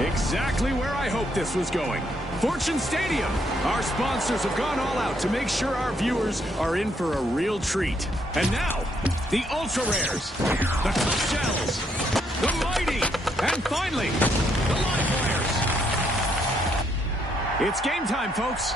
Exactly where I hoped this was going. Fortune Stadium. Our sponsors have gone all out to make sure our viewers are in for a real treat. And now, the Ultra Rares, the Tough Shells, the Mighty, and finally, the Live Players. It's game time, folks.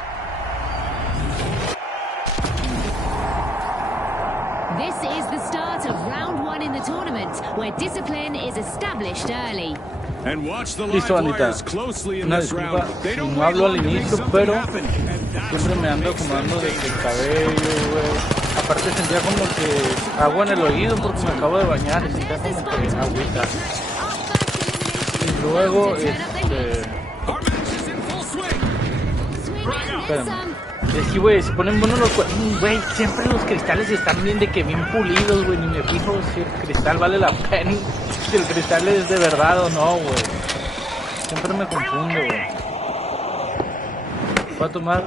This is the start of round one in the tournament, where discipline is established early. And watch the live wires closely in this round. They don't no hablo al inicio, pero siempre me ando acomodando del cabello, güey. Aparte sentía como que agua en el oído porque me acabo de bañar y sentía como que agüita. Y luego, espérame. Es que, güey, se ponen buenos los güey, siempre los cristales están bien de que bien pulidos, güey, ni me fijo si el cristal vale la pena, si el cristal es de verdad o no, güey. Siempre me confundo, güey. Voy a tomar,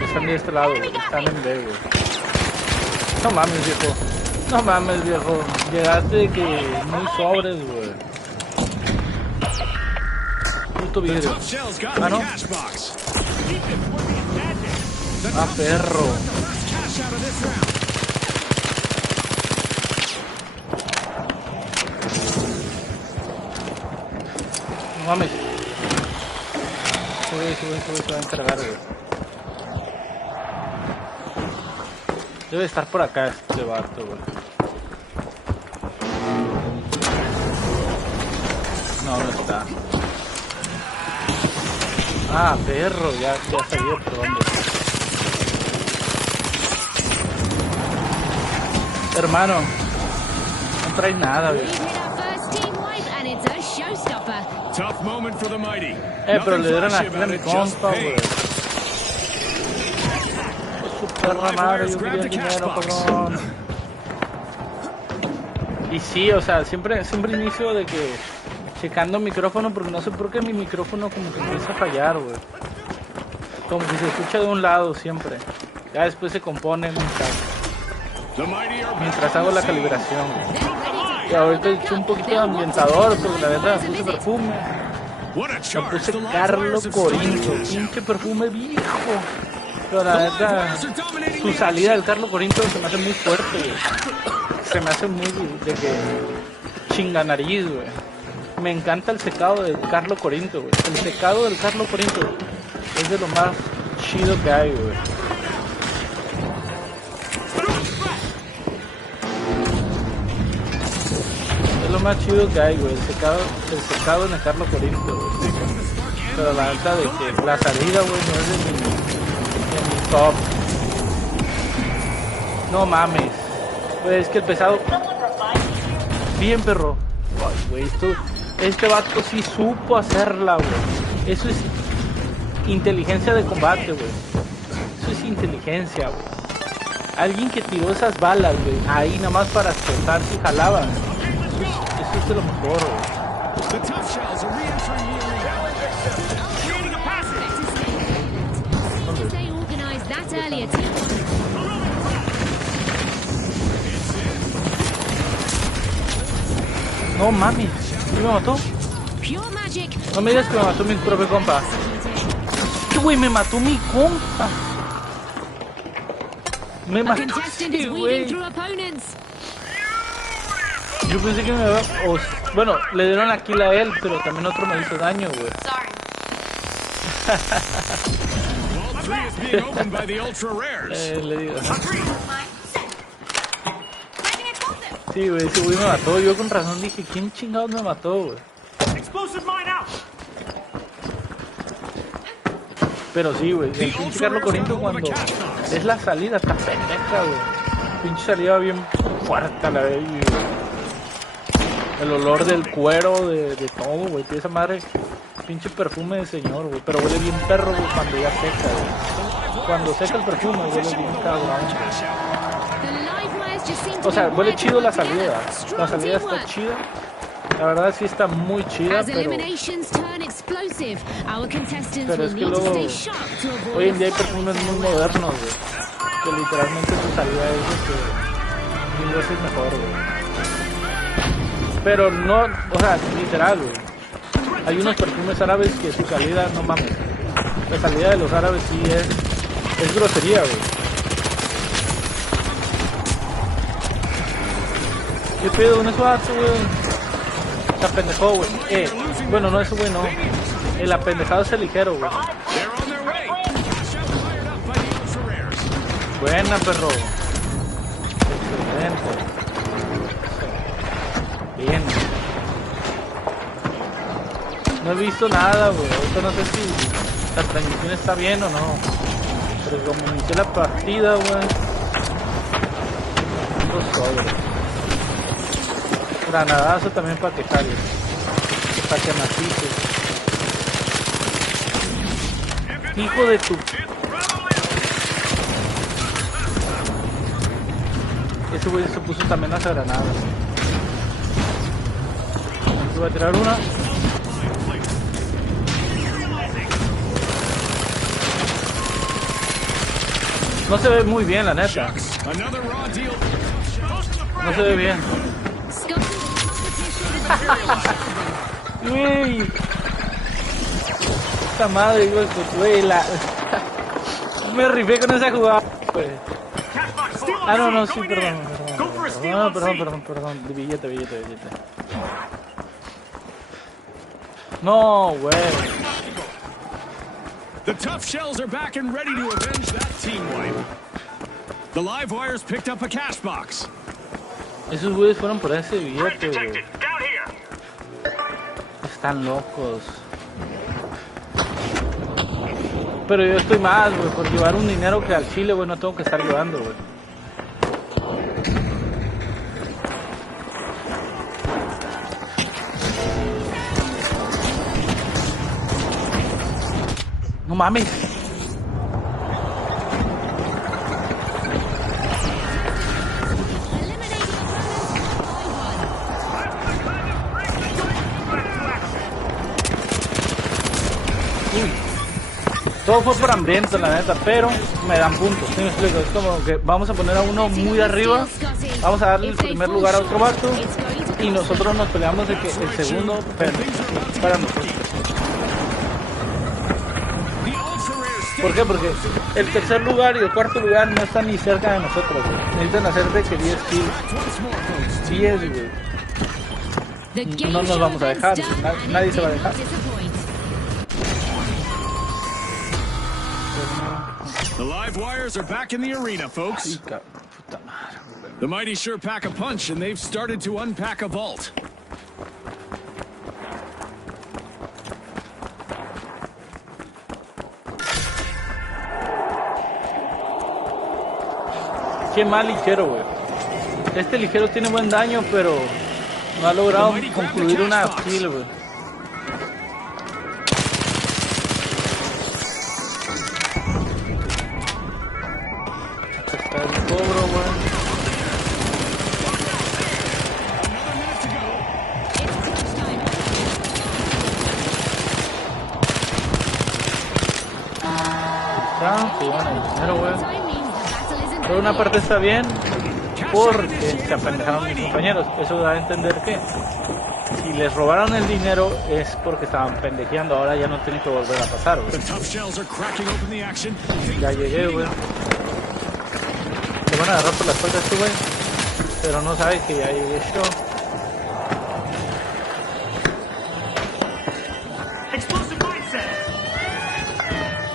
están de este lado, güey, están en B, güey. No mames, viejo, no mames, viejo, llegaste de que muy sobres, güey. Puto vidrio. Ah, no. Ah, perro. No mames. Se va a encargar, güey. Debe estar por acá este vato, güey. No, no está. Ah, perro, ya sabía por dónde. Hermano, no traes nada, güey. Pero le dieron aquí a mi compa, güey. Su perra madre, yo quería el dinero, cabrón. Y sí, o sea, siempre inicio de que checando micrófono, porque no sé por qué mi micrófono como que empieza a fallar, güey. Como que se escucha de un lado siempre. Ya después se compone mientras hago la calibración. Y ahorita he hecho un poquito de ambientador, porque la verdad me puse perfume. Me puse Carlo Corinto, pinche perfume viejo. Pero la verdad, su salida del Carlo Corinto se me hace muy fuerte, güey. Se me hace muy de que chinganariz, güey. Me encanta el secado del Carlo Corinto, güey. El secado del Carlo Corinto es de lo más chido que hay, güey. Es lo más chido que hay, güey. El secado en el Carlo Corinto, güey. Pero la neta de que la salida, güey, no es de mi top. No mames. Güey, es que el pesado... Bien, perro. Ay, güey, este vato sí supo hacerla, güey. Eso es inteligencia de combate, güey. Eso es inteligencia, güey. Alguien que tiró esas balas, güey, ahí nada más para explotar si jalaba. Eso es de lo mejor, güey. That earlier team. No mami, ¿qué me mató? Pure magic. No me digas que me mató mi propio compa. ¿Qué güey? Me mató mi compa. Me A mató, contestant is weaving güey. through opponents. Yo pensé que me iba bueno, le dieron la kill a él, pero también otro me hizo daño, güey. Le digo. Sí, güey, ese güey me mató. Yo con razón dije, ¿quién chingados me mató, güey? Pero sí, güey, el pinche Carlos Corinto cuando es la salida, está pendeja, güey. Pinche salida bien fuerte a la vez, güey. El olor del cuero, de todo, güey. Esa madre, pinche perfume de señor, güey. Pero huele bien perro, güey, cuando ya seca, güey. Cuando seca el perfume, huele bien cabrón. O sea, huele chido la salida. La salida está chida. La verdad sí está muy chida, pero es que luego hoy en día hay perfumes muy modernos, güey, que literalmente su salida es de que 1000 veces mejor, güey. Pero no, o sea, literal, güey. Hay unos perfumes árabes que su salida, no mames. La salida de los árabes sí es grosería, güey. ¿Qué pedo con eso, vato, güey? Se apendejó, güey. Bueno, no, eso, güey, no. El apendejado es el ligero, güey. Buena, perro. Excelente. Bien. No he visto nada, güey. Ahorita no sé si la transmisión está bien o no. Pero como inicié la partida, güey. Tengo sobres. Granadazo también para que salga. Para que macice. Hijo de tu... Ese güey se puso también las granadas. Voy a tirar una. No se ve muy bien, la neta. No se ve bien. Güey. Esta madre, güey, me rifé con esa jugada, güey. Ah, no, sí, perdón. Billete. No, güey. The tough shells are back and ready to avenge that team wipe. The live wires picked up a cash box. Esos güeyes fueron por ese billete, güey. Están locos. Pero yo estoy mal, güey, por llevar un dinero que al Chile, güey, no tengo que estar llevando, güey. No mames. Todo fue por hambriento, la neta, pero me dan puntos, ¿sí me explico? Es como que vamos a poner a uno muy arriba, vamos a darle el primer lugar a otro vato y nosotros nos peleamos de que el segundo para nosotros. ¿Por qué? Porque el tercer lugar y el cuarto lugar no están ni cerca de nosotros, güey. Necesitan hacer de que 10 kills. 10, güey. No nos vamos a dejar, nadie se va a dejar. The live wires are back in the arena, folks. The mighty sure pack a punch, and they've started to unpack a vault. Qué mal ligero, güey. Este ligero tiene buen daño, pero no ha logrado concluir una kill, güey. Está el cobro, güey. Está jugando. Pero bueno, por una parte está bien, porque se apendejaron mis compañeros. Eso da a entender que si les robaron el dinero es porque estaban pendejeando. Ahora ya no tiene que volver a pasar, güey. Ya llegué, güey. Te van a agarrar por las espalda este güey, pero no sabe que ya llegué yo.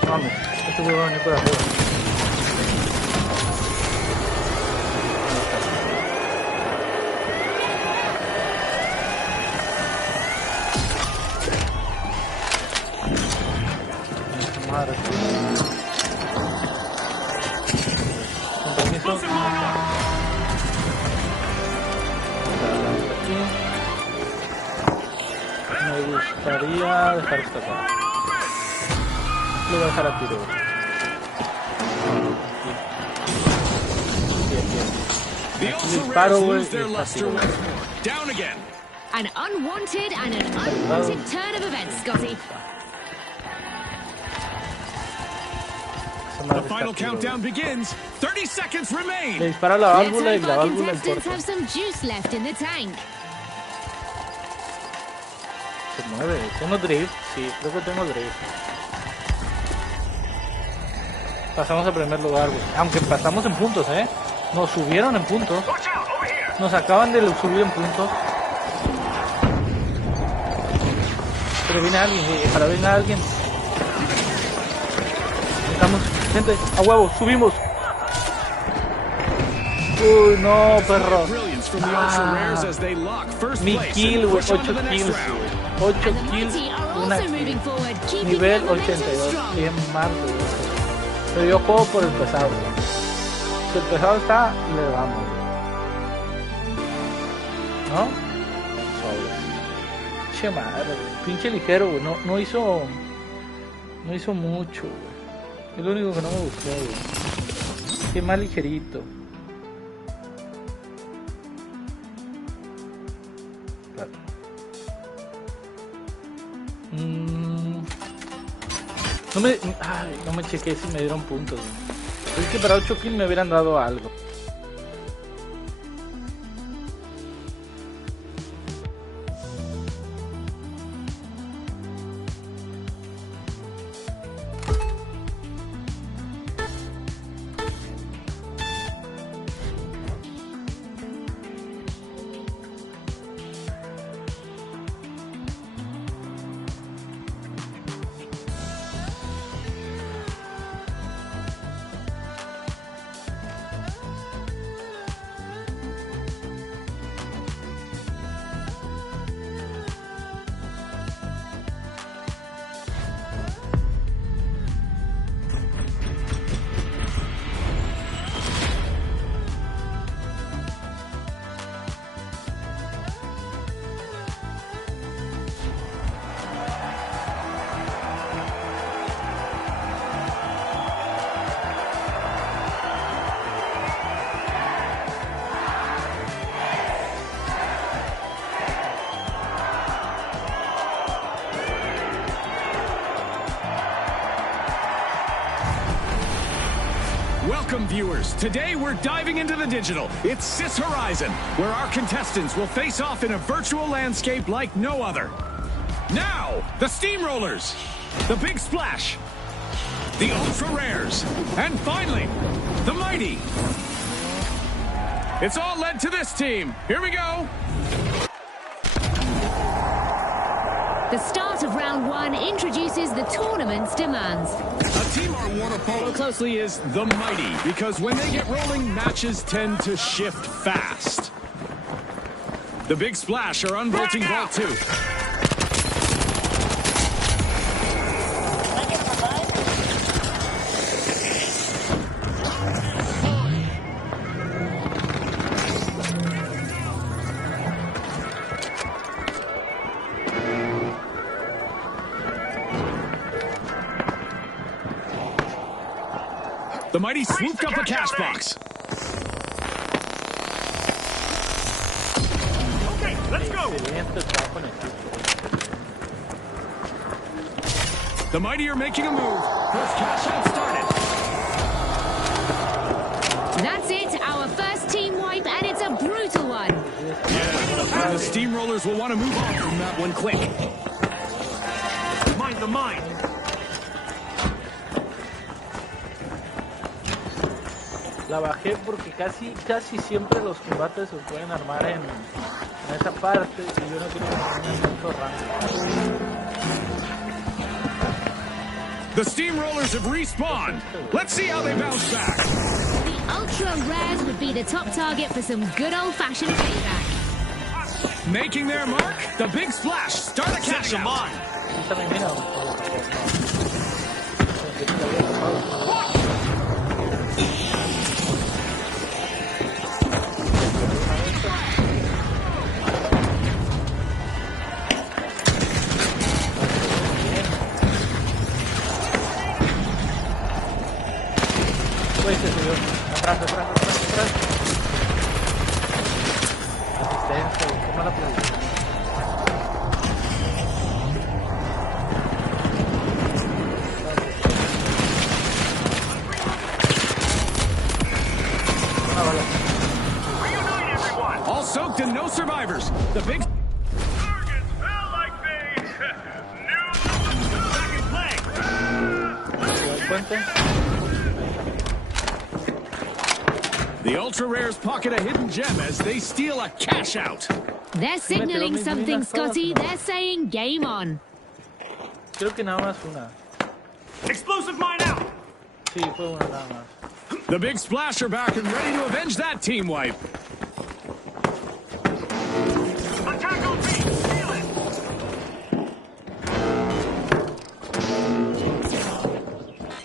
Vamos, este güey va a venir por arriba. Madre. Con permiso. Aquí. Me gustaría dejar esta acá. Lo voy a dejar a tiro. Aquí disparo, güey. An unwanted and an unwanted turn of events, Scotty. The final countdown begins. 30 seconds remain. Le dispara la válvula y la válvula en corto. Have some juice left in the tank. Se mueve. Tengo drift. Sí, creo que tengo drift. Pasamos a primer lugar, güey. Aunque pasamos en puntos, Nos subieron en puntos. Nos acaban de subir en puntos. Pero viene alguien, para venir alguien. Estamos, gente, a huevo, subimos. Uy, no, perro. Mi kill, güey, 8 kills, 8 kills, una kill. Nivel 82, bien mal, güey. Pero yo juego por el pesado, güey. Si el pesado está, le damos, ¿no? Che madre, pinche ligero, güey. No hizo mucho, güey. Es lo único que no me gustó, güey. Qué más ligerito. Claro. No me chequé si me dieron puntos, güey. Es que para 8 kills me hubieran dado algo. Welcome, viewers. Today we're diving into the digital. It's Sis Horizon, where our contestants will face off in a virtual landscape like no other. Now, the Steamrollers, the Big Splash, the Ultra Rares, and finally, the Mighty. It's all led to this team. Here we go. The start of round one introduces the tournament's demands. A team our want to follow closely is the Mighty, because when they get rolling, matches tend to shift fast. The Big Splash are unbolting Vault 2. The Mighty swooped up a cash box. Okay, let's go. The Mighty are making a move. First cash out started. Steamrollers will want to move on from that one quick. Mind the mind. La bajé porque casi siempre los combates se pueden armar en esa parte y yo no quiero que me mucho rango. The Steamrollers have respawned. Let's see how they bounce back. The Ultra Rares would be the top target for some good old-fashioned payback. Making their mark, the big splash. Start a cash out. Atrás. Asistencia, qué mala posición. All soaked and no survivors. The big target fell like they knew back in play. The Ultra Rares pocket a hidden gem as they steal a cash out. They're signaling something, Scotty. They're saying game on. Creo que nada más una. Explosive mine out. Sí, fue una nada más. The big splash are back and ready to avenge that team wipe. Attack on me. Steal it.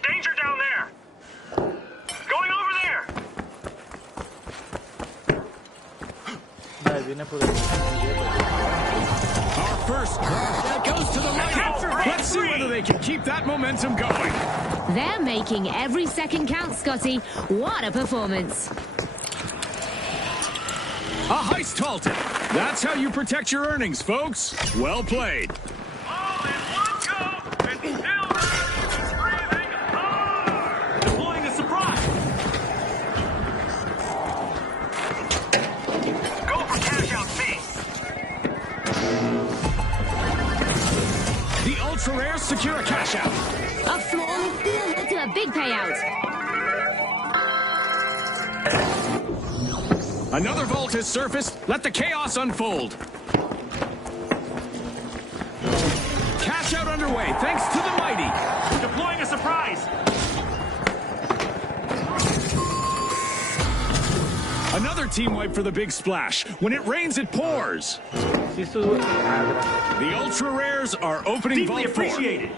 Danger down there. Going over there. Viene por ahí. Our first goes to the mighty. Let's see whether they can keep that momentum going. They're making every second count, Scotty. What a performance. A heist halted. That's how you protect your earnings, folks. Well played. All in one go and still breathing hard. Deploying a surprise. Go for cash out fee. The Ultra Rares secure a cash out. A flawless deal led to a big payout. Another vault has surfaced. Let the chaos unfold. Cash out underway, thanks to the mighty. Deploying a surprise. Another team wipe for the big splash. When it rains, it pours. The Ultra Rares are opening Deeply Vault 4. appreciated.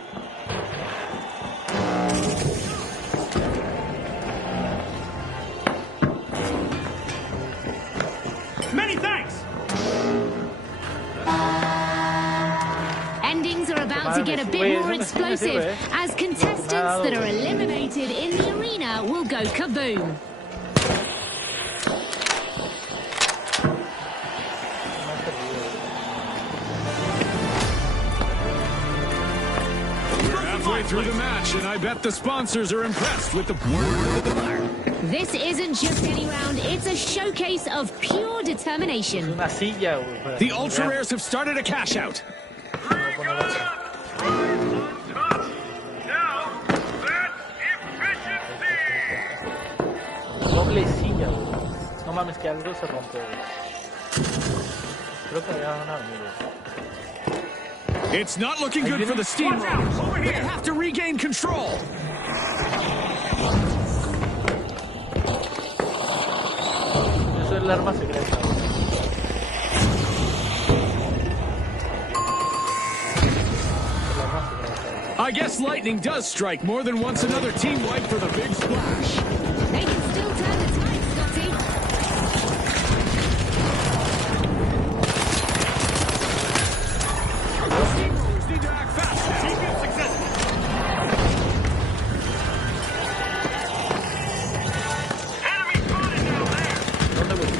Many thanks. Endings are about to get a bit more explosive as contestants that are eliminated in the arena will go kaboom. Halfway through the match, and I bet the sponsors are impressed with the This isn't just any round, it's a showcase of pure determination. The Ultra Rares have started a cash out. Doble silla, güey. No mames, que algo se rompe, güey. Creo que ya van a venir, güey. It's not looking good for the Steamrollers. They have to regain control. Eso es el arma secreta. I guess lightning does strike more than once. Another team wipe for the big splash. They can still turn the tide, Scotty. The Steamrollers need to act fast now. Keep it successful. Enemy spotted down there. ¿Dónde, güey?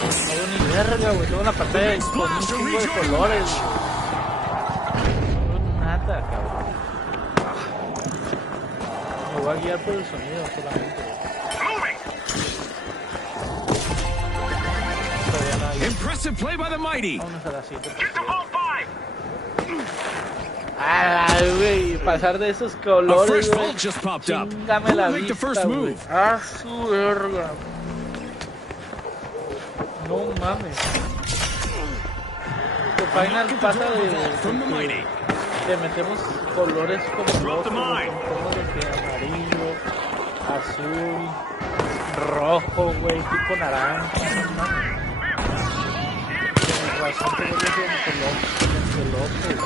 No veo ni verga, güey. Tengo una pantalla con un chingo de colores, güey. Nada, cabrón. Me voy a guiar por el sonido solamente. Moving. Todavía nada. Impressive play by the mighty. Vámonos a la siguiente. Get to hole 5. Ay, güey, pasar de esos A fresh colores, güey. vault just popped up. Chingame Who la will make the first vista, güey. move? A su verga. No mames. The final pasa From the de mighty. que metemos colores como Drop the locos, mine. como de que amarillo, azul, rojo, güey, tipo naranja, no mames. Con razón te vuelves bien loco, güey.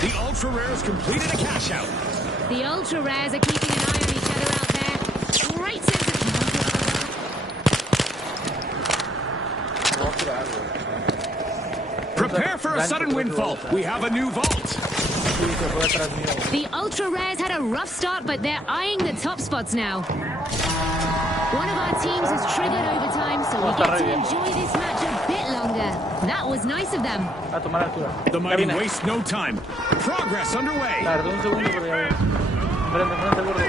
The ultra rares completed a cash out. The ultra rares are keeping an eye on each other out there. Great sense of Prepare for a sudden windfall. We have a new vault. The ultra rares had a rough start, but they're eyeing the top spots now. One of our teams has triggered overtime, so we get to enjoy this match a bit longer. That was nice of them. A tomar altura. The mighty waste no time. Progress underway. Tardó un segundo, pero ya veo. Enfrente, gordo.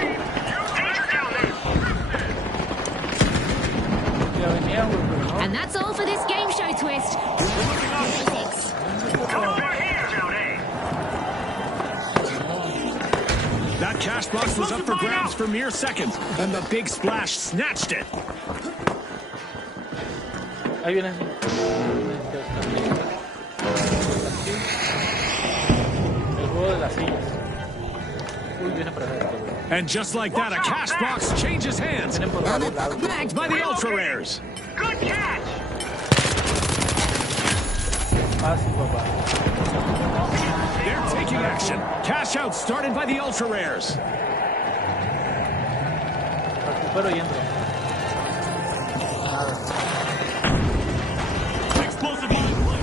Ya venía, güey, pero no. And that's all for this game show twist. That cash box was up for grabs for mere seconds, and the big splash snatched it. Ahí viene. El juego de las sillas. Uy, viene para acá. And just like that, a cash box changes hands. Vienen por varios lados. Bagged by the ultra rares. Good catch. Fácil, papá. They're taking action. Cash out started by the ultra rares. Recupero y entro. Nada. Explosive line play.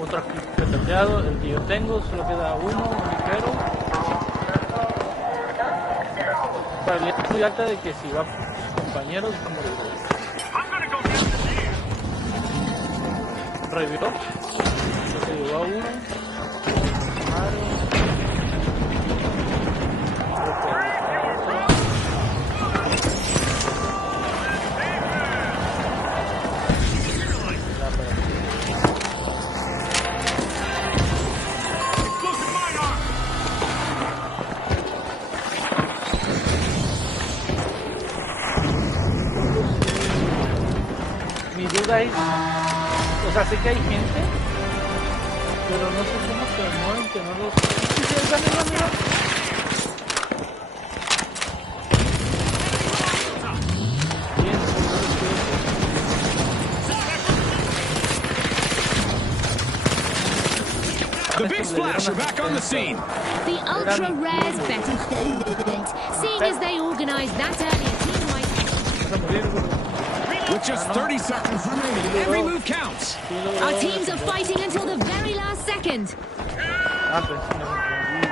Otro aquí peteado, el que yo tengo, solo queda uno, un ligero. Probabilidad muy alta de que si va compañeros, como les digo. I'm gonna go down the stairs. Revió. Se llevó a uno. Explosive mine arm. Mi duda es, o sea, sé que hay gente, pero no sé cómo se mueven, que no los... Sí, sí, mira. Bien, The big splash are back on the scene. The ultra rares better seeing as they organized that earlier team-wide. With just 30 seconds remaining, every move counts. Our teams are fighting until the very last second. Ah, pues sí, me confundí.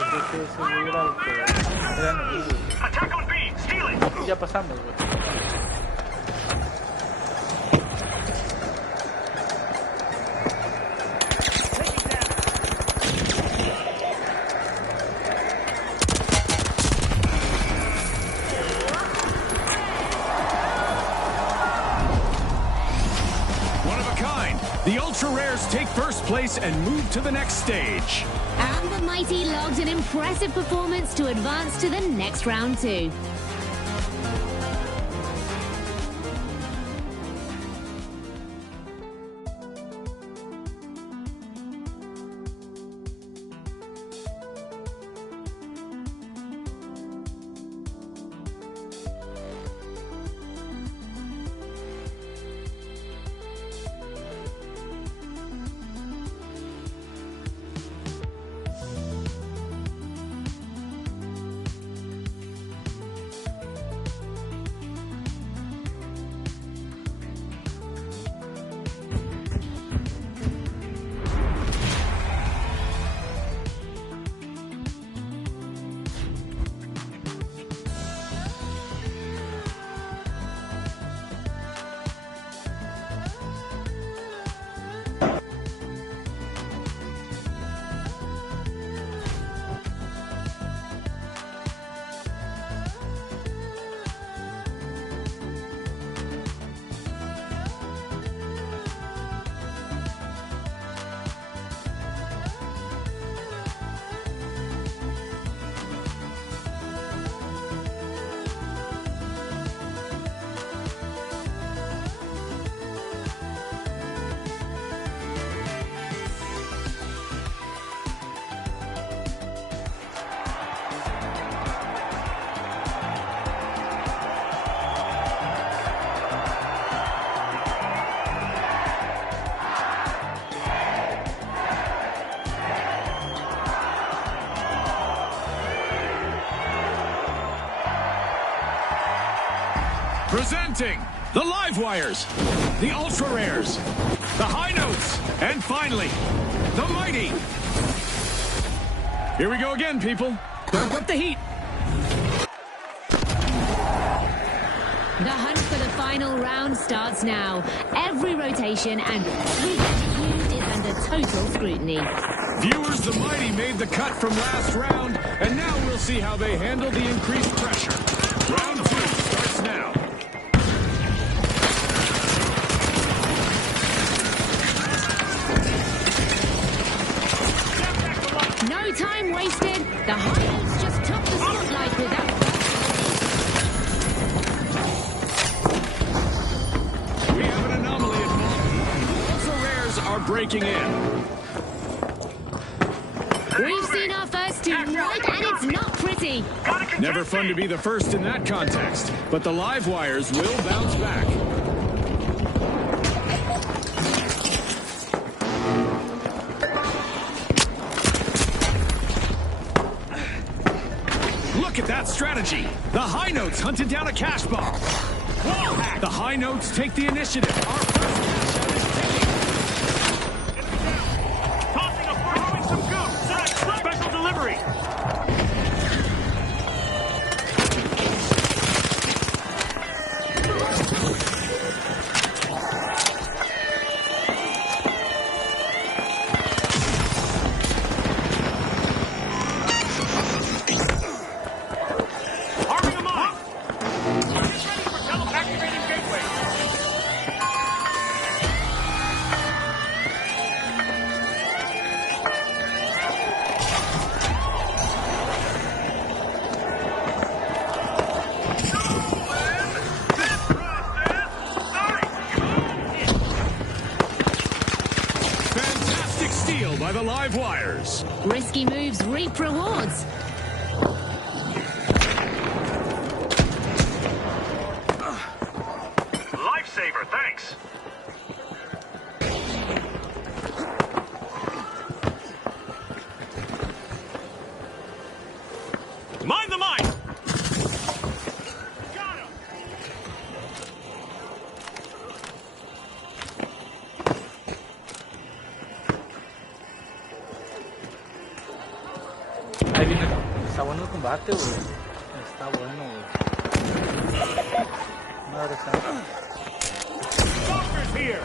Pensé que ese güey era el que era enemigo. Attack on B. Steal it. Ya pasamos, güey. One of a kind. The ultra rares take first place and move to the next stage. And the mighty logged an impressive performance to advance to the next round 2. Presenting the live wires, the ultra rares, the high notes, and finally, the mighty. Here we go again, people. Don't up the heat. The hunt for the final round starts now. Every rotation and who gets used is under total scrutiny. Viewers, the mighty made the cut from last round, and now we'll see how they handle the increased pressure. Round 2 starts now. No time wasted. The high notes just took the spotlight with that. We have an anomaly involved. Ultra rares are breaking in. We've seen our first two wipe, and it's not pretty. Never fun to be the first in that context, but the live wires will bounce back. Look at that strategy. The high notes hunted down a cash bomb. The high notes take the initiative. Our first cash out is taking. Tossing a throwing some goop. Special delivery. Arming them up. Get ready for activating gateway. Fantastic steal by the live wires. Risky moves reap rewards. Lifesaver, thanks. Mind the mine. Got him. Ahí viene. Está bueno el combate, güey. Está bueno, güey. Madre santa. Stalker's here.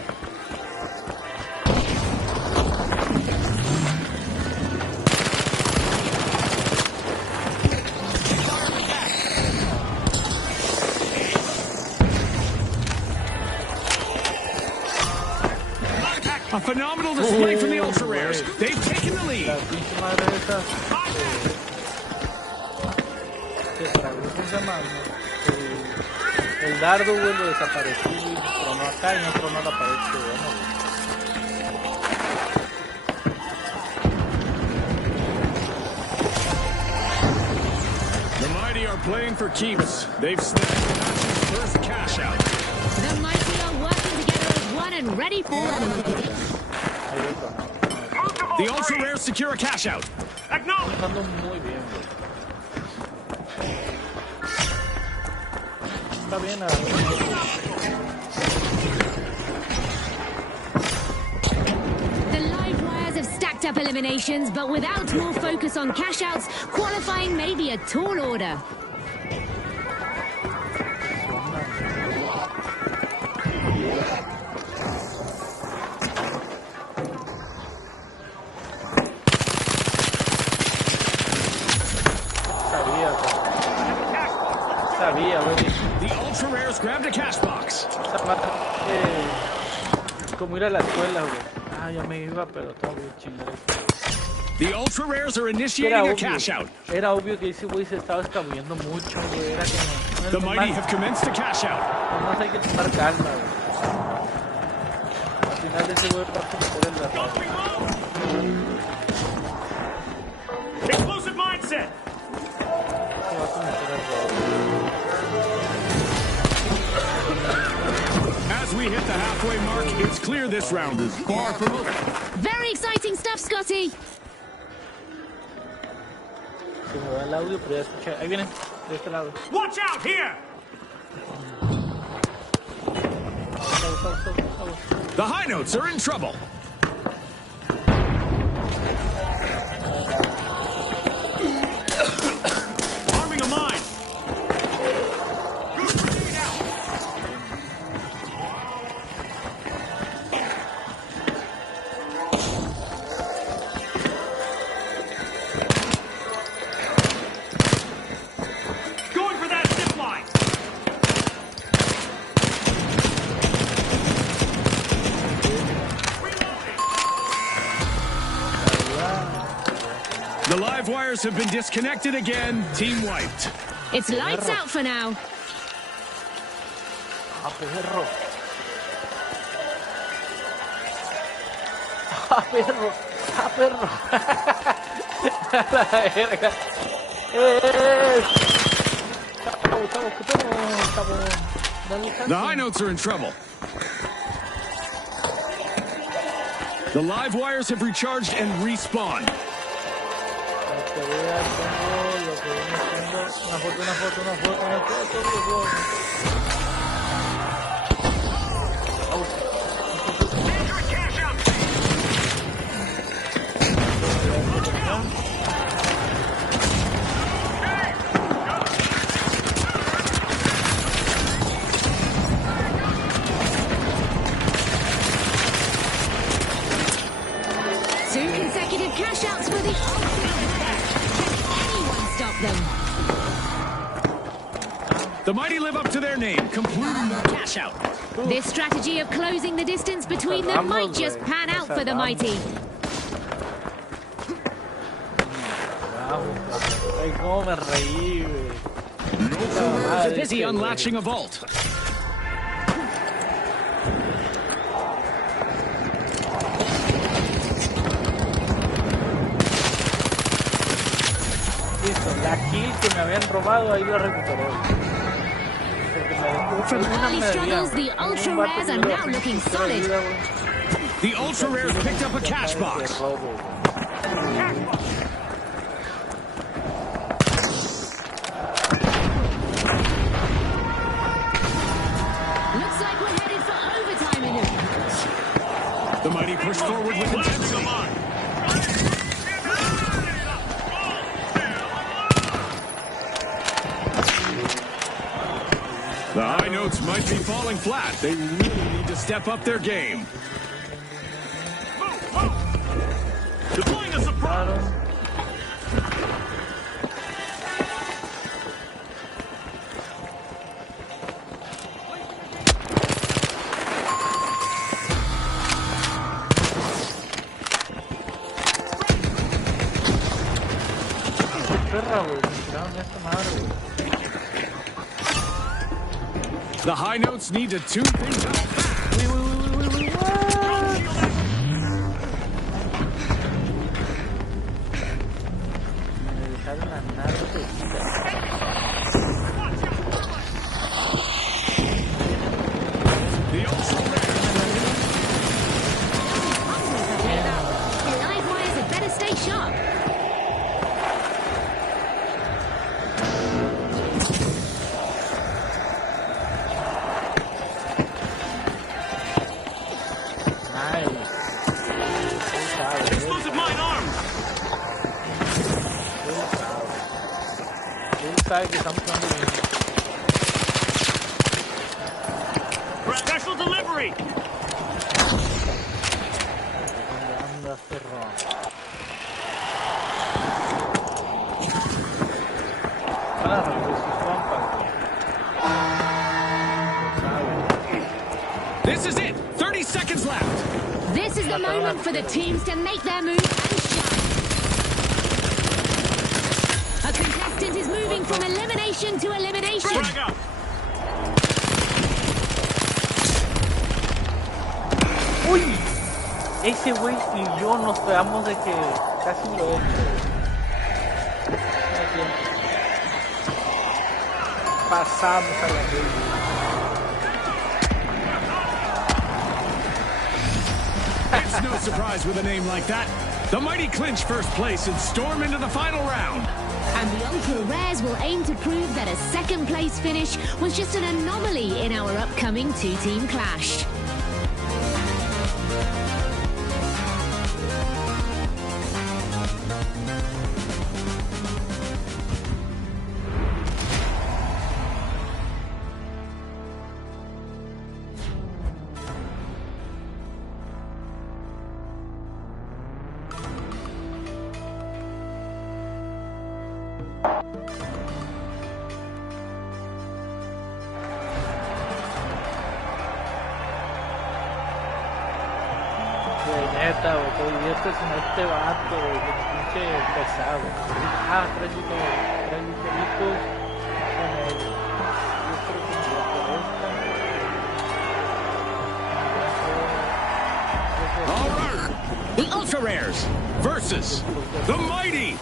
A phenomenal display from the ultra rares. They've taken the lead. La pinche madre esa. Que tragó, ¿cómo se llama? El dardo, güey, lo desapareció, güey. Tronó acá y no tronó la pared, que bueno, güey. The mighty are playing for keeps. They've snagged the match's first cash out. The mighty are working together as one and ready for it. The ultra rares secure a cash out. Acknowledge. Ando muy bien, güey. Está bien, The live wires have stacked up eliminations, but without more focus on cash outs, qualifying may be a tall order. Sabía, güey. The ultra rares grabbed a cash box. Como ir a la escuela, güey. Ah, ya me iba, pero todo bien chingado. The ultra rares are initiating a cash out. Era obvio que ese güey se estaba escabullendo mucho, güey. Era como... The mighty have commenced a cash out. No hay que tomar calma, güey. Al final ese güey va a cometer el error. Explosive mindset. Se va a cometer el error. As we hit the halfway mark, it's clear this round is far from over. Very exciting stuff, Scotty. Se me va el audio, pero ya escuché. Ahí vienen, de este lado. Watch out here. The High Notes are in trouble. Arming a mine. Going for that zip line. The live wires have been disconnected again. Team wiped. It's lights out for now. Perro. Perro. Perro. La verga. The High Notes are in trouble. The live wires have recharged and respawned. Una foto. Two consecutive cash outs for the anyone stop them? The Mighty live up to their name, completing the cash out. This strategy of closing the distance between them might just pan out for the Mighty. Ay, cómo me reí, güey. They're busy unlatching a vault. Listo, la kill que me habían robado, ahí la recuperé. From early struggles, the ultra rares are now looking solid. The Ultra Rares picked up a cash box. Looks like we're headed for overtime in it. The Mighty push forward with intensity. The High Notes might be falling flat. They really need to step up their game. Move. Deploying a surprise. Perra, güey, me tiraron esta madre, güey. The High Notes need to tune things up. Me dejaron andar de vida. The Ultra Rares. The live wires had better stay sharp. Explosive mine armed. Él sabe que estamos jugando bien. Special delivery. ¿Dónde anda, perro? Claro, pues sus compas. This is it. 30 seconds left. This is the moment for the teams to make their move and shine. A contestant is moving from elimination to elimination. Frag out. ¡Uy! Ese güey y yo nos pegamos de que casi lo he hecho. Pasamos a la vez. It's no surprise with a name like that. The Mighty clinch first place and storm into the final round. And the Ultra Rares will aim to prove that a second place finish was just an anomaly in our upcoming two-team clash. neta, güey, te diviertes en este vato, güey, que pinche pesado. Ah, tres vitelitos con él. Yo creo que me voy por esta. All right. The Ultra Rares versus the Mighty.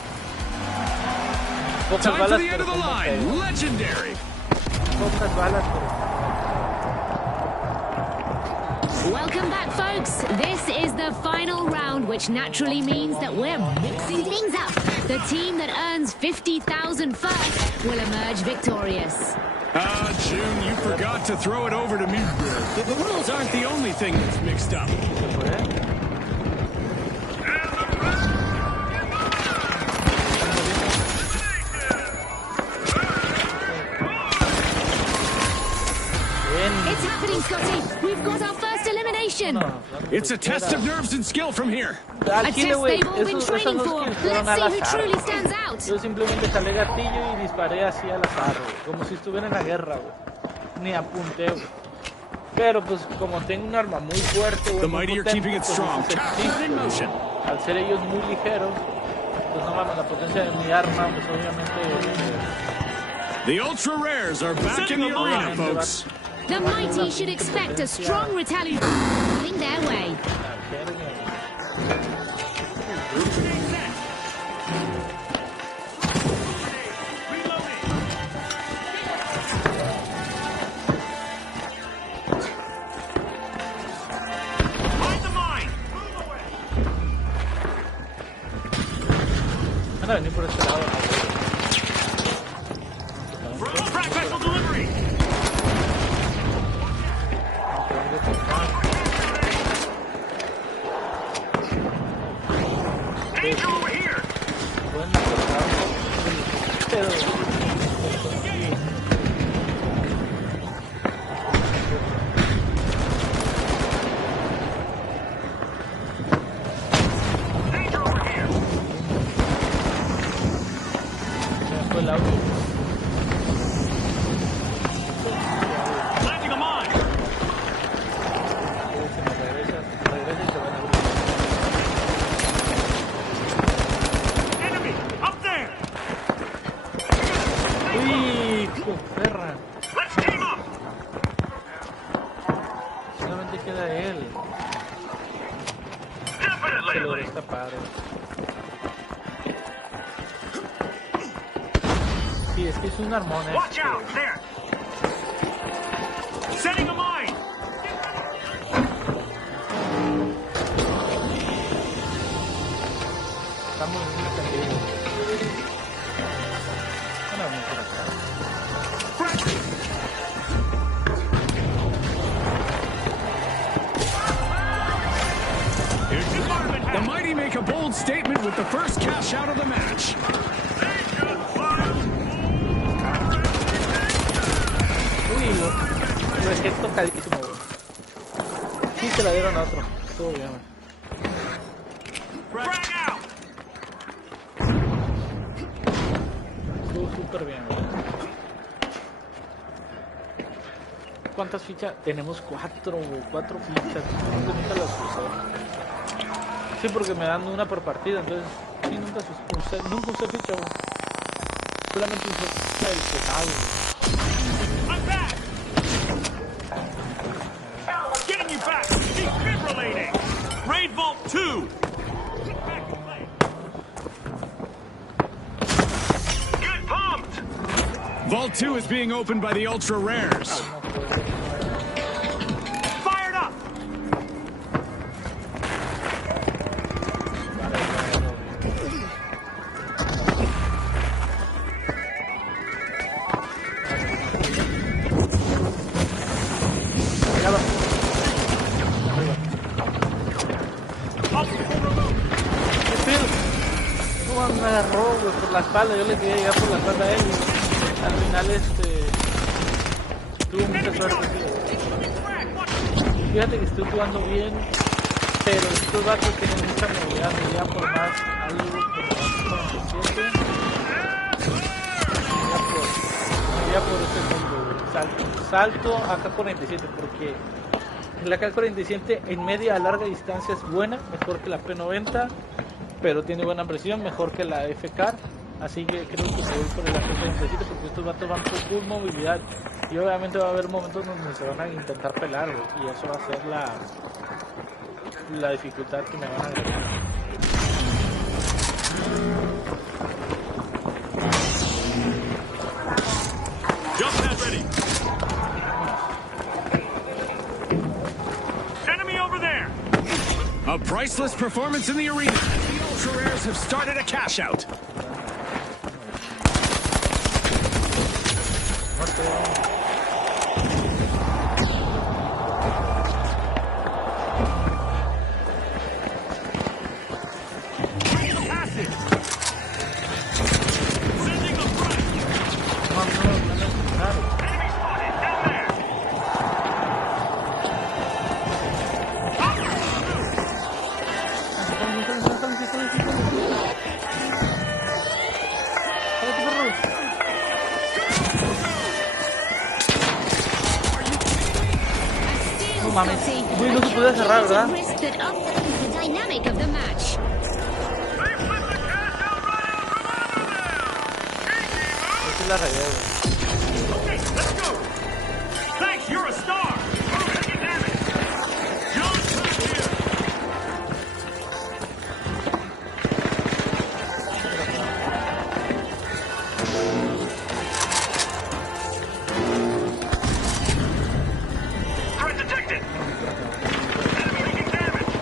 Pocas Time for balas, the end pero of the son line. feos. Legendary. Pocas balas, pero Welcome back, folks. This is the final round, which naturally means that we're mixing things up. The team that earns 50,000 first will emerge victorious. June, you forgot to throw it over to me. The rules aren't the only thing that's mixed up. It's happening, Scotty. We've got our first elimination. It's a test of nerves and skill from here. A test they've all been training for. Let's see who truly stands out. Yo simplemente jalé gatillo y disparé así al azar, güey, como si estuviera en la guerra, güey. Ni apunté, güey. Pero pues como tengo un arma muy fuerte, güey, The Mighty are keeping it strong. Keep it in motion. Al ser ellos muy ligeros, pues no mames, la potencia de mi arma, pues obviamente... The Ultra Rares are back in the arena, folks. The Mighty should expect a strong retaliation coming their way. Van a venir por este lado. Special delivery. Danger over here. Danger over here. Fue el auto. Planting a mine. Regresa y se van a abrir. Enemy up there. ¡Uy, hijo de perra! Let's team up. Solamente queda él. Se Definitely. logró escapar. Sí, es que es un armón Watch out este. there. Setting a mine. Estamos muy atendidos. Van a venir por acá. The Mighty make a bold statement with the first cash out of the match. Uy, lo dejé tocadísimo, güey. Sí, se la dieron a otro. Estuvo bien, güey. Frag out. Estuvo súper bien, güey. ¿Cuántas fichas? Tenemos 4, güey. 4 fichas. Nunca las usé. Sí, porque me dan una por partida, entonces sí, nunca usé ficha, güey. Solamente usé el pesado, güey. I'm back. Getting you back. Defibrillating. Raid Vault 2. Get pumped. Vault 2 is being opened by the Ultra Rares. Fired up. ¿Qué pedo? No, me agarró, güey, por la espalda. Yo le quería llegar por la espalda a él, güey. Al final, tuvo mucha suerte, sí. Fíjate que estoy jugando bien, pero estos vatos tienen mucha movilidad. Me llevan por más algo, por más 47. Me iría por ese mundo, güey. Salto AK-47, porque La K-47 en media a larga distancia es buena, mejor que la P90, pero tiene buena presión, mejor que la FK. Así que creo que me voy por el AK-47 porque estos vatos van por full movilidad. Y obviamente va a haber momentos donde se van a intentar pelar, y eso va a ser la dificultad que me van a agregar. Jump pad ready. Enemy over there. A priceless performance in the arena. The Ultra Rares have started a cash out. Uy, no se puede cerrar, ¿verdad? Risk that upends the dynamic of the match. Esa es la realidad, Okay, let's go. Thanks, you're a star. Taking damage. Jump pad here. Threat detected. Enemy taking damage.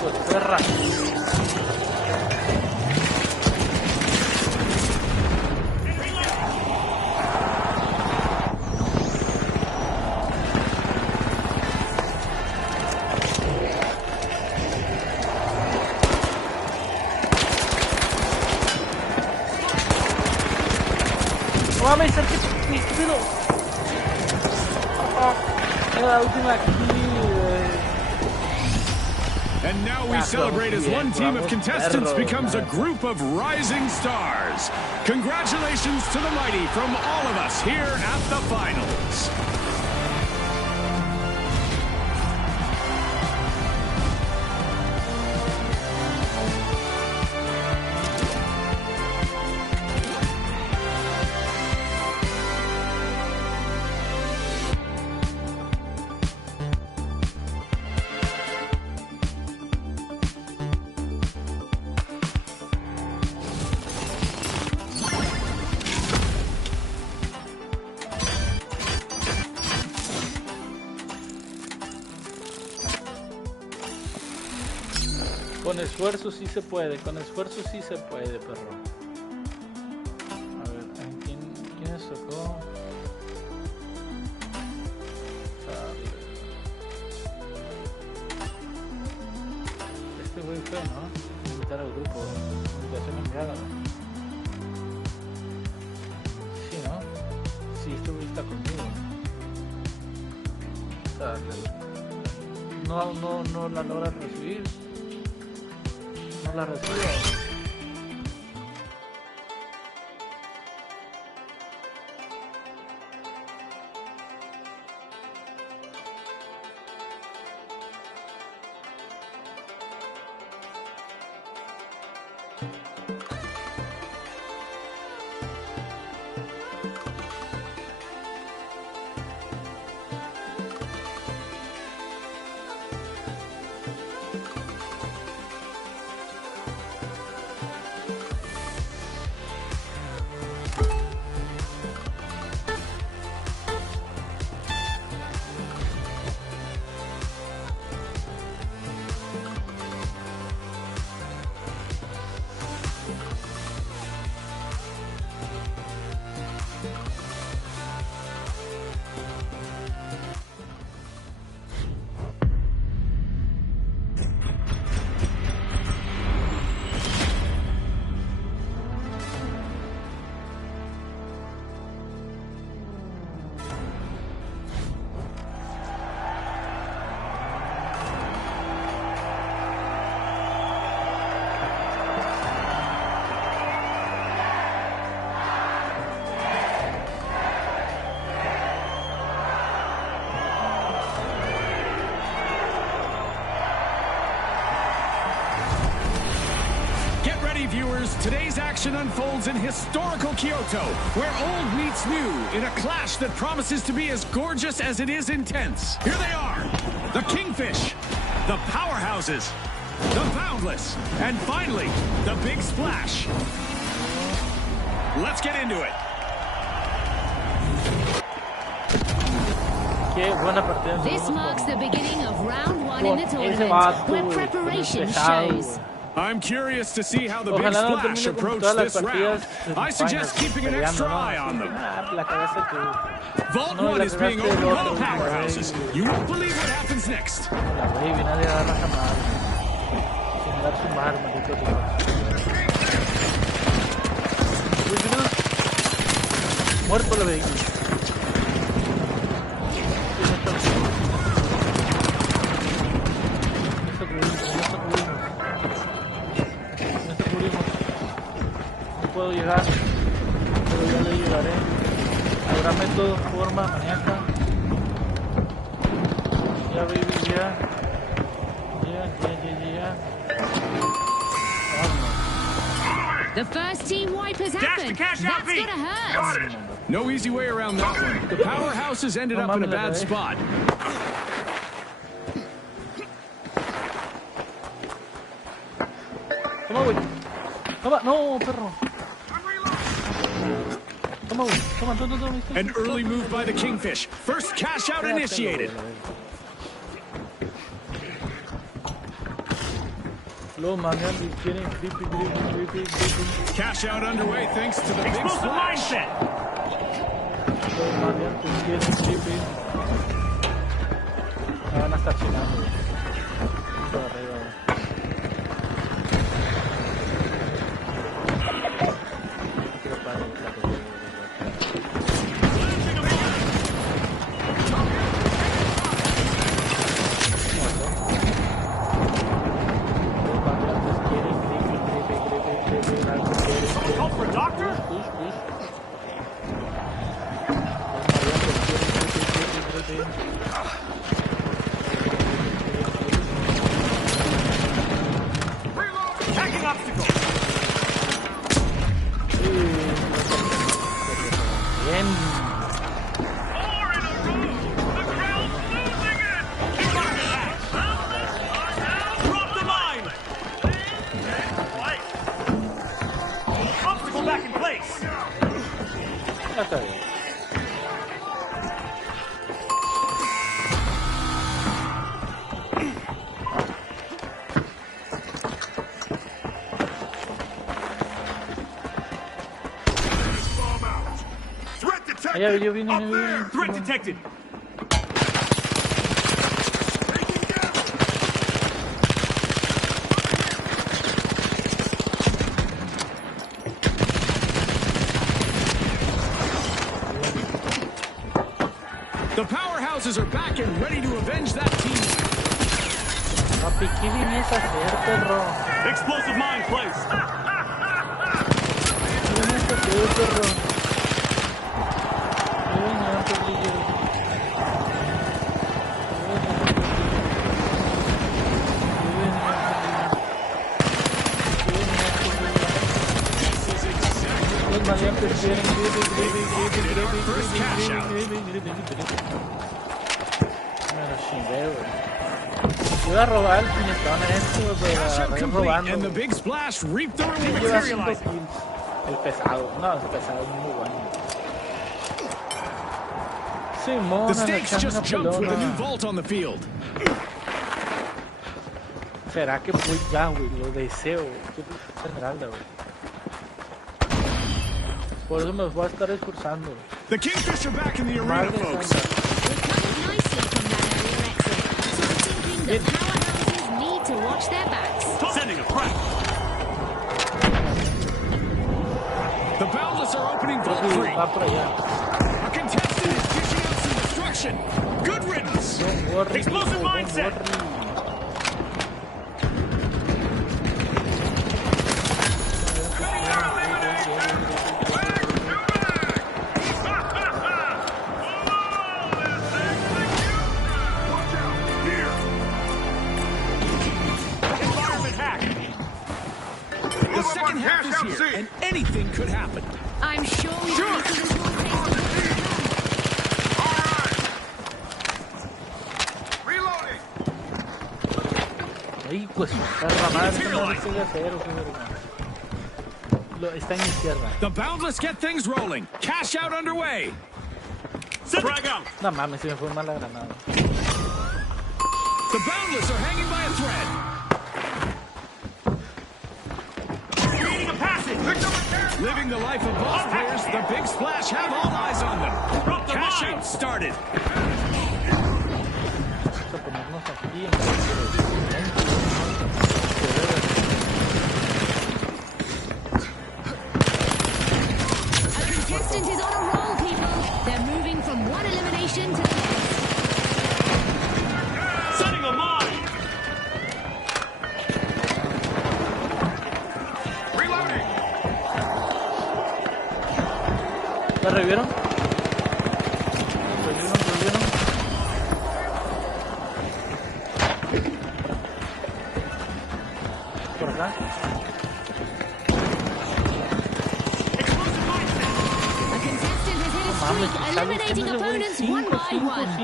pues perra. No mames, mi estúpido. Era la última aquí, And now we celebrate as one team of contestants becomes a group of rising stars. Congratulations to the mighty from all of us here at the finals. Con esfuerzo sí se puede, con esfuerzo sí se puede, perro. A ver, ¿quién les tocó? Este güey fue, ¿no? Invitar al grupo, invitación enviada. Sí, ¿no? Sí, este güey está conmigo. O sea, no la logran recibir. No la recibo. today's action unfolds in historical Kyoto, where old meets new in a clash that promises to be as gorgeous as it is intense. Here they are, the Kingfish, the Powerhouses, the Boundless, and finally, the Big Splash. Let's get into it. This marks the beginning of round 1 in the tournament, where preparation shows. I'm curious to see how the Big Splash approach this round. I suggest keeping an extra eye on them. Vault 1 is being opened by the Powerhouses. You won't believe what happens next. Muerto el vehículo. No puedo llegar, pero ya le llegaré. Habrá método, forma, maníaca. Ya, baby, ya. The first team wipe has happened. That's gotta hurt. No easy way around that one. The Powerhouses ended up in a bad spot. Toma, güey. Toma, no, perro. Toma, güey. Toma, toma. An early move by the Kingfish. First cash out initiated. Cash out underway thanks to the Big Splash. Van a estar chingando. Threat detected. The Powerhouses are back and ready to avenge that team. Explosive mine placed. First cash out. Voy a robar el puñetón Cash out este, complete, robando. and the Big Splash reaped the reward. Lleva 5 kills. El pesado, no, el pesado es muy bueno. Simón, The stakes just jumped with a new vault on the field. ¿Será que voy ya, güey? Lo deseo. Qué esmeralda, güey. Por eso me voy a estar esforzando. The Kingfish are back in the arena, folks. The Powerhouses need to watch their backs. Sending a threat. The Boundless are opening Vault 3. Va por allá. A contestant is dishing out some destruction. Good riddance. Don't worry, Explosive people, mindset. don't worry. The second half is here, and anything could happen. I'm sure we have to lose more taste of Reloading. Ay, pues, perra madre, no me sigue cero, está en izquierda. The Boundless get things rolling. Cash out underway. Frag out. No mames, se me fue mal la granada. The Boundless are hanging by a thread. Creating a passage. Living the life of boss players, the Big Splash have all eyes on them. Drop the Cash mine. out started. Vamos a ponernos aquí en A contestant is on a roll, people. They're moving from one elimination to the next. Setting a mine. Reloading. ¿La revivieron? Por acá. Explosive mine set. A contestant has hit a streak, eliminating opponents one by one. 5.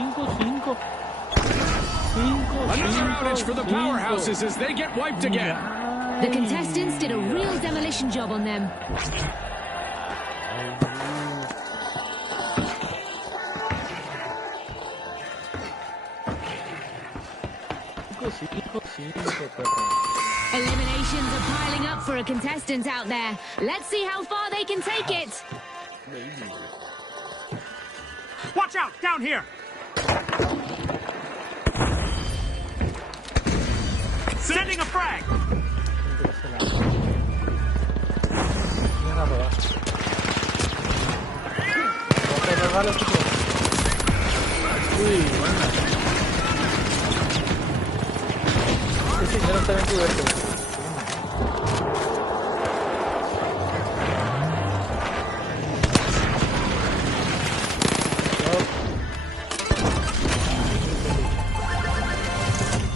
Another outage for the powerhouses as they get wiped again. The contestants did a real demolition job on them. Eliminations are piling up for a contestant out there. Let's see how far they can take it. Watch out, down here. Sending a frag. Uy, bueno. Ese señor está bien cubierto.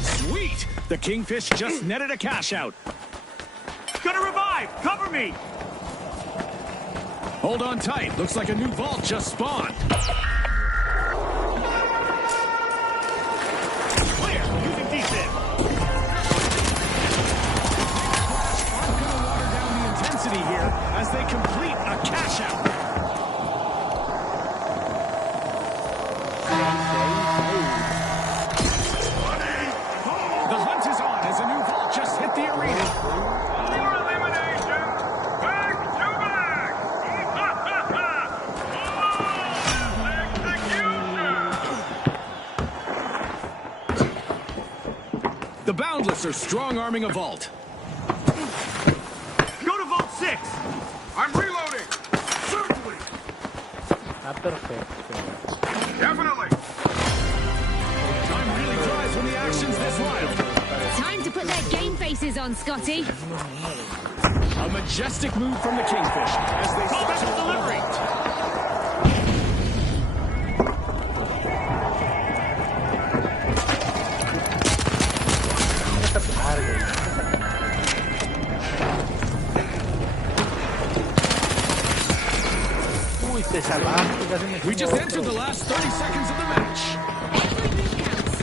Sweet! The Kingfish just netted a cash out. Gonna revive. Cover me. Hold on tight. Looks like a new vault just spawned. Clear. Using defib. Aren't going to water down the intensity here as they complete a cash out. The hunt is on as a new vault just hit the arena. More elimination. Back to back. Execution. The Boundless are strong-arming a vault. Go to Vault 6. I'm reloading. Certainly. Ah, perfecto. Definitely. Time really flies when the action's this wild. Time to put their game faces on, Scotty. A majestic move from the Kingfish as they Call back to delivery. Uy, te salvaste. Casi me We just otro. entered the last 30 seconds of the match. Every move counts.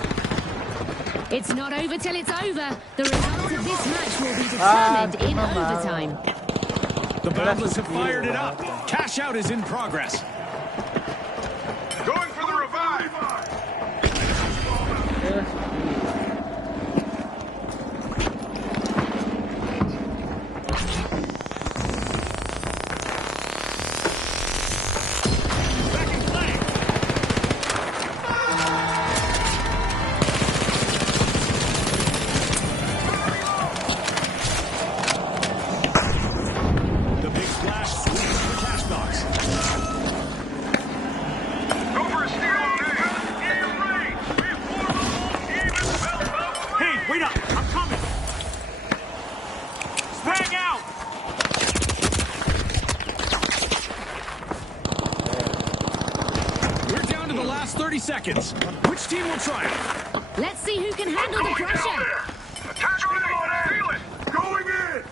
It's not over till it's over. The result of this match will be determined in overtime. The Boundless have fired it up. Cash out is in progress. Going for the revive. Back in play. The Big Splash sweeps the cash box. Go for a steal on A. Aim range. Hey, wait up. I'm coming. Sprang out. We're down to the last 30 seconds. Which team will triumph? Let's see who can handle the pressure. Attach on A. Feel it. Going in.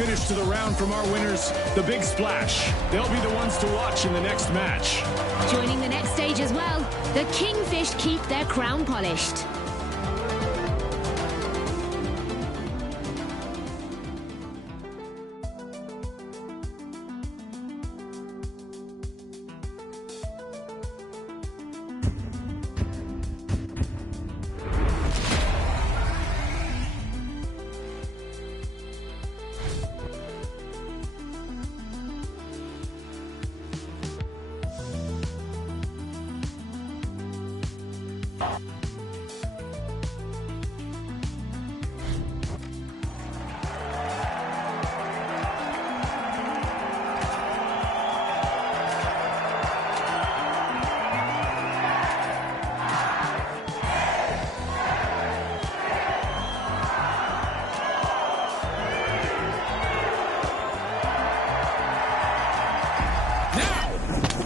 Finish to the round from our winners, the Big Splash. They'll be the ones to watch in the next match. Joining the next stage as well, the Kingfish keep their crown polished.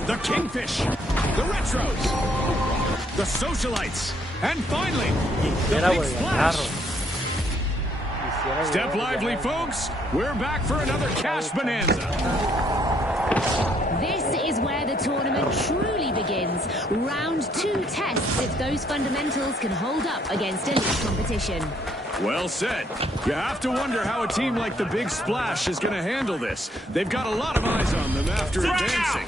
The Kingfish, the Retros, the Socialites, and finally, the Big Splash. Step lively, folks. We're back for another cash bonanza. This is where the tournament truly begins. Round 2 tests if those fundamentals can hold up against elite competition. Well said. You have to wonder how a team like the Big Splash is going to handle this. They've got a lot of eyes on them after advancing.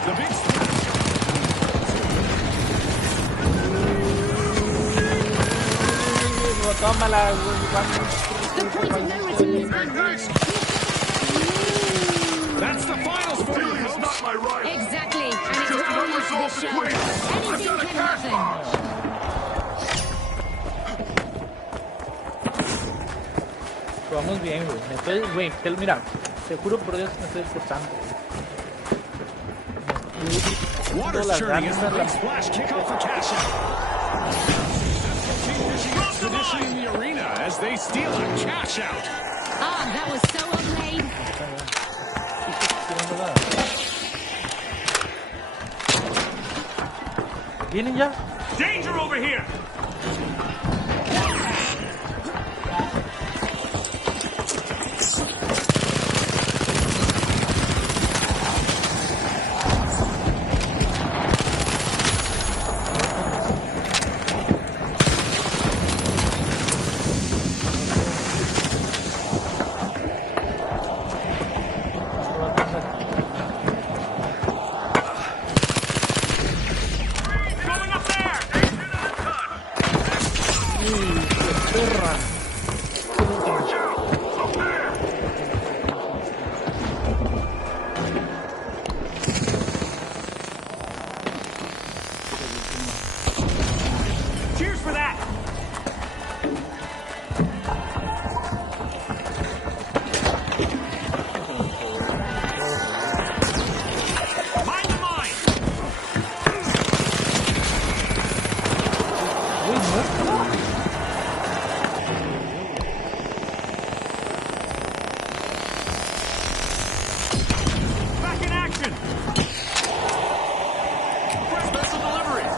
The Big Splash. The point of no return has been reached. That's the finals for you, folks. Not my right. Exactly, and it's what we need for this show. Anything can happen. Vamos bien, güey. Mira, te juro por Dios que me estoy esforzando. Water's churning as the Big Splash kick off for cash out. Tradition in the arena as they steal a cash out. Ah, that was so well played. ¿Vienen ya? Danger over here. Cheers for that! Mind the mine! Back in action! Fresh missile deliveries!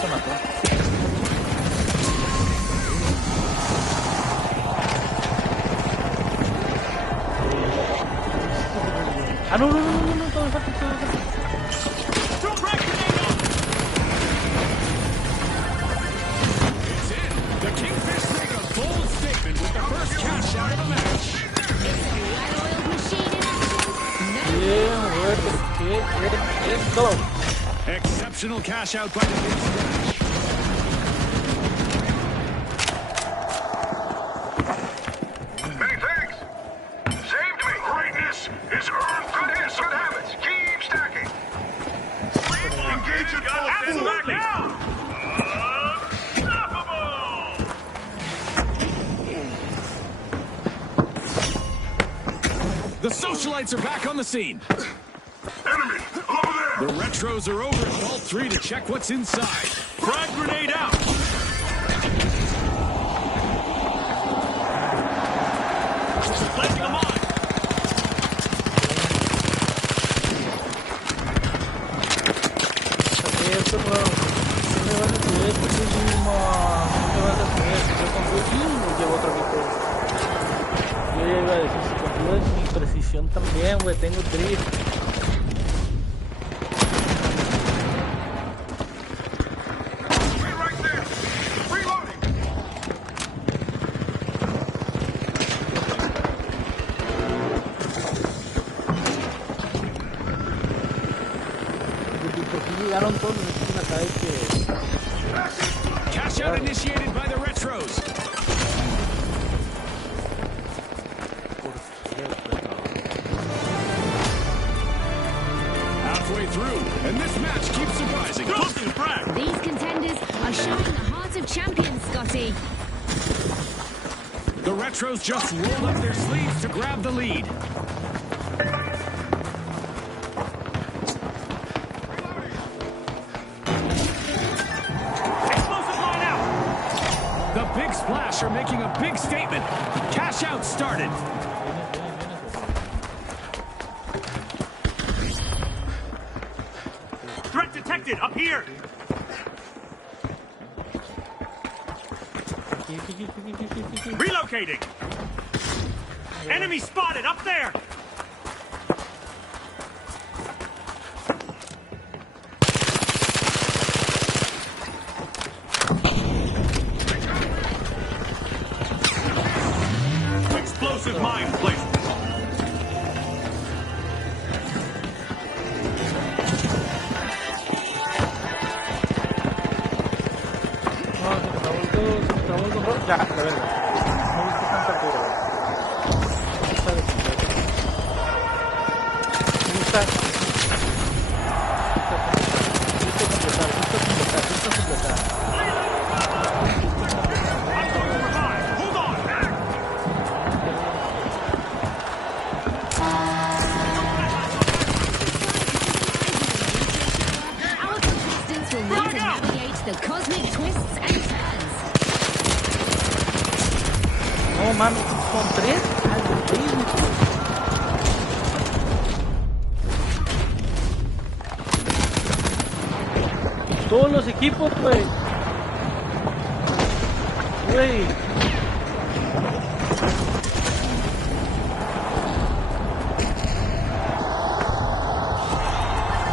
Se mató. Ah, no, todo falta. Throw frag grenade out! It's in. The Kingfish make a bold statement with the first cash out of the match. Well-oiled machine in action. Bien, todo. Exceptional cash out by the Big Splash. Hey, thanks. Saved me. Greatness is earned through this. Good habits. Keep stacking. Engage in full attack now! Unstoppable! The socialites are back on the scene. Enemy, over there. The retros are over at Vault 3 to check what's inside. Frag grenade out. Planting a mine. Eso, bro. ¿Qué me vas a hacer? ¿Qué me vas a hacer? Yo confío y llevo otro equipo. Yo ya iba a decir, si confío en mi precisión también, güey. Tengo drift. Llegaron todos los equipos acá de que... Cash out initiated by the retros. Halfway through, and this match keeps surprising. Tossing frag. These contenders are showing the heart of champions, Scotty. The retros just rolled up their sleeves to grab the lead. Splash are making a big statement. Cash out started. Threat detected up here. Relocating. Enemy spotted up there. Explosive mine placement. Ya, la verga. No he visto tanta altura. Me gusta. Listo completar. Hold on. Our contestants will need to navigate the cosmic twists and turns. No mames, son 3 algoritmos. Todos los equipos, pues. Güey.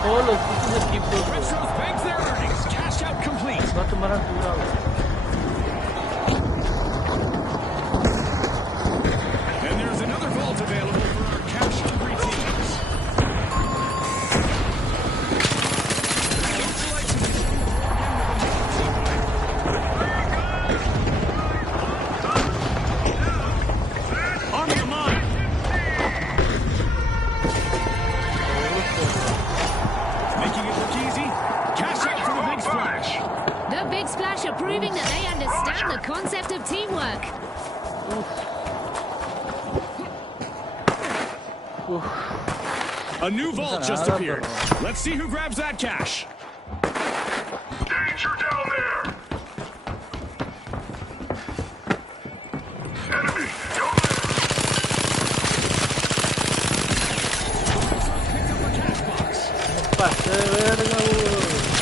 Todos los putos equipos, güey. Retros bank their earnings. Cash out complete. Va a tomar altura, güey. And there's another vault available for our cash-hungry teams. Army of mine. Making it look easy. Cash out for the big splash. The Big Splash are proving that they understand the concept of teamwork. A new vault just appeared. Let's see who grabs that cash. Danger down there. Enemy, down Picked up a cash box. Pasé de verga, güey.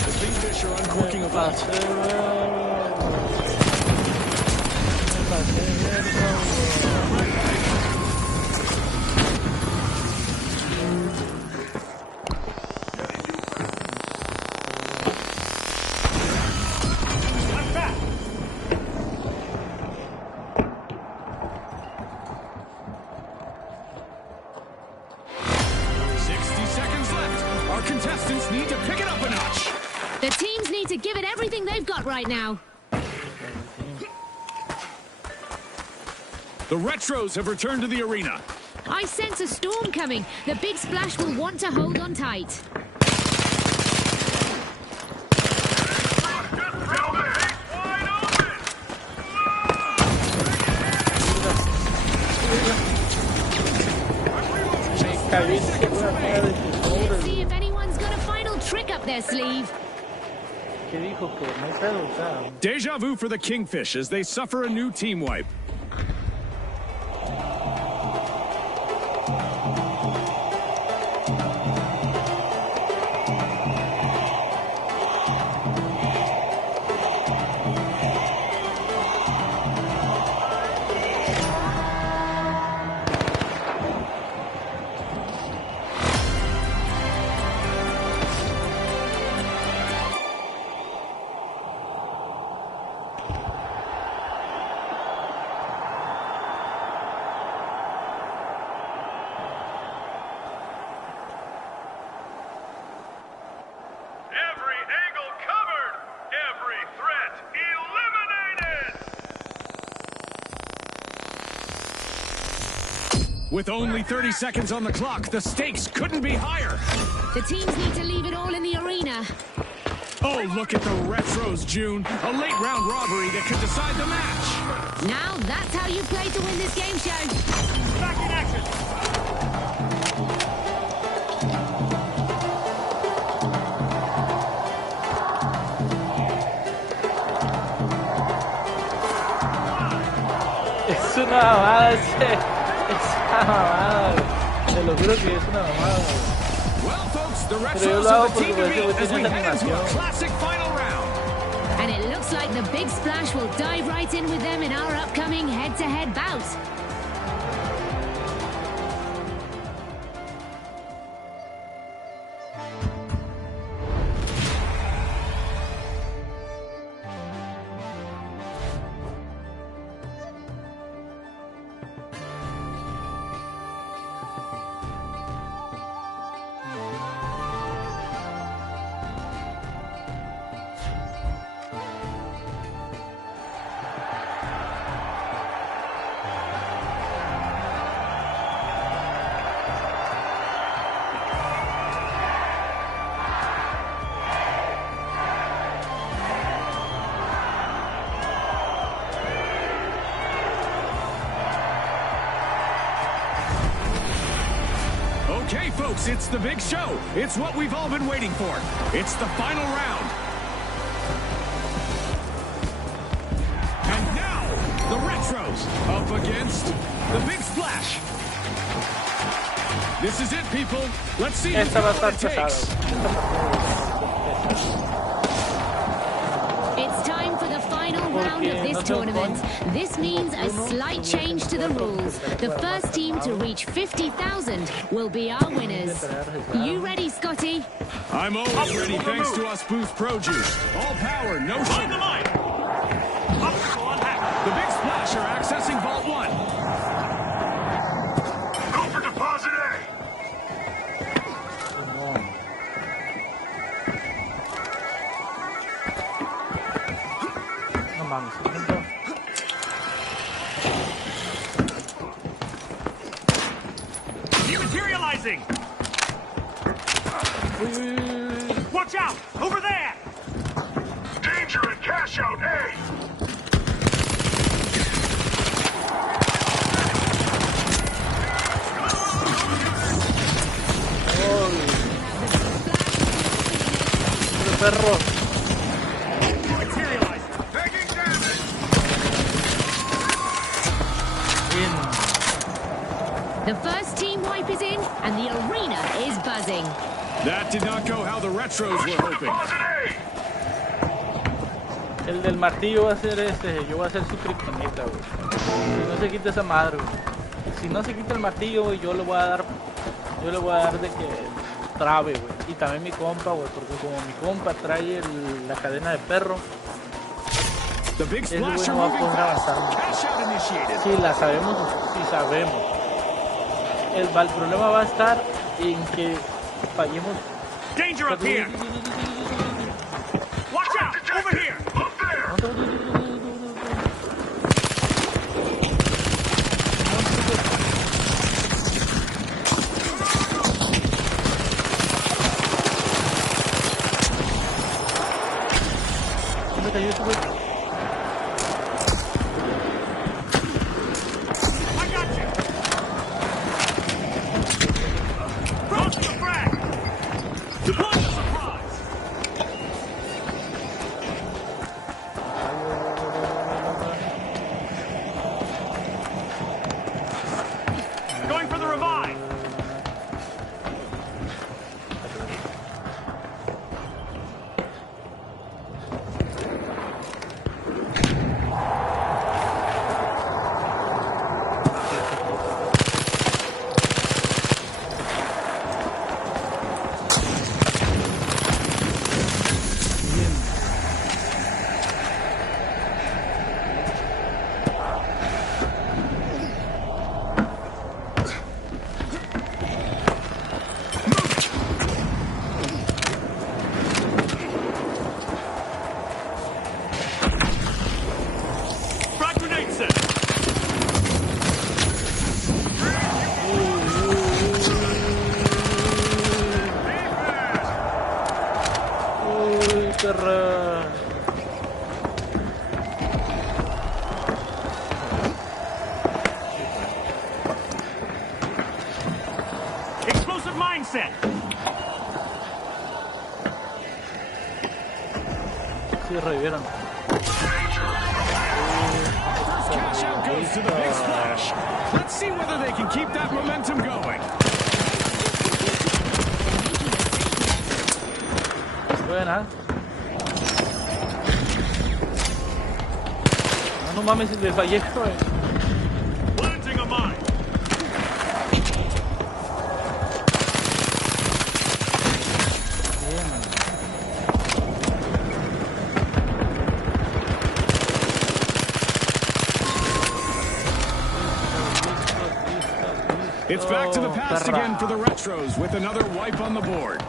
The Kingfisher uncorking a vault. Pasé de verga, güey. Pasé de verga, güey. I'm back. Our contestants need to pick it up a notch. The teams need to give it everything they've got right now. The retros have returned to the arena. I sense a storm coming. The Big Splash will want to hold on tight. Let's see if anyone's got a final trick up their sleeve. Deja vu for the Kingfish as they suffer a new team wipe. Every angle covered. Every threat eliminated. With only 30 seconds on the clock, the stakes couldn't be higher. The teams need to leave it all in the arena. Oh, look at the retros, June. A late round robbery that could decide the match. Now that's how you play to win this game show. Back in action. Es una mamada esa mamada, te lo juro que es una mamada. Well, folks, the Pero yo retros lo hago are the porque team to beat as we tiene head into a animación. classic final round. And it looks like the Big Splash will dive right in with them in our upcoming head-to-head bout. Okay, folks, it's the big show. It's what we've all been waiting for. It's the final round. And now, the retros up against the Big Splash. This is it, people. Let's see who Esta va a what estar it takes. It's time for the final round of this tournament. This means a slight change to the rules. The first team to reach 50,000 will be our winners. You ready, Scotty? I'm always ready thanks to us Boost Pro Juice. All power, no On the sugar. line. Obstacle unhacked. The Big Splash are accessing Vault 1. Go for deposit A. No mames, Dematerializing. Watch out! Over there! Danger and cash out A. perro. Dematerializing. Taking damage. Bien. The first team wipe is in, and the arena is buzzing. That did not go how the retros were hoping. Deposit A. El del martillo va a ser yo voy a hacer su kriptonita, güey. Si no se quita esa madre, güey. Si no se quita el martillo, güey, yo le voy a dar de que trabe, güey. Y también mi compa, güey, porque como mi compa trae la cadena de perro, The Big ese Splash güey are no va a moving poder fast. avanzar. Cash out initiated. Sí, la sabemos, sí sabemos. El problema va a estar en que fallemos. Danger up here! Watch out! Over here! Up there. Me cayó ese güey. I got you! perra. Explosive mindset. Sí, revivieron. First cash out goes to the big splash. Let's see whether they can keep that momentum going. Buena. No mames, le fallé, güey. Planting a mine. It's back to the past again for the Retros with another wipe on the board.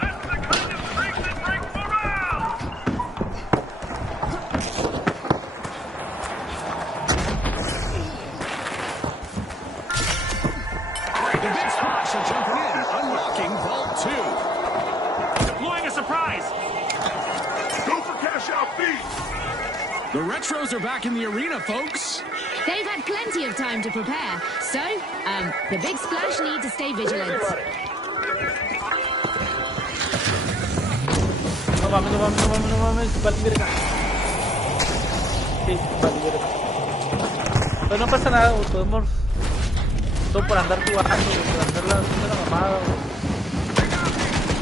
That's the kind of thing that brings morale. The big splash are jumping in, unlocking Vault 2. Deploying a surprise. Go for cash out B. The Retros are back in the arena, folks. They've had plenty of time to prepare, so, the big splash need to stay vigilant. No mames, no mames, no mames, no mames, vale verga. Sí, vale verga. Pero no pasa nada, güey, podemos... Todo por andar jugando, güey, por andar haciendo la mamada, güey.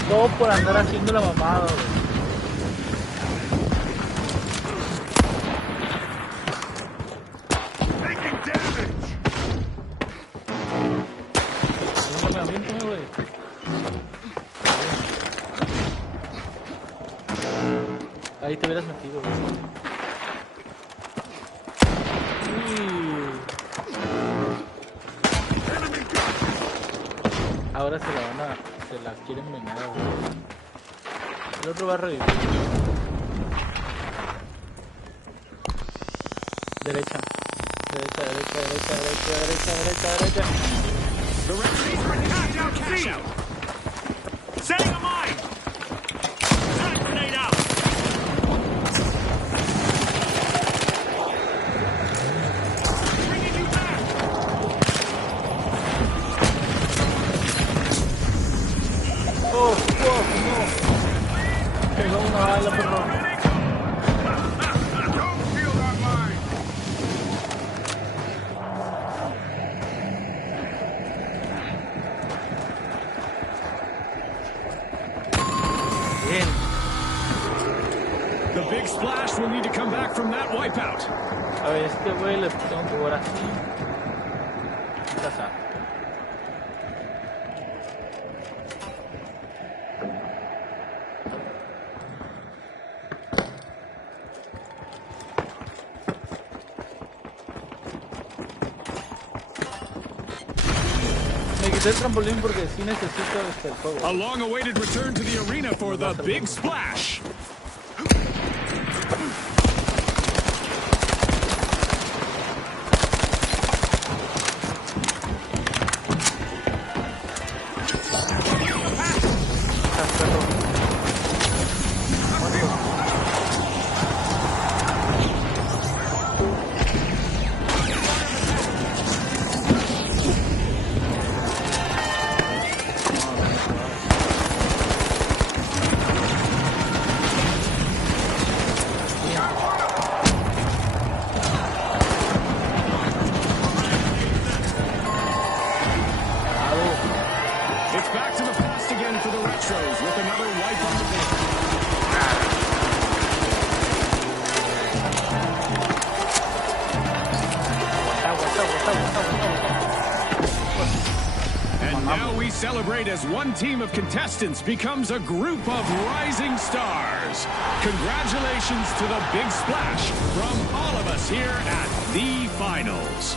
Todo por andar haciendo la mamada, güey. Ahí te hubieras metido, güey. Ahora se la quieren menear, güey. El otro va a revivir. Derecha. Derecha, derecha, derecha, derecha, derecha, derecha, derecha. The Retros are cash out. Setting a mine. Time grenade out. Bringing you back. Oh, fuck, no. Pegó una bala, perro. Don't feel that line. Bien. The big splash will need to come back from that wipeout. A ver, este güey le tengo que jugar así. Casa. Me quité el trampolín porque sí necesito el juego. A long-awaited return to the arena for the big splash. It's back to the past again for the Retros with another wipe on the board. And now we celebrate as one team of contestants becomes a group of rising stars. Congratulations to the Big Splash from all of us here at the Finals.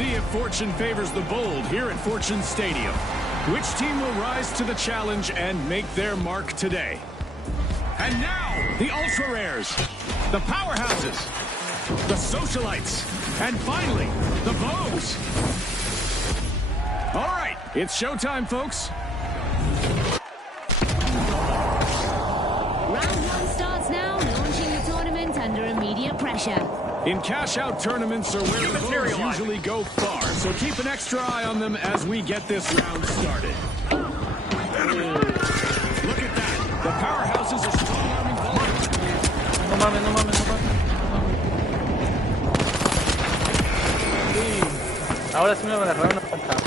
see if fortune favors the bold here at Fortune Stadium. Which team will rise to the challenge and make their mark today? And now, the Ultra Rares, the Powerhouses, the Socialites, and finally, the Vogues. All right, it's showtime, folks. Round one starts now, launching the tournament under immediate pressure. In cash-out tournaments are where the Vogues usually go far, so keep an extra eye on them as we get this round started. Look at that. The Powerhouses are strong-arming Vogues. No mames, no mames, no mames. Sí. Ahora sí me agarraron la patada.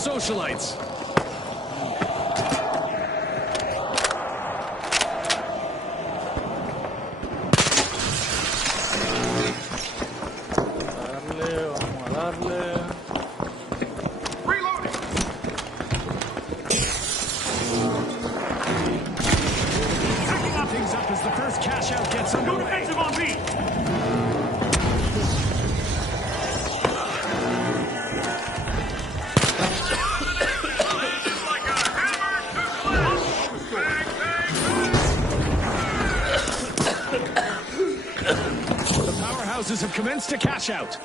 Socialites. Vamos a darle. Reloading. Picking things up as the first cash out gets underway. Defensive on me. Have commenced to cash out.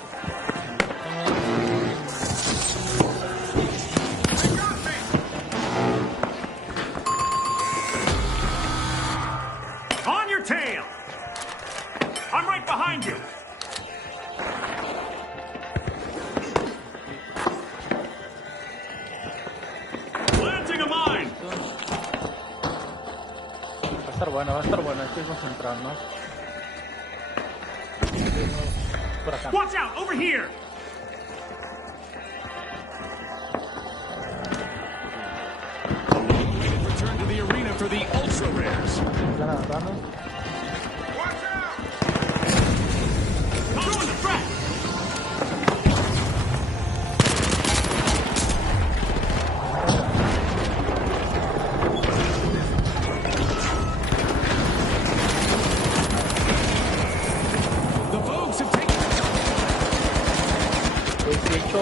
On your tail. I'm right behind you. Planting a mine. Va a estar bueno, hay que concentrarnos. Watch out, over here! Return to the arena for the Ultra Rares. Watch out! Throwing the threat!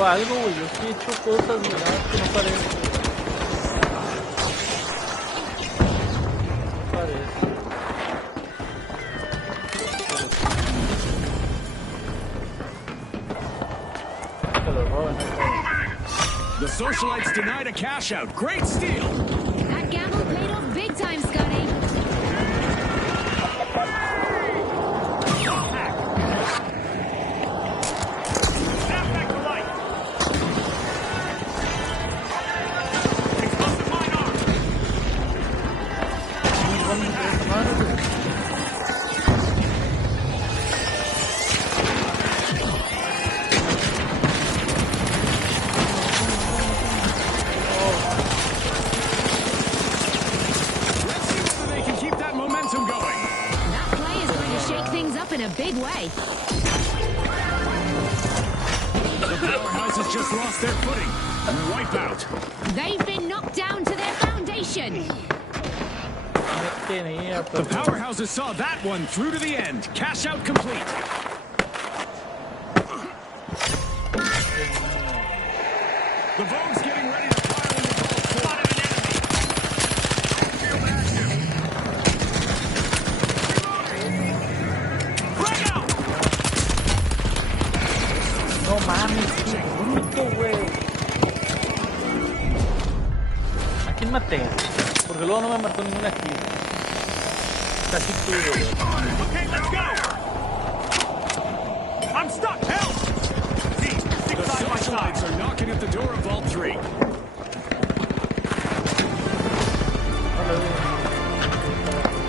Algo, güey, yo sí he hecho cosas, ¿verdad? Que no parece. No parece. Que lo roben, The Socialites denied a cash out. Great steal. That gamble paid off big time, Scotty. In a big way. The Powerhouses just lost their footing. Wipe out. They've been knocked down to their foundation. The Powerhouses saw that one through to the end. Cash out complete. The Vogue's getting ready to fire in the ball. Spotted an enemy. No mames, qué bruto, güey. ¿A quién maté? Porque luego no me mató ninguna kill. Casi tuve, güey. Okay, let's go! I'm stuck! Help! Team, stick The side by side. Socialites are knocking at the door of Vault 3.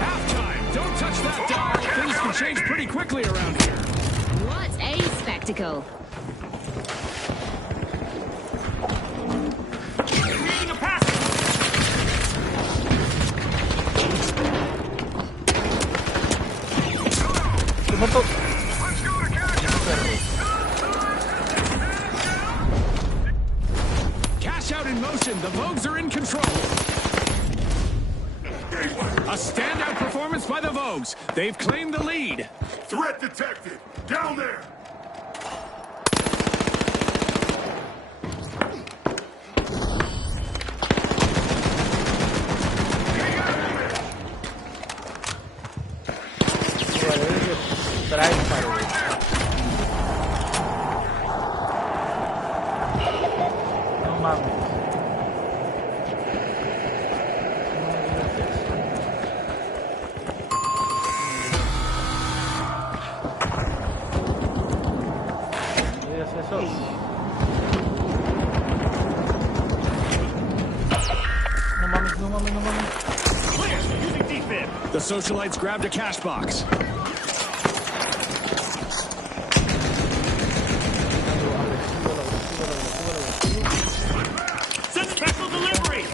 Halftime! Don't touch that dial. Things can change pretty quickly around here. What a spectacle. Creating a pass. Let's go to Cash out in motion. The Vogues are in control. A standout performance by the Vogues. They've claimed the lead. Threat detected. Down there. No mames. No digas eso. No mames, no mames, no mames. Clear. Using defib. The Socialites grabbed a cash box. Send special delivery.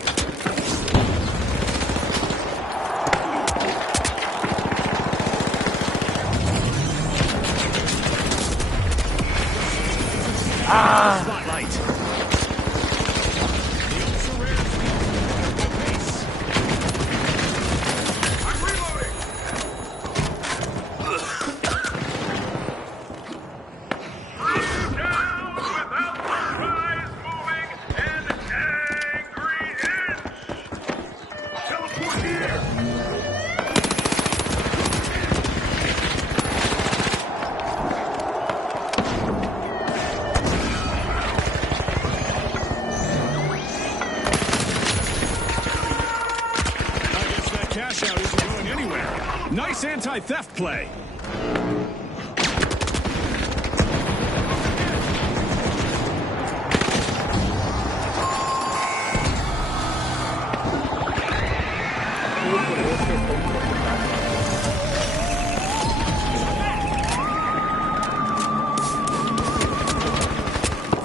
Spotlight. The ultra rare pace. I'm reloading. Down without surprise moving and angry inch. Teleport here. I guess that cash out isn't going anywhere. Nice anti-theft play.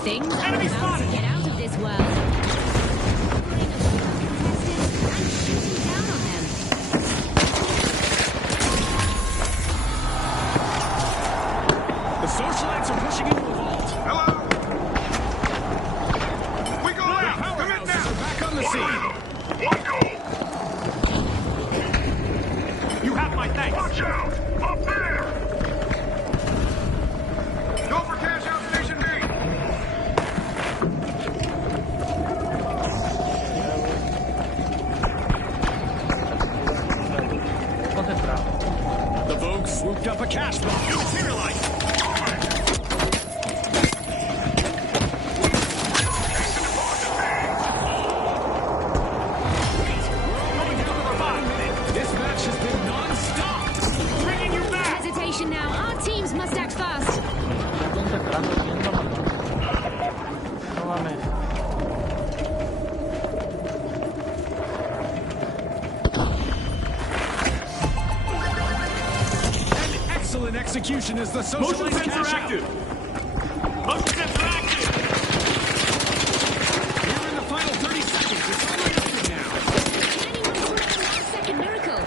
Things are Enemy about to spotted. get out of this world. And shooting down on them. The Socialites are pushing into the vault. Hello. We go out. Commit Powerhouses now. are back on the scene. One goal. You have my thanks. Watch out. Up there. Go for cash out station B. Concentrado. The Vogue swooped up a cash box. Materialize. Going down to the bottom. This match has been non-stop. Bringing you back. Hesitation now. Our teams must act fast. Está concentrando bien, no mames. No mames. An excellent execution as the Motion Socialites sensor cash out. active. Motion sensor active. We're in the final 30 seconds. It's only open now. Anyone pull out a last-second miracle?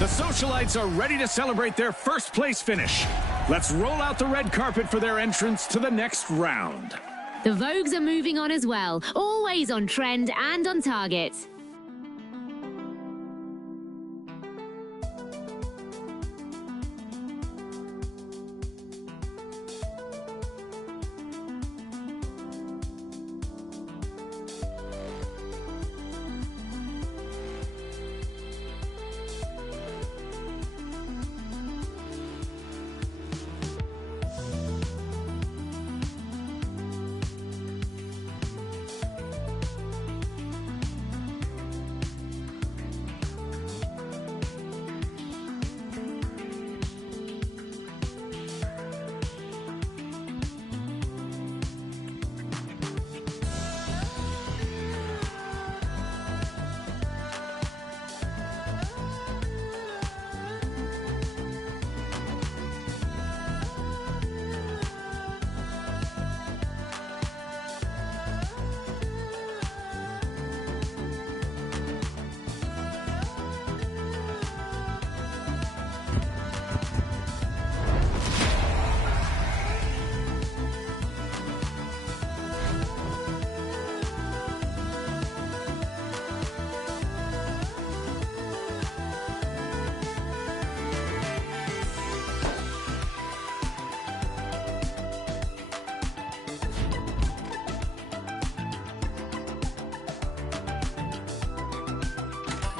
The Socialites are ready to celebrate their first place finish. Let's roll out the red carpet for their entrance to the next round. The Vogues are moving on as well. Always on trend and on target.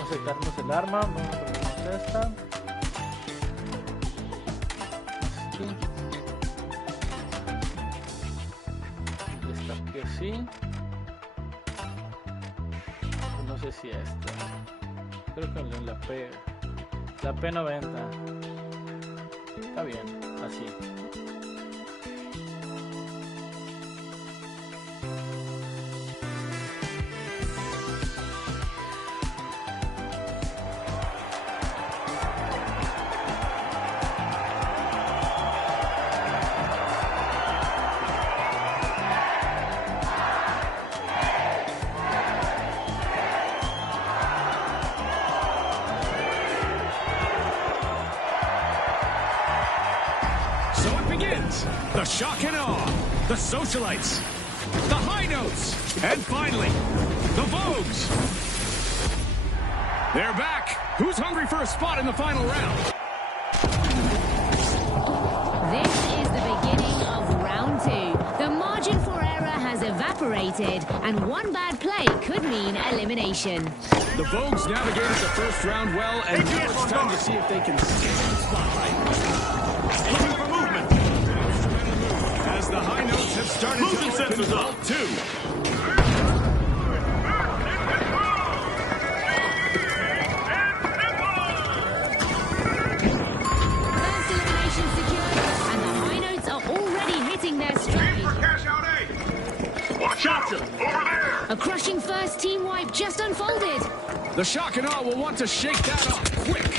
Vamos a quitarnos el arma, vamos a ponernos esta. Así. Esta que sí. No sé si esta. Creo que la P. La P90. Está bien, así. The shock and awe, the socialites, the high notes, and finally, the Vogues. They're back. Who's hungry for a spot in the final round? This is the beginning of round 2. The margin for error has evaporated, and one bad play could mean elimination. The Vogues navigated the first round well, and now it's time to see if they can stay in the spotlight. Looking for movement. As the high notes have started Motion to open sensors up. vault 2. First elimination secured, and the high notes are already hitting their stride. Cash out A. Watch out! Gotcha. Over there! A crushing first team wipe just unfolded. The shock and awe will want to shake that off quick.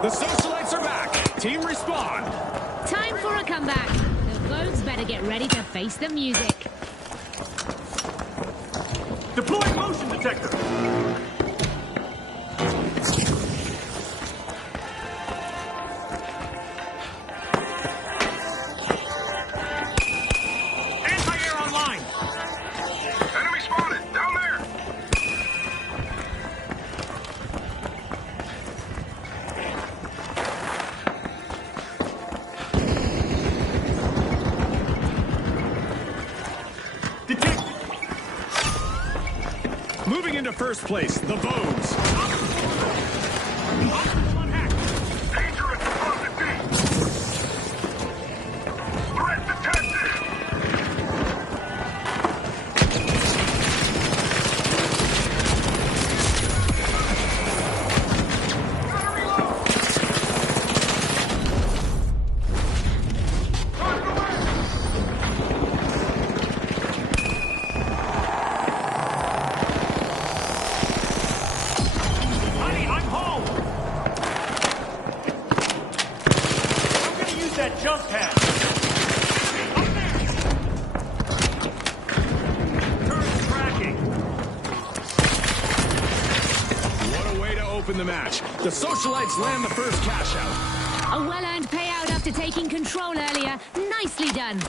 The socialites are back. Team respawn. Time for a comeback. The Vogues better get ready to face the music. Deploying motion detector. Anti-air online. Enemy spotted! Down there! Detect. Moving into first place, the Vogues. Danger at deposit B! Threat detected! Honey, I'm home. I'm gonna use that jump pad. Up there. Turret tracking. What a way to open the match. The socialites land the first cash out. A well-earned payout after taking control earlier. Nicely done.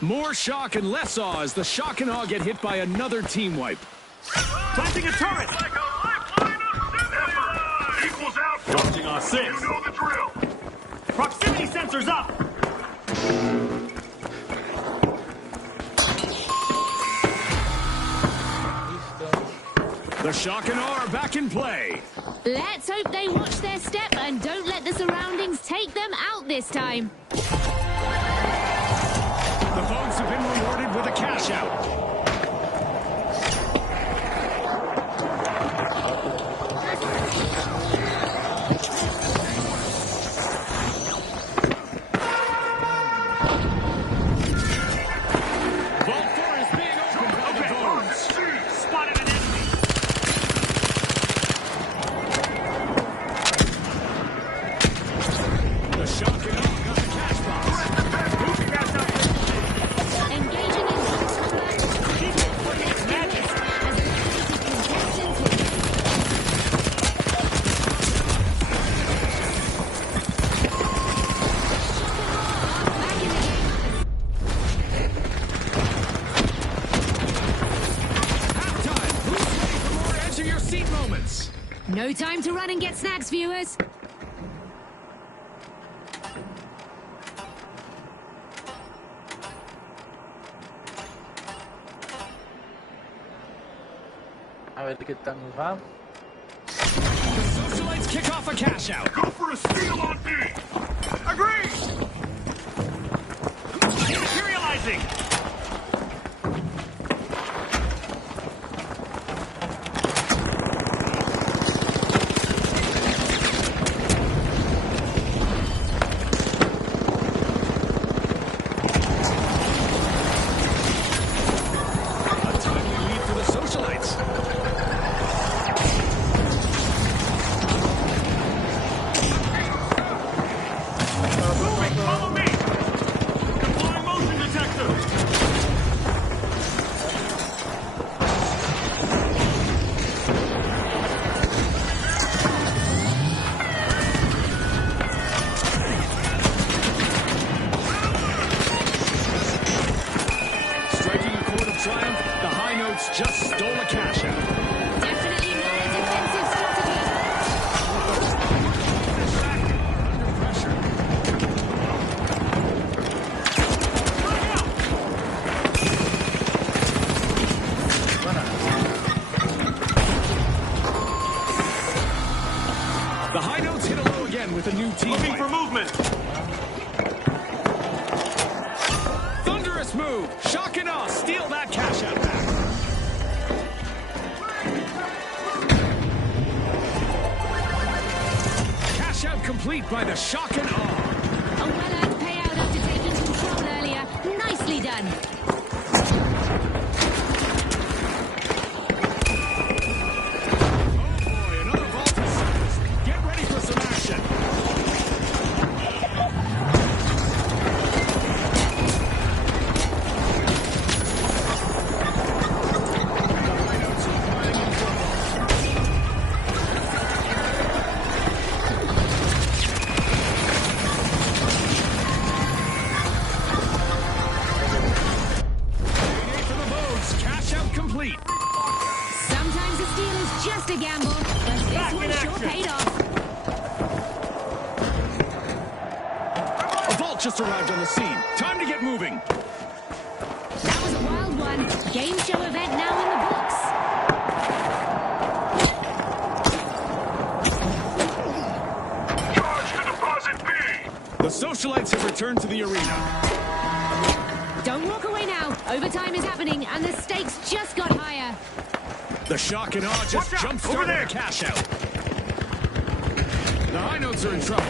More shock and less awe as the shock and awe get hit by another team wipe. Planting a turret. Like a lifeline of Effort equals out. Launching on 6. You know the drill. Proximity sensors up. The shock and awe are back in play. Let's hope they watch their step and don't let the surroundings take them out this time. The Vogues have been rewarded with a cash out. No time to run and get snacks, viewers. A ver qué tal nos va. The Socialites kick off a cash out. Go for a steal on B. Agreed. Materializing. A timely lead for the Socialites. Moving. Follow me. Deploying motion detector. Striking a chord of triumph, the high notes just stole a cash out. Definitely not a defensive strategy. Under pressure. The high notes hit a low again with a new team Looking fight. for movement. Thunderous move. Shock and awe. Steal that cash out back. Cash out complete by the shock and awe. A well-earned payout after taking control earlier. Nicely done. Oh boy, another vault is sized. Get ready for some action. Payday for the Vogues. Cash out complete. Sometimes a steal is just a gamble, but this Back in one sure action. paid off. A vault just arrived on the scene. Time to get moving. That was a wild one. Game show event now in the books. Charge to deposit B. The Socialites have returned to the arena. Don't walk away now. Overtime is happening, and the stakes just got higher. The shock and awe just Watch out, jump over started there. a cash out. The high notes are in trouble.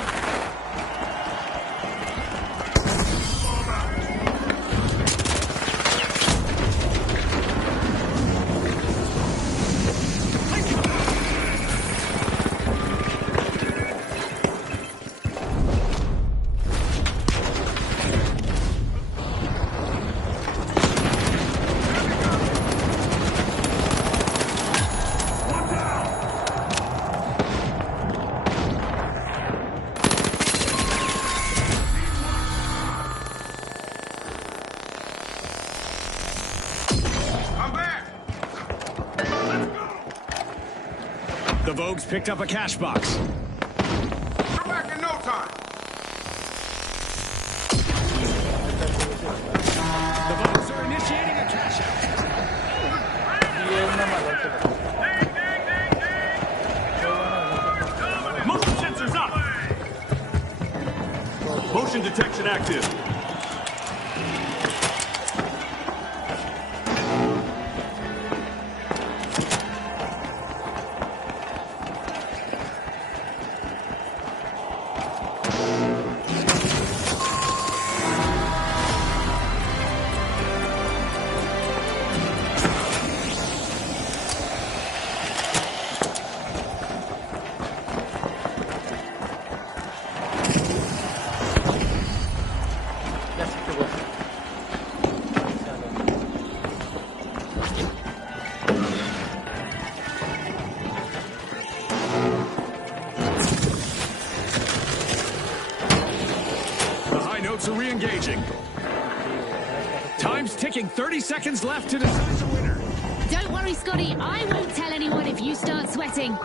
I'm back. The Vogues picked up a cash box. We're back in no time. The Vogues are initiating a cash out. Y es una mala alternativa. Motion sensors up. Motion detection active. Ya se pegó. The high notes are re-engaging. Time's ticking. 30 seconds left to decide the winner. Don't worry, Scotty. I won't tell anyone if you start sweating.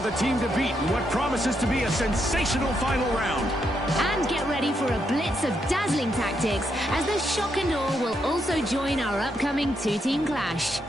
The team to beat in what promises to be a sensational final round. And get ready for a blitz of dazzling tactics as the shock and awe will also join our upcoming two-team clash.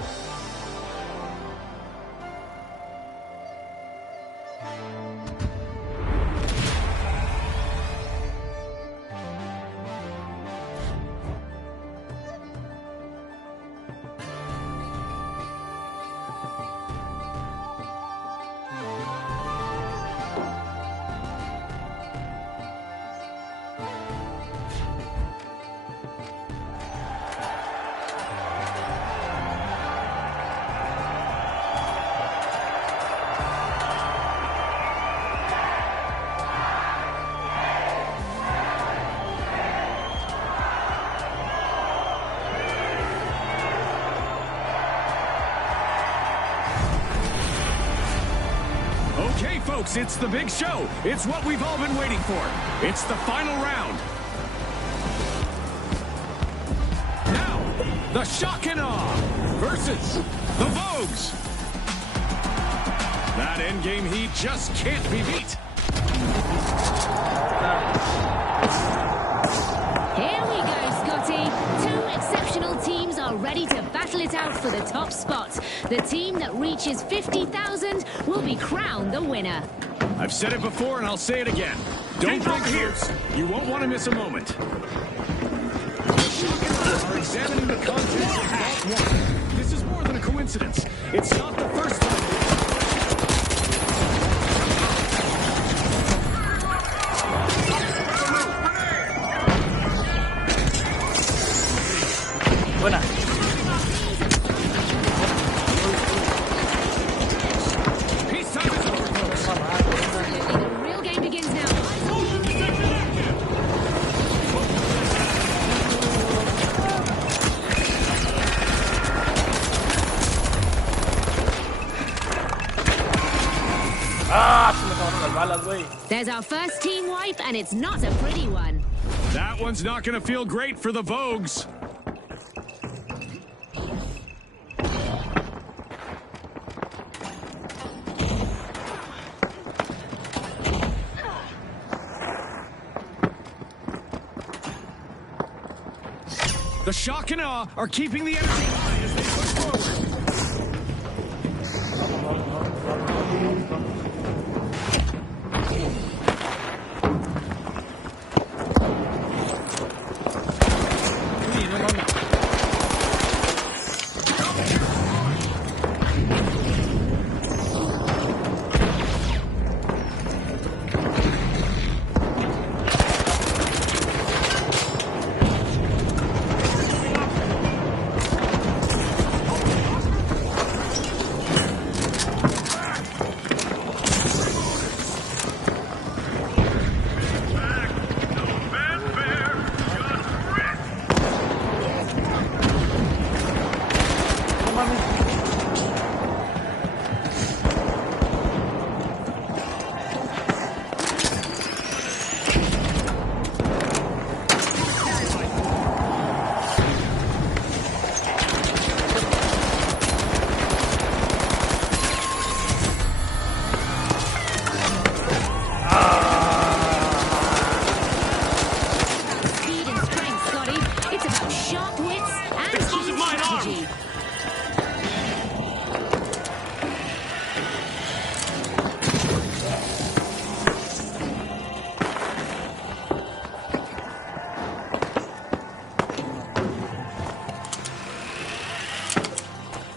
Okay, folks, it's the big show. It's what we've all been waiting for. It's the final round. Now, the Shock and Awe versus the Vogues. That endgame heat just can't be beat. Here we go, Scotty. Two exceptional teams are ready to battle it out for the top spot. The team that reaches 50,000 will be crowned the winner. I've said it before and I'll say it again. Don't break loose. You won't want to miss a moment. The Shock and Awe are examining the contents of Vault 1. This is more than a coincidence. It's not the first time. Buena. Peacetime is over, folks. Absolutely, the real game begins now. Ah, se me acabaron las balas, güey. There's our first team wipe, and it's not a pretty one. That one's not going to feel great for the Vogues. The Shock and Awe are keeping the energy high as they push forward.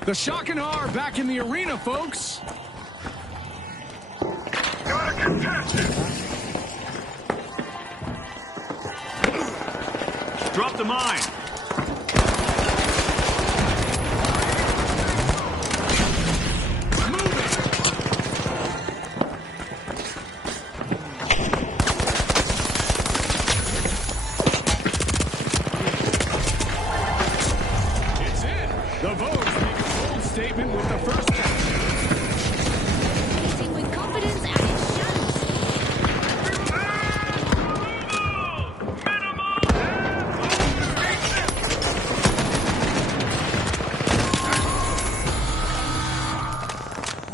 The Shock and Awe are back in the arena, folks. Got a contestant. Drop the mine. It's in. The Vogues make a bold statement with the first catch. Hitting with confidence, and it shows.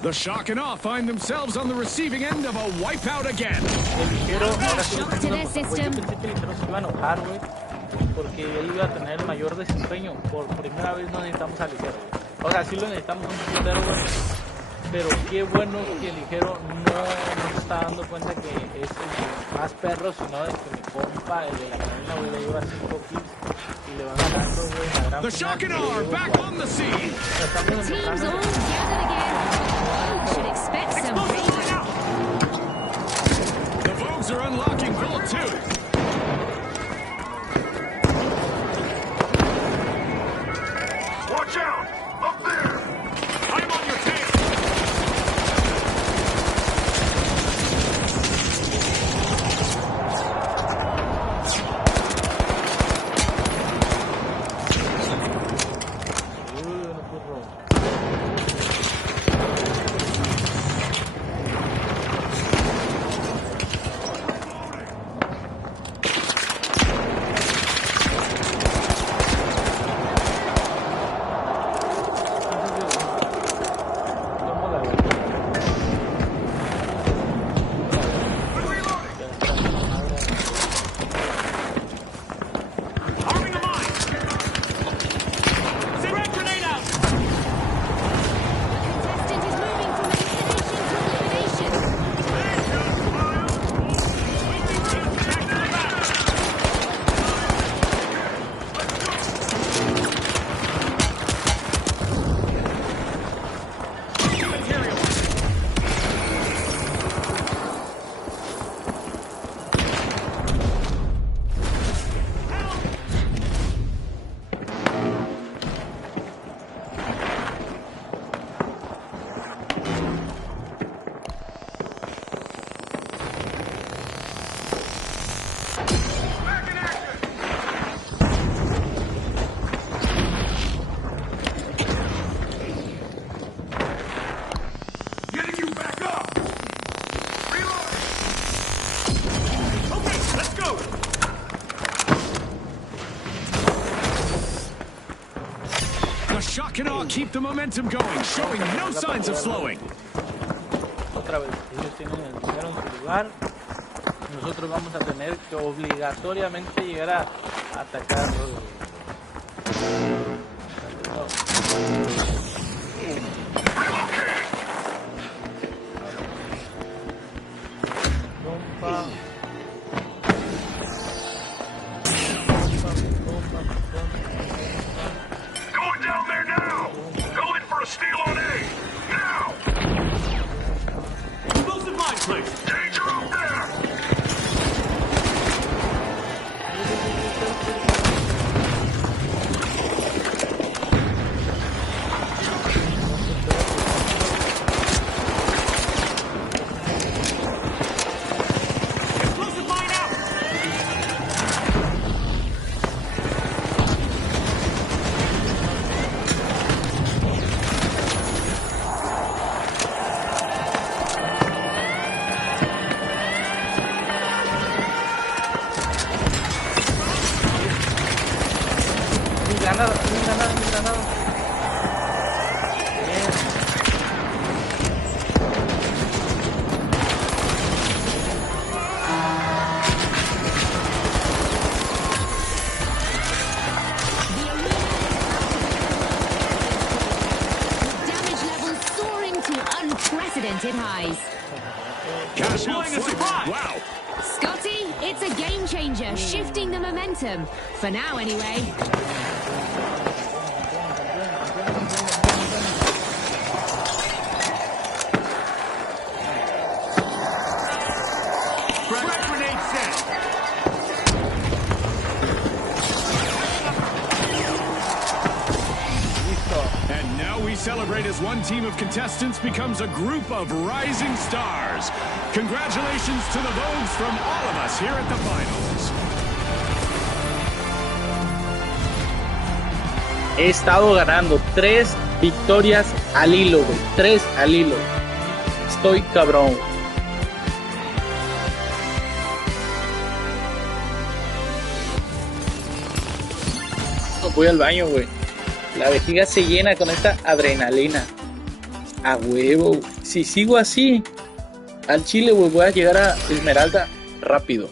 The Shock and Awe find themselves on the receiving end of a wipeout again. El ligero, ahora sí, yo pensé que el ligero se iba a enojar, güey, porque él iba a tener el mayor desempeño. Por primera vez no necesitamos al ligero, güey. O sea, sí lo necesitamos un puntero, güey. Pero qué bueno que el ligero no se está dando cuenta que es el más perro, sino de que mi compa, el de la cadena, güey, le lleva 5 kills y le va ganando, güey, la gran The Shock and Awe are back on the scene. The teams all gathered again. Should expect some rain. The Vogues are unlocking Gold 2. Watch out! Up there! I'm on your tail. Arming a mine. Send a grenade out. Contestant is moving from elimination to elimination. Back in action! Getting you back up! Reloading! Okay, let's go. The Shock and Awe keep the momentum going, showing no signs of slowing. Otra vez, ellos tienen el primero en su lugar. Nosotros vamos a tener que obligatoriamente llegar a atacar. Compa. Going down there now! Go in for a steal on A! Now! Explosive mine placed. Danger up there! Explosive mine out. Mi granada. Bien. Damage levels soaring to unprecedented highs. Cash out Deploying a flank. surprise. Wow. Scotty, it's a game changer, shifting the momentum. For now, anyway. Frag grenade set. Listo. And now we celebrate as one team of contestants becomes a group of rising stars. Congratulations to the Vogues from all of us here at the finals. He estado ganando 3 victorias al hilo, güey. 3 al hilo. Estoy cabrón. Voy al baño, güey. La vejiga se llena con esta adrenalina. A huevo. si sigo así, al chile, güey, voy a llegar a Esmeralda rápido.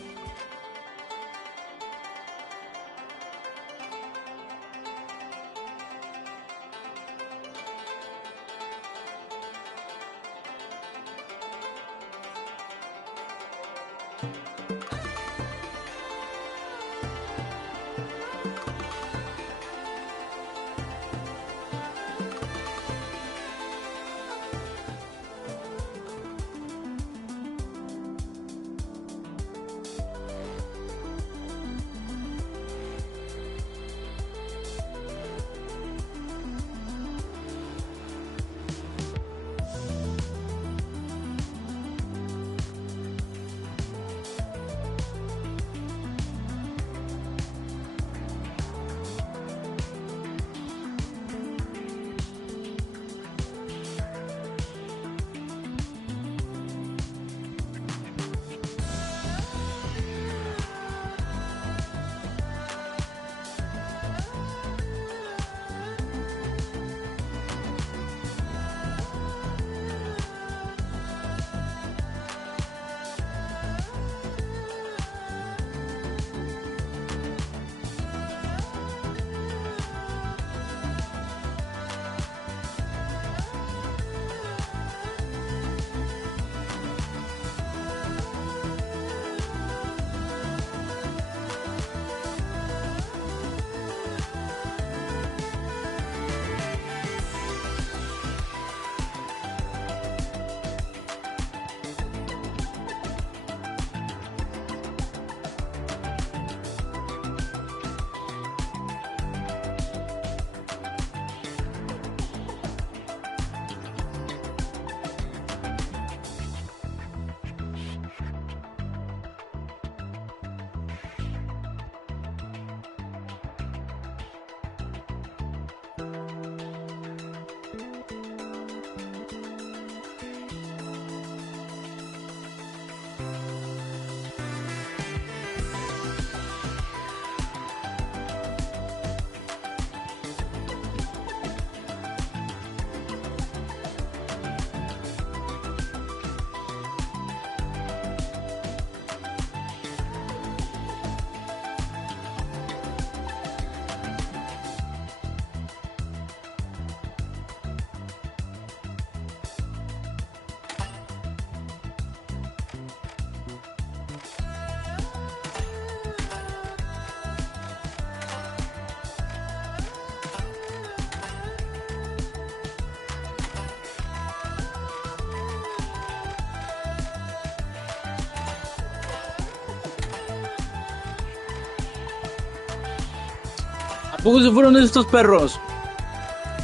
¿A poco se fueron estos perros?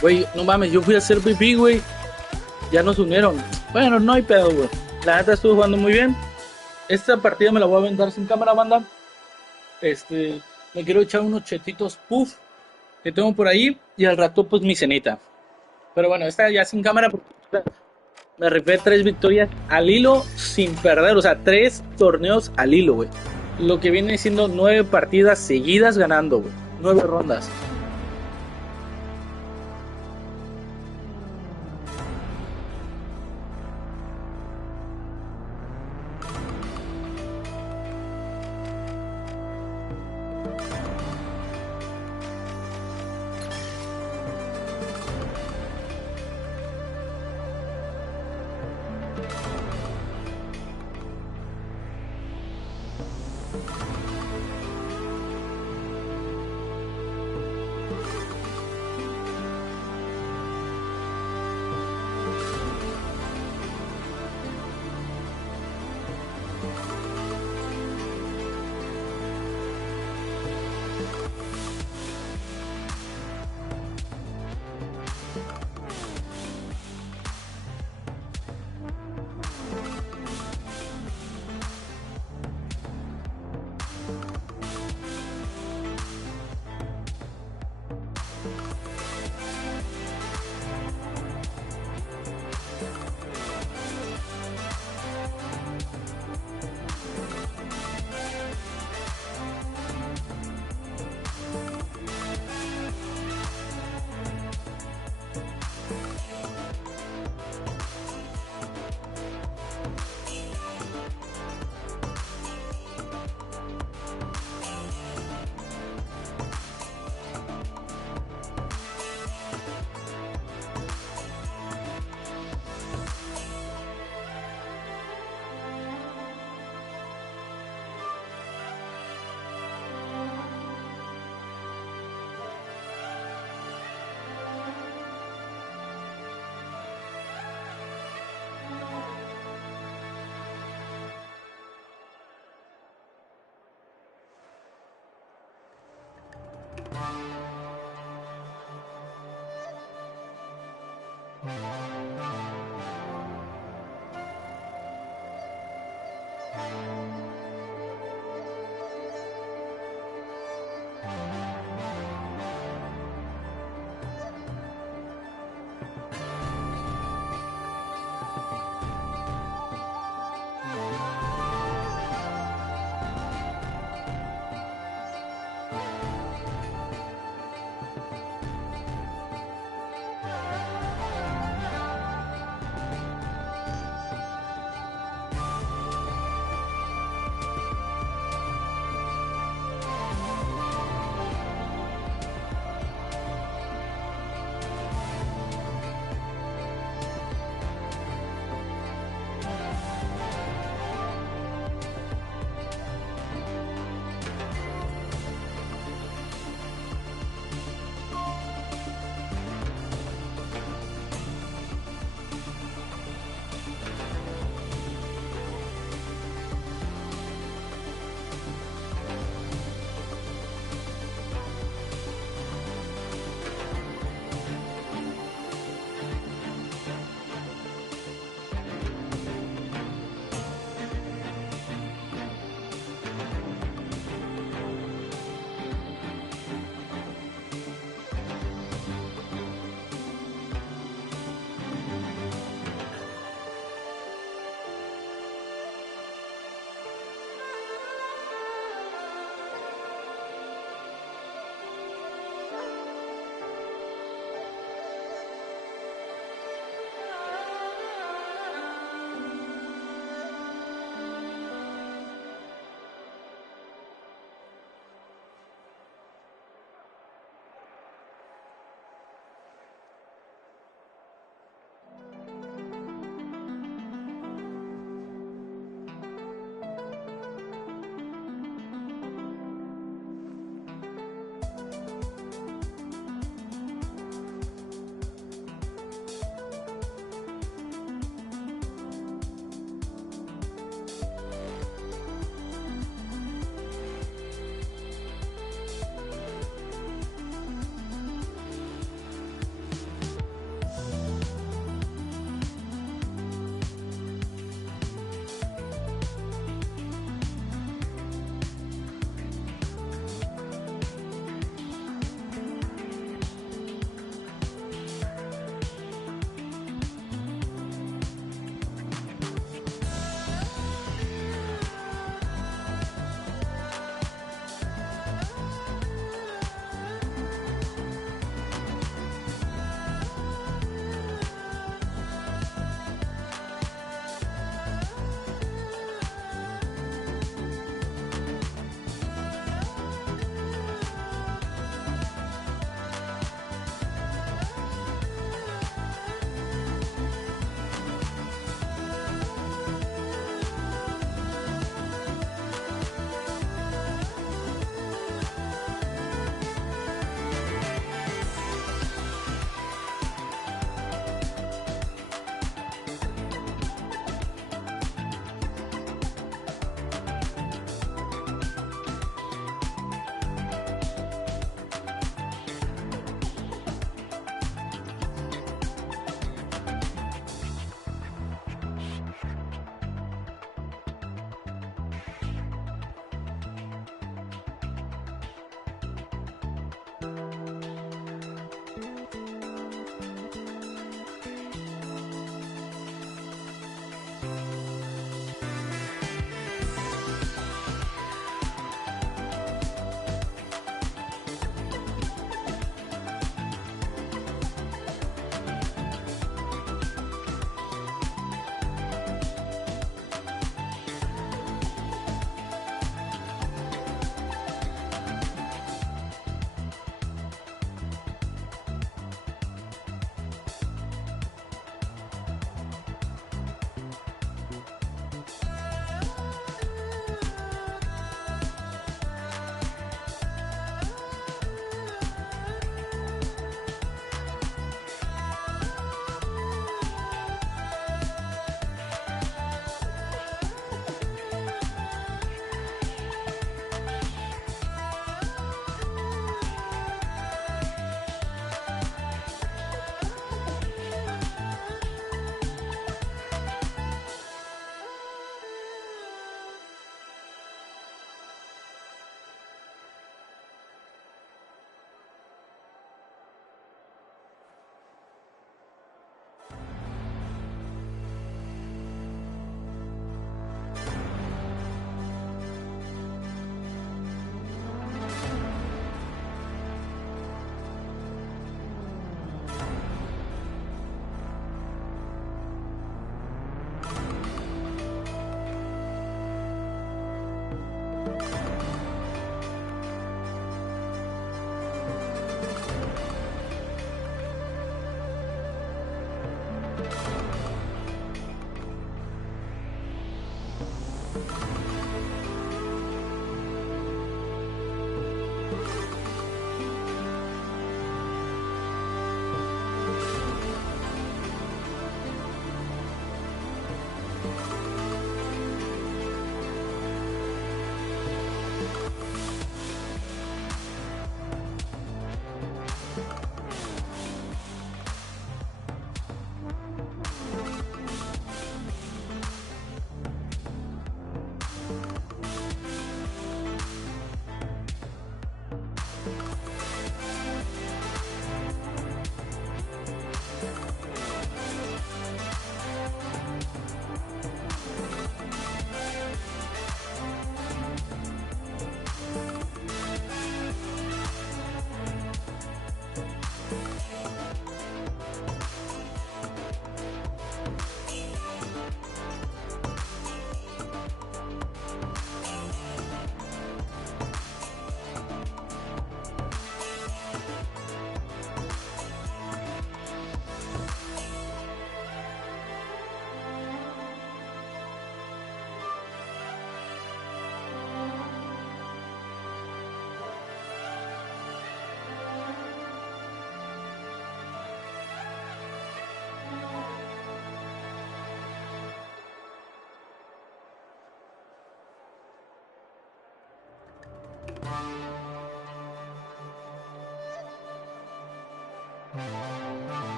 Güey, no mames, yo fui a hacer pipí, güey. Ya nos unieron. Bueno, no hay pedo, güey. La neta estuvo jugando muy bien. Esta partida me la voy a aventar sin cámara, banda. Me quiero echar unos chetitos puff que tengo por ahí. Y al rato, pues, mi cenita. Pero bueno, esta ya sin cámara porque me rifé 3 victorias al hilo sin perder. O sea, 3 torneos al hilo, güey. Lo que viene siendo 9 partidas seguidas ganando, güey. 9 rondas.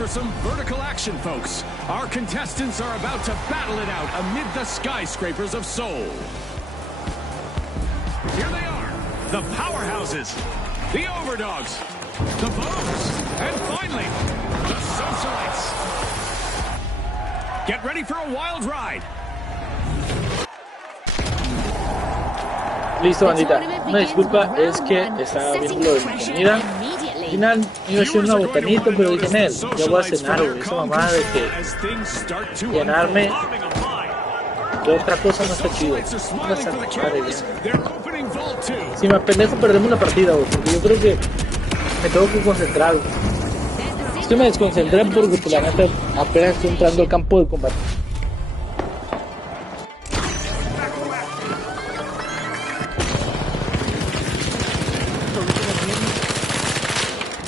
for some vertical action, folks. Our contestants are about to battle it out amid the skyscrapers of Seoul. Here they are, the powerhouses, the overdogs, the Bows, and finally, the socialites. Get ready for a wild ride. Listo, bandita. Una disculpa, es que estaba viendo lo de mi comida. Al final iba a ser una botanita, pero dije, Nel, ya voy a cenar, güey. Esa mamada de que llenarme de otra cosa no está chido. Una madre, güey. Si me apendejo, perdemos la partida, güey. Porque yo creo que me tengo que concentrar, güey. Es que me desconcentré porque, pues, la neta, apenas estoy entrando al campo de combate.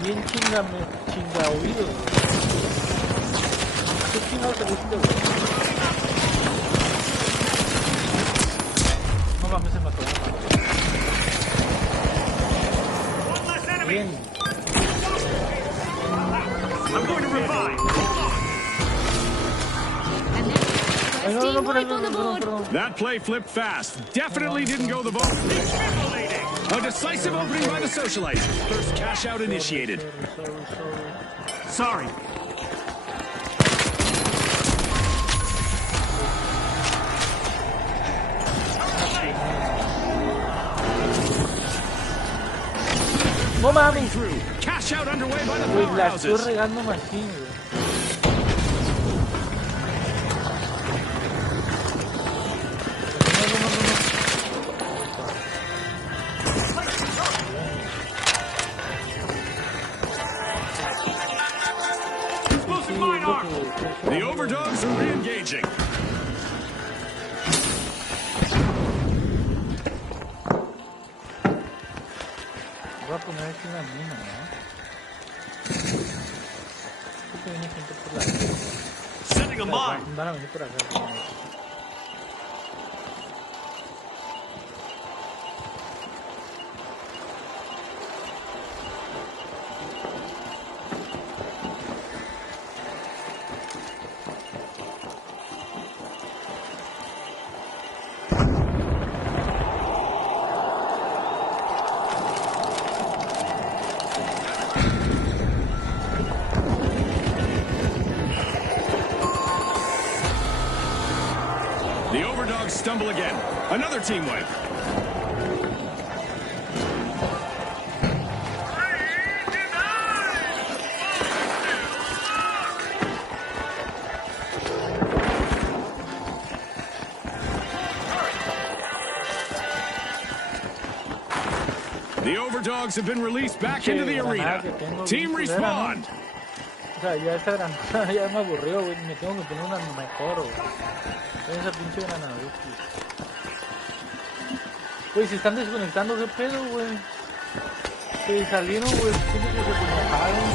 Bien chinga oído. ¿Qué chingado te gusta, güey? No mames, se mató. Bien. I'm going to revive. No, perdón. That play flipped fast. Definitely didn't go the vote. A decisive opening by the socialites. First cash out initiated. Sorry. No mames. Through. Cash out underway by the Güey, la estoy powerhouses. regando machín, güey. The overdogs are re-engaging. Voy a poner aquí una mina, ¿no? Creo que viene gente por la... Sending a mine. Van a venir por acá. The overdogs stumble again. Another team wipe. The overdogs have been released back into the arena. Team respawn. O sea, ya esta granada ya me aburrió, güey. Me tengo que poner una mejor, güey. Esa pinche granada, güey. Se están desconectando, ¿qué pedo, güey? Se salieron, güey. Siento que se enojaron.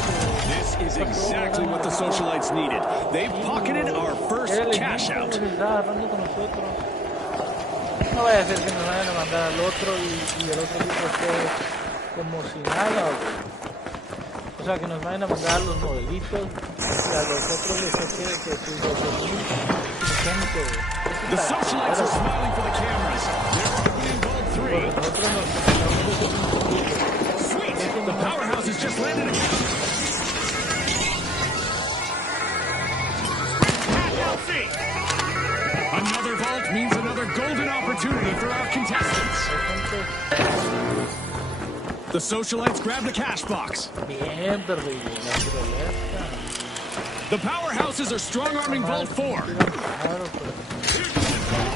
This is exactly what the socialites needed. They've pocketed our first cash out. Se está agarrando con nosotros. No vaya a ser que nos vayan a mandar al otro y el otro equipo esté como si nada, güey. O sea, que nos vayan a mandar a los modelitos y a los otros les toque que sus 2000 gente. The socialites are smiling for the cameras. They're in gold 3. Sweet! The powerhouse has just landed again. Another vault means another golden opportunity for our contestants. The socialites grab the cash box. Bien, perdido, The powerhouses are strong-arming Vault 4.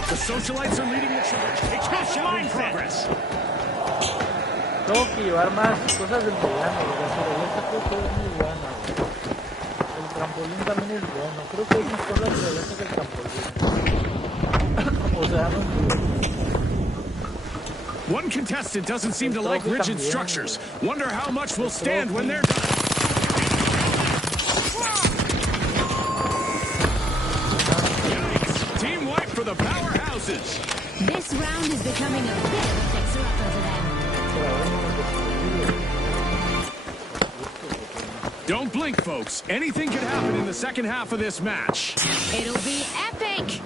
The socialites are leading the charge. A cash out in progress. Tengo que llevar más cosas del mediano, la naturaleza creo que es muy buena. El trampolín también es bueno, creo que es mejor la naturaleza que el trampolín. O sea, no entiendo. One contestant doesn't seem to like rigid structures. Wonder how much will stand when they're done. Yikes. Team wipe for the powerhouses. This round is becoming a bit of a fixer-upper for them. Don't blink, folks. Anything could happen in the second half of this match. It'll be epic.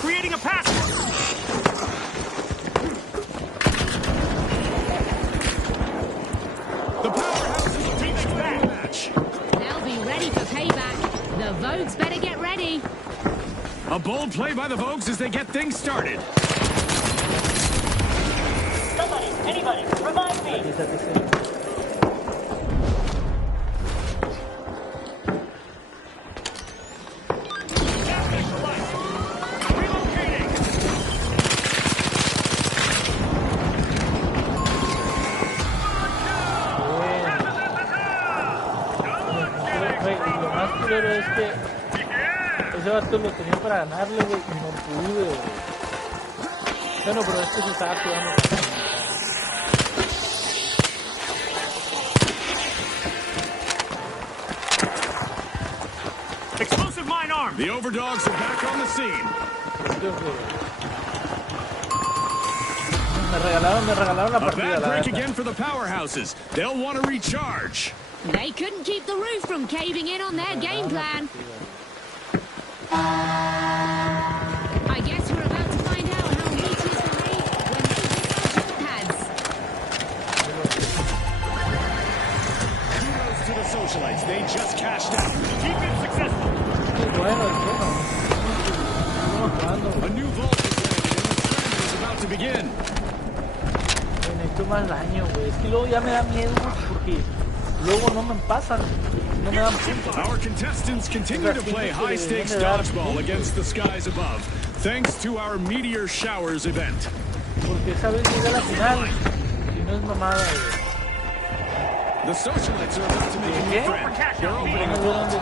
Creating a pass. The powerhouses are taking back the match. They'll be ready for payback. The Vogues better get ready. A bold play by the Vogues as they get things started. Somebody, anybody, revive me! Pero es que ese vato lo tenía para ganarle, güey, y no pude, güey. Bueno, pero es que se estaba jugando. Explosive mine arm. The Overdogs are back on the scene. Me regalaron la A partida. bad break again for the powerhouses. They'll want to recharge. They couldn't keep the roof from caving in on their game plan. I guess we're about to find out how meteors behave when they hit our pads. Kudos to the socialites. They just cashed out. Keep it successful. A new vault is ready and the scramble is about to begin. Necesito más daño, güey. Es que luego ya me da miedo, güey, porque luego no me pasan. No me dan puntos. Our contestants continue to play high-stakes dodgeball against the skies above, thanks to our Meteor Showers event. Porque esa vez llega a la final y no es mamada, güey. The socialites are about to make a new friend. They're No opening me a dieron de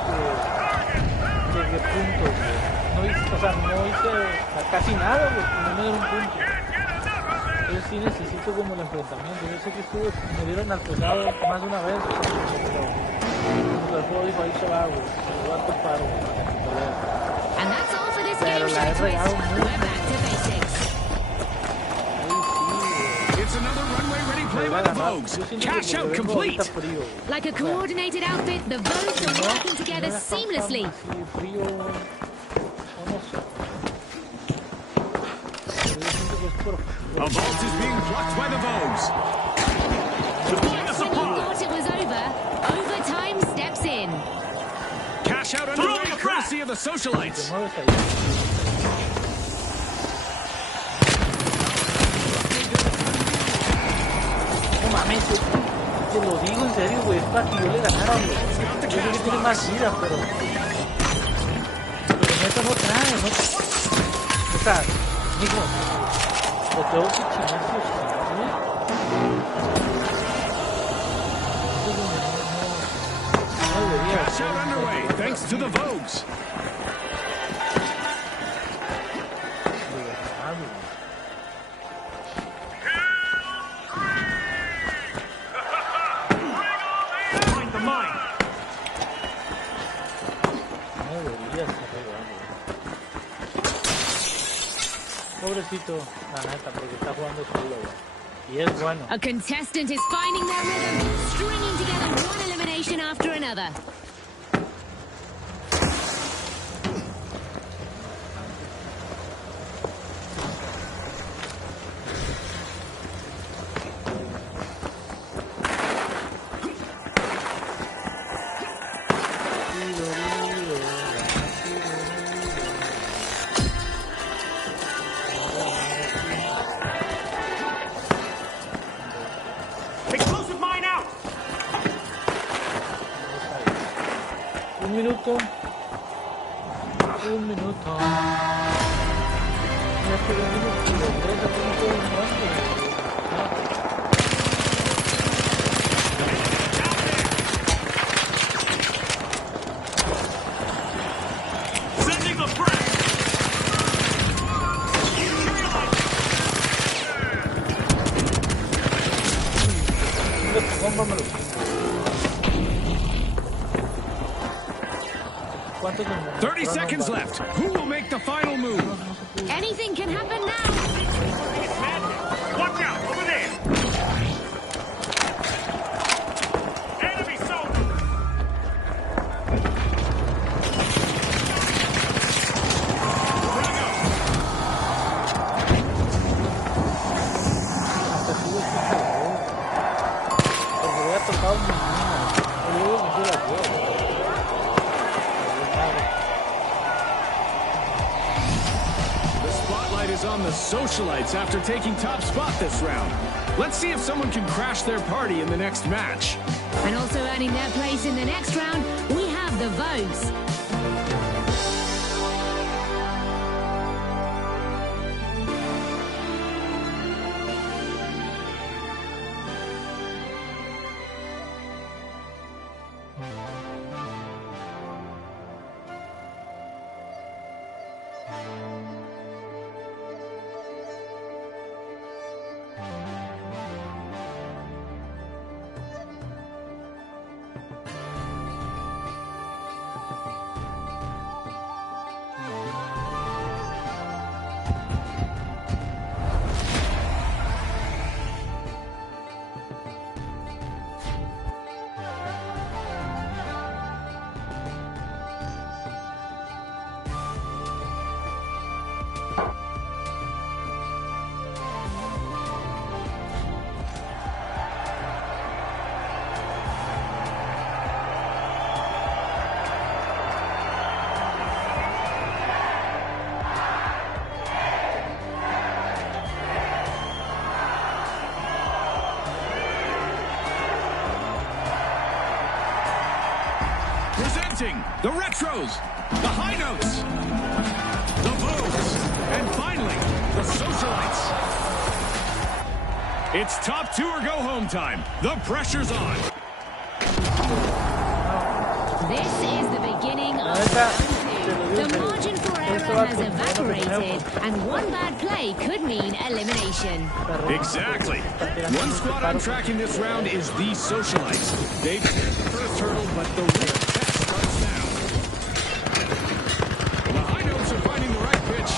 que puntos, güey. No hice, o sea, no hice casi nada, güey. No me dieron puntos. Yo sí necesito como el enfrentamiento. Yo sé que me dieron al pesado más de una vez, pero el juego dijo, ahí se va, güey. Se lo va a topar, güey. And that's all for this Pero game la he show twist. regado We're mucho. back to basics. It's another runway-ready play by the Vogues. Cash out complete. Like a coordinated outfit, the Vogues are working together seamlessly. A vault is being plucked by the Vogues. Just when you thought it was over, overtime steps in. Cash out underway courtesy of the socialites. No mames, te lo digo en serio, güey, es para que yo le ganara, güey. Yo sé que tiene más vida, pero neta no trae, ¿no? O sea, hijo, lo tengo que chingar, sí, ¿sí? No debería. Cash out underway thanks to the Vogues. Find the mine. No debería estar jugando. Pobrecito, la neta, porque está jugando solo, güey. Y es bueno. A contestant is finding their rhythm, stringing together one elimination after another. Explosive mine out. Un minuto. Un minuto. Ya estoy vendiendo los 3 a punto de muerte. Sending the breath. Cómpamelo. ¿Cuántos me 30 seconds left. Who will make the final move? Anything can happen now. Watch out over there. the Socialites after taking top spot this round. Let's see if someone can crash their party in the next match. And also earning their place in the next round, we have the Vogues. Presenting the Retros, the High Notes, the Vogues, and finally, the Socialites. It's top two or go home time. The pressure's on. This is the beginning of round two. The margin for error has evaporated, and one bad play could mean elimination. Exactly. One squad on track in this round is the Socialites. They've hit the first hurdle, but the real test starts now. The High Notes are finding the right pitch.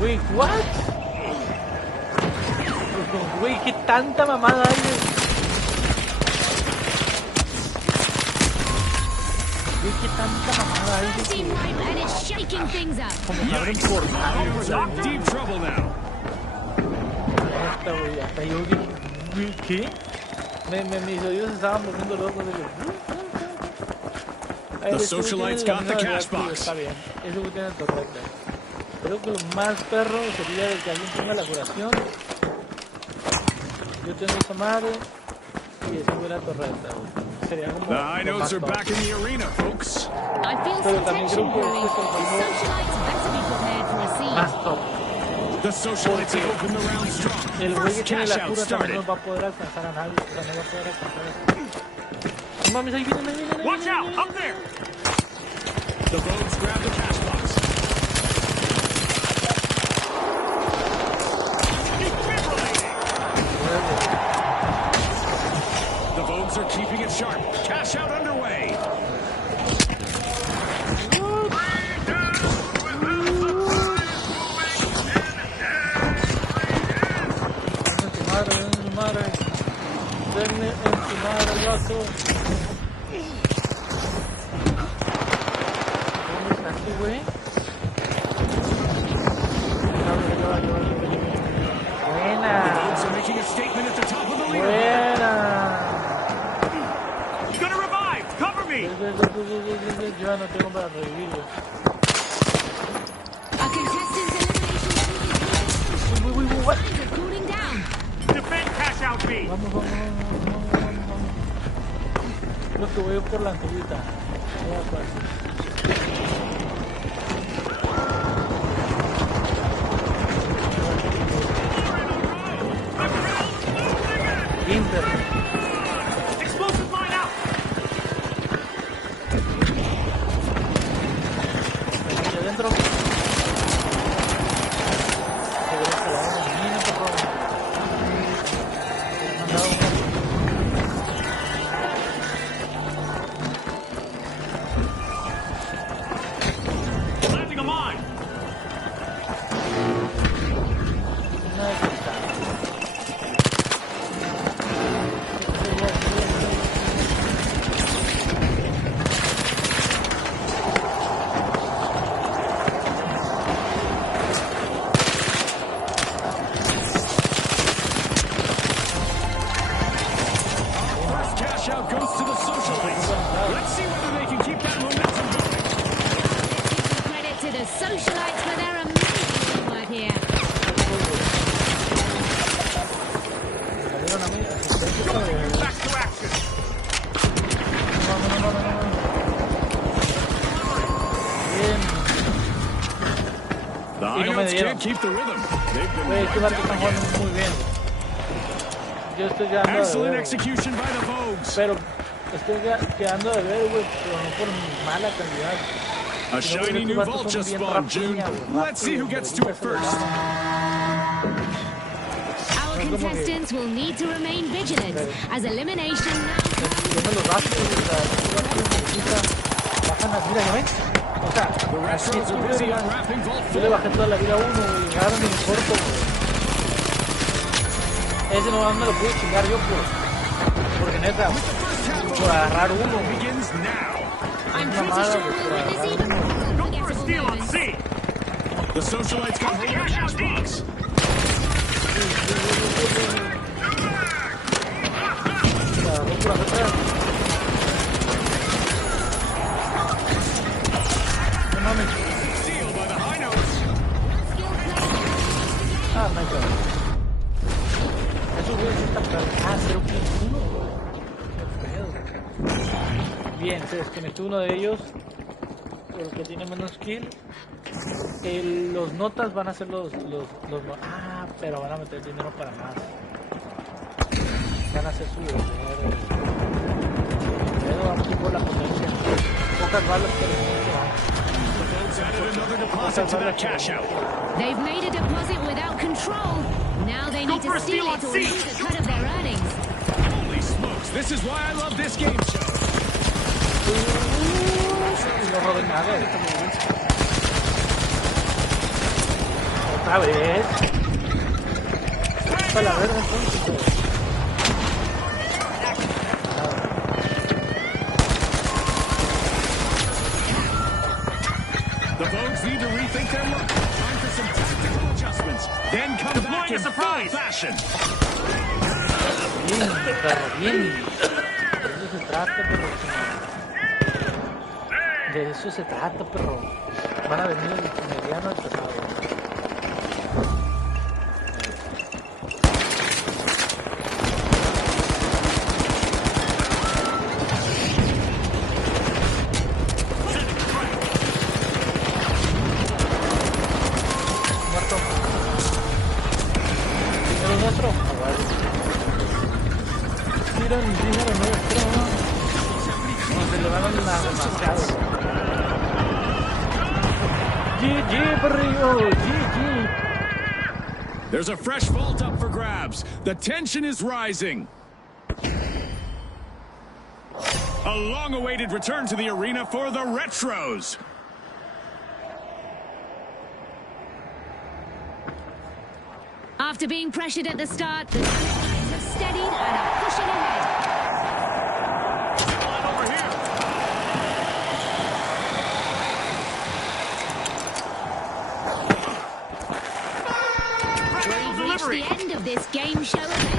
Wait, what? Güey, qué tanta mamada hay. Güey, qué tanta mamada hay. And it's shaking things up. Como se abren portales. Deep trouble now. Hasta yo dije, güey, ¿qué? Mis oídos estaban volviendo locos. The Socialites got the cash box. Está bien, eso tiene torreta. Creo que lo más perro sería de que alguien tenga la curación. Yo tengo esa madre y esa fue la torreta. Sería como the High Notes are back in the arena, folks. I feel some tension brewing. The Socialites better be prepared for a siege. Más top. The Socialites have opened the round strong. El güey que First tiene cash la out cura también started. no va a poder alcanzar a nadie. O sea, no va a poder alcanzar a... No mames, ahí vienen, ahí vienen. Watch out! Up there! The Vogues grab the cash box. The Vogues are keeping it sharp. Cash out underway. Madre. Denme en su madre, loco. ¿Dónde estás tú, güey? Buena. The Vogues are making a statement at the top of the leaderboard. Buena. He's gonna revive! Cover me! Yo no tengo para revivir, güey. A contestant's elimination What? is cooling down. Defend cash out B! Vamos. Creo que voy por la antigüita. Inter. Explosive mine out! Aquí adentro. Regresa la mina, por favor. keep the rhythm. They've been Güey, este right vato está down jugando again. muy bien. Yo estoy quedando de Excellent ver, execution by the Vogues. pero estoy quedando de ver, güey, pero no por mala calidad. A shiny new vault just spawned, June. Let's see who gets to it first. Our contestants will need to remain vigilant as elimination now. Yo me los bajo, bajan las vidas, ¿no ven? O sea, The Retros are busy unwrapping Vault yo le 4. bajé toda la vida a uno y llegaron en corto, güey. Ese nomás me lo pude chingar yo, porque neta, por agarrar uno. Begins now. I'm pretty sure we'll witness even more unforgettable Steal on moments. C. The socialites got hold of the cash box. Agarró por acá atrás. No mames. Steal by the high notes. Ah, my God. Esos güeyes están para... Ah, 0.1. Qué pedo. Bien, se desconectó uno de ellos. El que tiene menos kill. Los notas van a ser los... Ah, pero van a meter dinero para más. Van a hacer su dinero. Pero vamos por la potencia. Pocas balas, pero Added another deposit to that cash out. They've made a deposit without control. Now they need to steal it or lose a cut of their earnings. Holy smokes, this is why I love this game show. no roben nada. Otra vez. Para la verga entonces. The Vogues need to rethink their look. Time for some tactical adjustments. Then come back in full fashion. Bien, perro, bien. De eso se trata, perro. De eso se trata, perro. Van a venir el mediano y pesado. There's a fresh vault up for grabs. The tension is rising. A long-awaited return to the arena for the Retros. After being pressured at the start, the Socialites have steadied and are pushing ahead. Over here. We've reached the end of this game show event.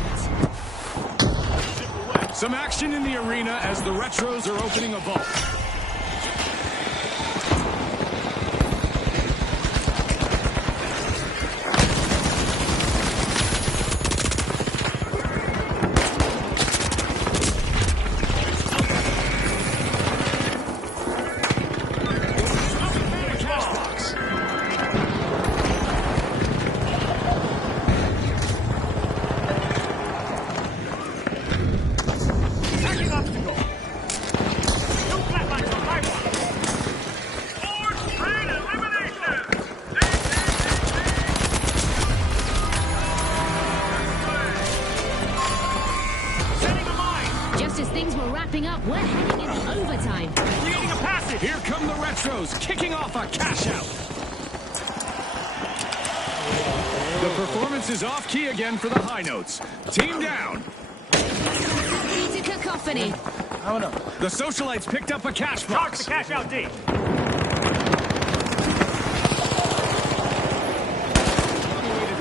Some action in the arena as the Retros are opening a vault. Just as things were wrapping up, we're heading into overtime. Creating a passage. Here come the Retros, kicking off a cash out. The performance is off key again for the high notes. Team down. It's a cacophony. Vámonos. The Socialites picked up a cash Charge box. the cash out D.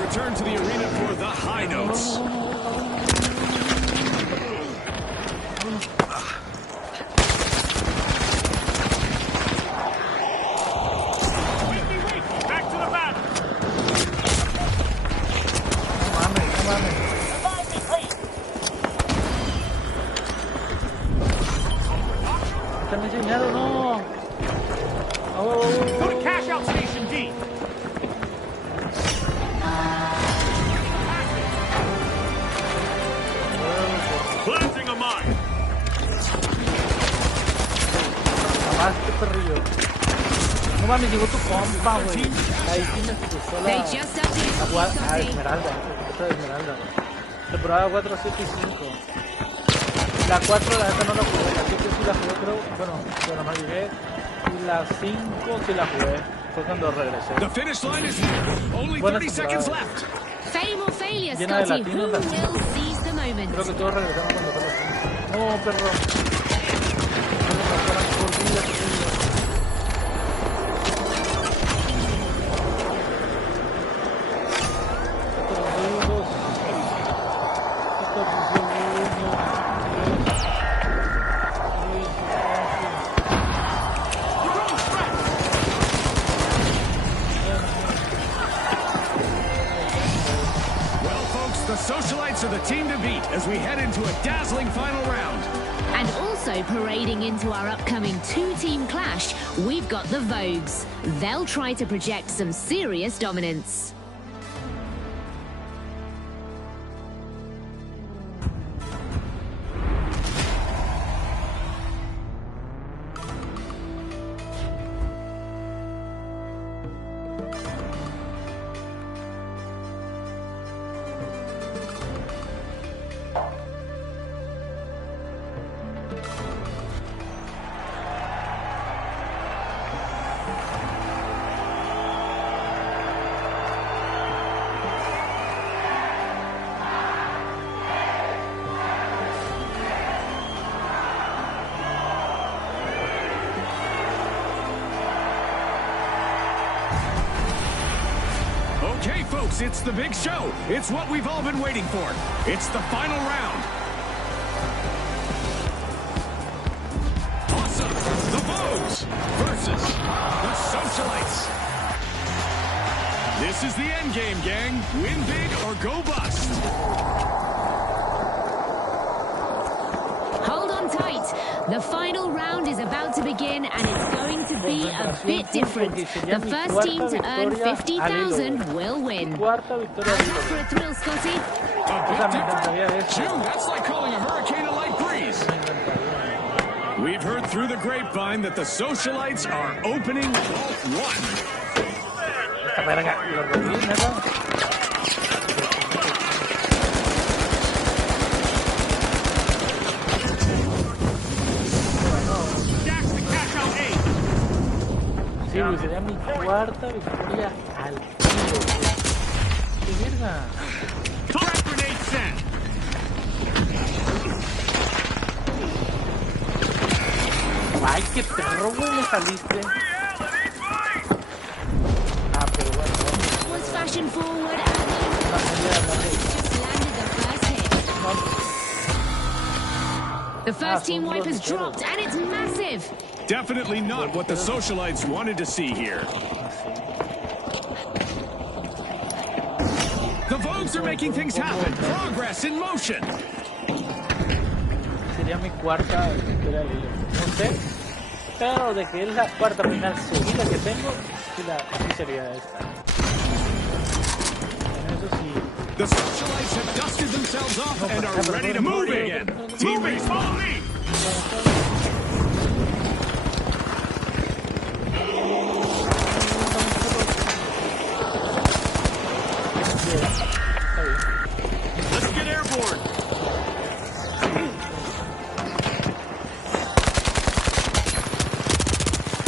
Return to the arena for the high notes. Back to the battle. Mames, no mames. Revive me, please. Están enseñando, no. Go to cash out station D. No mames, llegó tu compa, güey. Ahí tienes tu sola. They just upped it. A Esmeralda. Esta de Esmeralda, güey. Temporada 4, 7 y 5. La 4 la neta no la jugué. La 7 sí la jugué, creo. Bueno, yo nomás llegué. Y la 5 sí la jugué. Fue cuando regresé. The finish line is only 30 seconds left. Fame or failure, Llena de Scotty. latinos, Who will seize the moment? Creo que todos regresamos cuando fue la 5. No, perro. No me pasaran por vida, por vida. Socialites are the team to beat as we head into a dazzling final round. And also parading into our upcoming two-team clash, we've got the Vogues. They'll try to project some serious dominance. Okay, folks, it's the big show. It's what we've all been waiting for. It's the final round. Awesome! The Vogues versus the Socialites. This is the end game, gang. Win big or go bust. Hold on tight. The final round is about to begin, and it's going to be a bit different. The first team to earn 50,000 will win. How's that for a thrill, Scotty? A bit different? June, that's like calling a hurricane a light breeze. We've heard through the grapevine that the Socialites are opening Vault 1. Sí, güey, sería mi cuarta victoria al tiro, güey. ¡Qué verga! ¡Ay, qué perro, güey! Me saliste. Ah, pero bueno. Was fashion forward and just landed the first hit. The first team wipe has dropped, and it's massive. Definitely not what the Socialites wanted to see here. The Vogues are making things happen. Progress in motion. Sería mi cuarta victoria, no sé, pero de que es la cuarta final seguida que tengo, sí sería esta. Eso sí. The Socialites have dusted themselves off and are ready to move again. Teammates, follow me. Let's get airborne.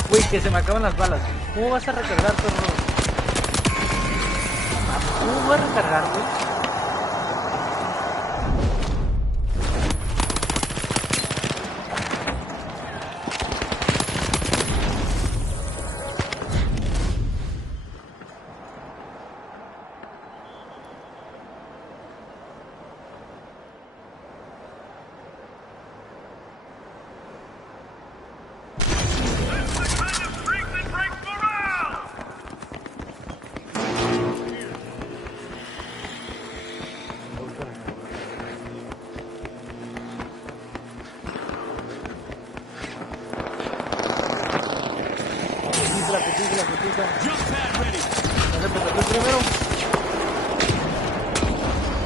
Güey, que se me acaban las balas. ¿Cómo vas a recargar, perro? ¿Cómo voy a recargar, güey?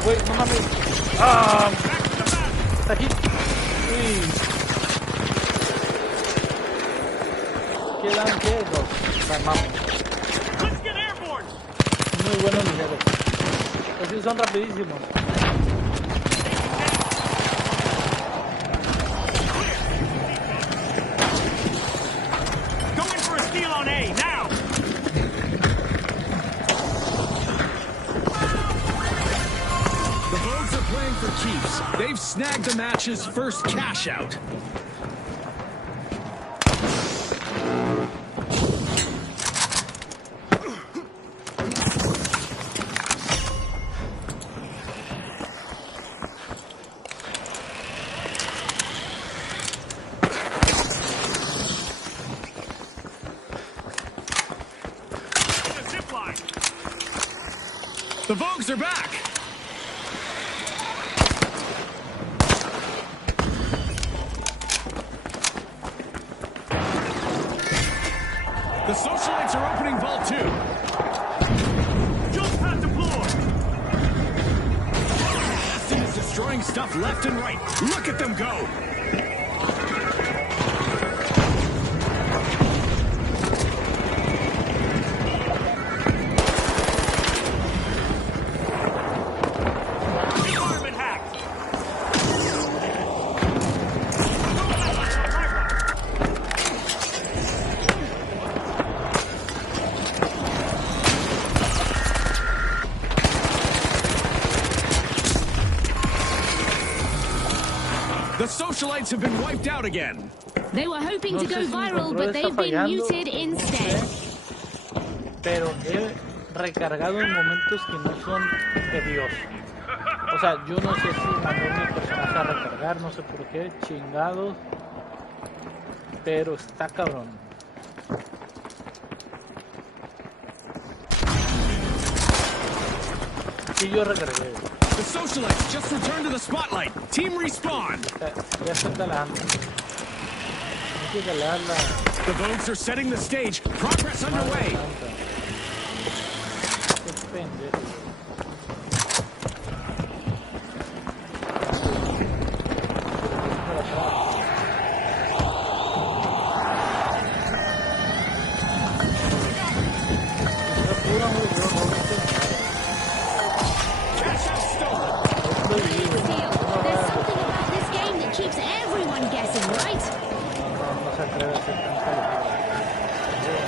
Güey, no mames. ¡Ah! Está aquí. Uy. Quedan, ¿qué? 2. Let's get airborne. Muy buenos ligeros. Así son rapidísimos. Going for a steal on A now. The Vogues are playing for keeps. They've snagged the match's first cash out. The Vogues are back! The Socialites are opening Vault 2. Jump pad deployed. Aston is destroying stuff left and right. Look at them go! Environment hacked. The Socialites have been wiped out again. They were hoping No to sé go si mi viral, control but está they've been fallando, muted no instead. sé, pero he recargado en momentos que no son de Dios. O sea, yo no sé si mandé mi personaje a recargar, no sé por qué, chingados. Pero está cabrón. Sí, yo recargué. The Socialites just returned to the spotlight. Team respawn. Ya se está jalando. Hay que jalar la... The Vogues are setting the stage. Progress underway. Qué pendejo. There's something about this game that keeps everyone guessing, right? No se atreve a hacer tanta locura.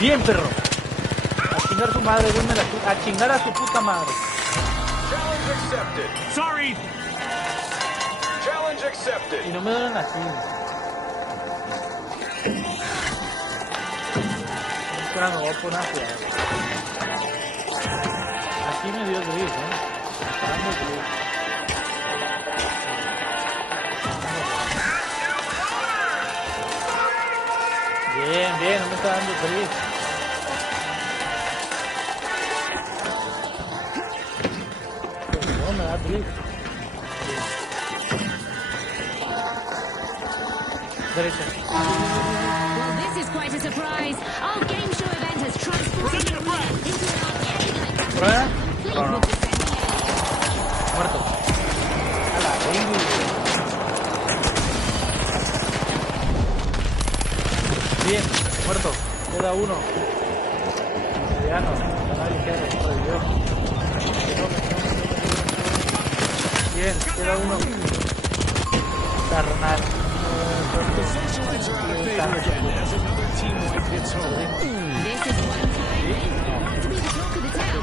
Bien, perro. A chingar su madre, denme a chingar a su puta madre. Challenge accepted. Sorry. Challenge accepted. Y no me duelen así. Ahora me voy a poner a jugar. Aquí me dio gris, ¿no? Parando gris. Bien, bien, no me está dando gris. Pues no, me da gris. Derecha. Well, this is quite a surprise. Our game show event has transformed the arena into an arcade-like ¿Prueba? complete No, no. with descending air. Muerto. A la baby. Bien, muerto. Queda uno. Mediano. Canal ligero. Revivió. Bien, queda uno. Carnal. The Socialites are out of favor again as another team wipe hits home. This is one time they have to be the talk of the town.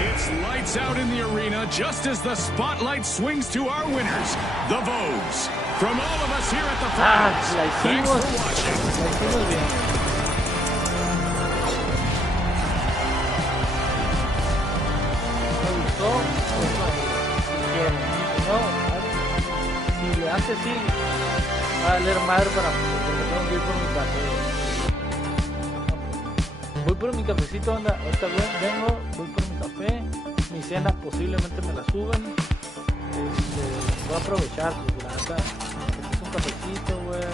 It's lights out in the arena just as the spotlight swings to our winners, the Vogues. From all of us here at the Ah, Finals, la thanks hicimos. for watching. La hicimos bien. Me gustó. Bien. No, si le hace así, va a valer madre para mí, porque tengo que ir por mi café. Voy por mi cafecito, anda. Ahorita vengo, voy por mi café. Mi cena posiblemente me la suben. Voy a aprovechar, porque la neta, es un cafecito, güey.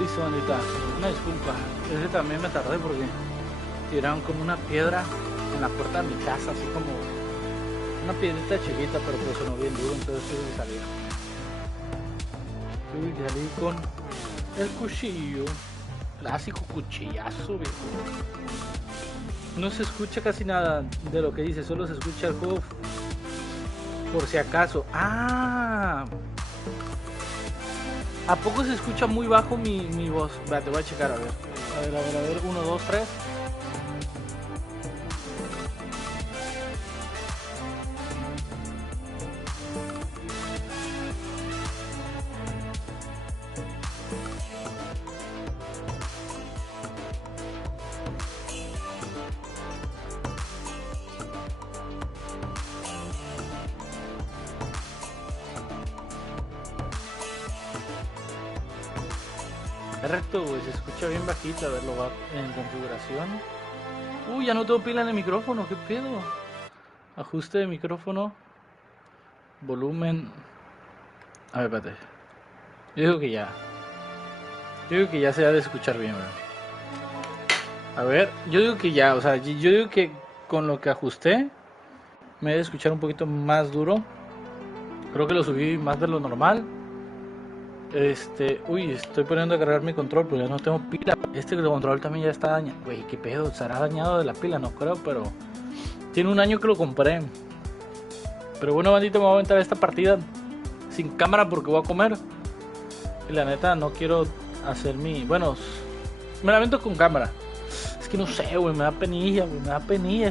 Listo, bandita. Una disculpa. Es que también me tardé porque tiraron como una piedra en la puerta de mi casa, así como una piedrita chiquita, pero pues sonó bien duro, entonces tuve que salir. Tuve que salir con el cuchillo. Clásico cuchillazo, viejo. No se escucha casi nada de lo que dice, solo se escucha el juego por si acaso. ¡Ah! ¿A poco se escucha muy bajo mi voz? Vea, te voy a checar, a ver. A ver, 1, 2, 3. Correcto, güey, se escucha bien bajita. A ver, lo va en configuración. Uy, ya no tengo pila en el micrófono, ¿qué pedo? Ajuste de micrófono. Volumen. A ver, espérate. Yo digo que ya. Yo digo que ya se ha de escuchar bien, güey. A ver, yo digo que ya, o sea, yo digo que con lo que ajusté me debe escuchar un poquito más duro. Creo que lo subí más de lo normal. Uy, estoy poniendo a cargar mi control, pero ya no tengo pila. Este control también ya está dañado. Güey, qué pedo, ¿será dañado de la pila? No creo, pero tiene un año que lo compré. Pero bueno, bandito, me voy a aventar esta partida sin cámara porque voy a comer. Y la neta, no quiero hacer bueno, me la avento con cámara. Es que no sé, güey, me da penilla, güey, me da penilla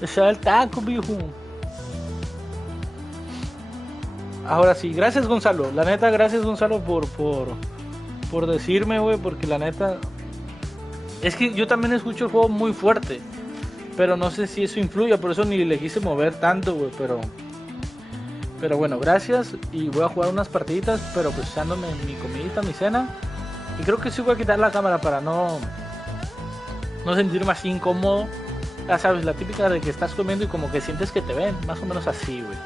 ese el taco, viejo. Ahora sí, gracias Gonzalo, la neta, gracias Gonzalo por decirme, güey, porque la neta es que yo también escucho el juego muy fuerte, pero no sé si eso influye, por eso ni le quise mover tanto, güey, pero bueno, gracias, y voy a jugar unas partiditas, pero pues echándome mi comidita, mi cena, y creo que sí voy a quitar la cámara para no sentirme así incómodo, ya sabes, la típica de que estás comiendo y como que sientes que te ven, más o menos así, güey.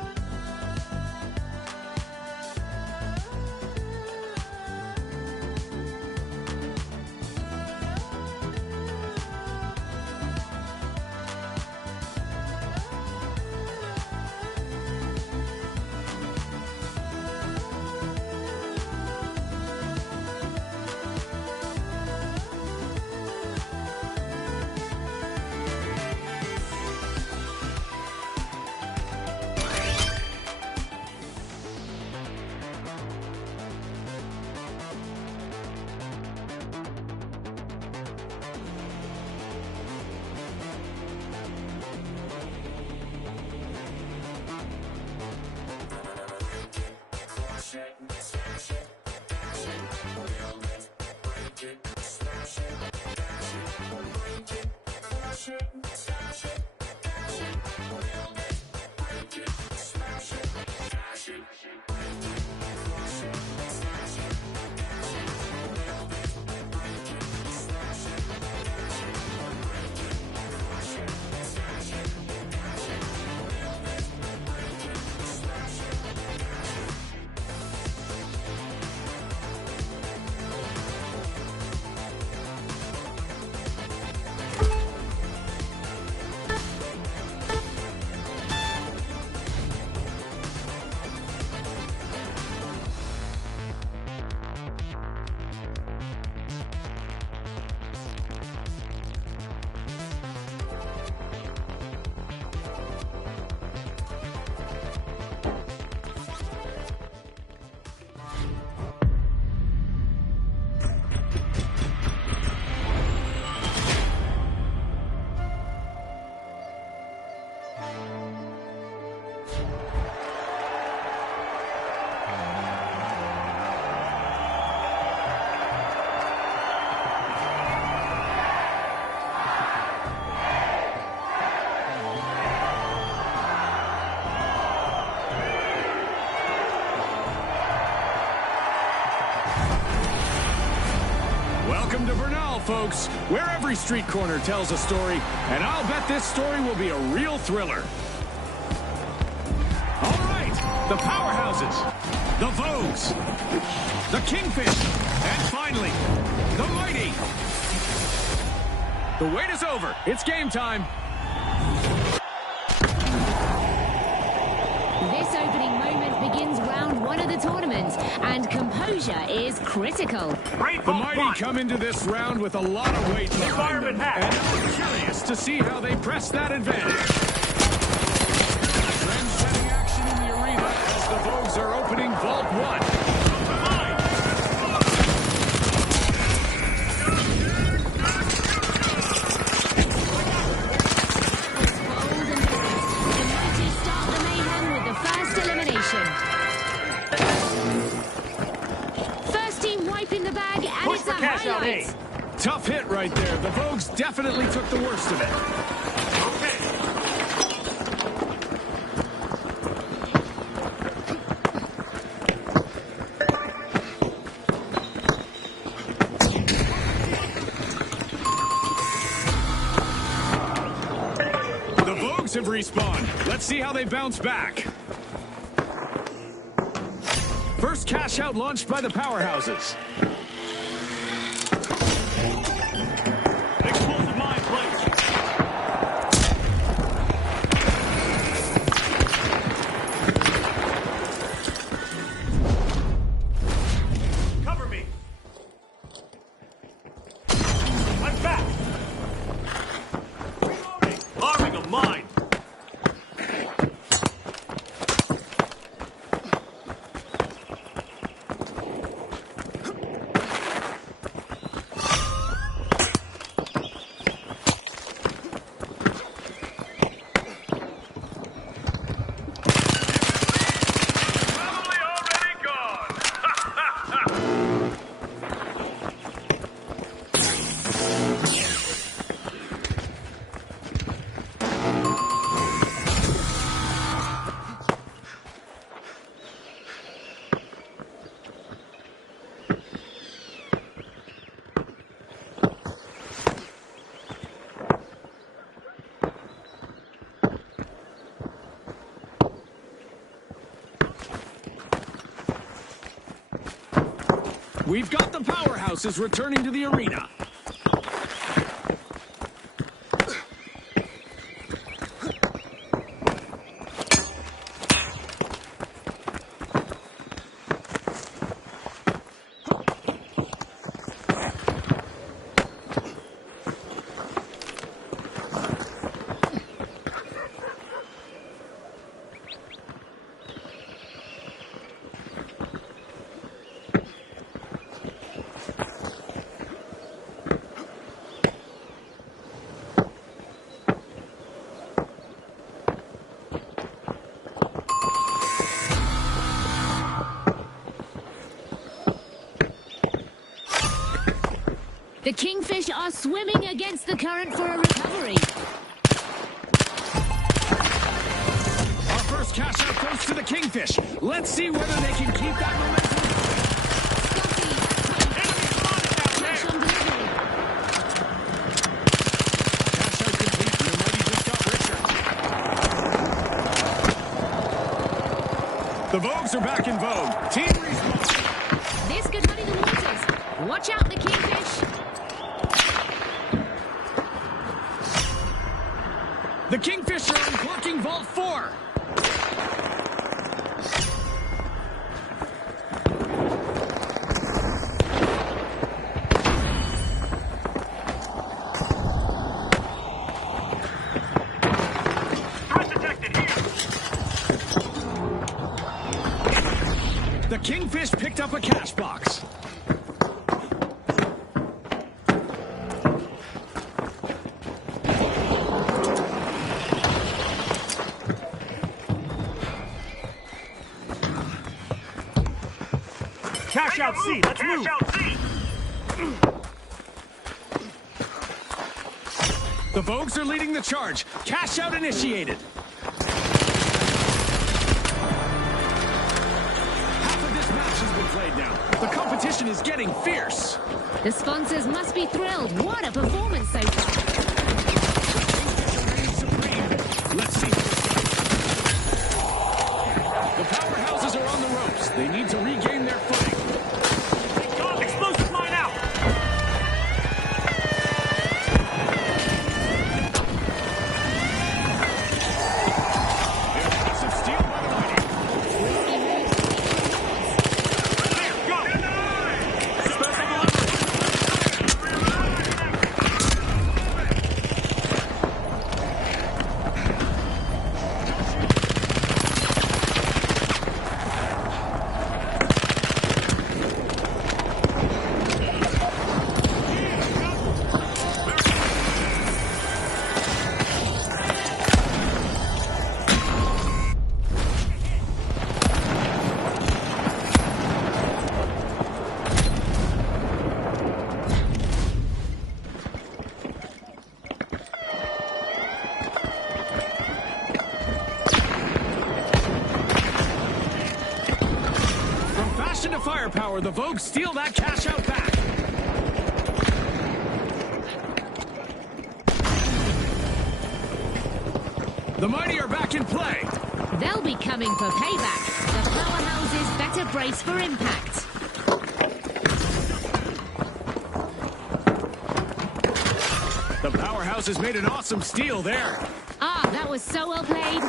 Welcome to Bernal, folks, where every street corner tells a story, and I'll bet this story will be a real thriller. All right, the powerhouses. the Vogues, the Kingfish, and finally, the Mighty. The wait is over. It's game time. This opening moment begins round 1 of the tournament, and composure is critical. The Mighty come into this round with a lot of weight behind them, and I'm curious to see how they press that advantage. Trend-setting action in the arena as the Vogues are opening Vault 1. Tough hit right there. The Vogues definitely took the worst of it. The Vogues have respawned. Let's see how they bounce back. First cash out launched by the powerhouses. We've got the powerhouses returning to the arena. The Kingfish are swimming against the current for a recovery. Our first cash out goes to the Kingfish. Let's see whether they can keep that momentum. Cash on delivery. Cash out complete. The Mighty just got richer. The Vogues are back in vogue. Team respawn. This could muddy the waters. Watch out, the Kingfish. The Kingfish are unblocking Vault 4. Threat detected here. The Kingfish picked up a cash box. Cash out C. Let's move. Out C. The Vogues are leading the charge. Cash out initiated. Half of this match has been played now. The competition is getting fierce. The sponsors must be thrilled. What a performance so far. Reigns supreme. Let's see. The powerhouses are on the run. ropes. They need to regain their footing. Explosive mine out! Impressive steal by the Mighty. Go! Special delivery! Into firepower, the Vogue steal that cash out back. The Mighty are back in play. They'll be coming for payback. The powerhouses better brace for impact. The powerhouse has made an awesome steal there. Ah, that was so well played.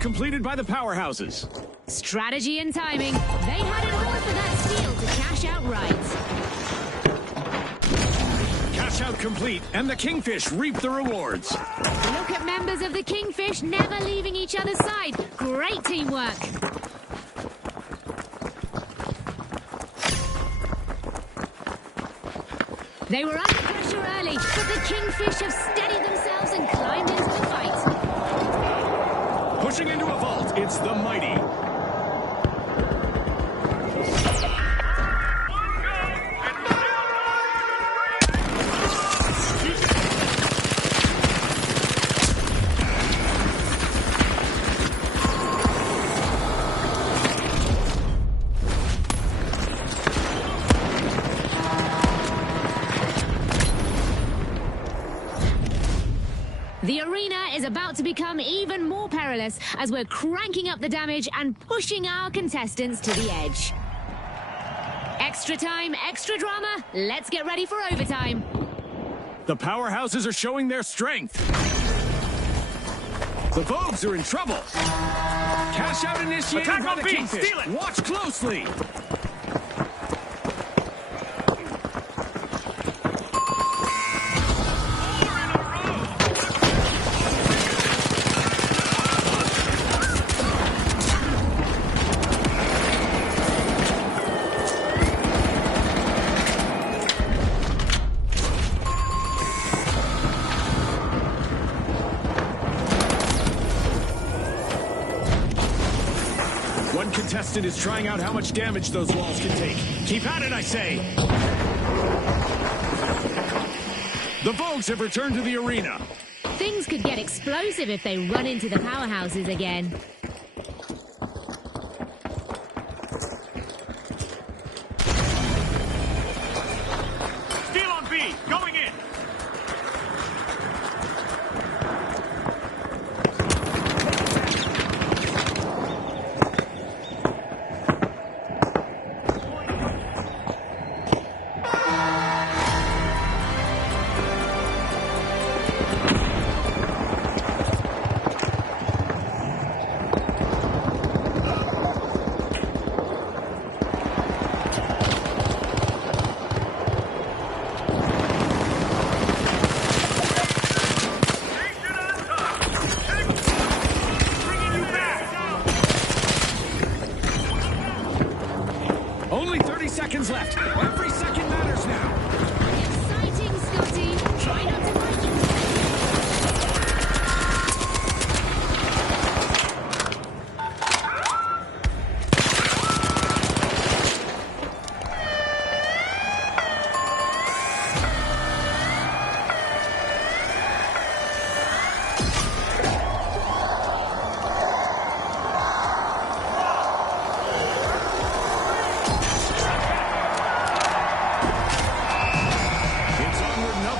Completed by the powerhouses. Strategy and timing. They had it all for that steal to cash out right. Cash out complete, and the Kingfish reap the rewards. Look at members of the Kingfish never leaving each other's side. Great teamwork. They were under pressure early, but the Kingfish have steadied themselves and climbed into the fight. Pushing into a vault, it's the Mighty. The arena is about to become even more perilous as we're cranking up the damage and pushing our contestants to the edge. Extra time, extra drama. Let's get ready for overtime. The powerhouses are showing their strength. The Vogues are in trouble. Cash out initiated Attack by on the B, Kingfish. steal it. Watch closely. One contestant is trying out how much damage those walls can take. Keep at it, I say. The Vogues have returned to the arena. Things could get explosive if they run into the powerhouses again. Steal on B, going in.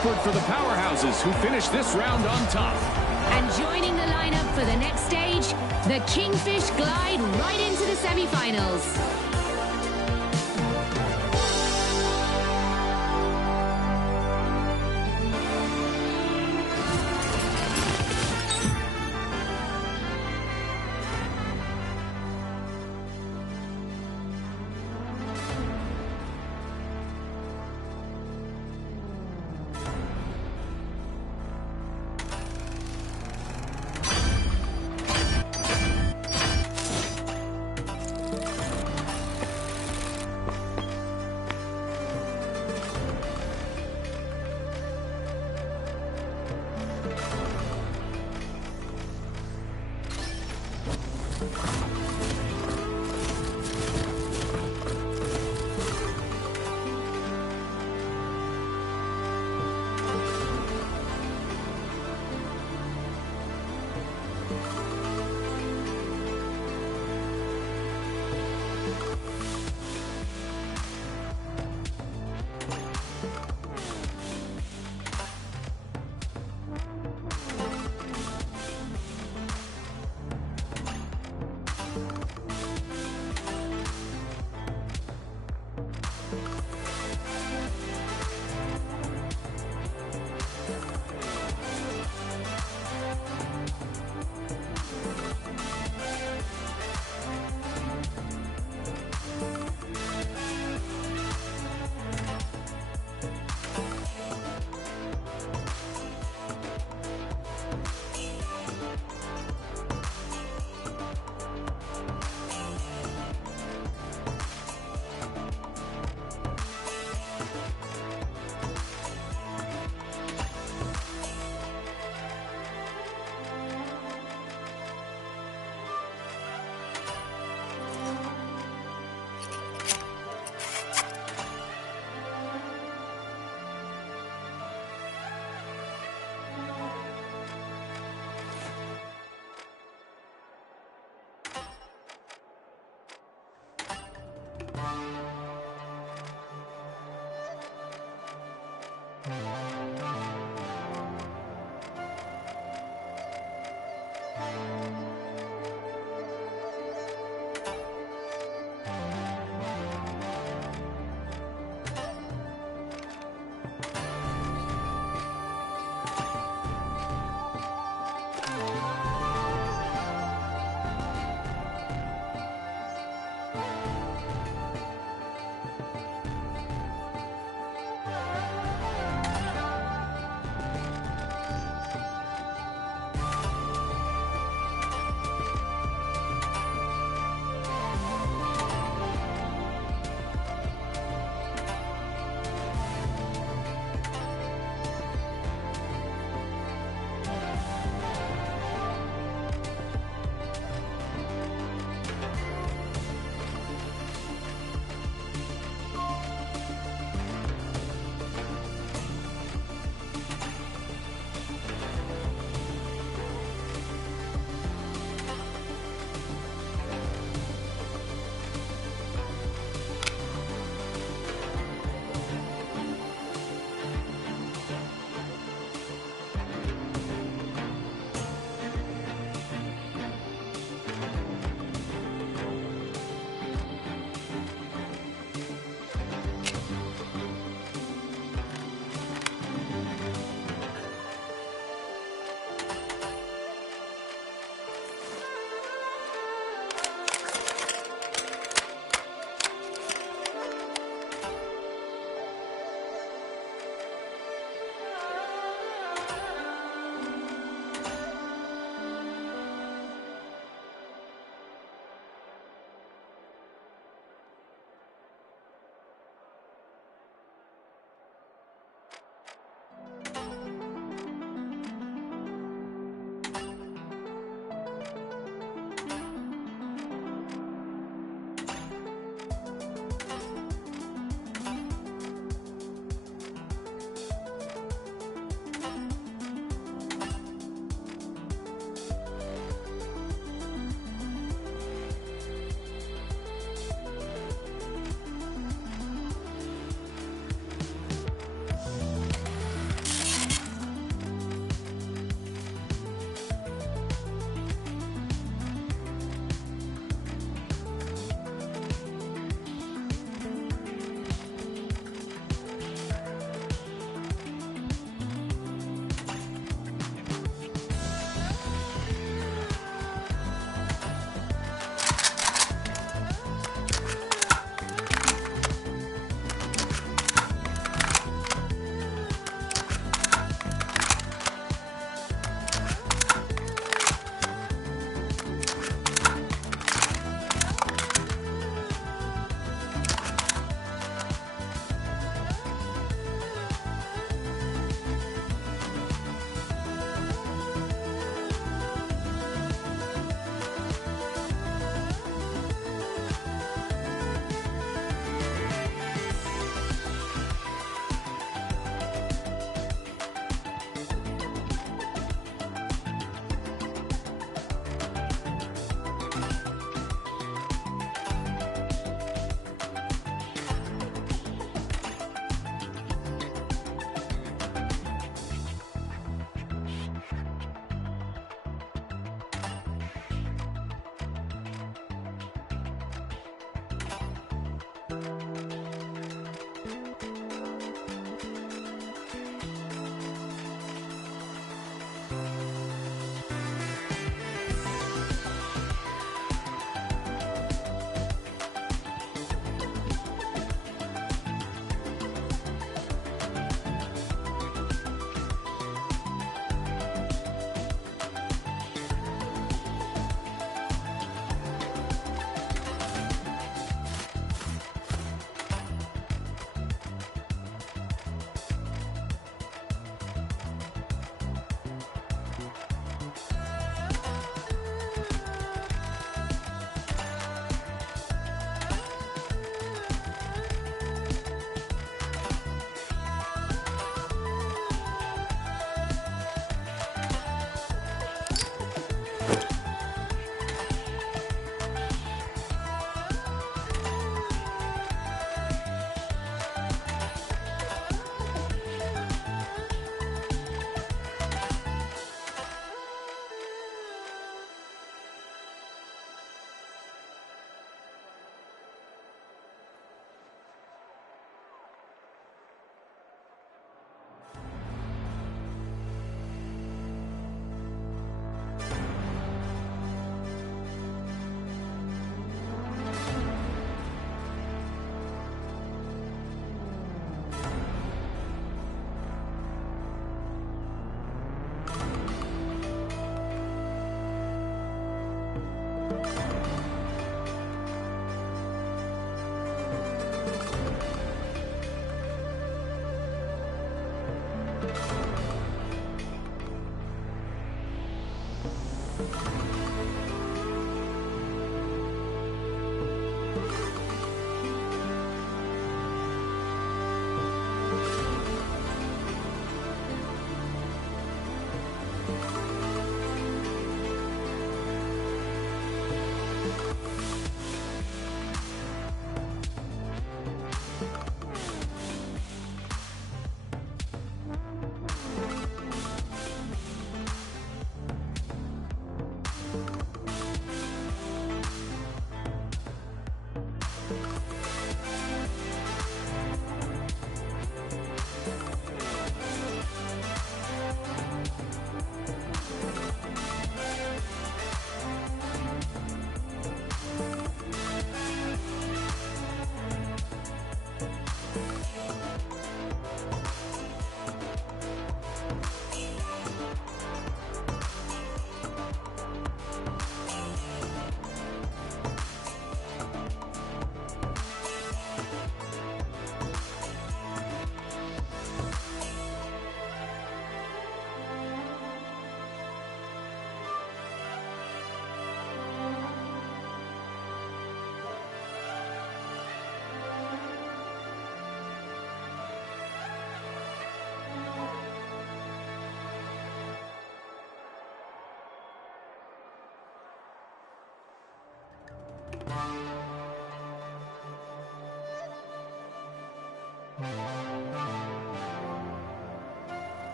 upward for the powerhouses who finished this round on top. And joining the lineup for the next stage, the Kingfish glide right into the semifinals.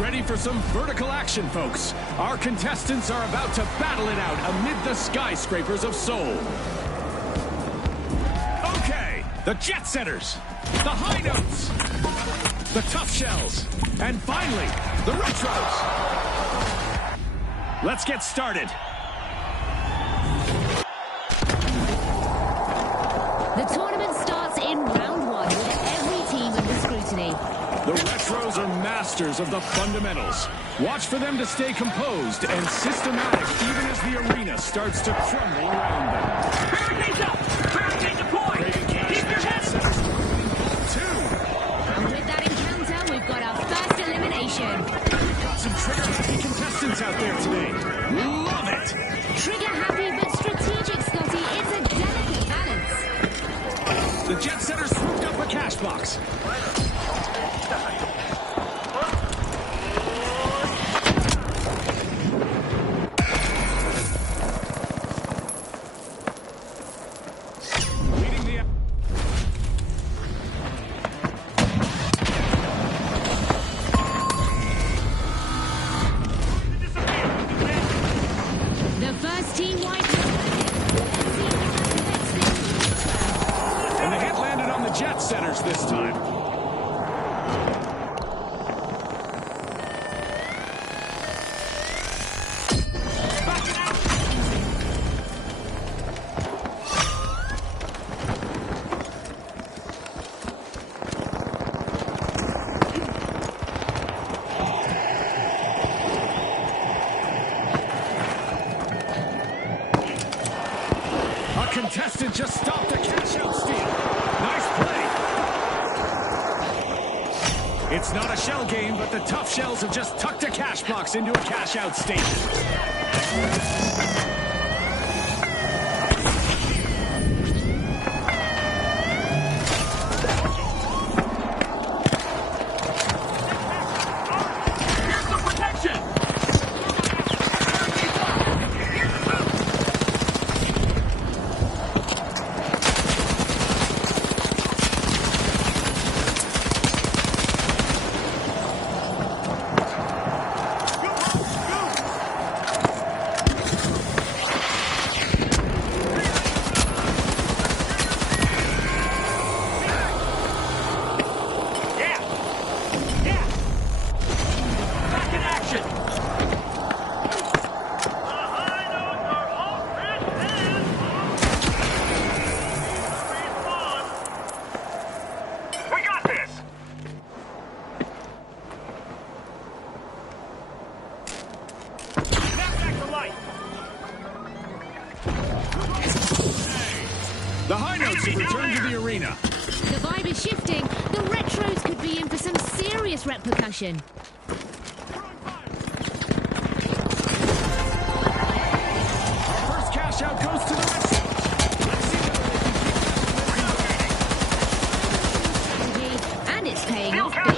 ready for some vertical action, folks. Our contestants are about to battle it out amid the skyscrapers of Seoul. Okay, the jet setters, the high notes, the tough shells, and finally, the retros. Let's get started. The tournament starts in round one with every team under scrutiny. The retros are masters of the fundamentals. Watch for them to stay composed and systematic even as the arena starts to crumble around them. Barricades up! Barricades deployed! Keep your heads! And with that encounter, we've got our first elimination. We've got some trigger-happy contestants out there today. Love it! Trigger-happy but strategic, Scotty. It's a delicate balance. The jet setters swooped up a cash box. Jet setters this time. A contestant just stopped a cash-out steal. Nice play. It's not a shell game, but the tough shells have just tucked a cash box into a cash-out station. The high notes have returned to the arena. The vibe is shifting. The retros could be in for some serious repercussion. Our first cash out goes to the retros. Let's see strategy, and it's paying off big.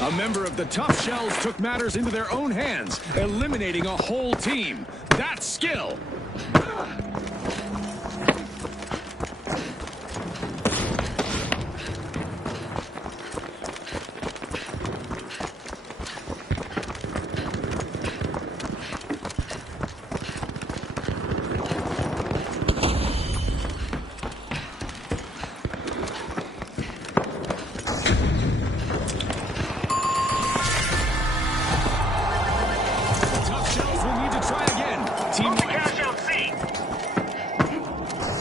A member of the Tough Shells took matters into their own hands, eliminating a whole team. That's skill.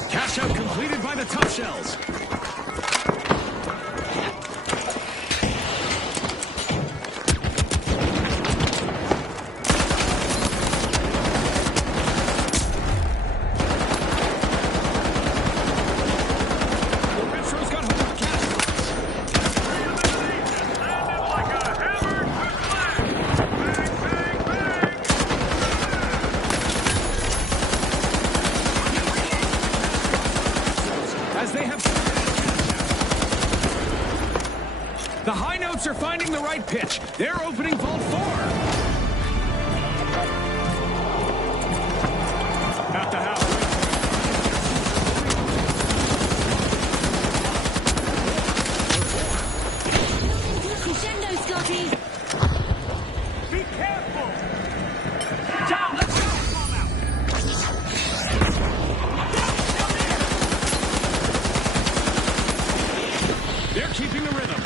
Cash out completed by the Tough Shells. The Retros got hold of the cash box. As they have... The high notes are finding the right pitch. They're opening vault 4. At the house. down. Let's go. They're keeping the rhythm.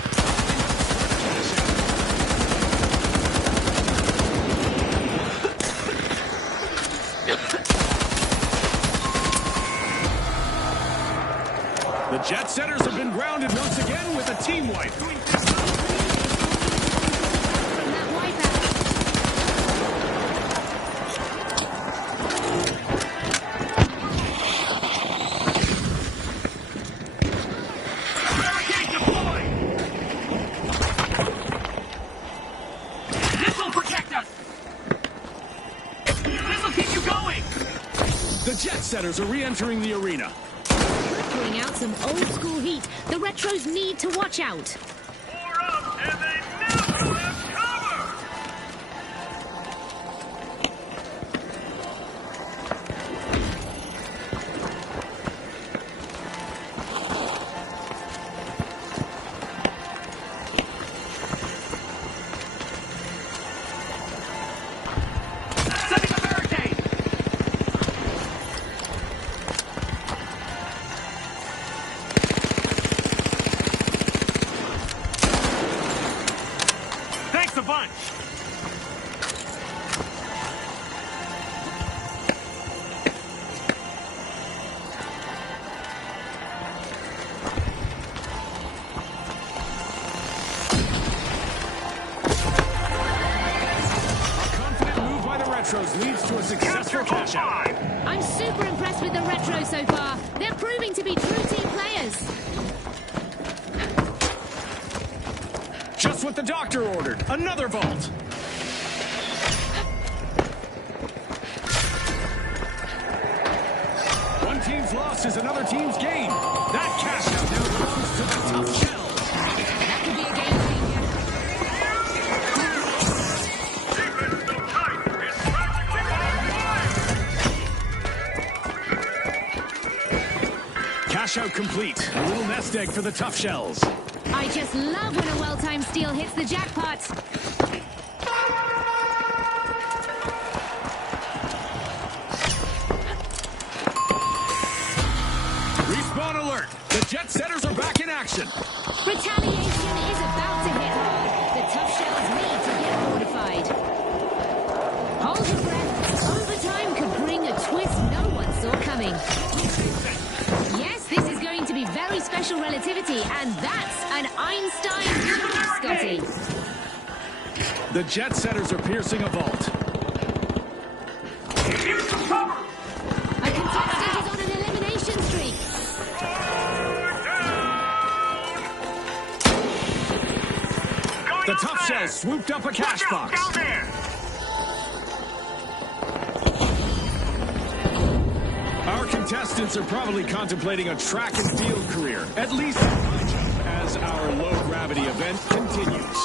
The Jet Setters have been grounded once again with a team wipe. Setters are re-entering the arena. Pulling out some old-school heat. The Retros need to watch out. 4 up, and they now have cover! Setting a barricade. Thanks a bunch. Confident move by the Retros leads to a successful cash out. I'm super impressed with the Retros so far. They're proving to be true team players. Just what the doctor ordered. Another vault. One team's loss is another team's gain. That cash out now goes to the tough shells. That could be a game changer. Defense so tight, it's practically on fire! Cash out complete. A little nest egg for the tough shells. I just love when a well-timed steal hits the jackpot. Respawn alert. The Jet Setters are back in action. Retaliation is about to hit hard. The tough shells need to get fortified. Hold your breath. Overtime could bring a twist no one saw coming. Yes, this is going to be very special relativity, and that's an Einstein Scotty. The Jet Setters are piercing a vault. Here's some cover. A contestant is on an elimination streak. The tough shells swooped up a cash box. Down there! Our contestants are probably contemplating a track and field career, at least as our low-gravity event continues.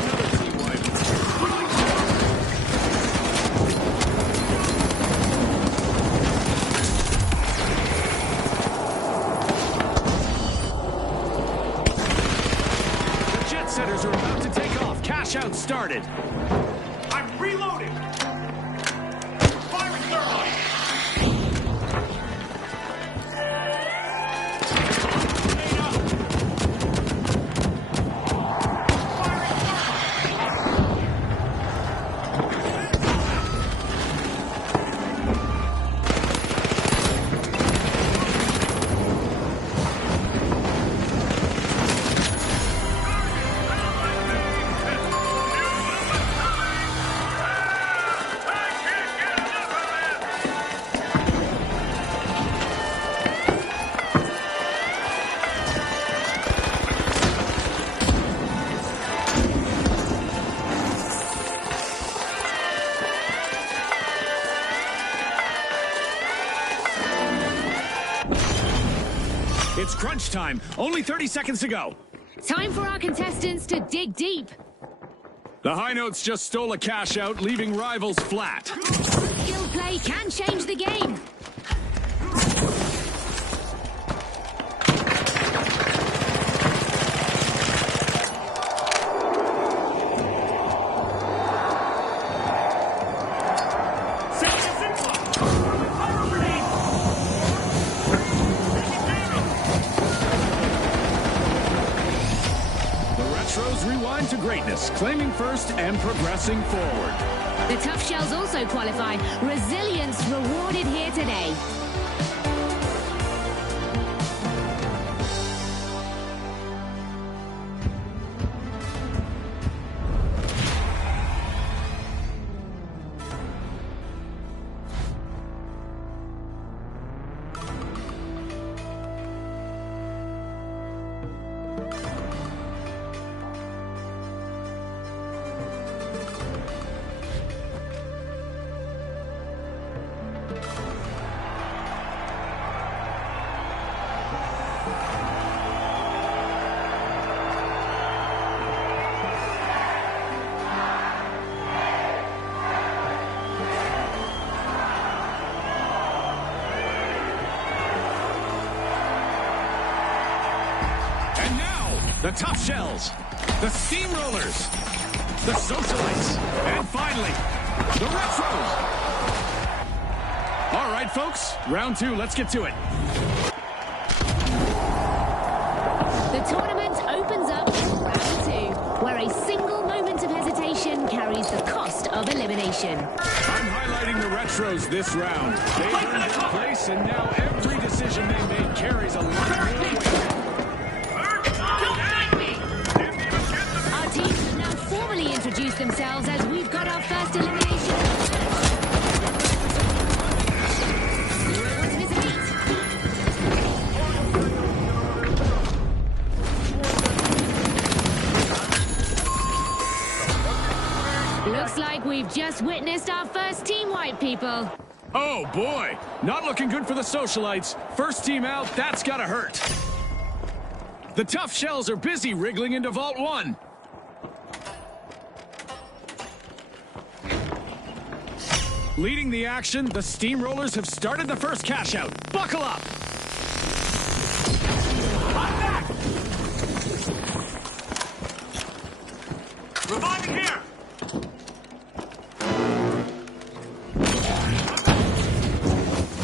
Another team wipe. The Jet Setters are about to take off. Cash out started. I'm reloading. Firing thermite. Grenade out. Firing It's crunch time. Only 30 seconds to go. Time for our contestants to dig deep. The High Notes just stole a cash out, leaving rivals flat. Skill play can change the game. greatness, claiming first and progressing forward. The Tough Shells also qualify. Resilience rewarded here today. The Tough Shells, the Steamrollers, the Socialites, and finally, the Retros. All right, folks, round two, let's get to it. The tournament opens up in round two, where a single moment of hesitation carries the cost of elimination. I'm highlighting the Retros this round. They've earned their place, and now every decision they make carries a lot more weight. Introduce themselves as we've got our first elimination. Looks like we've just witnessed our first team wipe, people. Oh boy, not looking good for the Socialites. First team out, that's gotta hurt. The Tough Shells are busy wriggling into Vault 1. Leading the action, the Steamrollers have started the first cash out. Buckle up! I'm back! Reviving here!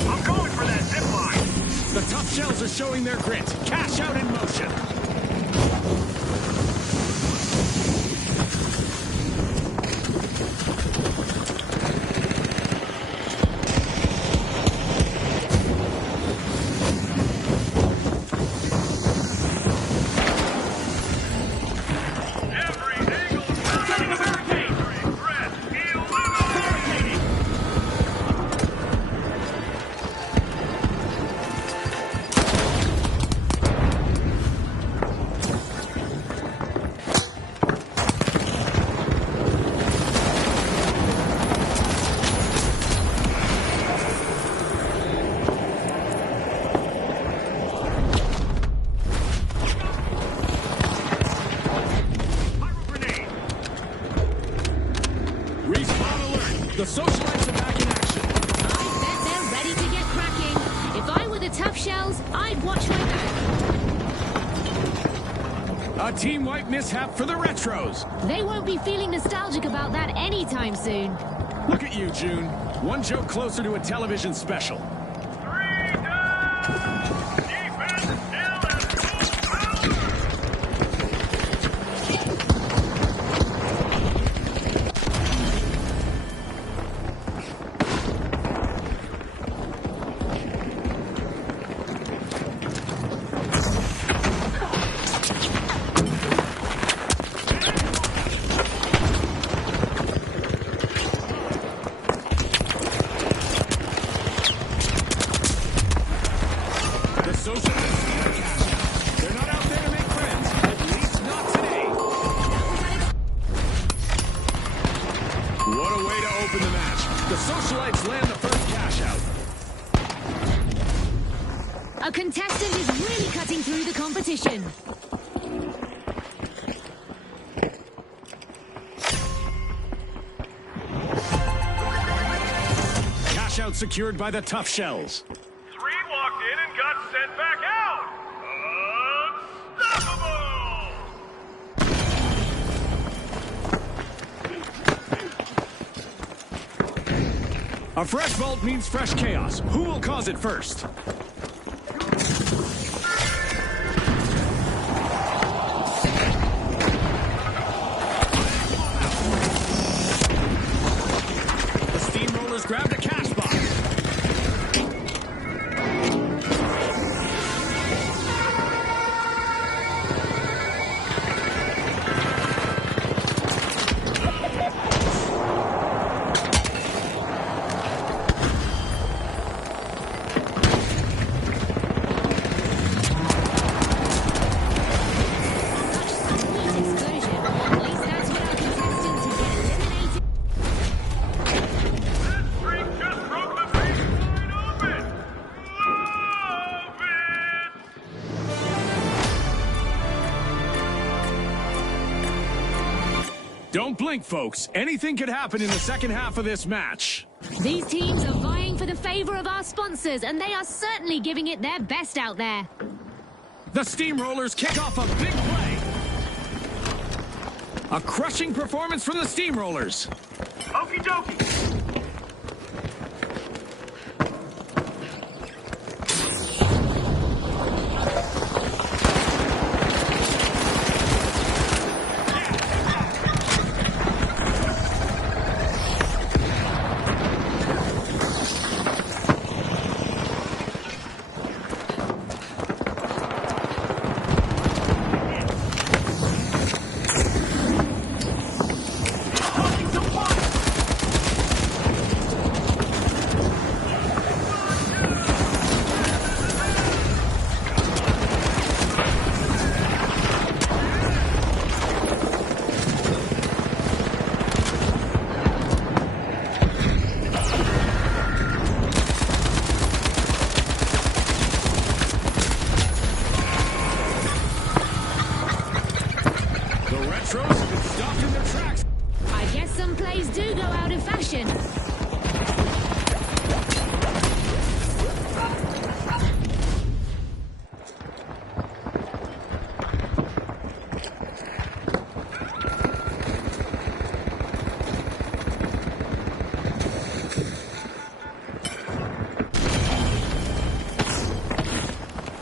I'm going for that zip line! The Tough Shells are showing their grit. Cash out in motion. The Socialites are back in action. I bet they're ready to get cracking. If I were the Tough Shells, I'd watch my back. A team wipe mishap for the Retros. They won't be feeling nostalgic about that anytime soon. Look at you, June. One joke closer to a television special. 3 down! Defense still at full power! The Socialites land the first cash out. A contestant is really cutting through the competition. Cash out secured by the Tough Shells. 3 walked in and got sent back out. Unstoppable! A fresh vault means fresh chaos. Who will cause it first? Don't blink, folks. Anything could happen in the second half of this match. These teams are vying for the favor of our sponsors, and they are certainly giving it their best out there. The Steamrollers kick off a big play. A crushing performance from the Steamrollers. Okie dokie.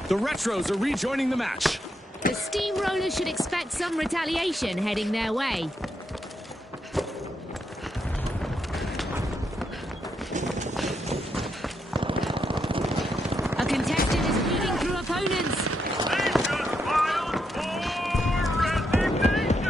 The Retros are rejoining the match. The Steamrollers should expect some retaliation heading their way. A contestant is moving through opponents. They just filed for resignation.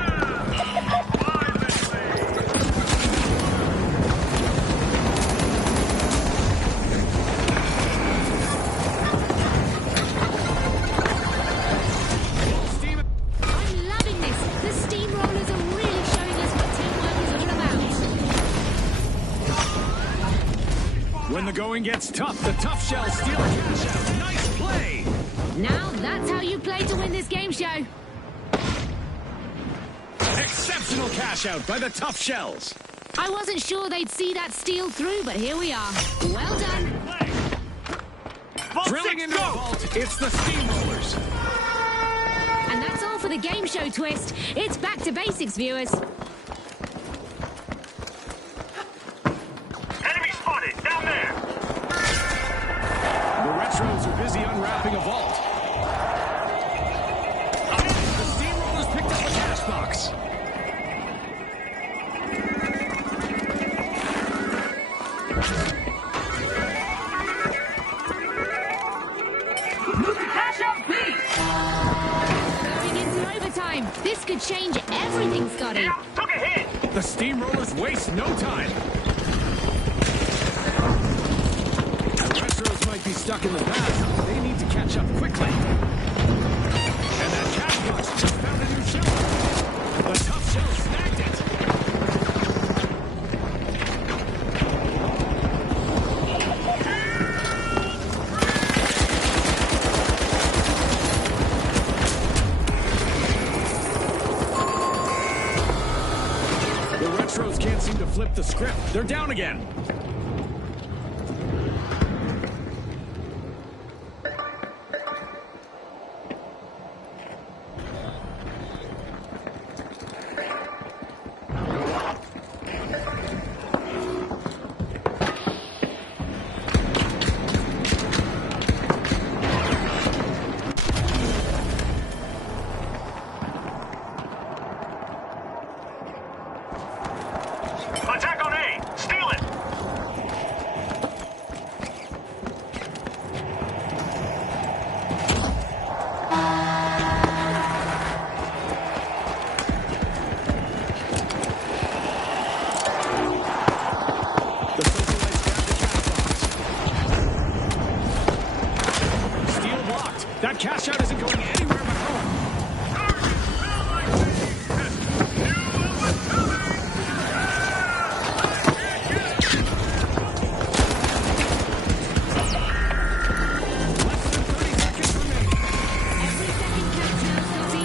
I'm loving this. The Steamrollers are really showing us what teamwork is all about. When the going gets tough, the Tough Shells steal a cash out. Nice play! Now that's how you play to win this game show. Exceptional cash out by the Tough Shells. I wasn't sure they'd see that steal through, but here we are. Well done. Drilling into the vault, it's the Steamrollers. And that's all for the game show twist. It's back to basics, viewers. Enemy spotted down there. The Retros are busy unwrapping a vault. The Steamrollers picked up a cash box. Going into overtime. This could change everything, Scotty. Took a hit. The Steamrollers waste no time. The Retros might be stuck in the past. They need to catch up quickly. And that cash box just found a new shell. The Tough Shells snagged it. The Retros can't seem to flip the script. They're down again. Attack on A. Steal it. The Socialites grab the cash box. Steal blocked. That cash out isn't going anywhere but home. Less than 30 seconds remaining. Every second counts now, Scotty.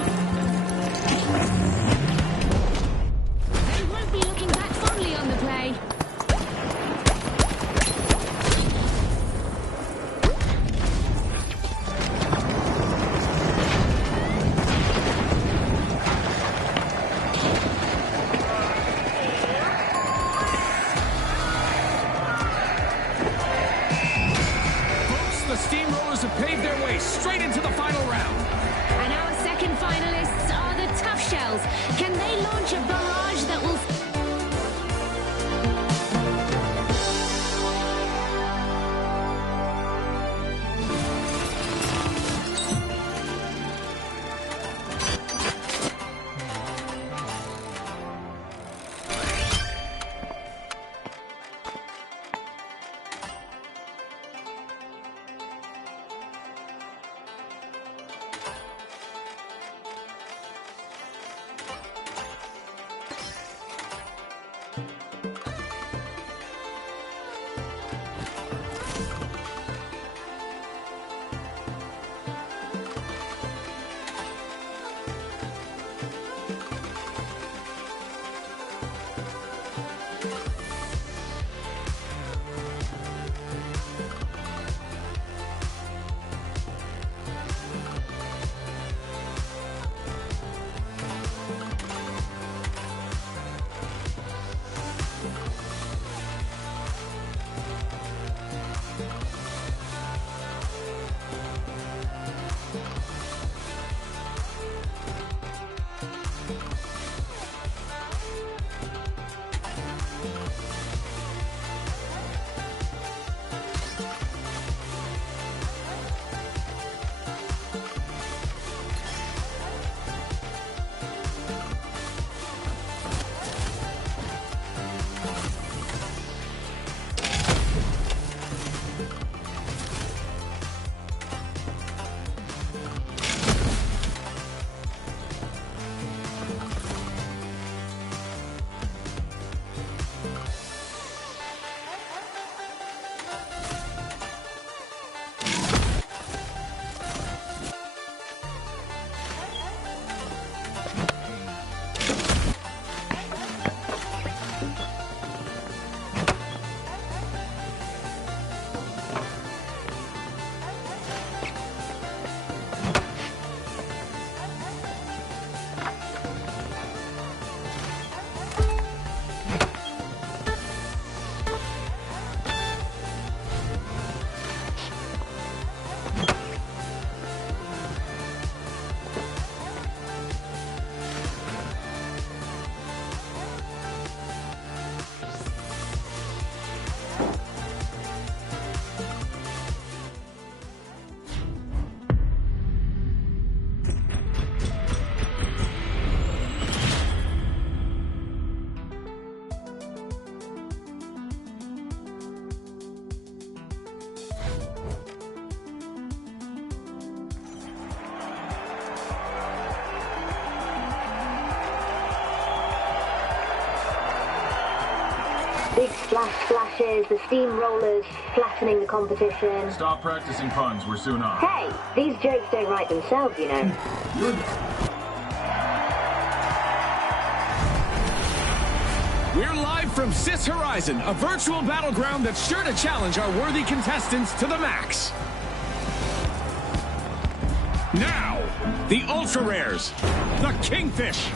Big splashes, the steamrollers flattening the competition. Stop practicing puns, we're soon on. Hey, these jokes don't write themselves, you know. We're live from Sis Horizon, a virtual battleground that's sure to challenge our worthy contestants to the max. Now, the Ultra Rares, the Kingfish,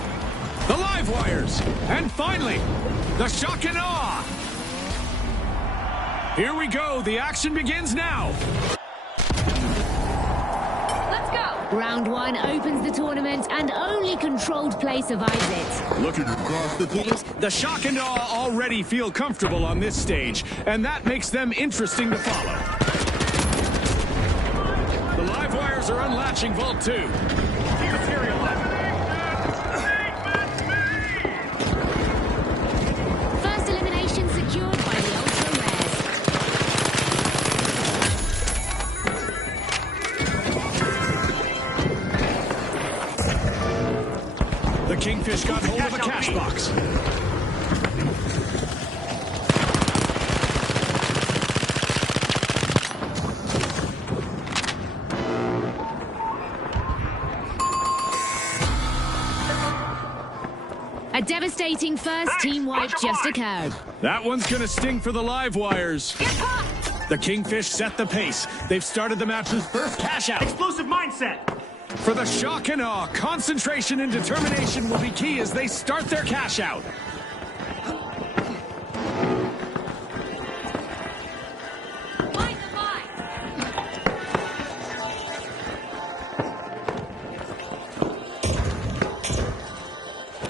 the Live Wires, and finally, the Shock and Awe. Here we go, the action begins now. Let's go. Round 1 opens the tournament and only controlled play survives it. Looking across the teams, the Shock and Awe already feel comfortable on this stage, and that makes them interesting to follow. The Live Wires are unlatching Vault 2. First elimination secured by the Ultra Rares. The Kingfish got hold of a cash box. A devastating first team wipe just occurred. That one's gonna sting for the Live Wires. The Kingfish set the pace. They've started the match's first cash out. Explosive mindset. For the Shock and Awe, concentration and determination will be key as they start their cash out.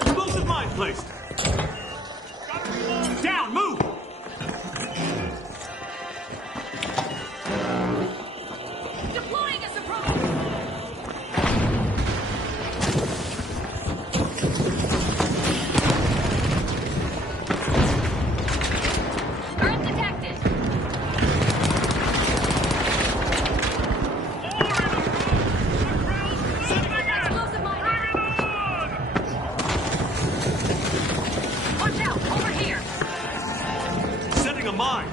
Explosive mine placed. Down, move. Deploying a surprise. Threat detected. Explosive mine. Watch out, over here. Setting a mine.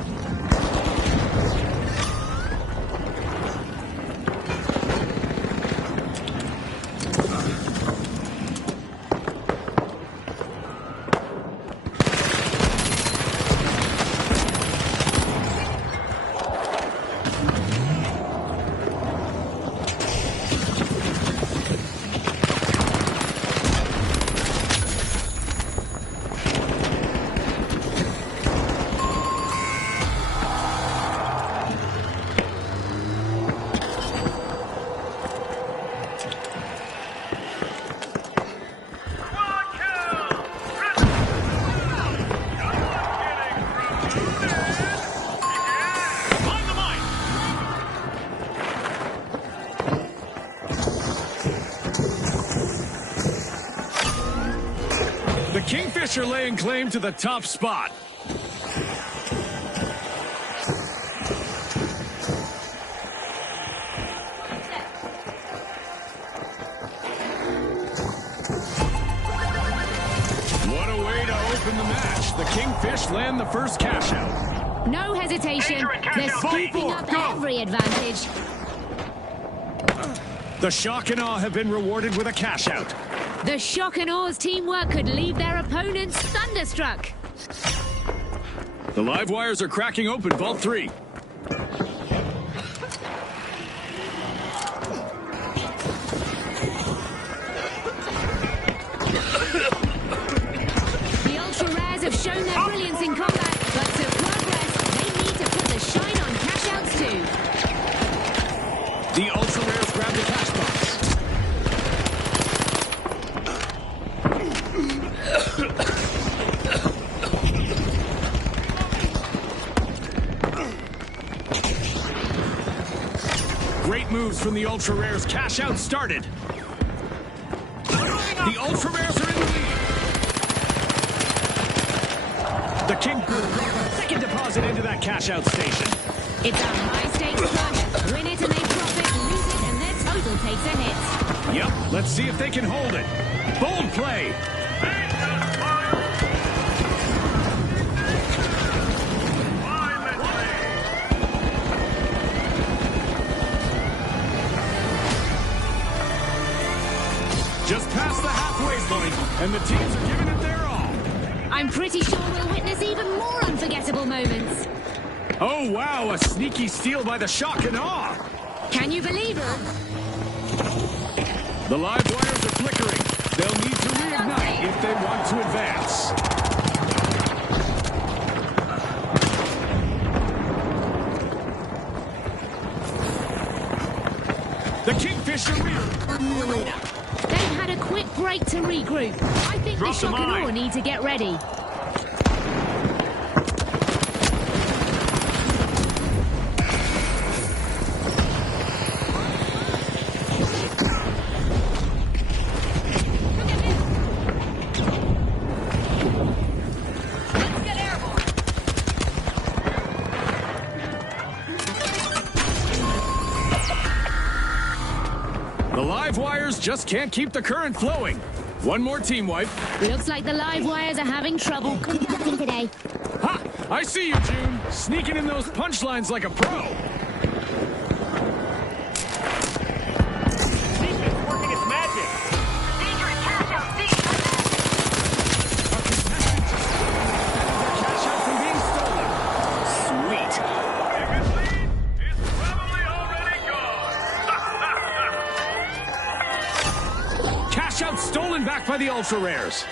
Find the mine. The Kingfish are laying claim to the top spot. What a way to open the match. The Kingfish land the first cash out. No hesitation. They're scooping up every advantage. The Shock and Awe have been rewarded with a cash out. The Shock and Awe's teamwork could leave their opponents thunderstruck. The Live Wires are cracking open Vault 3. The Ultra Rares have shown their brilliance in combat, but to progress, they need to put the shine on cash outs too. The Ultra Rares grab the cash box. Great moves from the Ultra Rares. Cash out started. The Ultra Rares are in the lead. The King second deposit into that cash out station. It's a high-stakes push. Win it and they profit, lose it and their total takes a hit. Yep, let's see if they can hold it. Bold play. And the teams are giving it their all. I'm pretty sure we'll witness even more unforgettable moments. Oh, wow, a sneaky steal by the shock and awe. Can you believe it? The live wires are flickering. They'll need to reignite if they want to advance. The Kingfisher arena. They've had a quick break to regroup. I think the shock and awe need to get ready. The live wires just can't keep the current flowing. One more team wipe. Looks like the live wires are having trouble conducting today. Ha! I see you, June. Sneaking in those punchlines like a pro. Defense working its magic. Dangerous cash out deep. A contestant just their cash out from being stolen. Sweet. Biggest lead is probably already gone. Cash out stolen back by the ultra rares.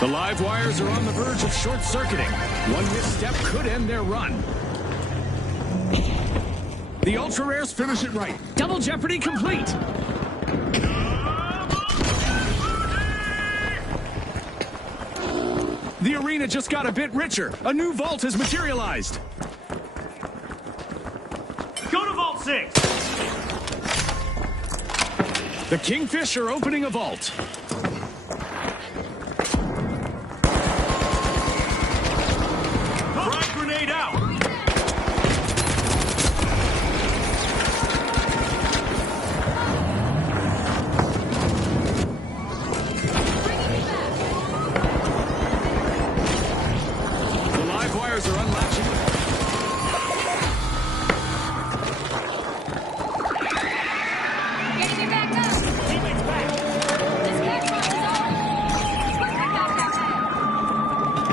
The live wires are on the verge of short-circuiting. One misstep could end their run. The ultra rares finish it right. Double jeopardy complete. The arena just got a bit richer. A new vault has materialized. Go to Vault 6. The Kingfish are opening a vault. Frag grenade out. The live wires are unlatching. Getting it back up. Teammates back. This back box is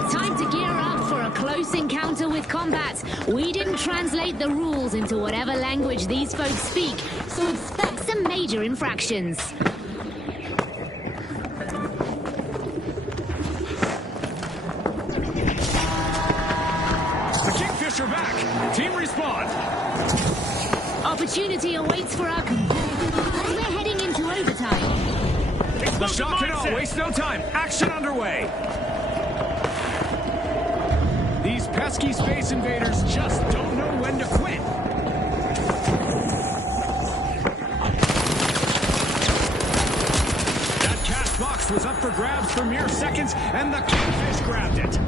on. Time to gear up for a close encounter with combat. We didn't translate the rules into whatever language these folks speak, so expect some major infractions. The Kingfish are back. Team respawn. Opportunity awaits for our as we're heading into overtime. The Explosive shock and all mindset. waste no time. Action underway. These pesky space invaders just don't know when to quit. That cash box was up for grabs for mere seconds, and the Kingfish grabbed it.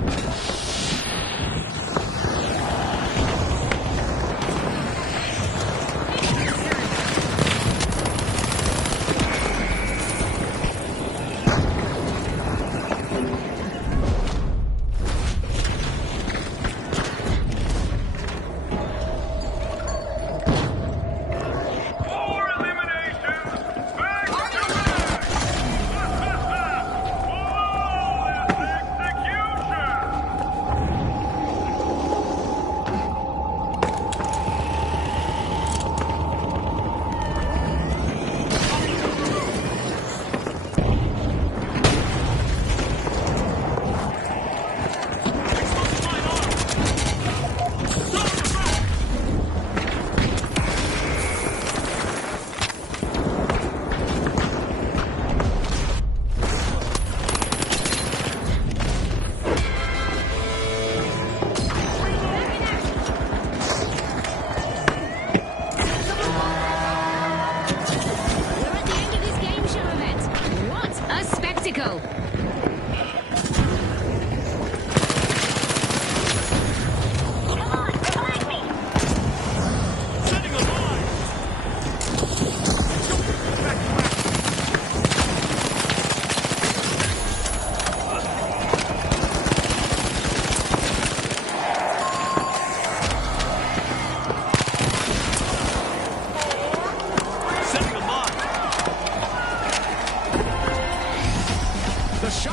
Four eliminations. Back to back. Flawless execution.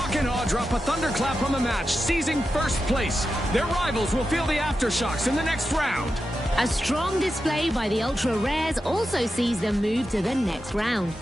shock and awe drop a thunderclap on the match, seizing first place. Their rivals will feel the aftershocks in the next round. A strong display by the Ultra Rares also sees them move to the next round.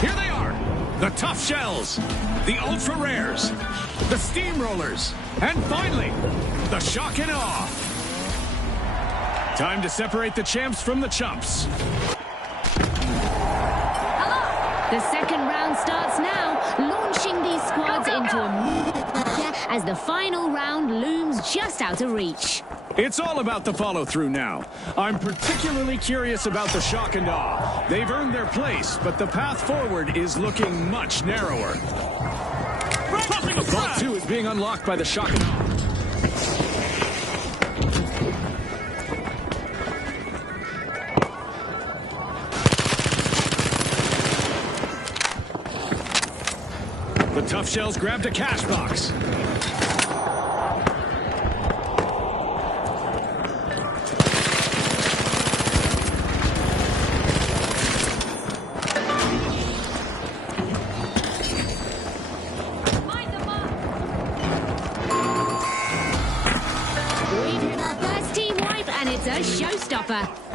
Here they are, the Tough Shells, the Ultra Rares, the Steamrollers, and finally, the Shock and Awe. Time to separate the champs from the chumps. The second round starts now, launching these squads into a as the final round looms just out of reach. It's all about the follow-through now. I'm particularly curious about the Shock and Awe. They've earned their place, but the path forward is looking much narrower. Vault 2 is being unlocked by the Shock and Awe. The Tough Shells grabbed a cash box.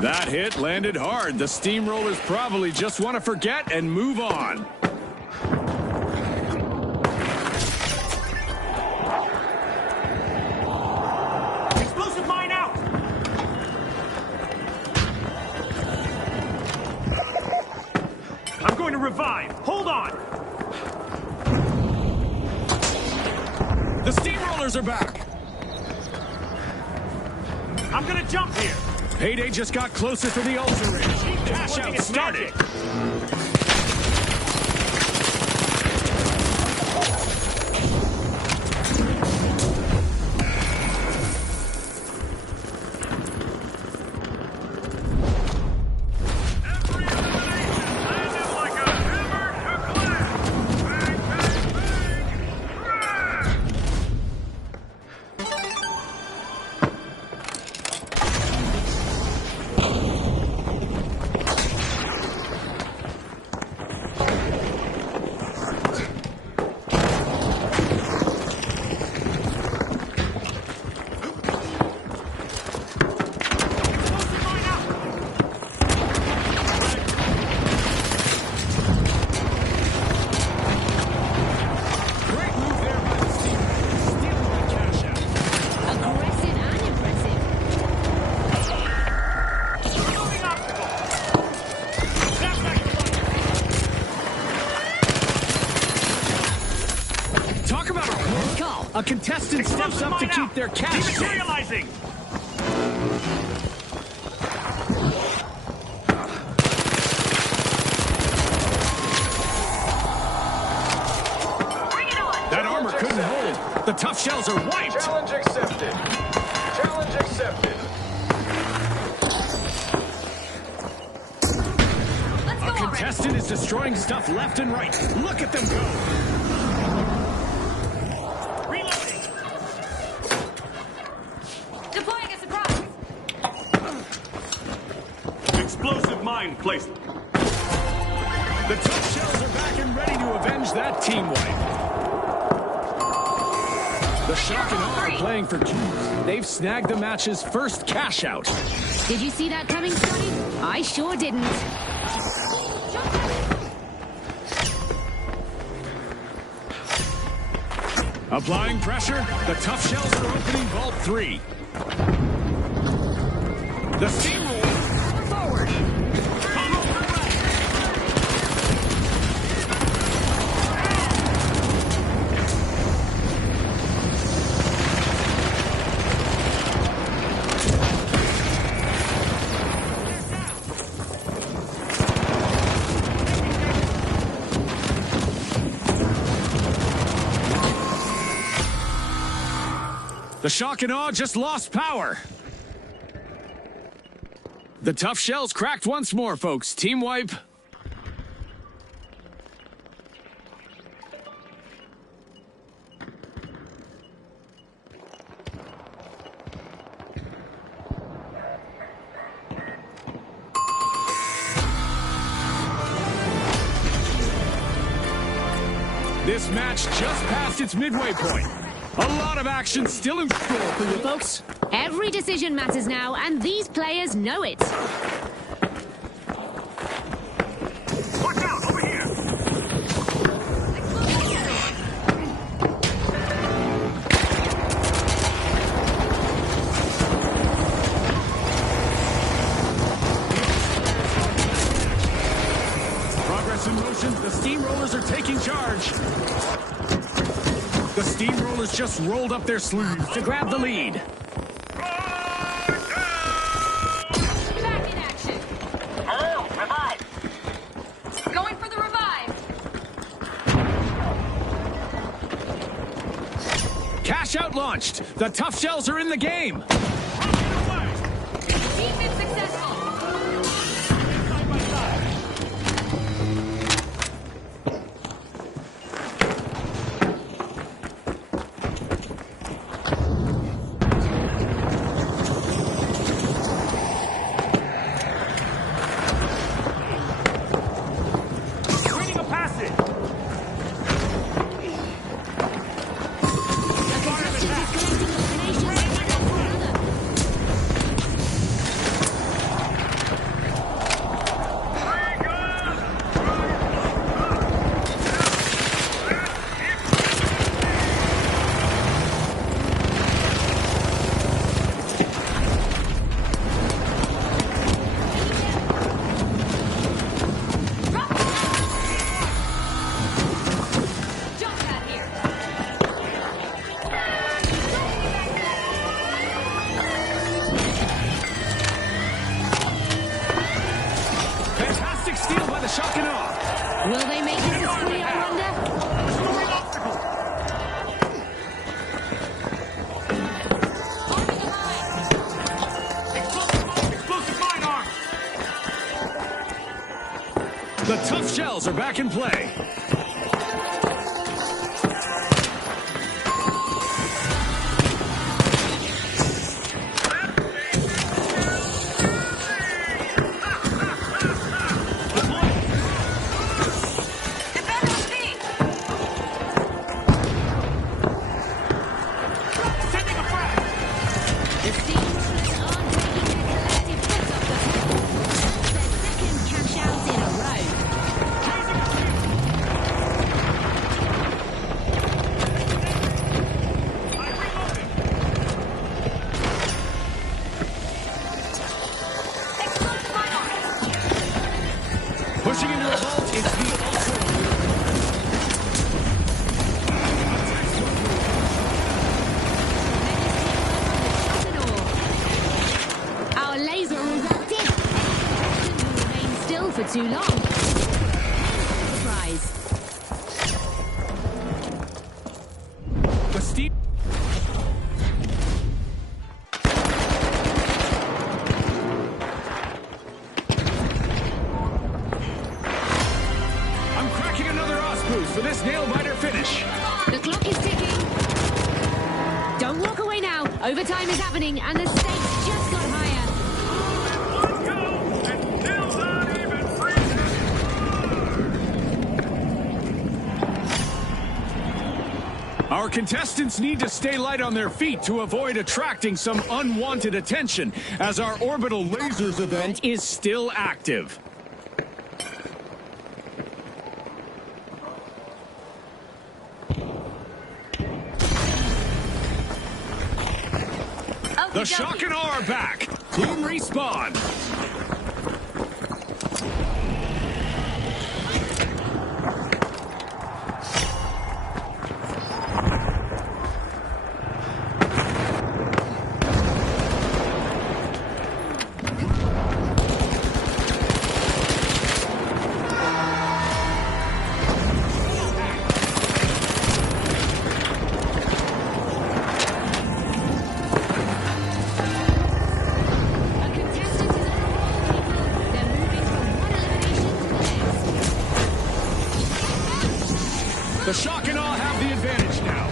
That hit landed hard. The Steamrollers probably just want to forget and move on. Explosive mine out! I'm going to revive. Hold on! The Steamrollers are back. I'm gonna jump here. Payday just got closer for the Ultra Rares. Cash out started. A contestant steps up to keep their cash safe. Dematerializing! That armor couldn't hold. The Tough Shells are wiped. Challenge accepted. Challenge accepted. contestant is destroying stuff left and right. Look at them go. Reloading. Deploying a surprise. Explosive mine placed. The tough shells are back and ready to avenge that team wipe. The shock and awe are playing for keys. They've snagged the match's first cash out. Did you see that coming, Scotty? I sure didn't. Applying pressure, the tough shells are opening Vault 3. The steamroller forward. The shock and awe just lost power. The tough shells cracked once more, folks. Team wipe. This match just passed its midway point. A lot of action still in store for you folks. Every decision matters now, and these players know it. Watch out, over here! Progress in motion. The steamrollers are taking charge. The steamrollers just rolled up their sleeves to grab the lead. Back in action. Hello, revive. Going for the revive. Cash out launched. The tough shells are in the game. Team is successful. Side by side. Reading a passage. Jump pad here. Fantastic steal by the shock and awe. Will they make this a three, I wonder? Arming the line. Explosive mine arm. The tough shells are back in play. Defend on feet. Sending a frag. The steamrollers aren't taking their collective foot off the pedal. That's their second cash out in a row. Explosive mine arm. Pushing into a vault, it's the Our laser is active. Will remain still for too long. Surprise. The steam. nail-biter finish. The clock is ticking. Don't walk away now. Overtime is happening, and the stakes just got higher. One go, and still not even breathing. Our contestants need to stay light on their feet to avoid attracting some unwanted attention, as our orbital lasers event is still active. The Shock and Awe are back. Team respawn. The Shock and Awe have the advantage now.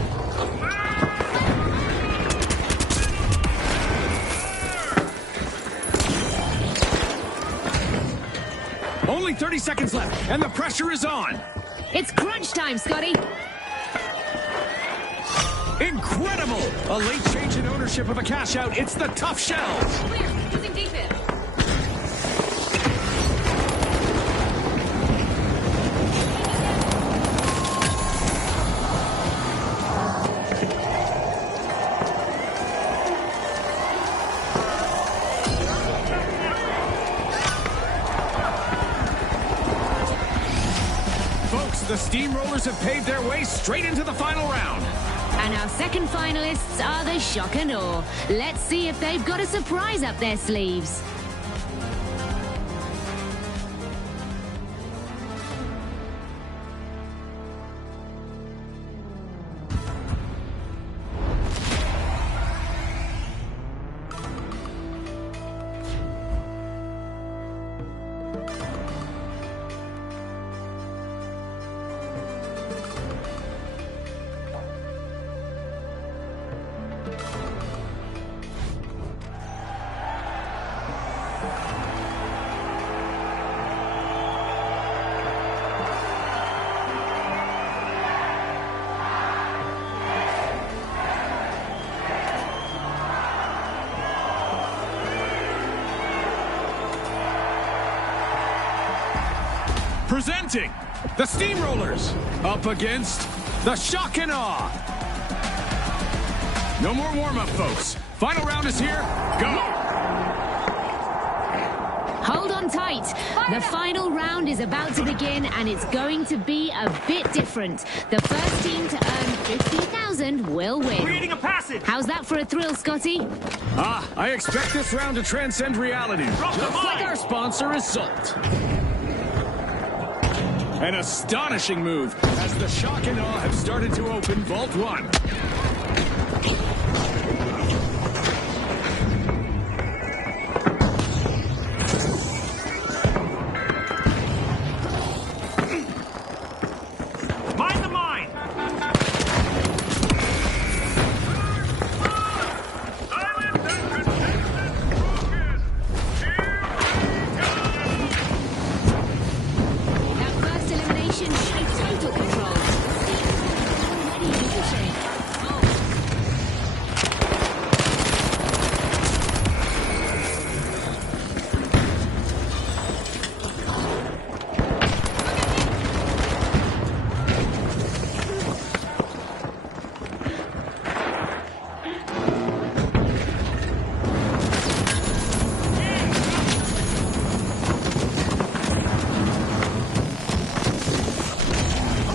Only 30 seconds left, and the pressure is on. It's crunch time, Scotty. Incredible! A late change in ownership of a cash out. It's the tough shells. Clear. Using defense. The Steamrollers have paved their way straight into the final round. And our second finalists are the Shock and Awe. Let's see if they've got a surprise up their sleeves. Presenting the Steamrollers up against the Shock and Awe. No more warm-up, folks. Final round is here. Go! Hold on tight. The final round is about to begin, and it's going to be a bit different. The first team to earn 50,000 will win. Creating a passage. How's that for a thrill, Scotty? I expect this round to transcend reality. Drop the Just like mic. our sponsor is Salt. An astonishing move as the Shock and Awe have started to open Vault 1. Mind the mine. Silence and contested focus. That first elimination showed total control. Steam already in shape.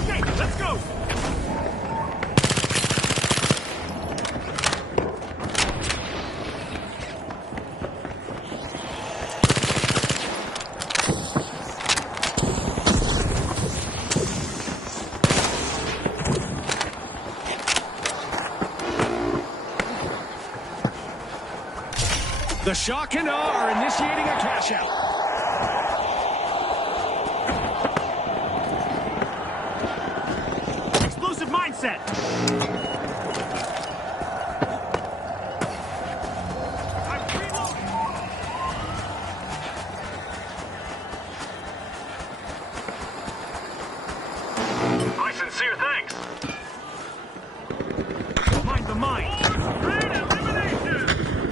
Okay, let's go. The Shock and Awe are initiating a cash out. set. My sincere thanks. Mind the mind. Great elimination!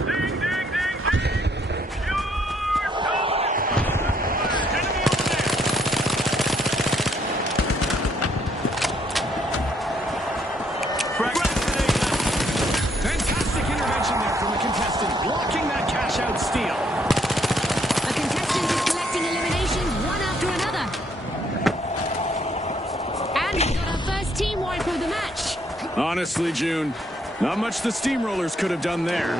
Ding, ding, ding, ding! Pure dominance! Enemy over there! Fantastic intervention there from a contestant, blocking that cash-out steal. A contestant is collecting eliminations one after another. And we got our first team wipe of the match. Honestly, June, not much the Steamrollers could have done there.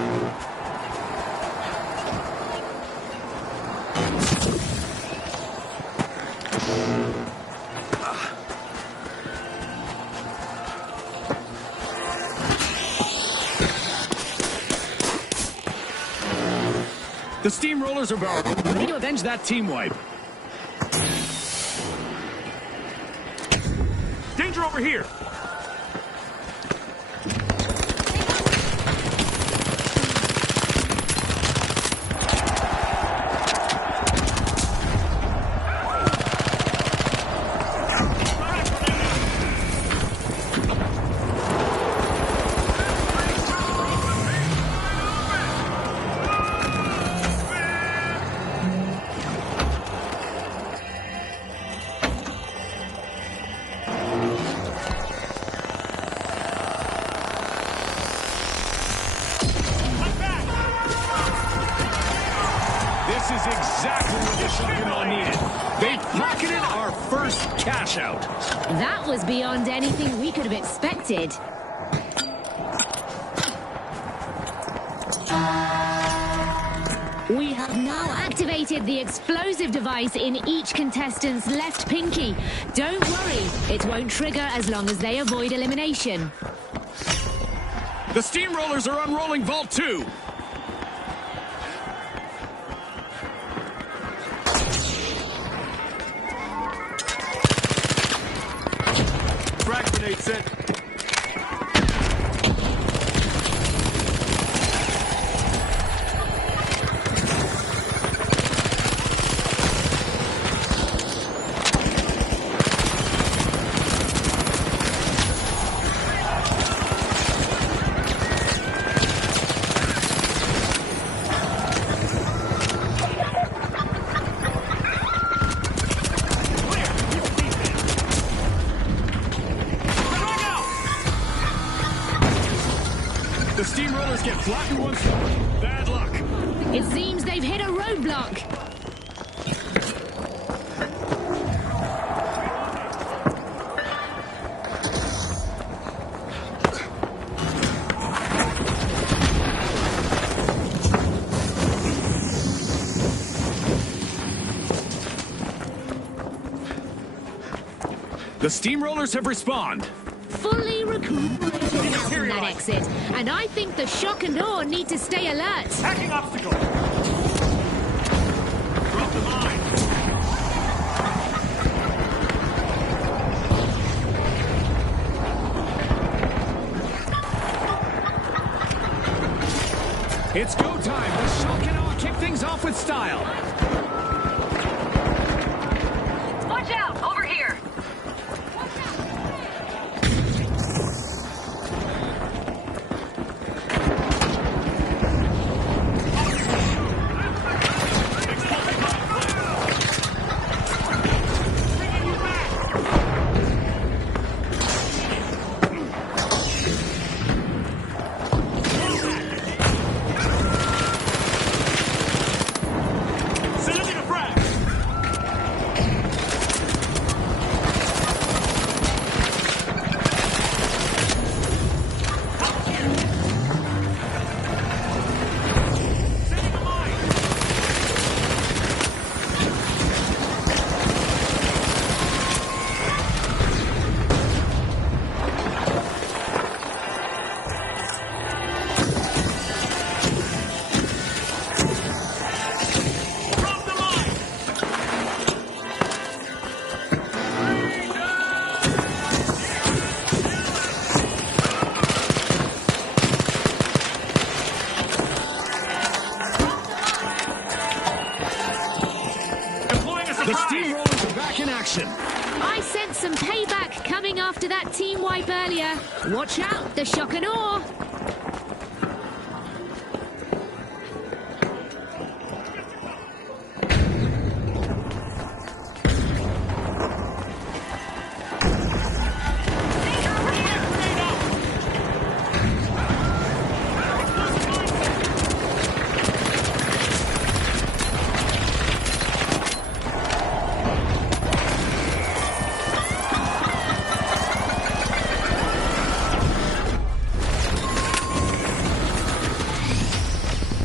The Steamrollers are ready to avenge that team wipe. Danger over here. This is exactly what the Shogun needed. They pocketed our first cash out. That was beyond anything we could have expected. We have now activated the explosive device in each contestant's left pinky. Don't worry, it won't trigger as long as they avoid elimination. The Steamrollers are unrolling Vault 2. Frag grenade set. The Steamrollers get flattened once more. Bad luck. It seems they've hit a roadblock. The Steamrollers have respawned. Fully recuperated now from that exit. And I think the shock and awe need to stay alert. Hacking obstacle. Drop the mine. It's go time. The shock and awe kick things off with style. Watch out! Over here! The Steamrollers are back in action. I sense some payback coming after that team wipe earlier. Watch out, the shock and awe.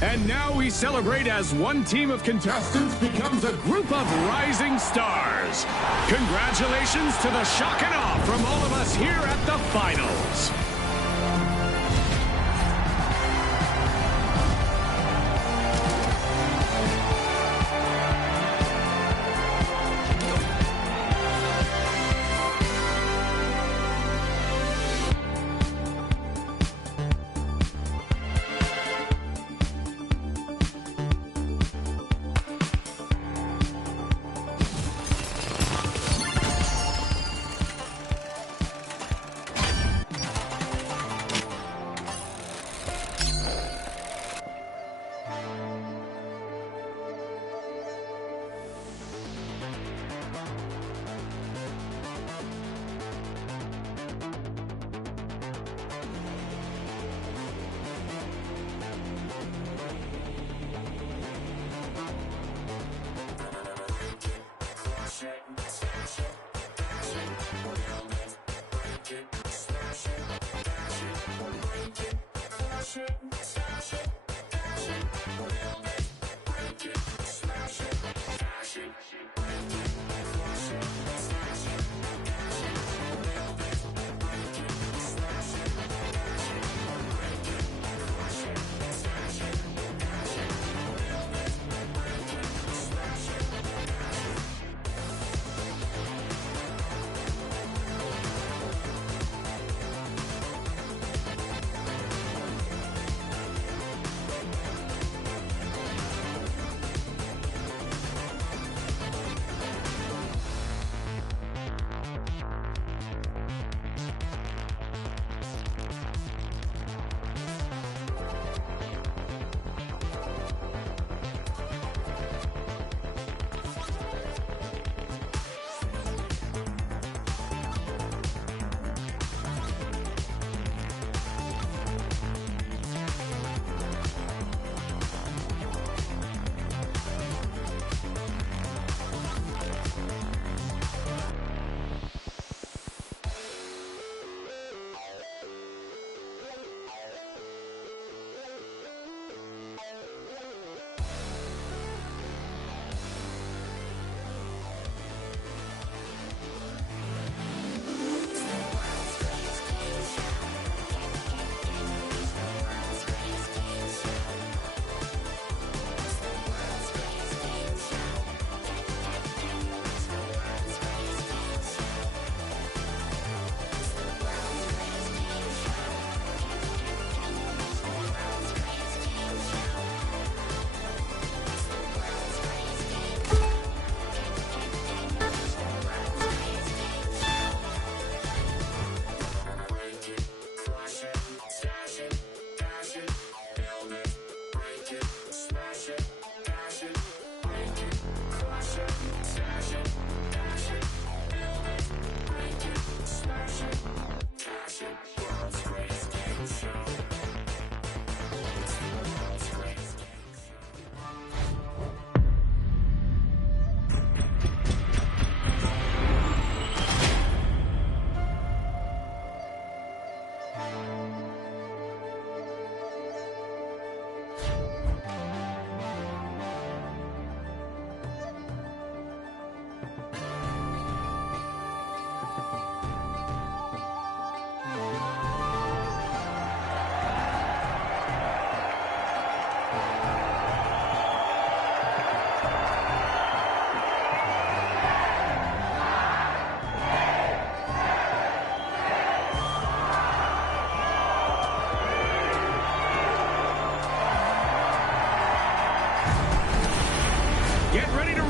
And now we celebrate as one team of contestants becomes a group of rising stars. Congratulations to the shock and awe from all of us here at the finals.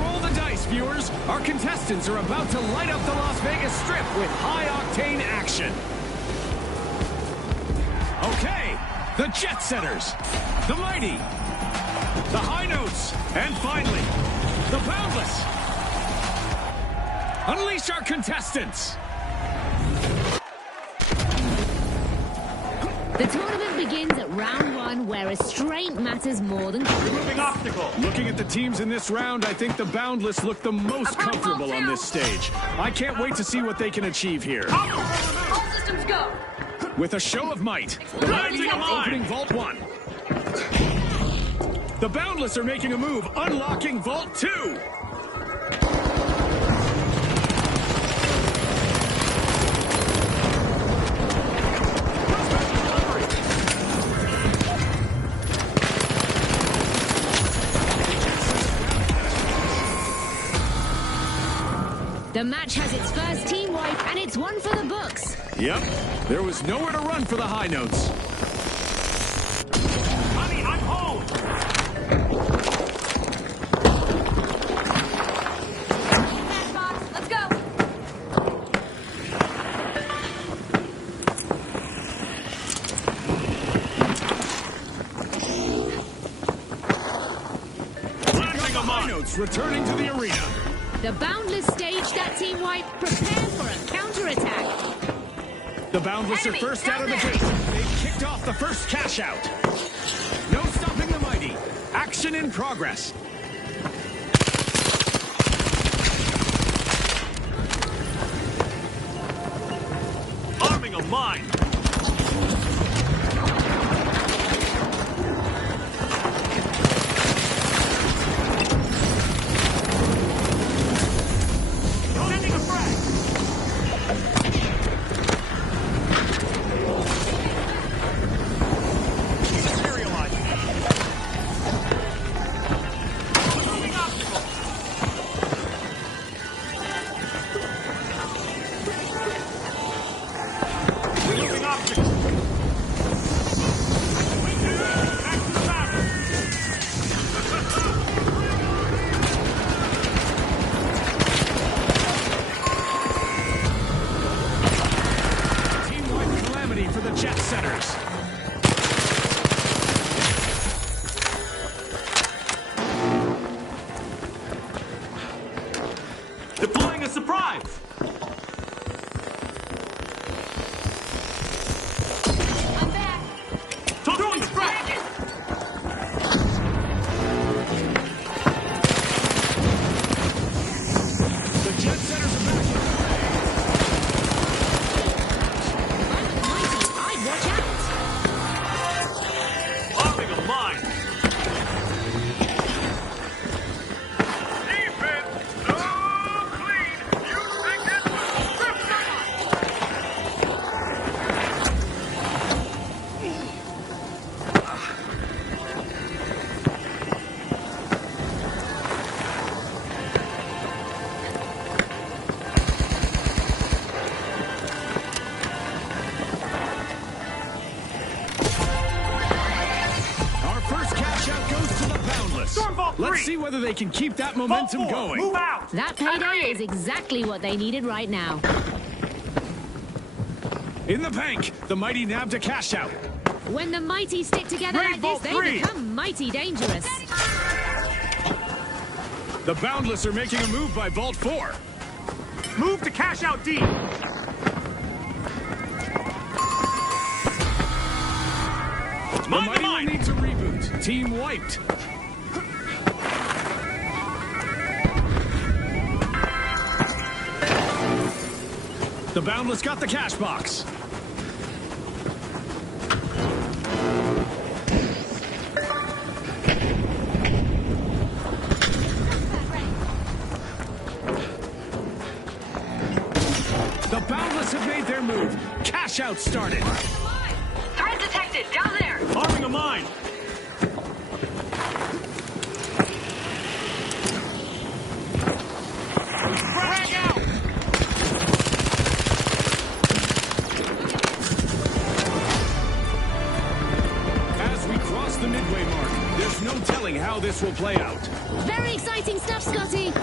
roll the dice, viewers. Our contestants are about to light up the Las Vegas Strip with high-octane action. Okay, the Jet Setters, the Mighty, the High Notes, and finally, the Boundless. Unleash our contestants. The tournament begins at round 1, where restraint matters more than Removing obstacle. Looking at the teams in this round, I think the Boundless look the most comfortable on this stage. I can't wait to see what they can achieve here. All systems go. With a show of might, the Mighty are opening Vault 1. The Boundless are making a move, unlocking Vault 2. The match has its first team wipe, and it's one for the books. Yep, there was nowhere to run for the High Notes. Honey, I'm home. Matchbox, let's go. Planting a High mine. Notes returning to the arena. The Boundless stage that team wipe. Prepare for a counterattack. The Boundless Enemy, are first down out of the there. gate. They've kicked off the first cash out. No stopping the Mighty. Action in progress. Arming a mine. Sending a frag. Materializing. Removing obstacle. Removing obstacle. Back to the battle. Team-wide calamity for the Jet Setters. Deploying a surprise. I'm back. Throwing the frag. The Jet Setters are back. Mighty, I'd watch out. Arming a mine. Defense, so clean. You think it was Our first cash out goes to the Boundless. Storm Vault Let's 3. see whether they can keep that momentum Vault 4, going. Move out. That payday is exactly what they needed right now. In the bank, the Mighty nabbed a cash out. When the Mighty stick together Raid like this, Vault they 3. become mighty dangerous. The Boundless are making a move by Vault 4. Move to cash out D. The Mine Mighty to will mine. need to reboot. Team wiped. The Boundless got the cash box. The Boundless have made their move. Cash out started. Threat detected. Down there. Arming a mine. Frag out. As we cross the midway mark, there's no telling how this will play out. Very exciting stuff, Scotty.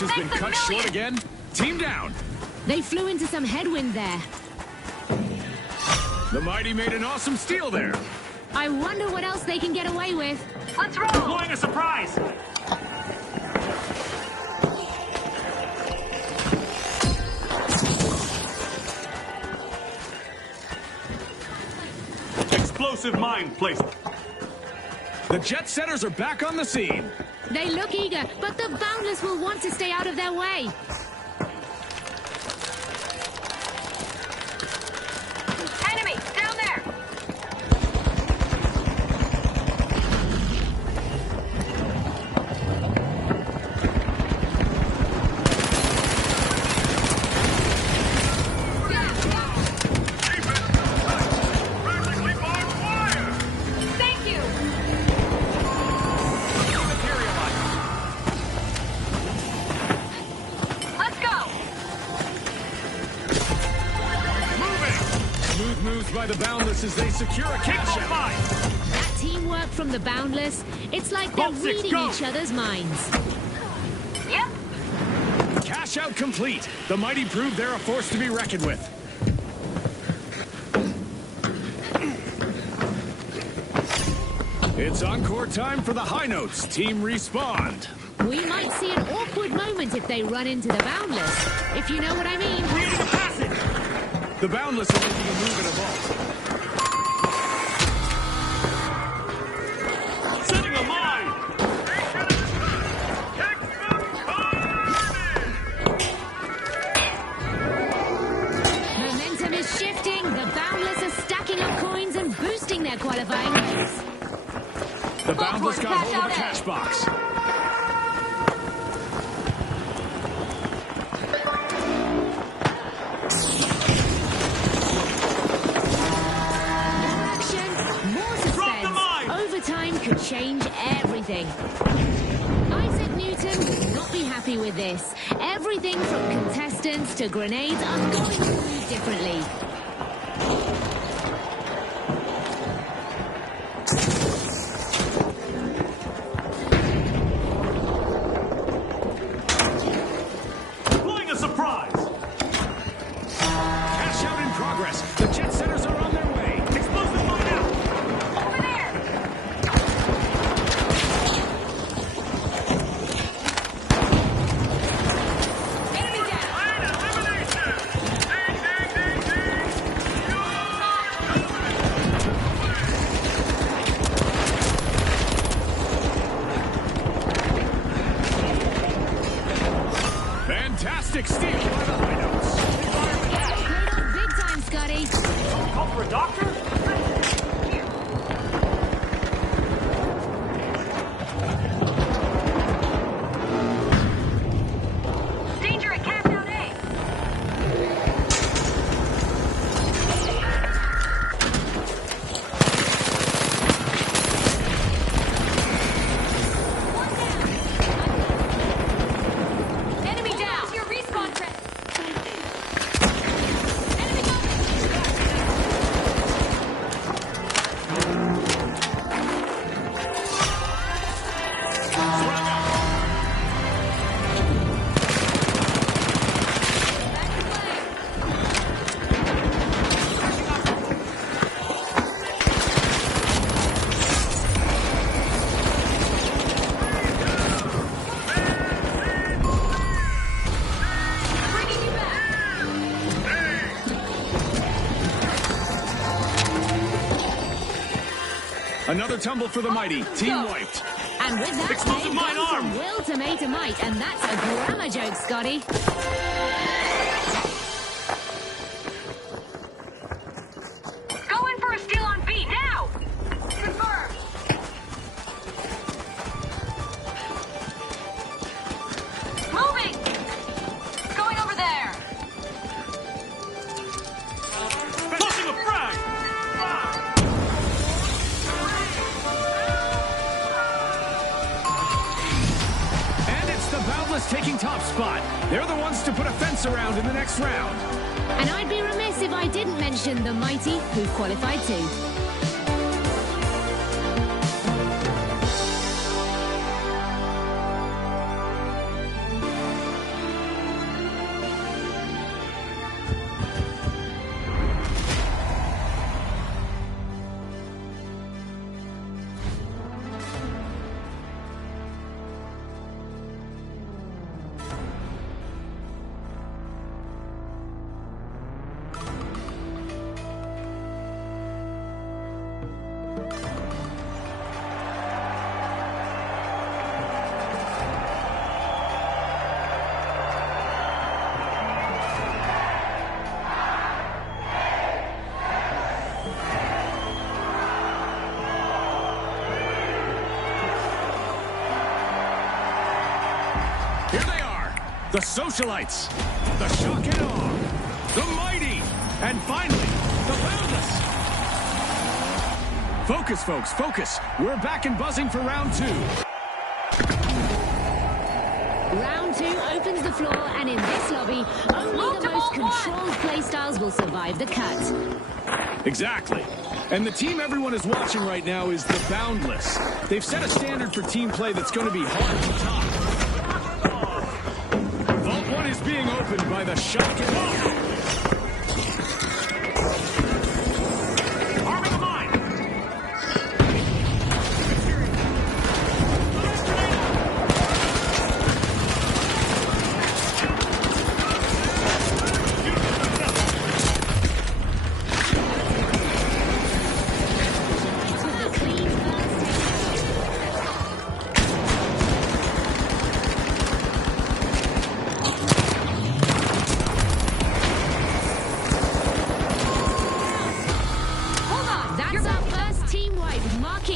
race has been cut short again. Team down. They flew into some headwind there. The Mighty made an awesome steal there. I wonder what else they can get away with. Let's roll. Deploying a surprise. Explosive mine placement. The Jet Setters are back on the scene. They look eager, but the Boundless will want to stay out of their way. Enemy, down there. Practically barbed wire! Thank you. Let's go. Smooth moves by the Boundless as they secure a cash out. That teamwork from the Boundless, it's like they're Bolt six, reading go. each other's minds. Yep. Cash out complete. The Mighty proved they're a force to be reckoned with. It's encore time for the high notes. Team respond. We might see an awkward moment if they run into the Boundless, if you know what I mean. Creating a passage. The Boundless are making a move in a vault. Setting a mine. Momentum is shifting. The Boundless are stacking up coins and boosting their qualifying rates. The Boundless got cash hold of a out cash box. Action, more Drop the suspense. mine. Overtime could change everything. Isaac Newton will not be happy with this. Everything from contestants to grenades are going to move differently. Deploying a surprise. Cash out in progress. The Jet Setters are on their way. Explosive mine out. Over there. Enemy down. Fantastic steal by the high notes. Played on big time, Scotty. Call for a doctor. Danger at Cash Out A. Enemy down. Your respawn trap. Enemy bringing you back. Another tumble for the Mighty. Team wiped. And with that, Explosive they've mine gone from armed. will to may to might, and that's a grammar joke, Scotty. Go in for a steal on B now. Confirmed. Moving. Going over there. Tossing a frag. And it's the Boundless taking top spot. They're the ones to put a fence around in the next round. And I'd be remiss if I didn't mention the Mighty, who qualified too. Here they are, the Socialites, the Shock and Awe, the Mighty, and finally, the Boundless. Focus, folks, focus. We're back and buzzing for round 2. Round 2 opens the floor, and in this lobby, only the most controlled playstyles will survive the cut. Exactly. And the team everyone is watching right now is the Boundless. They've set a standard for team play that's going to be hard to top. Vault 1 is being opened by the Shock and Awe. Arming a mine.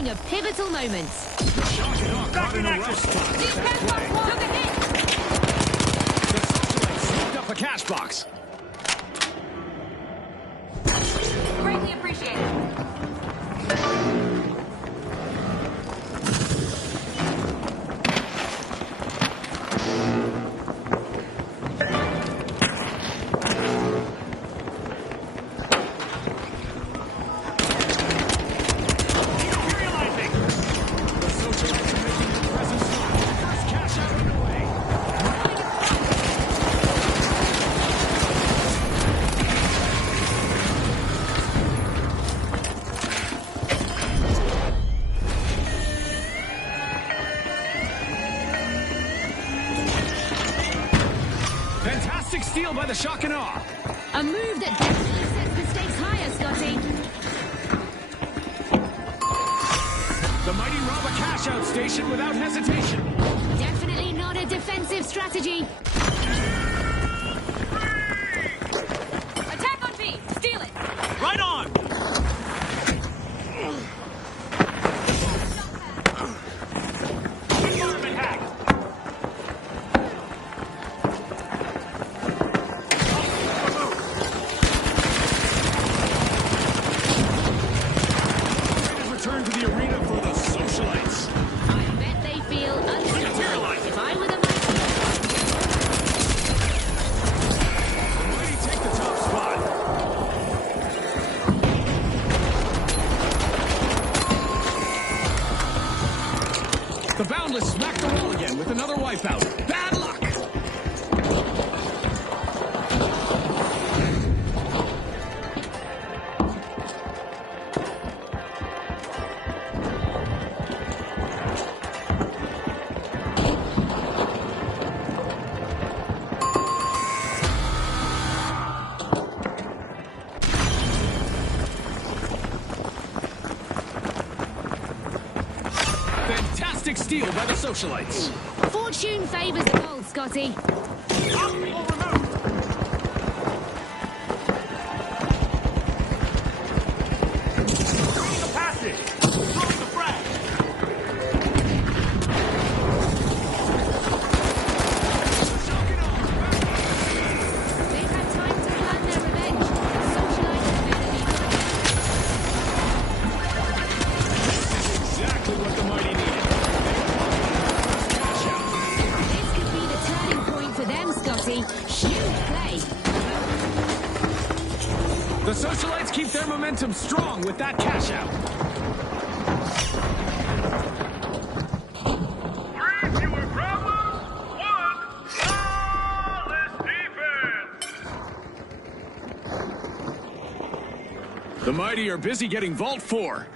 A pivotal moment. The Shock and Awe caught in a rough spot. Took a hit. The Socialites scooped up a cash box. Greatly appreciated. Fantastic steal by the Shock and Awe. A move that definitely sets the stakes higher, Scotty. The Mighty rob a cash-out station without hesitation. Definitely not a defensive strategy. Attack on B. Steal it. Right on. Environment hack. Return to the arena for the Socialites. I bet they feel unsecure. If I were the Mighty take the top spot. The Boundless smack the wall again with another wipeout. Bad luck. Fantastic steal by the Socialites. fortune favors the bold, Scotty. Obstacle removed. Throwing the passage. Throwing the frag. They've had time to plan their revenge. Socialites better be Exactly what the Mighty needed. Cash out. This could be the turning point for them, Scotty. Huge play. The Socialites keep their momentum strong with that cash out. Three fewer problems, one flawless defense. The Mighty are busy getting Vault 4.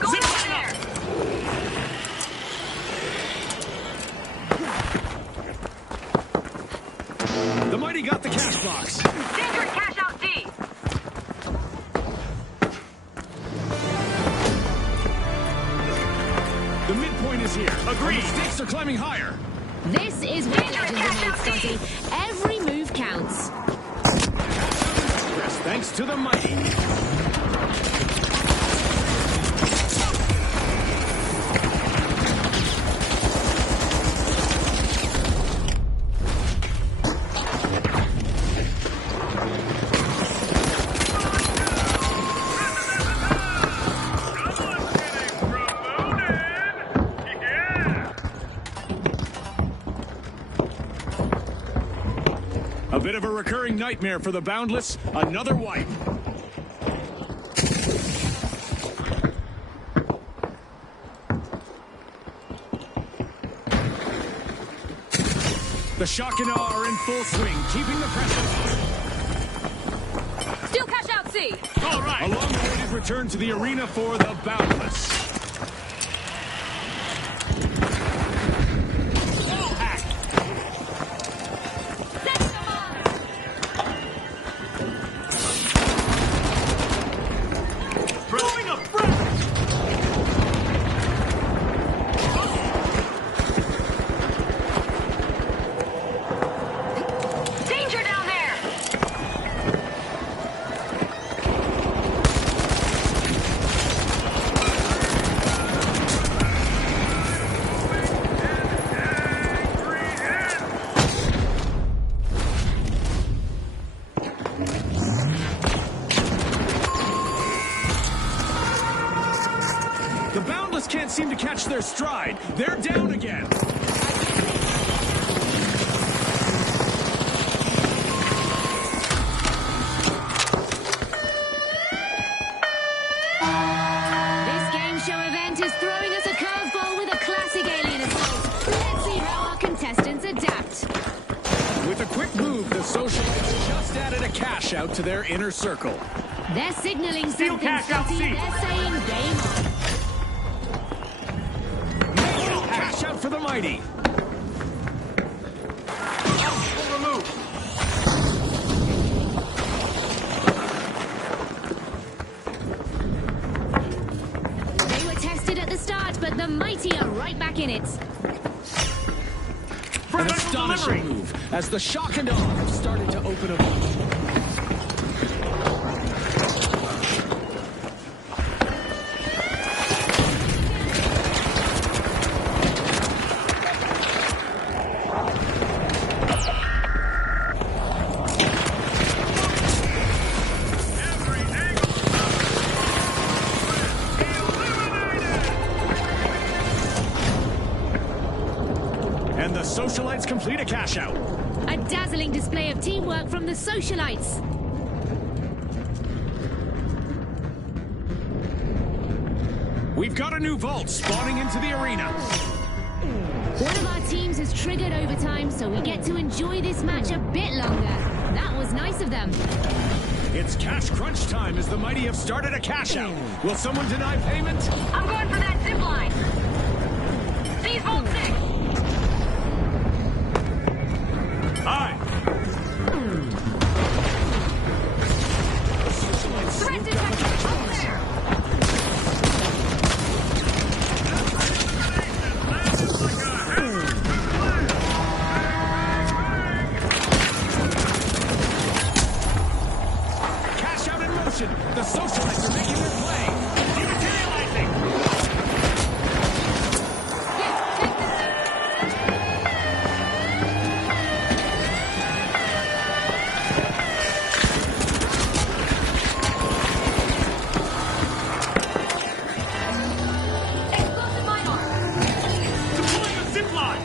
Going up there. The Mighty got the cash box. Danger cash out D. The midpoint is here. Agreed. And the stakes are climbing higher. This is where legends are made, Scotty. Every move counts. Yes, thanks to the Mighty. A bit of a recurring nightmare for the Boundless. Another wipe. The shock and awe are in full swing, keeping the pressure on. Still cash out C. All right. A long-awaited return to the arena for the Boundless. Throwing a front. Danger down there. The Boundless can't seem to catch their stride. They're down again. This game show event is throwing us a curveball with a classic alien assault. Let's see how our contestants adapt. With a quick move, the Socialites just added a cash out to their inner circle. They're signaling Steal something, cash out Scotty. C. They're saying game on. Cash out for the Mighty. Full remove. They were tested at the start, but the Mighty are right back in it. An Vertical astonishing delivery. move as the shock and awe have started to open a lead. And the Socialites complete a cash out. A dazzling display of teamwork from the Socialites. We've got a new vault spawning into the arena. One of our teams has triggered overtime, so we get to enjoy this match a bit longer. That was nice of them. It's cash crunch time as the Mighty have started a cash out. Will someone deny payment? I'm going for that zip line. C's Vault 6. Aye. Threat detected. Up there. Cash out in motion. The Socialites are making their play. Dematerializing. Explosive mine arm. Deploying a zip line.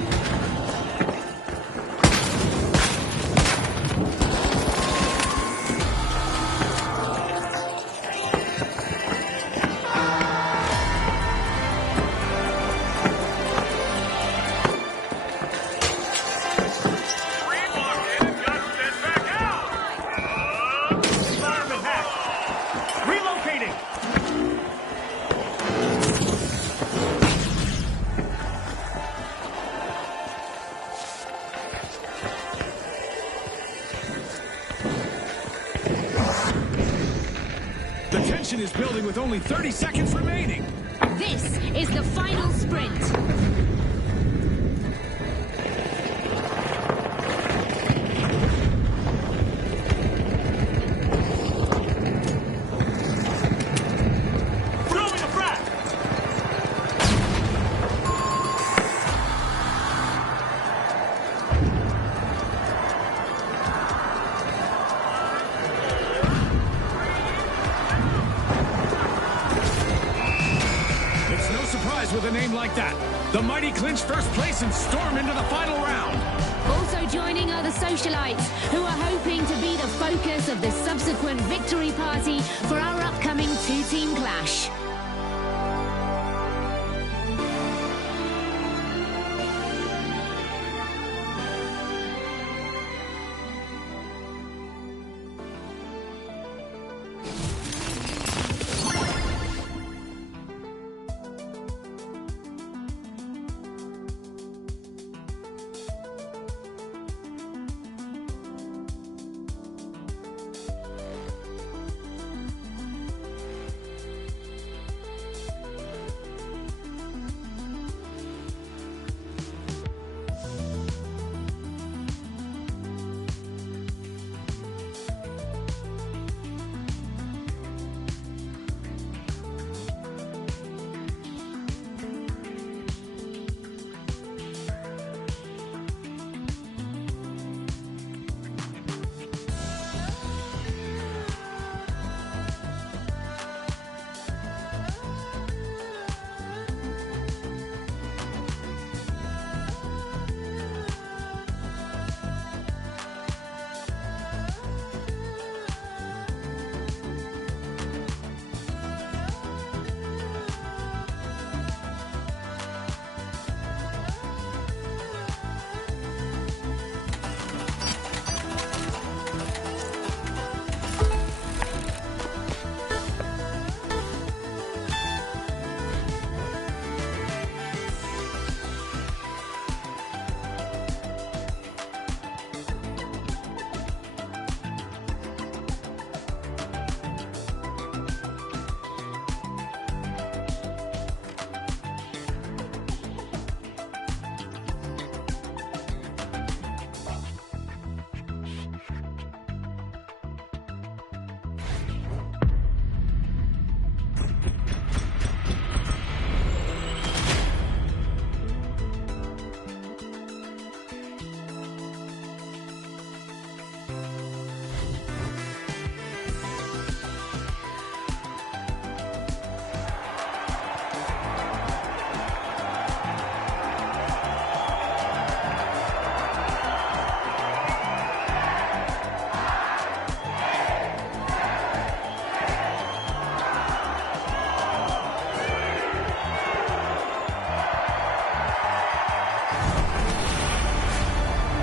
tension is building with only 30 seconds remaining. This is the final sprint. Throwing a frag. It's no surprise with a name like that. The mighty clinch first place and storm into the final round. Also joining are the socialites, who are hoping to be the focus of the subsequent victory party for our upcoming two-team clash.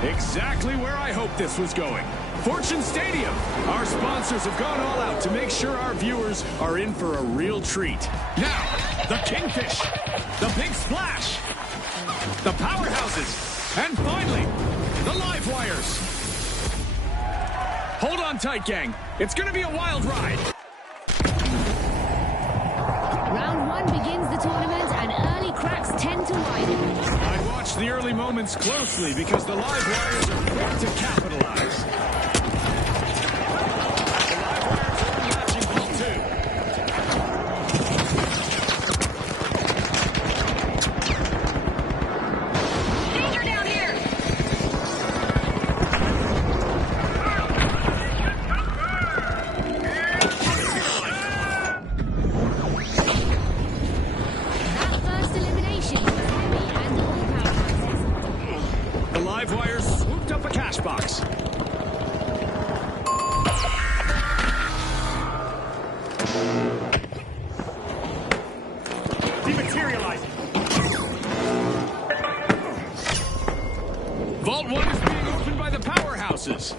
Exactly where I hoped this was going. Fortune Stadium. Our sponsors have gone all out to make sure our viewers are in for a real treat. Now, the Kingfish, the Big Splash, the Powerhouses, and finally, the Live Wires. Hold on tight, gang. It's going to be a wild ride. Round one begins the tournament, and early cracks tend to widen. I watched the early moments closely because the Live Wires are quick to capitalize. The Live Wires are matching ball too. Danger down here! That first elimination was heavy and all powerhouses. The Live Wires swooped up a cash box. Dematerializing. Vault 1 is being opened by the Powerhouses.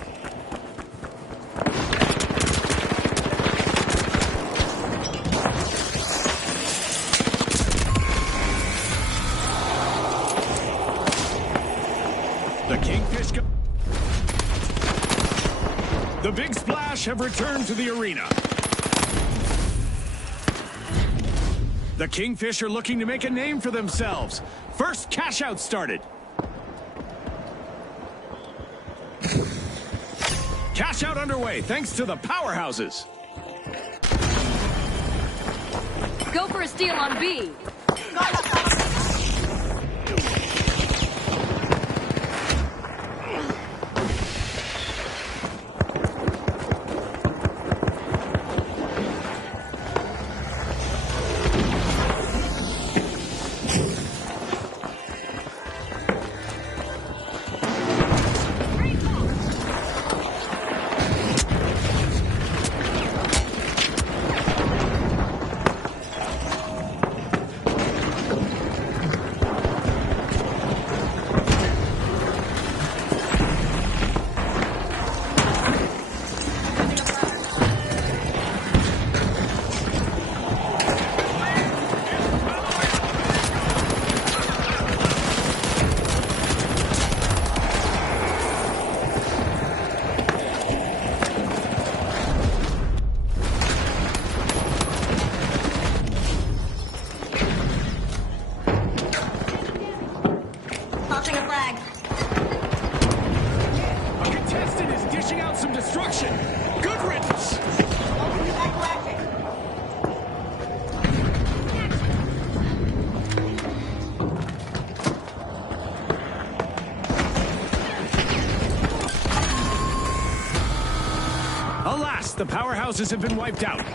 The Kingfish The Big Splash have returned to the arena. The Kingfish are looking to make a name for themselves. First cash out started. Cash out underway thanks to the powerhouses. Go for a steal on B. The powerhouses have been wiped out.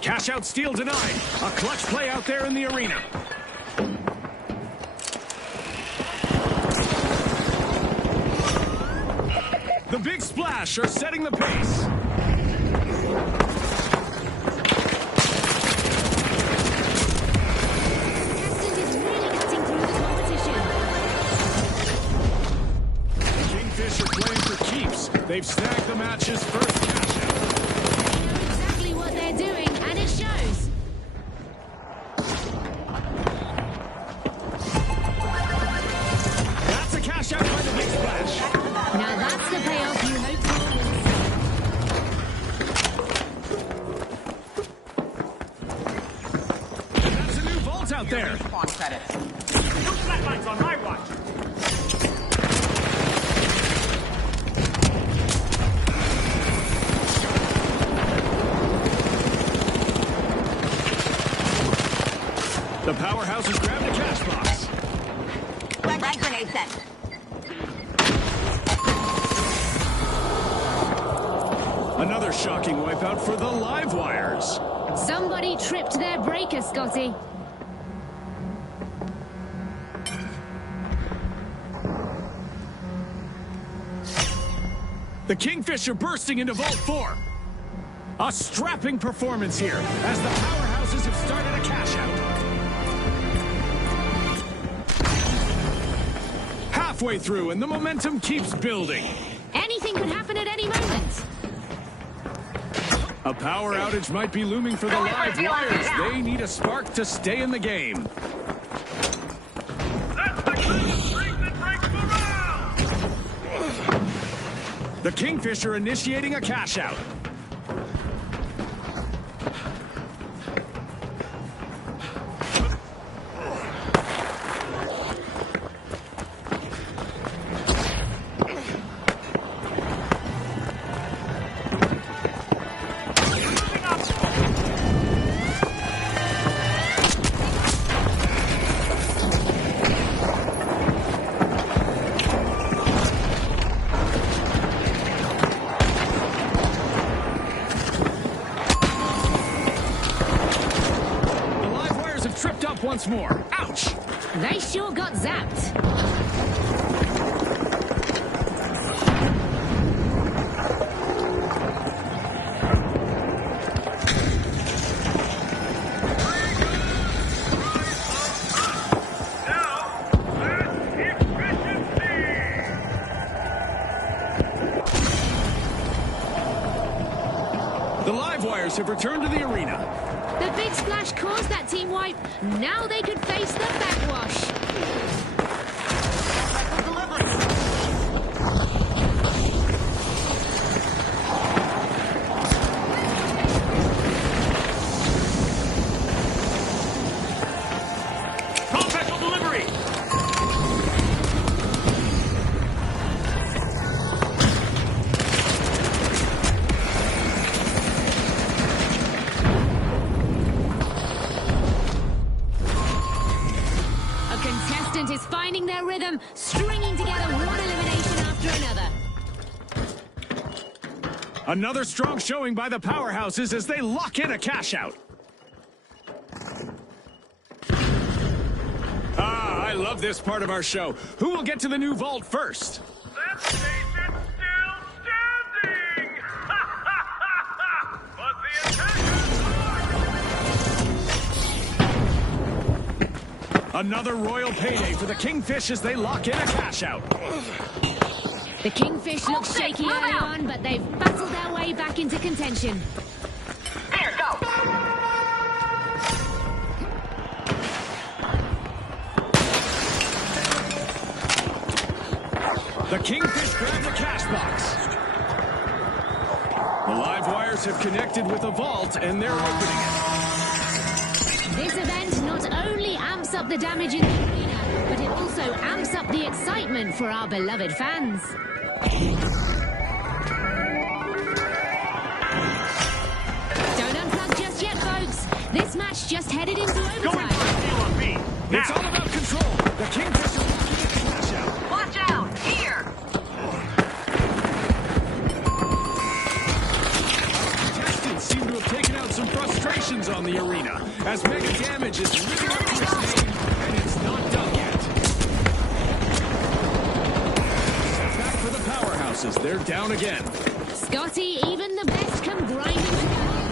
Cash out steal denied. A clutch play out there in the arena. The big splash are setting the pace. They've snagged the match's first cash out. They know exactly what they're doing, and it shows. That's a cash out by the big splash. Now that's the payoff you hoped for. That's a new vault out there. Respawn credits. No flatlines on my watch. The powerhouses grabbed a cash box. Frag grenade set. Another shocking wipeout for the live wires. Somebody tripped their breaker, Scotty. The Kingfish are bursting into Vault 4. A strapping performance here as the powerhouses have started a cash out. Halfway through, and the momentum keeps building. Anything could happen at any moment. A power outage might be looming for the live wires. They need a spark to stay in the game. That's the kind of streak that breaks morale! The Kingfish are initiating a cash out. Once more. Ouch! They sure got zapped. The live wires have returned to the arena. The big splash caused that team wipe. Now they could face the backwash. Another strong showing by the powerhouses as they lock in a cash out. Ah, I love this part of our show. Who will get to the new vault first? That station's still standing! But the attackers are... Another royal payday for the Kingfish as they lock in a cash out. The Kingfish looked shaky early on, but they've battled their way back into contention. Here, go. The Kingfish grab the cash box. The live wires have connected with the vault, and they're opening it. This event not only amps up the damage in the arena, but it also amps up the excitement for our beloved fans. Don't unplug just yet, folks. This match just headed into Going for overtime. a steal on B. It's all about control. The Kingfish are locking the cash out. Watch out. Here. Contestants seem to have taken out some frustrations on the arena, as mega damage is really up to its name, and it's not done yet. Setback for the powerhouses. They're down again. Scotty, even the best come grinding to the halt.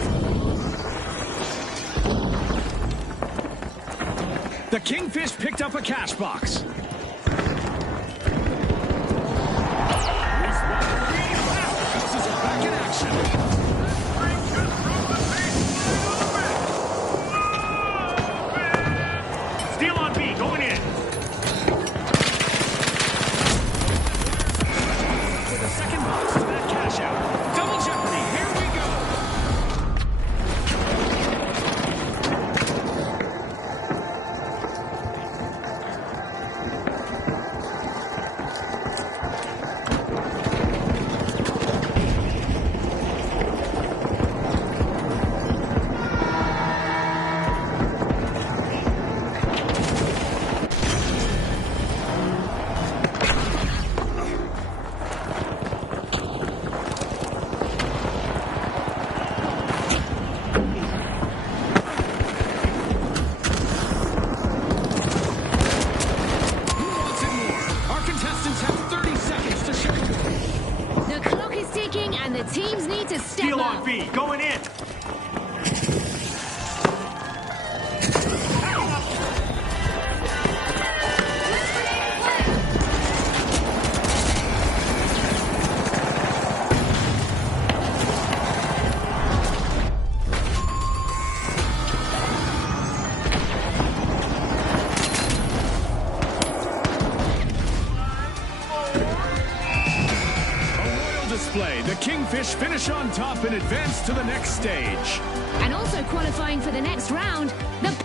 The Kingfish picked up a cash box. Powerhouses are back in action. Steal on B, going in. For the second box to that cash out. Double jeopardy. Here we go. Who wants it more? Our contestants have 30 seconds to show you. The clock is ticking, and the teams need to step Steal on up. B, going in. A royal display. The Kingfish finish on top and advance to the next stage. And also qualifying for the next round, the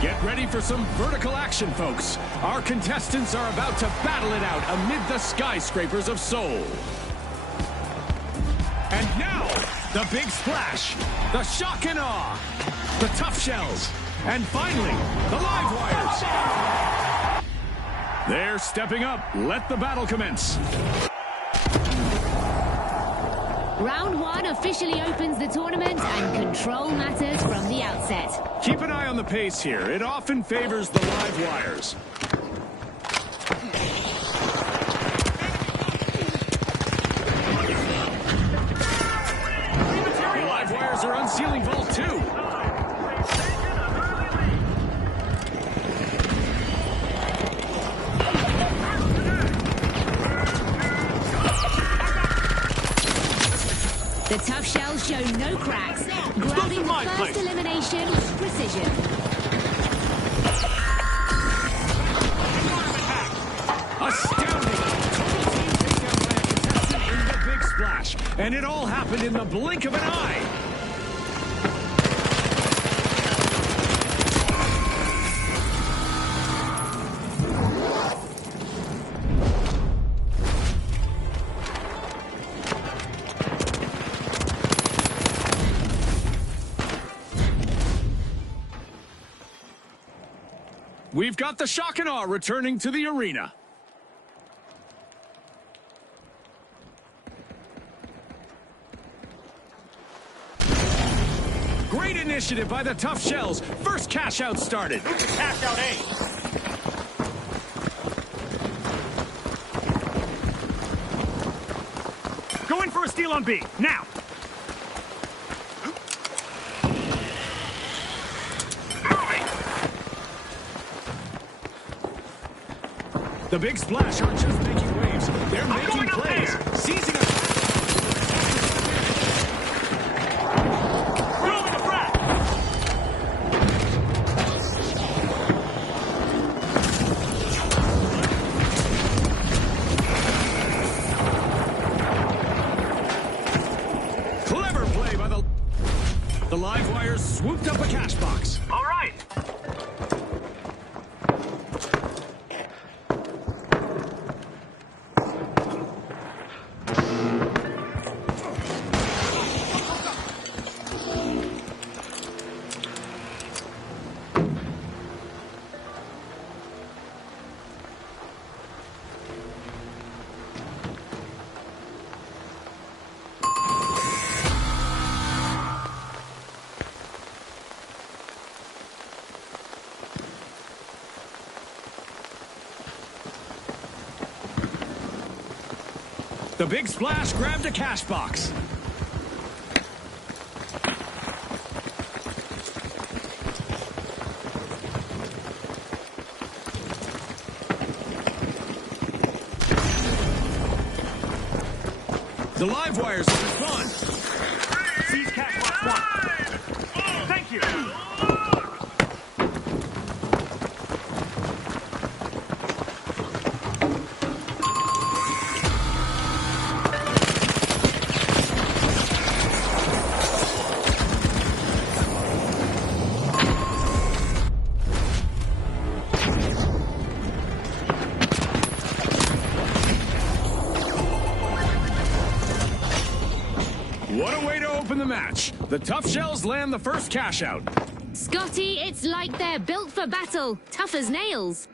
Get ready for some vertical action, folks. Our contestants are about to battle it out amid the skyscrapers of Seoul. And now, the big splash, the shock and awe, the tough shells, and finally, the live wires. They're stepping up. Let the battle commence. Round 1 officially opens the tournament, and control matters from the outset. Keep an eye on the pace here. It often favors the live wires. The live wires are unsealing Vault 2. The tough shells show no cracks, grabbing the first elimination with precision. Astounding! Total team takedown by a contestant in the big splash. And it all happened in the blink of an eye. We've got the shock and awe returning to the arena. Great initiative by the tough shells. First cash out started. Move to cash out A. Go in for a steal on B, now. The big splash aren't just making waves, they're making plays. Seizing a... Throwing a frag. Clever play by the... The live wires swooped up a cash box. All right. The big splash grabbed a cash box. The live wires respond. Seize cash box 1. Thank you. What a way to open the match. The tough shells land the first cash out. Scotty, it's like they're built for battle, tough as nails.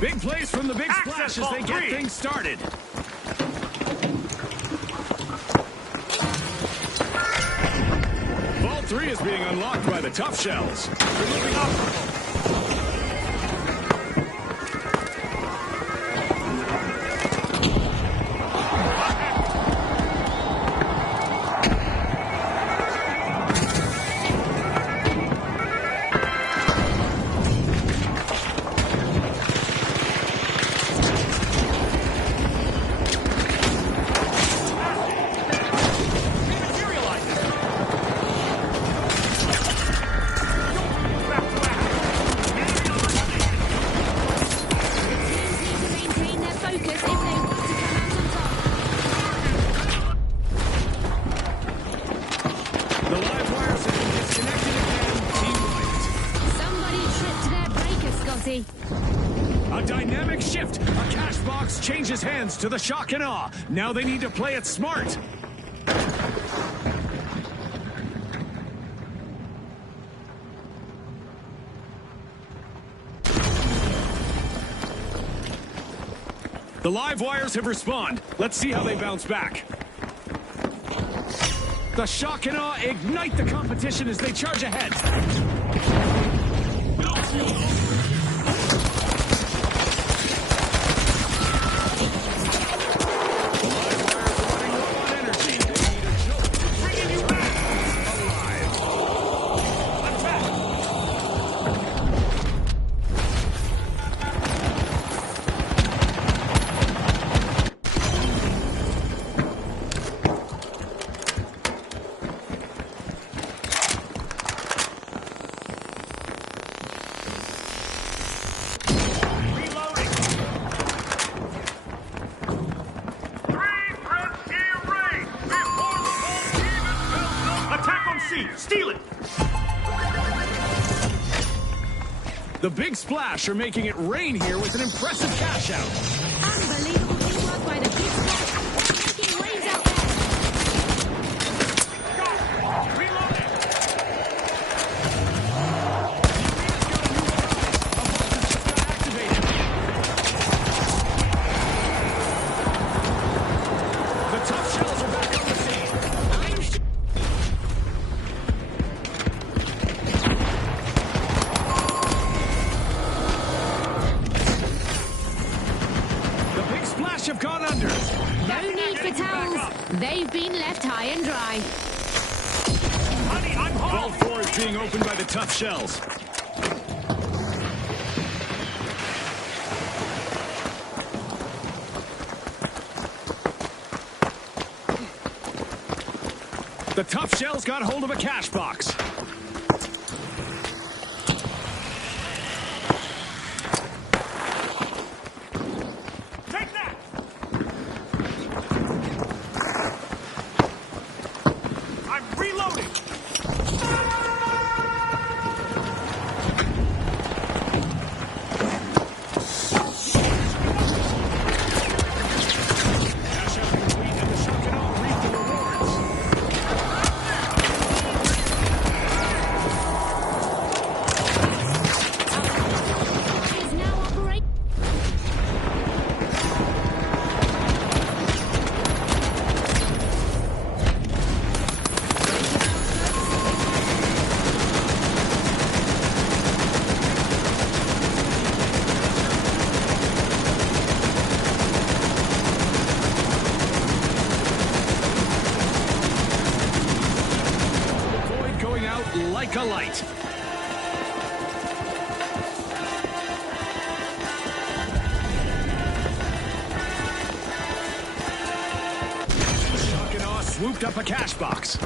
Big plays from the big splash as they get things started. Vault 3 is being unlocked by the tough shells. Removing obstacle. penalty. A dynamic shift. A cash box changes hands to the shock and awe. Now they need to play it smart. The live wires have respawned. Let's see how they bounce back. The shock and awe ignite the competition as they charge ahead. Steal it! The Big Splash are making it rain here with an impressive cash out. Unbelievable teamwork by the Big Splash. They're making waves out there. Go! Reload it! The tough shells are back on the scene. Have gone under. No need for towels. They've been left high and dry. Honey, I'm home! Vault 4 is being opened by the tough shells. The tough shells got hold of a cash box. Like a light. Shock and awe swooped up a cash box.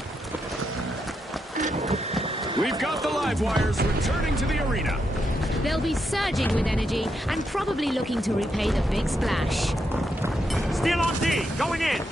We've got the live wires returning to the arena. They'll be surging with energy and probably looking to repay the Big Splash. Still on D, going in.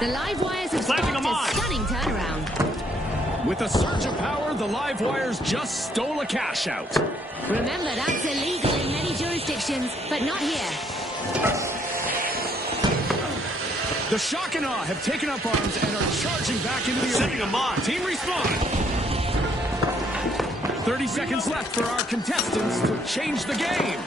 The live wires have sparked a stunning turnaround. With a surge of power, the live wires just stole a cash out. Remember, that's illegal in many jurisdictions, but not here. The shock and awe have taken up arms and are charging back into the Setting them on. Team respawn. 30 seconds left for our contestants to change the game.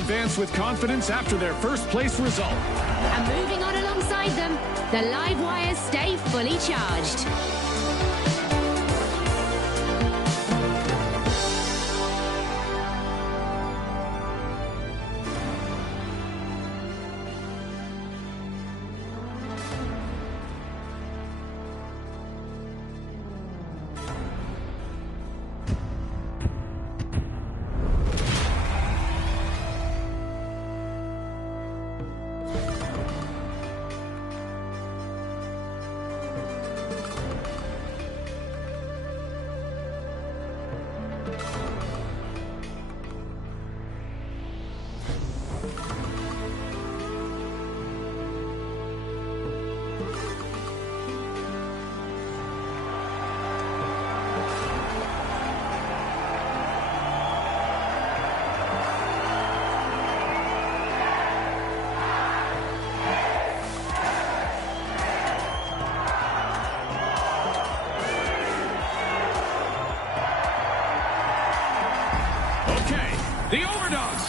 advanced with confidence after their first-place result. And moving on alongside them, the live wires stay fully charged. The overdogs,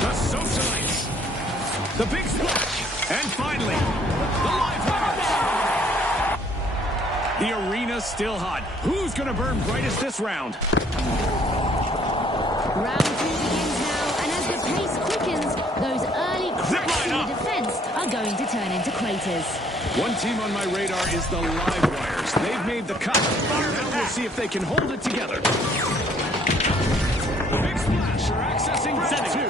the socialites, the big splash, and finally, the live wires. The arena's still hot. Who's going to burn brightest this round? Round 2 begins now, and as the pace quickens, those early cracks in the defense are going to turn into craters. One team on my radar is the live wires. They've made the cut. Now we'll see if they can hold it together. The big splash are accessing set 2.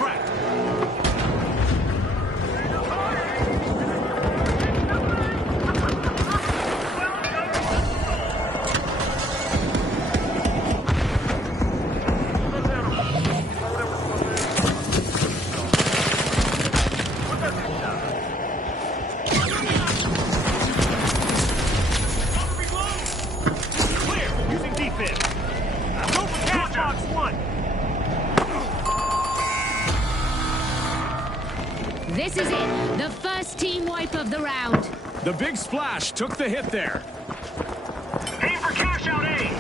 This is it, the first team wipe of the round. The big splash took the hit there. Aim for cash out A.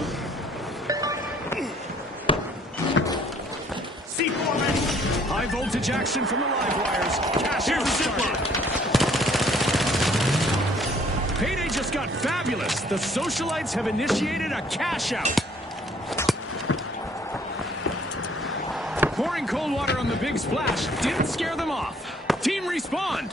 C4 ready. High voltage action from the live wires. Cash out started. Payday just got fabulous. The socialites have initiated a cash out. Pouring cold water on the big splash didn't scare them off. Team respawn.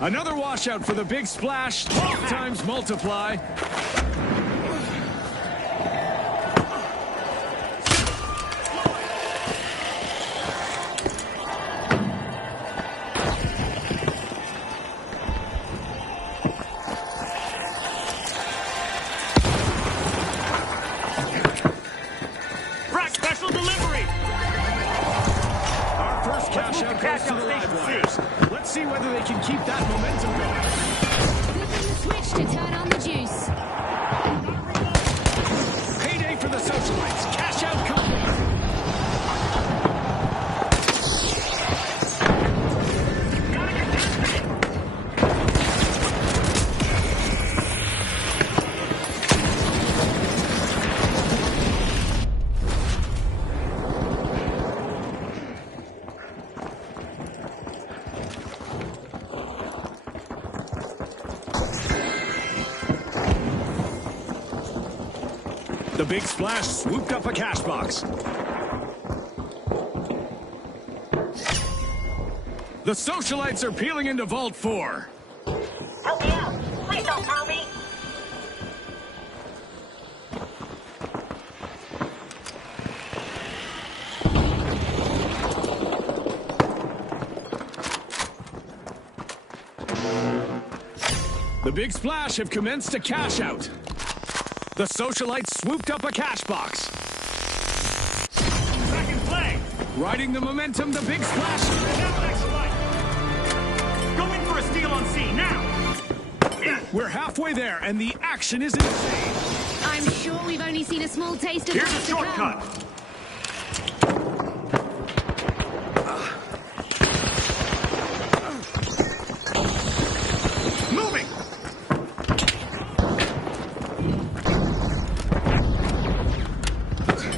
Another washout for the big splash. 12 times multiply. Frack special delivery. Our first cash out goes to the live wires. Let's see whether they can keep that momentum going. Flipping the switch to turn on the juice. Payday for the socialites. Cash out complete. The Big Splash swooped up a cash box. The Socialites are peeling into Vault 4. Help me out. Please don't throw me. The Big Splash have commenced a cash out. The Socialites swooped up a cash box. Second play. Riding the momentum, the Big Splash. Now next play. Go in for a steal on C, now. We're halfway there, and the action is insane. I'm sure we've only seen a small taste of Here's what's a to come. shortcut. Moving.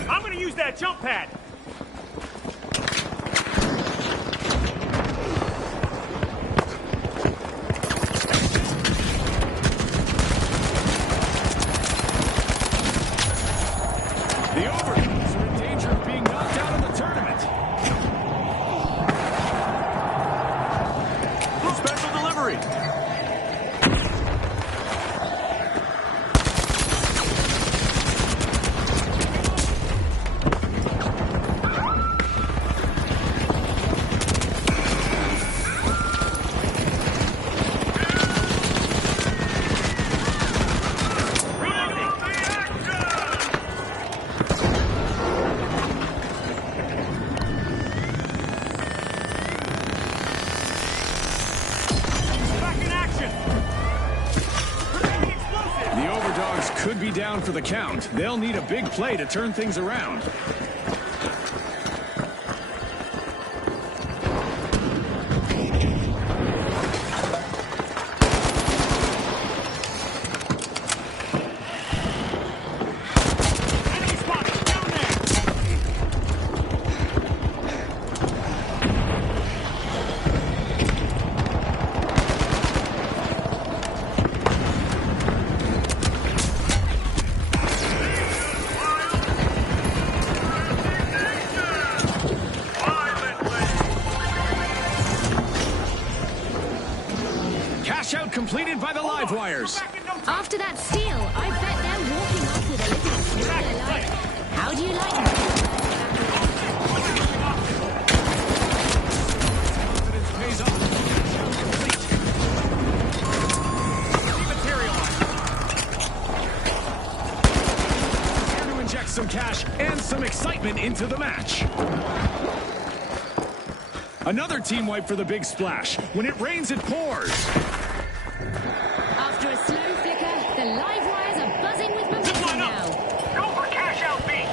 I'm going to use that jump pad. The Overdogs are in danger of being knocked out of the tournament. Special delivery. Back in action. Explosive. The Overdogs could be down for the count. They'll need a big play to turn things around. Enemy spotted. Down there. Cash out completed by the live wires. Back in no time. After that steal, I bet they're walking off with a little swagger like, how do you like that? Confidence pays off. Dematerialized. Here to inject some cash and some excitement into the match. Another team wipe for the Big Splash. When it rains, it pours. After a slow flicker, the live wires are buzzing with momentum Line up. now. Go for cash out B.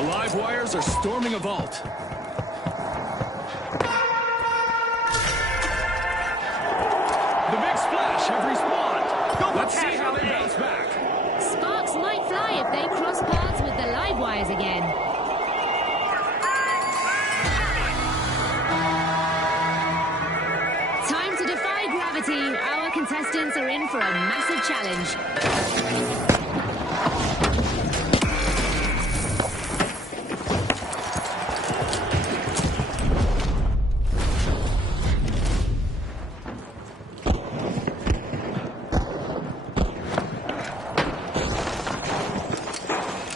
The live wires are storming a vault. The Big Splash have respawned. Go for Let's see cash how out they A. bounce back. Sparks might fly if they cross paths with the live wires again. Time to defy gravity. Our contestants are in for a massive challenge.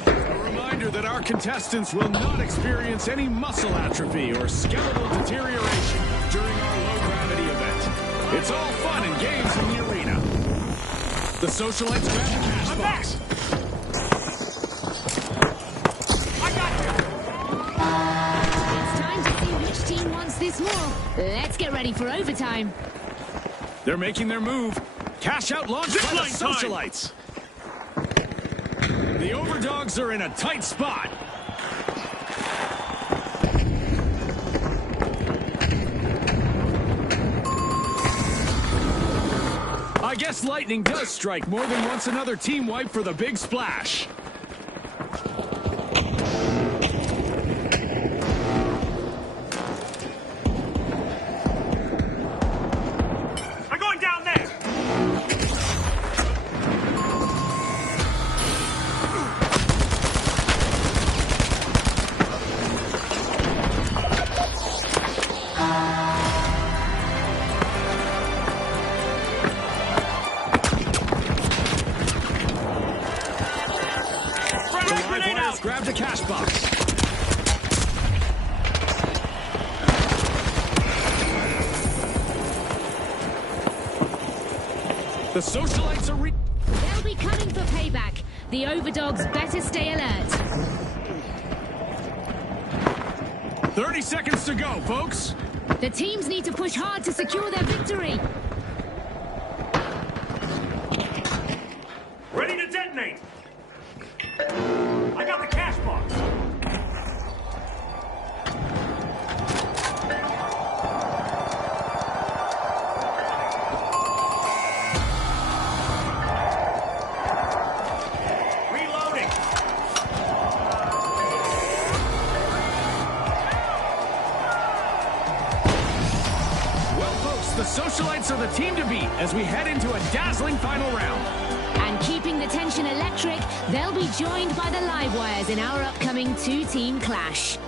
A reminder that our contestants will not experience any muscle atrophy or skeletal deterioration during our low-gravity event. It's all fun and games in the arena. The Socialites grab the cash box. I got you. It's time to see which team wants this more. Let's get ready for overtime. They're making their move. Cash out launched by the Zipline time. Socialites. The Overdogs are in a tight spot. I guess lightning does strike more than once. Another team wipe for the Big Splash. I'm going down there. box. The socialites are They'll be coming for payback. The overdogs better stay alert. 30 seconds to go, folks. The teams need to push hard to secure their victory. Ready to detonate. I got the cash box. The socialites are the team to beat as we head into a dazzling final round. And keeping the tension electric, they'll be joined by the live wires in our upcoming two-team clash.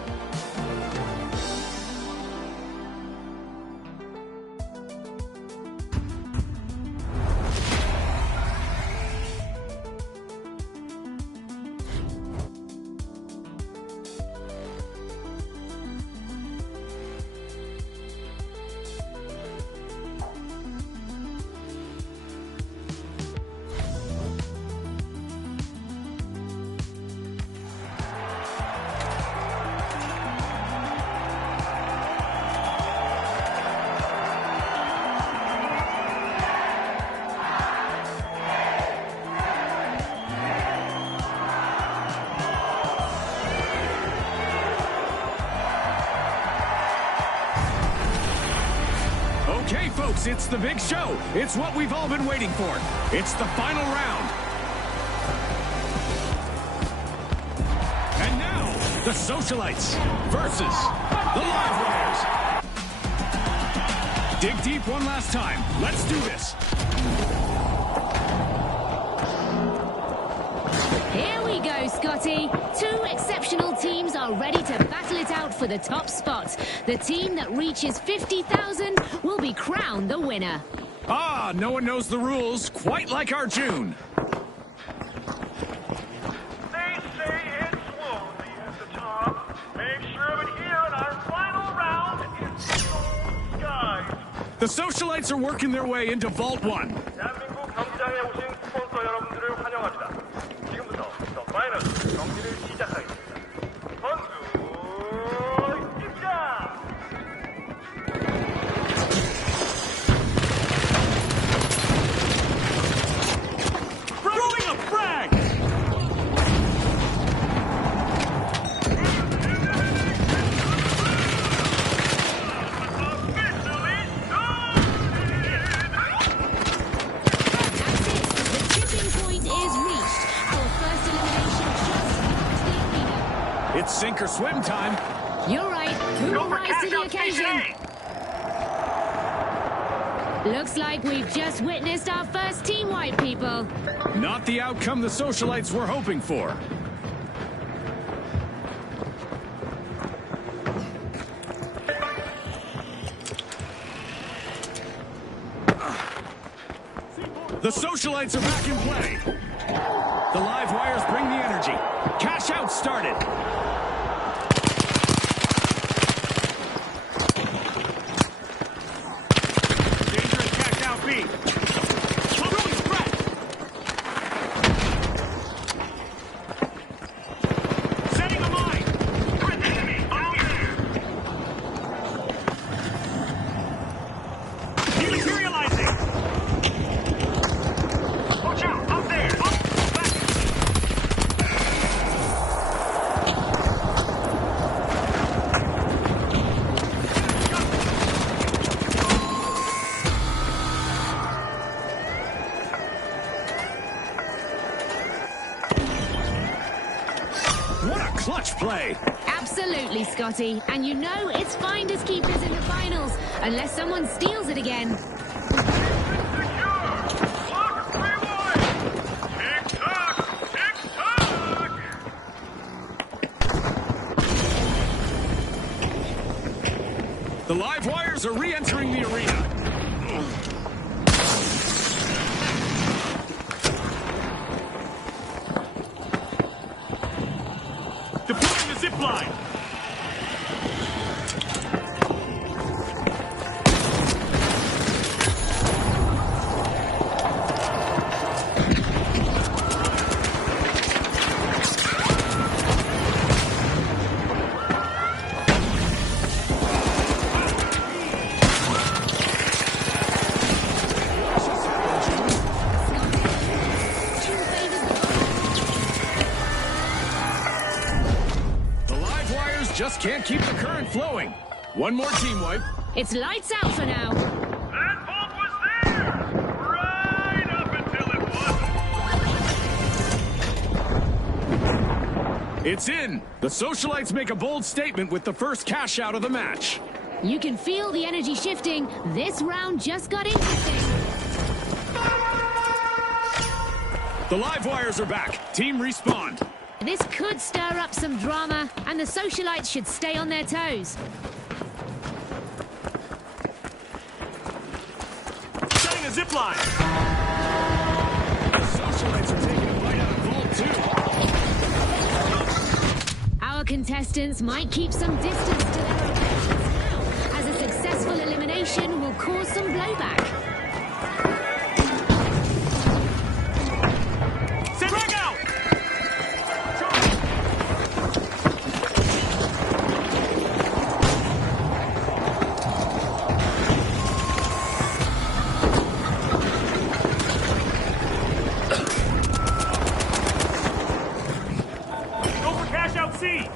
Okay, folks, it's the big show. It's what we've all been waiting for. It's the final round. And now, the socialites versus the live wires. Dig deep one last time. Let's do this. Here we go, Scotty. Two exceptional teams are ready to battle it out for the top spot. The team that reaches 50,000 will be crowned the winner. Ah, no one knows the rules, quite like our June. They say it's lonely at the top. Make sure of it here in our final round in Soul Skies. The socialites are working their way into Vault 1. 대한민국 경기장에 오신 스폰서 여러분들을 환영합니다. 지금부터 더 파이널 경기를 시작하겠습니다. 선수 입장! Throwing a frag! It's sink or swim time. You're right. Who will rise to the occasion? Looks like we've just witnessed our first team wipe, people. Not the outcome the socialites were hoping for. The socialites are back in play. The live wires bring the energy. Cash out started. Dangerous cash out B. Throwing threat. Setting a mine. Enemy out there! Dematerializing. Watch out! Up there! Up! Back! What a clutch play. Absolutely, Scotty. And you know it's finders keepers in the finals, unless someone steals it again. The live wires are re-entering the arena. Deploying can't keep the current flowing. One more team wipe. It's lights out for now. That vault was there! Right up until it wasn't. It's in. The Socialites make a bold statement with the first cash out of the match. You can feel the energy shifting. This round just got interesting. The live wires are back. Team respawned. This could stir up some drama, and the Socialites should stay on their toes. Setting a zip line. The Socialites are taking a bite out of Vault 2. Our contestants might keep some distance to their opponents now, as a successful elimination will cause some blowback. Frag out! Go for cash out C.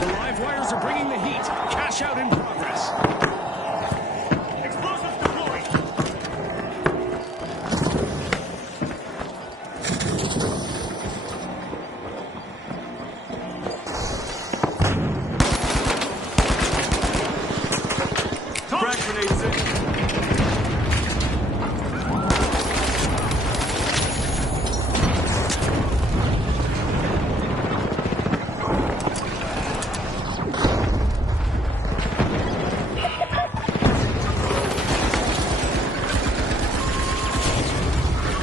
The live wires are bringing the heat. Cash out in progress. Explosives deployed. Frag grenades in.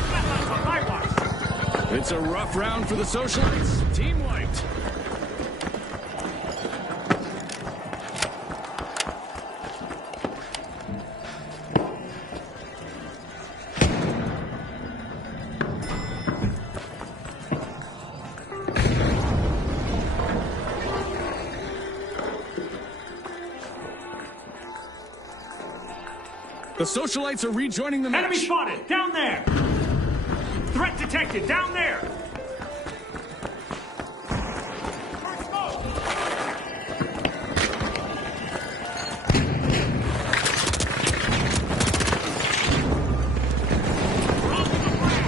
Flatlines on my watch. It's a rough round for the Socialites. Team wiped. The Socialites are rejoining the match. Enemy spotted! Down there! Threat detected! Down there! First smoke! We're on to the ground!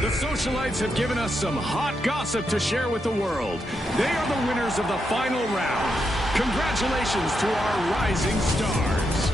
The Socialites have given us some hot gossip to share with the world. They are the winners of the final round. Congratulations to our rising stars.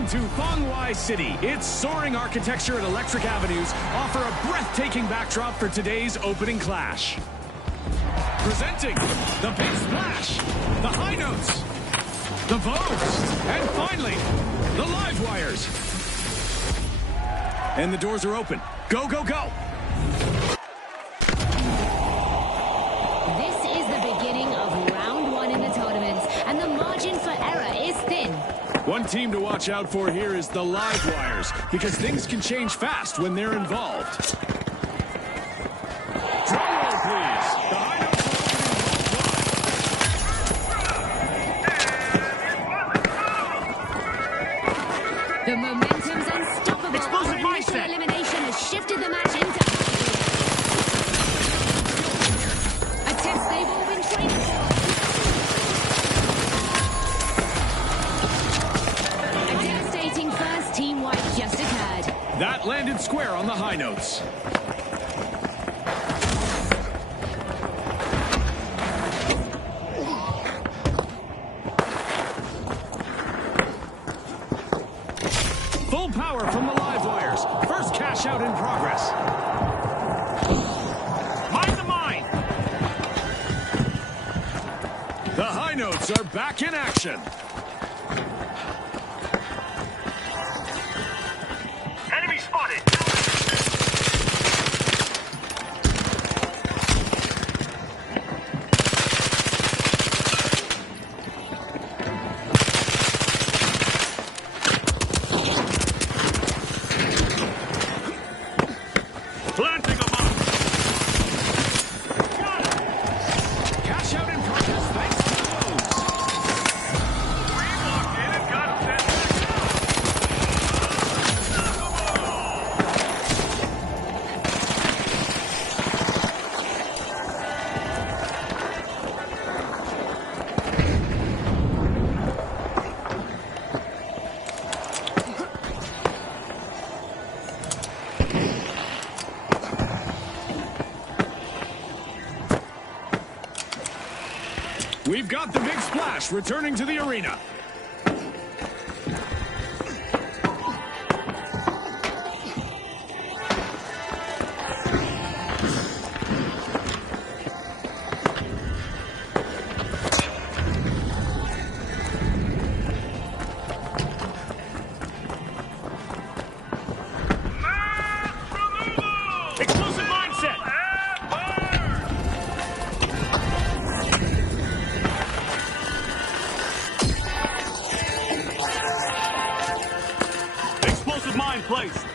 Welcome to Fong City. Its soaring architecture and electric avenues offer a breathtaking backdrop for today's opening clash. Presenting the Big Splash, the High Notes, the Vogues, and finally, the Live Wires. And the doors are open. Go, go, go! This is the beginning of round one in the tournament, and the margin for error is thin. One team to watch out for here is the Live Wires, because things can change fast when they're involved. Drum roll, please. The High Notes are opening. The momentum's unstoppable. Explosive Our initial mindset. elimination has shifted the match into a test they've all been training for. A devastating first team wipe just occurred. That landed square on the High Notes. Full power from the Live Wires. First cash out in progress. Mind the mine. The High Notes are back in action. Enemy spotted. Planting a bomb. Got it. Cash out in progress thanks to the Vogues. We walked in and got sent back out. We've got the Big Splash returning to the arena. Explosive mindset. Explosive mine placed.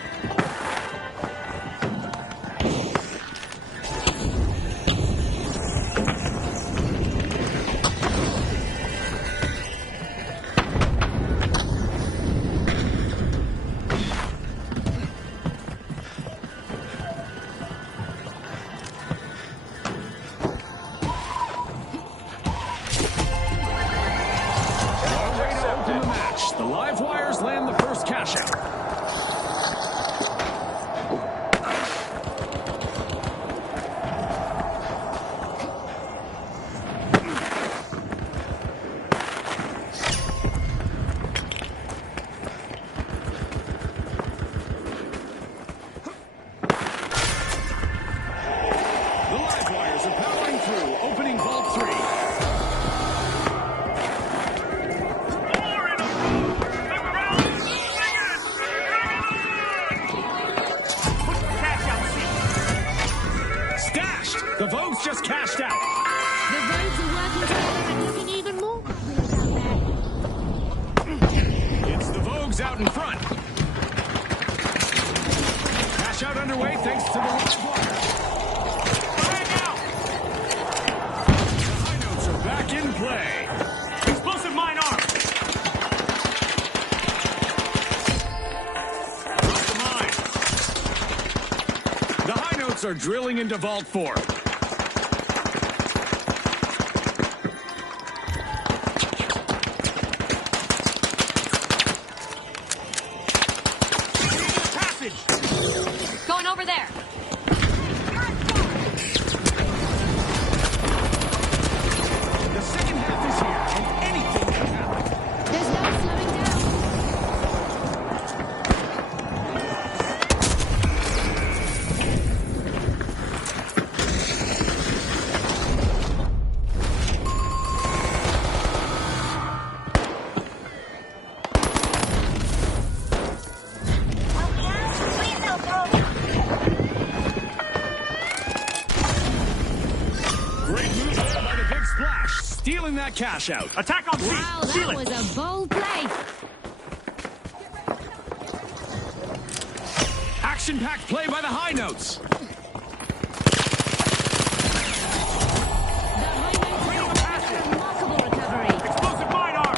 Open the match. The Live Wires land the first cash out. The Live Wires are powering through, opening Vault 3. Cash out seat. Stashed! The Vogues just cashed out. The Vogues are working together and looking even more confident out there. It's the Vogues out in front. Cash out underway thanks to the Live Wires. Hang out. The High Notes are back in play. Explosive mine arm. Drop the mine. The High Notes are drilling into Vault 4. Passage. Going over there. The second half is here, and anything can happen. There's no slowing down. that cash out. Attack on C. Wow, Steal that it. was a bold play. Action-packed play by the high notes. Remarkable recovery. Explosive mine arm.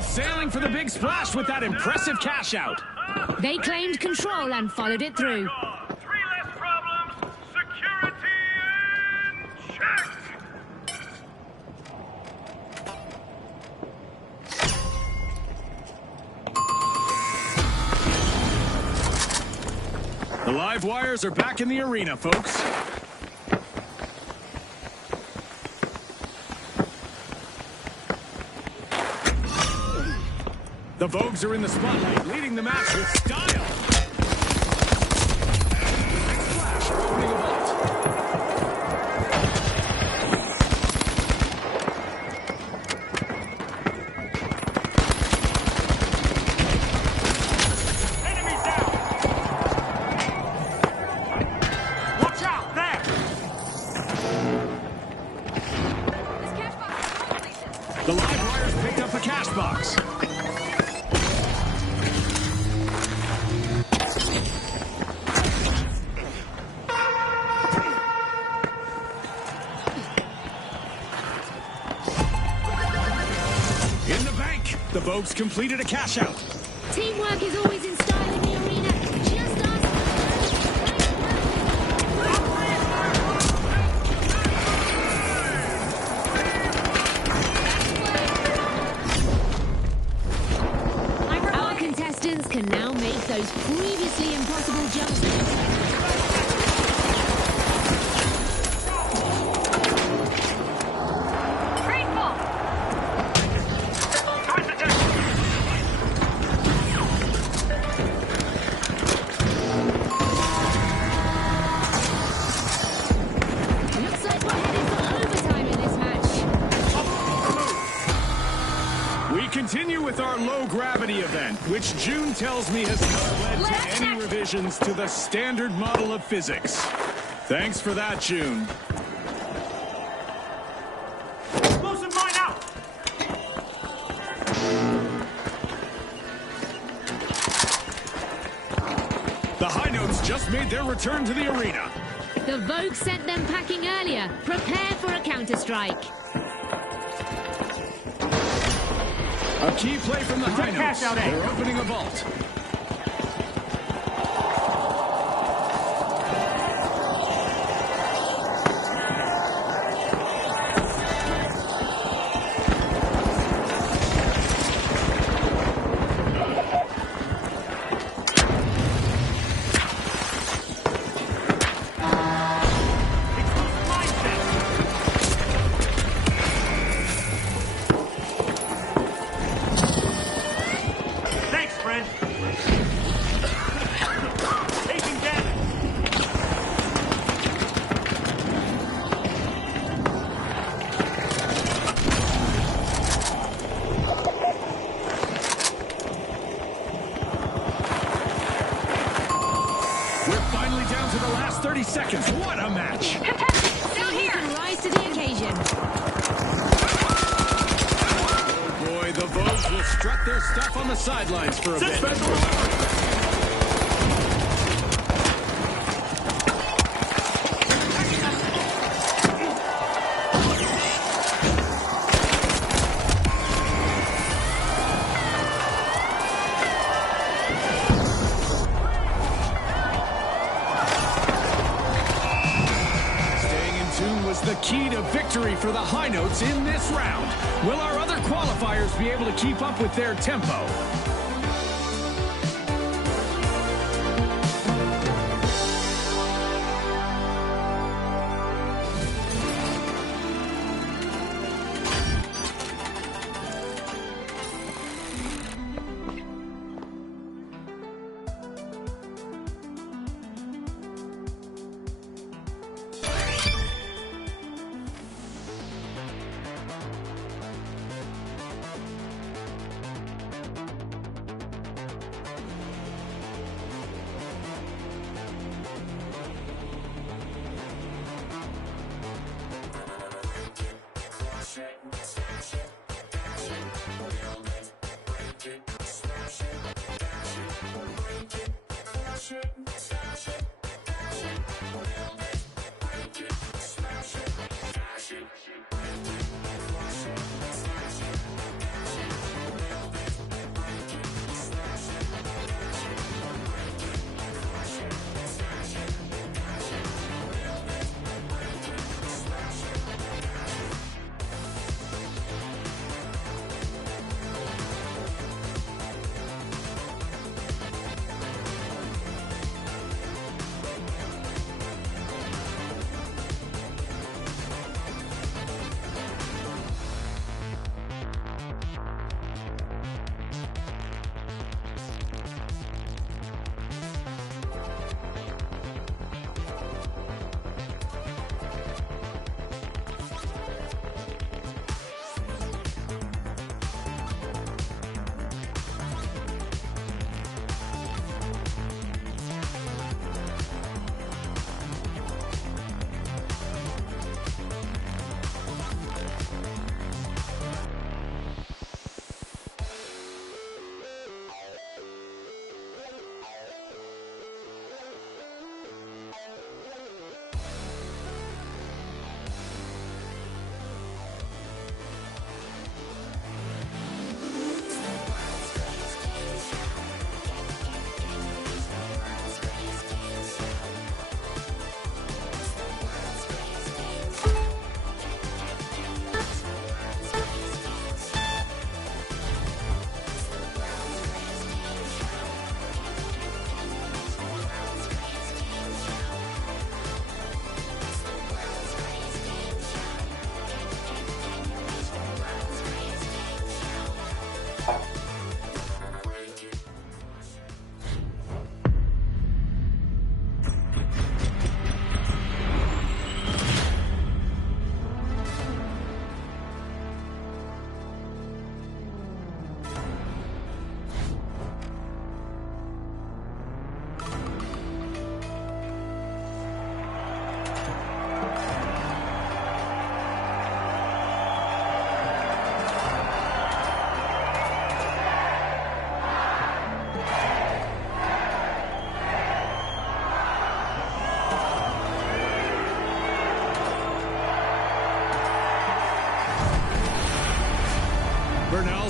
Sailing for the big splash with that impressive cash out. They claimed control and followed it through. 3 less problems. Security in check. The live wires are back in the arena, folks. The Vogues are in the spotlight, leading the match with style. Flash are opening a vault. Enemies down. Watch out. There. This cash box is full, Lisa. The live wires picked up a cash box. In the bank, the Vogues completed a cash out. Teamwork is always in style in the arena. Just ask. Our contestants can now make those previously impossible jumps. Grateful. Looks like we're headed for overtime in this match. We continue with our low-gravity event, which June tells me has not led to any revisions to the standard model of physics. Thanks for that, June. Explosive mine out. The high notes just made their return to the arena. The Vogue sent them packing earlier. Prepare for a counter-strike. A key play from the high notes. cash out, eh? They're opening a vault. Explosive mine set. Thanks, friend. Taking damage. We're finally down to the last 30 seconds. What a match! Contestant, down You here. can rise to the occasion. Oh boy, the Vogues will strut their stuff on the sidelines for a Set bit. special. Staying in tune was the key to victory for the high notes in this round. Will our other qualifiers be able to keep up with their tempo?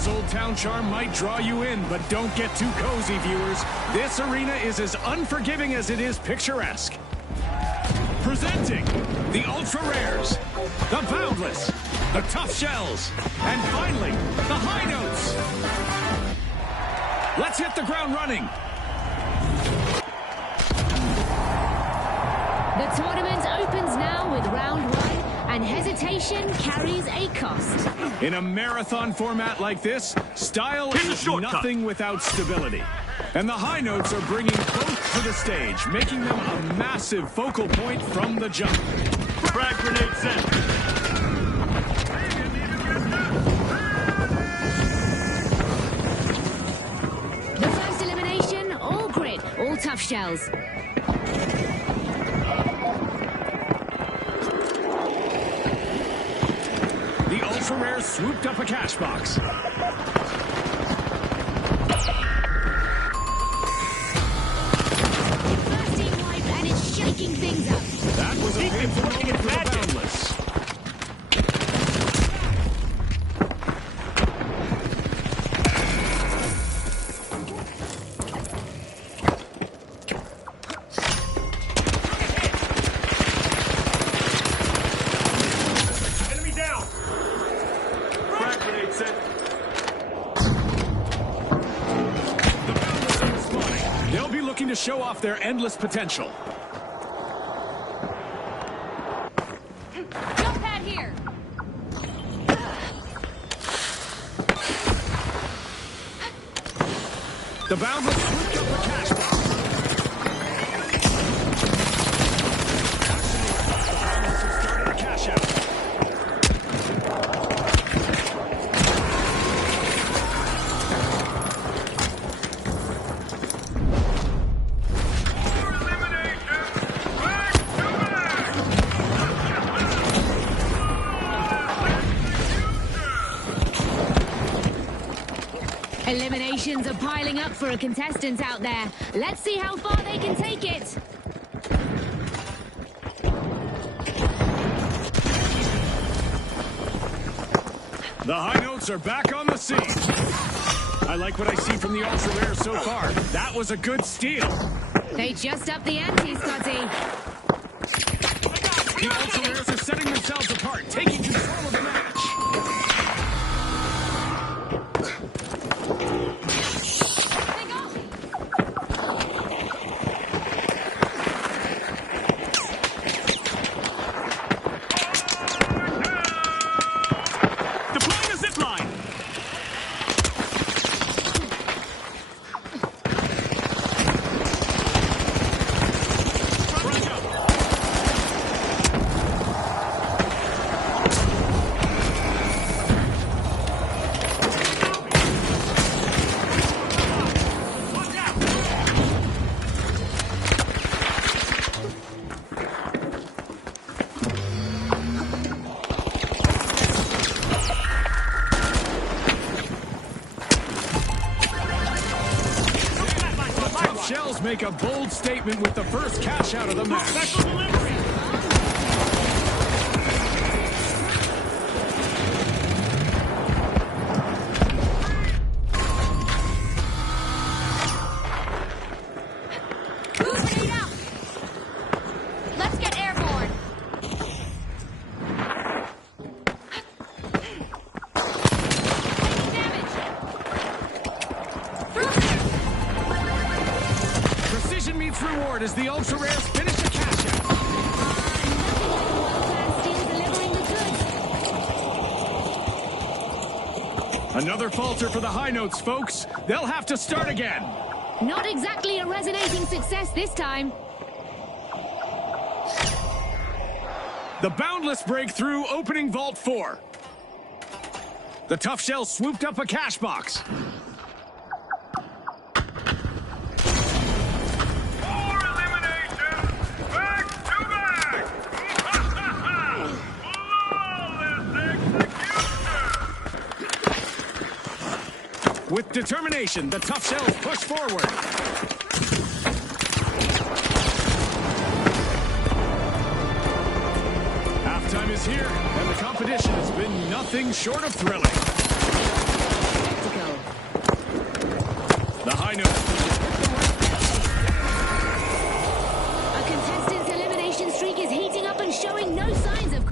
Old town charm might draw you in, but don't get too cozy, viewers. This arena is as unforgiving as it is picturesque. Presenting the Ultra Rares, the Boundless, the Tough Shells, and finally, the High Notes. Let's hit the ground running. The tournament opens now with round 1, and hesitation carries a cost. In a marathon format like this, style is nothing without stability. And the High Notes are bringing both to the stage, making them a massive focal point from the jump. Frag grenade sent. The first elimination, all grit, all tough shells. The Ultra Rares swooped up a cash box. Shaking things up. That was a painful moment for the Boundless. Enemy down. looking to show off their endless potential. Jump pad here. The Boundless swooped up the cash box. Started a cash out. Eliminations are piling up for a contestant out there. Let's see how far they can take it. The high notes are back on the scene. I like what I see from the Ultra Rare so far. That was a good steal. They just upped the ante, Scotty. The Ultra Rares are setting themselves apart, taking control of the match. Shells make a bold statement with the first cash out of the match. Special delivery. Grenade out. Let's get airborne. Taking damage. Through there. Precision meets reward as the Ultra Rares finish the cash out. Another falter for the high notes, folks. They'll have to start again. Not exactly a resonating success this time. The Boundless break through, opening Vault 4. The Tough Shell swooped up a cash box. With determination, the Tough Shells push forward. Halftime is here, and the competition has been nothing short of thrilling. The high note. A contestant's elimination streak is heating up and showing no signs of...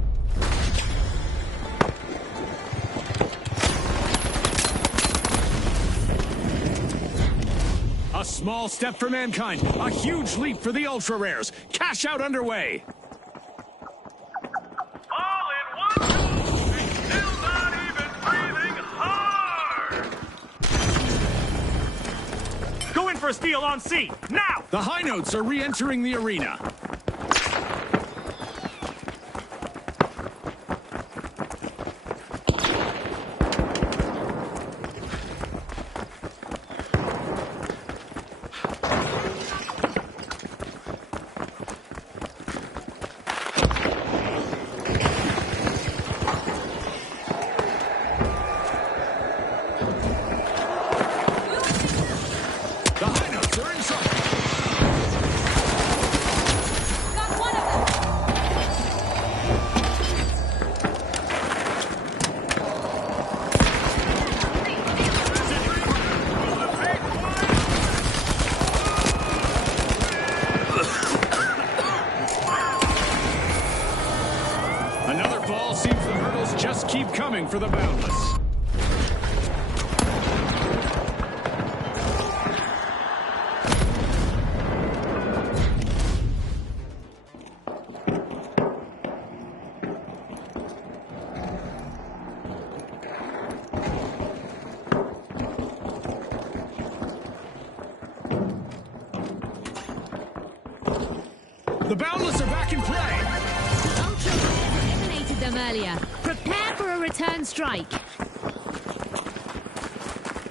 A small step for mankind, a huge leap for the Ultra Rares. Cash out underway. All in one go, and still not even breathing hard. Go in for a steal on C, now! The high notes are re-entering the arena. Keep coming for the Boundless. The Boundless are back in play. Ultra Rares eliminated them earlier. Prepare for a return strike.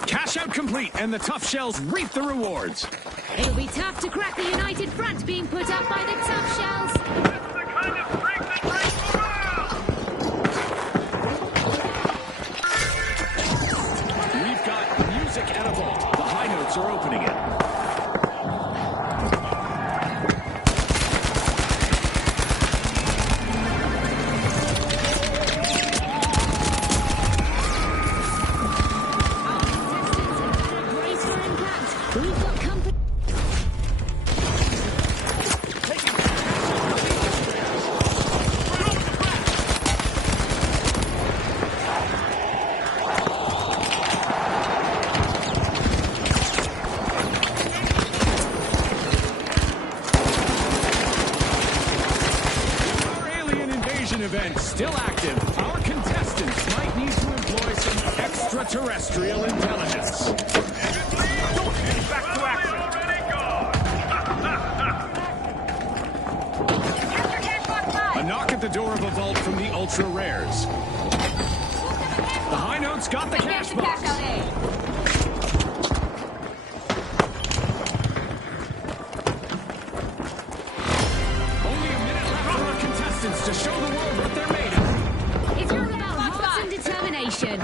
Cash out complete, and the Tough Shells reap the rewards. It'll be tough to crack the united front being put up by the Tough Shells. That's the kind of freak that breaks the world! We've got music at a vault. The high notes are opening it. Event still active. Our contestants might need to employ some extraterrestrial intelligence. Back to action. A knock at the door of a vault from the Ultra Rares. The high notes got the cash box. To show the world what they're made of. It's all about hearts and determination.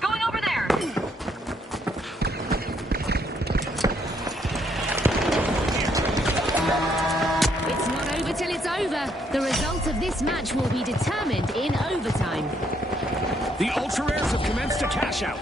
Going over there. It's not over till it's over. The result of this match will be determined in overtime. The Ultra Rares have commenced a cash out.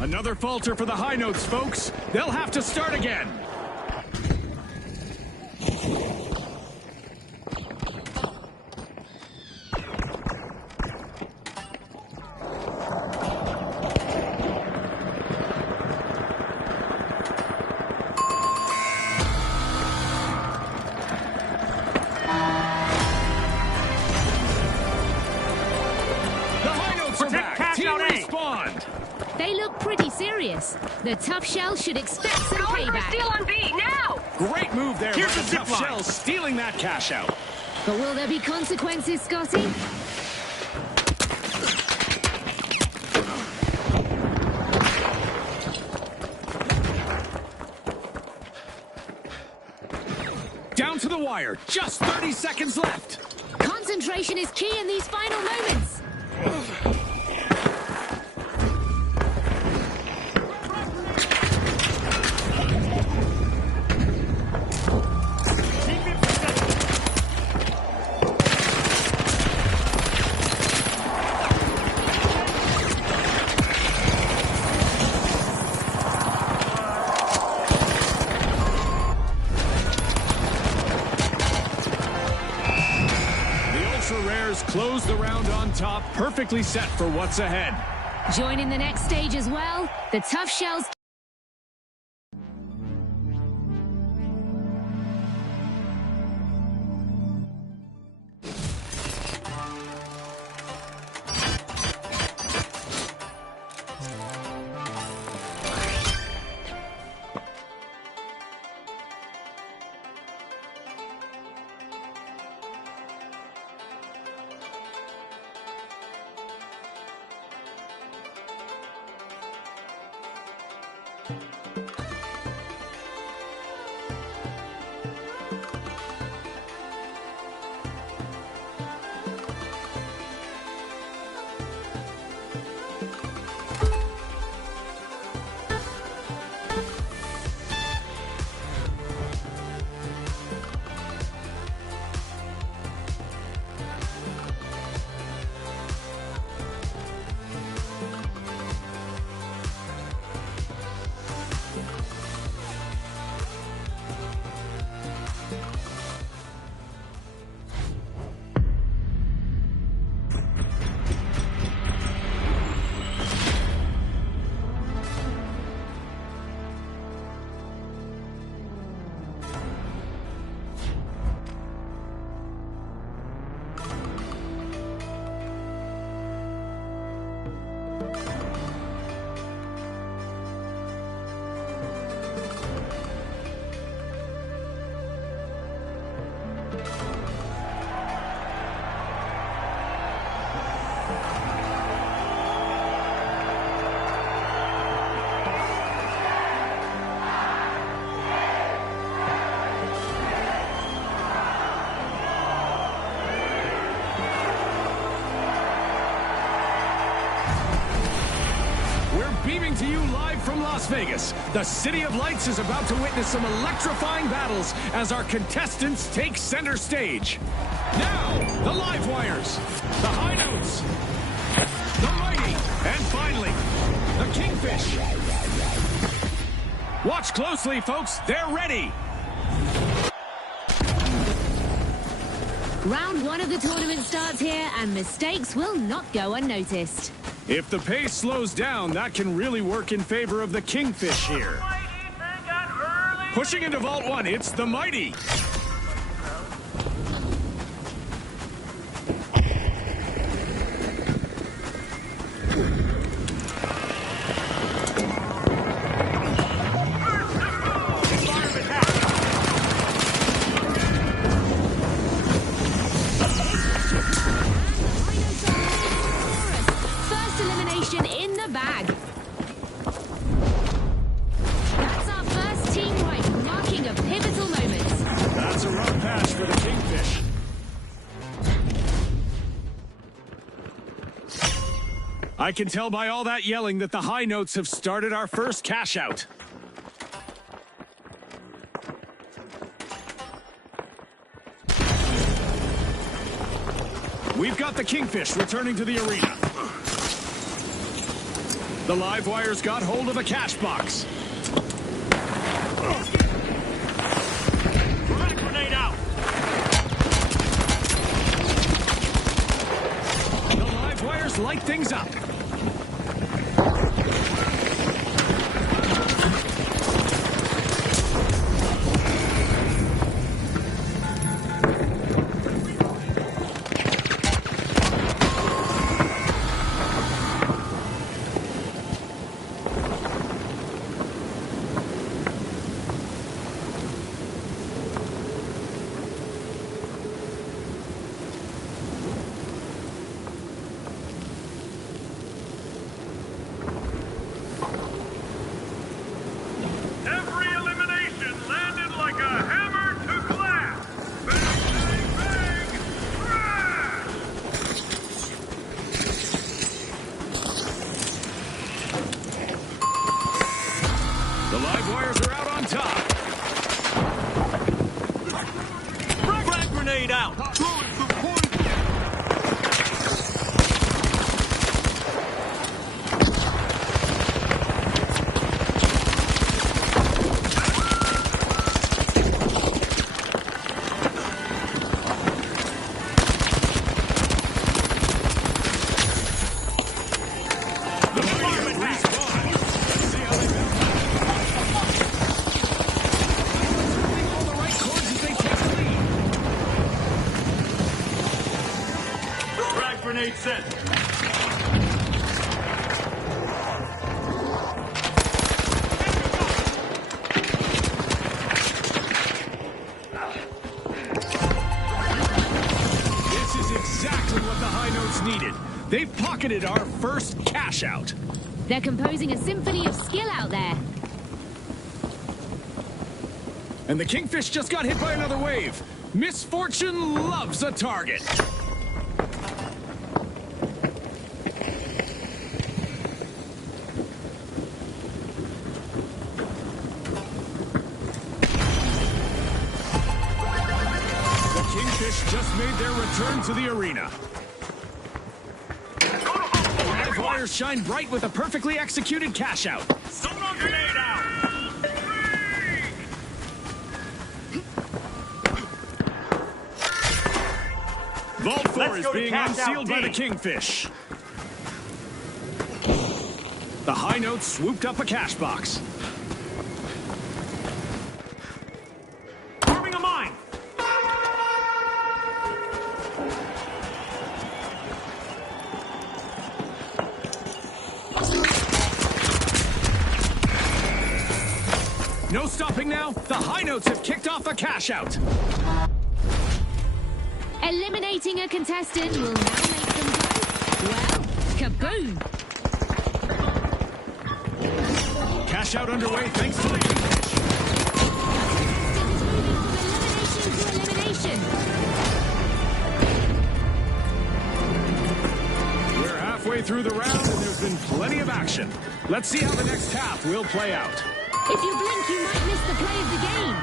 Another falter for the high notes, folks. They'll have to start again. The high notes are back. Team respawned. They look pretty serious. The Tough Shells should expect some Going for a payback. steal on B, now! Great move there. Here's by the the Tough zip line. Shells stealing that cash out. But will there be consequences, Scotty? Down to the wire. Just 30 seconds left. Concentration is key in these final moments. Close the round on top, perfectly set for what's ahead. Joining the next stage as well, the Tough Shells. from Las Vegas, the City of Lights is about to witness some electrifying battles as our contestants take center stage. Now, the live wires, the high notes, the mighty, and finally, the Kingfish. Watch closely, folks. They're ready. Round 1 of the tournament starts here, and mistakes will not go unnoticed. If the pace slows down, that can really work in favor of the Kingfish here. Pushing into Vault 1, it's the Mighty. I can tell by all that yelling that the high notes have started our first cash out. We've got the Kingfish returning to the arena. The live wires got hold of a cash box. Grenade out! The live wires light things up. The live wires are out on top. Frag grenade out! Grenade set. This is exactly what the high notes needed. They've pocketed our first cash out. They're composing a symphony of skill out there. And the Kingfish just got hit by another wave. Misfortune loves a target. Kingfish just made their return to the arena. Live wires shine bright with a perfectly executed cash out. Someone grenade out! Vault 4 is being unsealed by the Kingfish. The high notes swooped up a cash box. Forming a mine! No stopping now. The high notes have kicked off a cash out. Eliminating a contestant will now make them go, well, kaboom! Cash out underway thanks to the Kingfish. Contestant is moving from elimination to elimination. We're halfway halfway through the round, and there's been plenty of action. Let's see how the next half will play out. If you blink, you might miss the play of the game.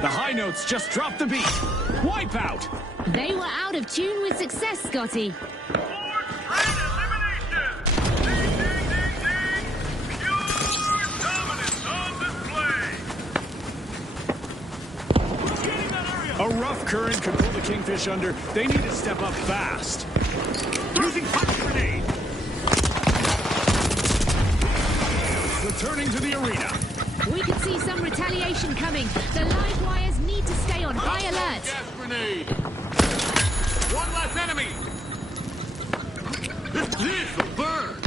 The high notes just dropped the beat. Wipeout! They were out of tune with success, Scotty. A rough current could pull the Kingfish under. They need to step up fast. Using hot grenade. Returning to the arena. We can see some retaliation coming. The live wires need to stay on high alert. Gas grenade. One less enemy. This will burn.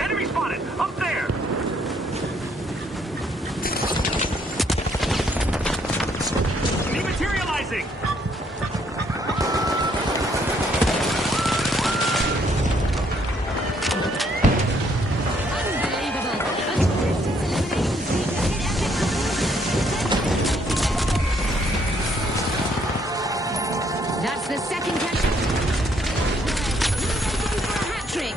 Enemy spotted! Up there! Dematerializing! That's the second catch. For a hat trick.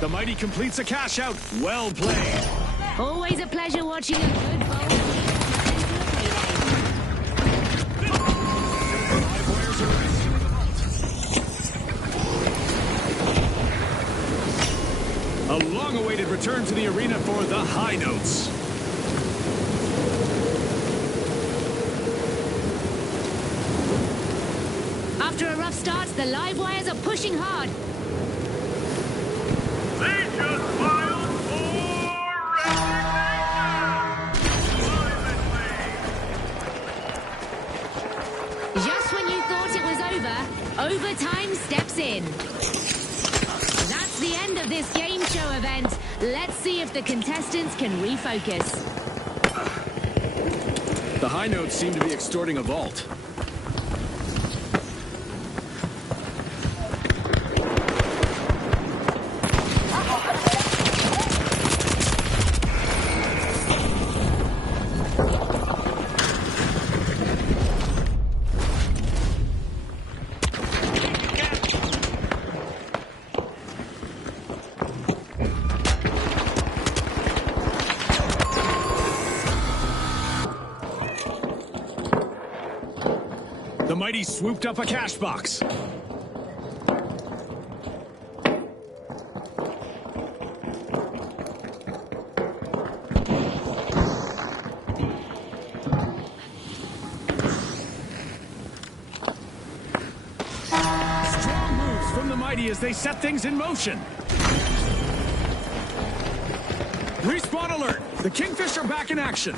The Mighty completes a cash out. Well played. Always a pleasure watching a good bowl. A long-awaited return to the arena for the high notes. After a rough start, the live wires are pushing hard. They just filed for resignation! Just when you thought it was over, overtime steps in. That's the end of this game show event. Let's see if the contestants can refocus. The high notes seem to be extorting a vault. The Mighty swooped up a cash box. Strong moves from the Mighty as they set things in motion. Respawn alert! The Kingfish are back in action.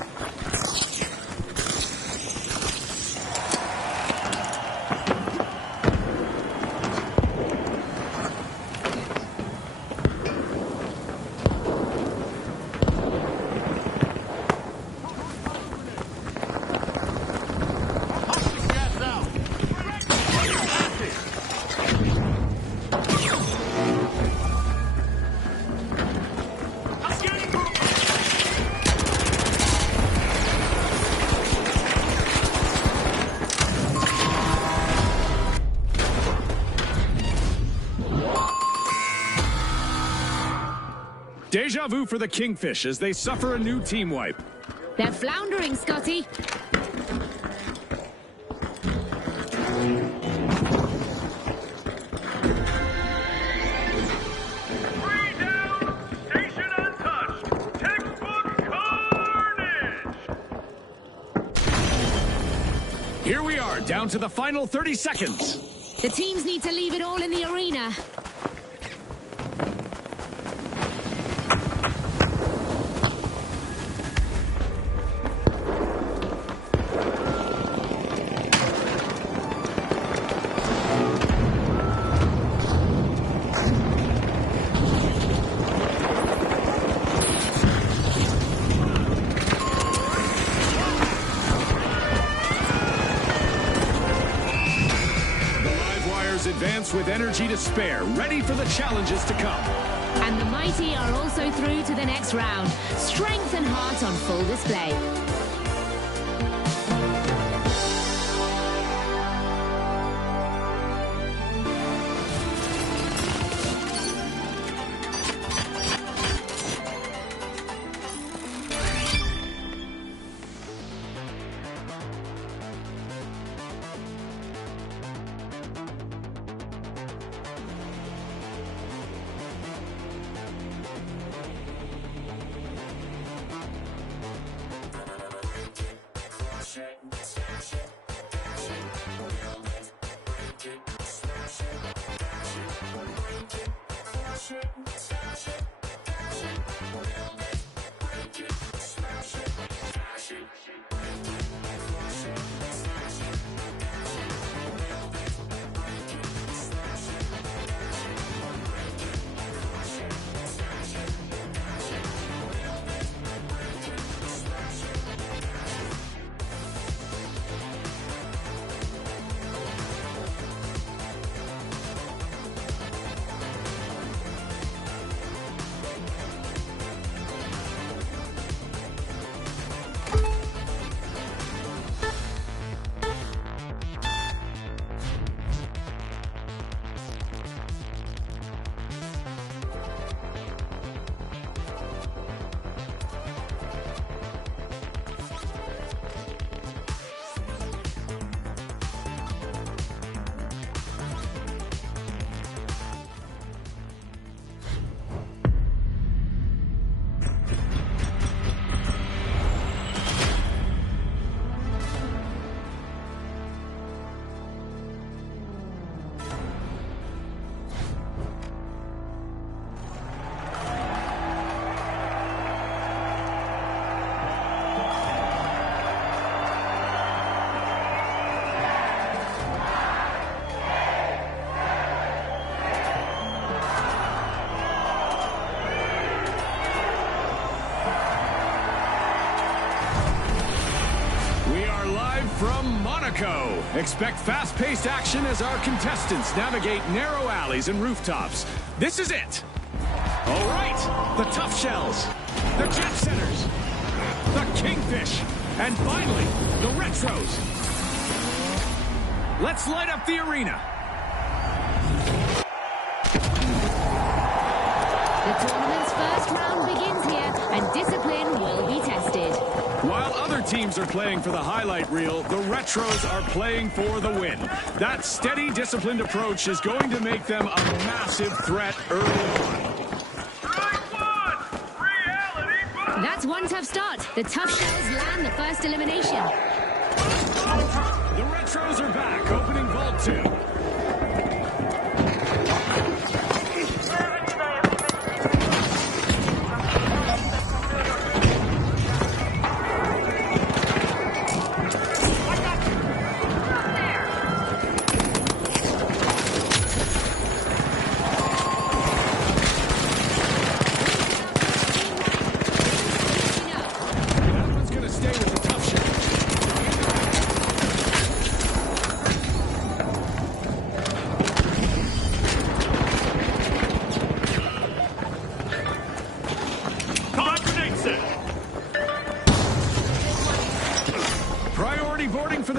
Deja vu for the Kingfish as they suffer a new team wipe. They're floundering, Scotty. 3 down, station untouched. Textbook carnage! Here we are, down to the final 30 seconds. The teams need to leave it all in the arena. with energy to spare, ready for the challenges to come. And the mighty are also through to the next round. Strength and heart on full display. Expect fast-paced action as our contestants navigate narrow alleys and rooftops. This is it. All right, the tough shells, the jet setters, the kingfish, and finally, the retros. Let's light up the arena. The tournament's first round begins here, and discipline will be tested. While other teams are playing for the highlight reel, the retros are playing for the win. That steady, disciplined approach is going to make them a massive threat early on. That's one tough start. The tough shells land the first elimination. The retros are back, opening Vault 2.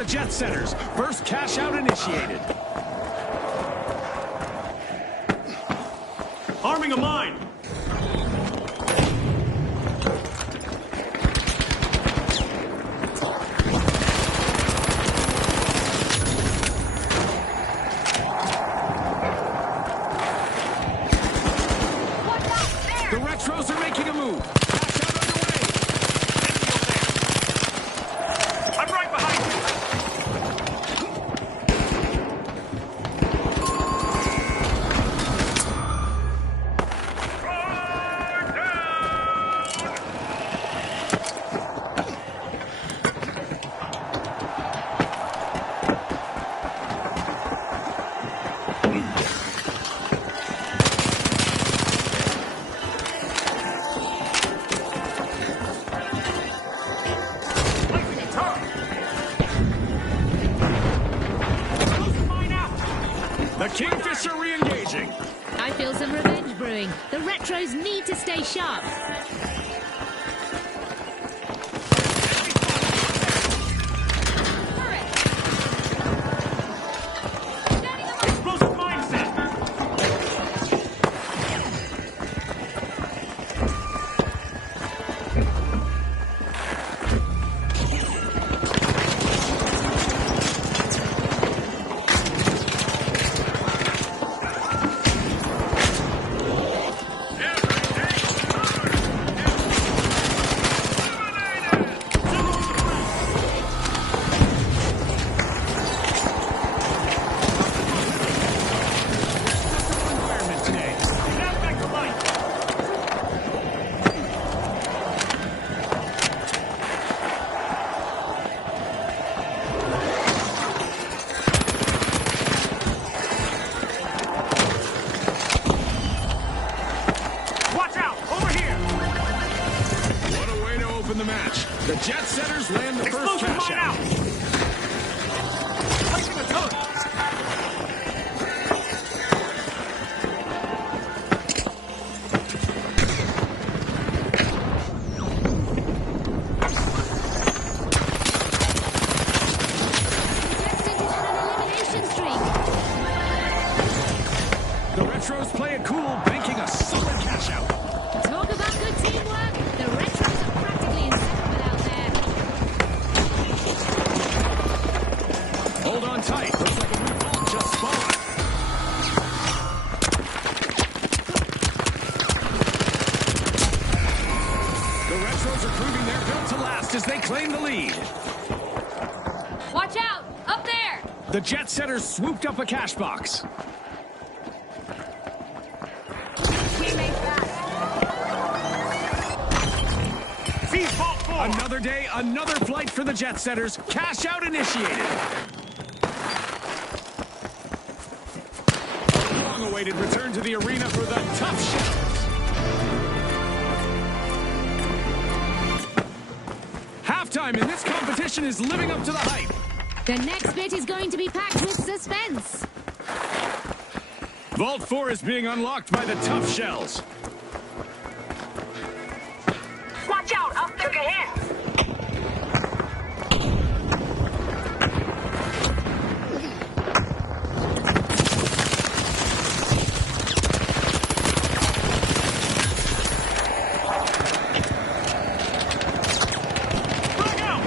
Jet setters. First cash out initiated. Arming a mine. The retros are making a move. Kingfish are re-engaging. I feel some revenge brewing. The Retros need to stay sharp. Explosive mindset. The Jet Setters land the first cash out. Placing a turret. The Retros play it cool, banking a solid cash out. Talk about good teamwork. The Retros are practically inseparable out there. Hold on tight. Looks like a new vault just spawned. The Retros are proving they're built to last as they claim the lead. Watch out! Up there! The Jet Setters swooped up a cash box. Seize Vault 4. Another day, another flight for the Jet Setters. Cash out initiated. Long-awaited return to the arena for the Tough Shells. Halftime in this competition is living up to the hype. The next bit is going to be packed with suspense. Vault 4 is being unlocked by the Tough Shells. Watch out! Up there! Took a hit! Look out!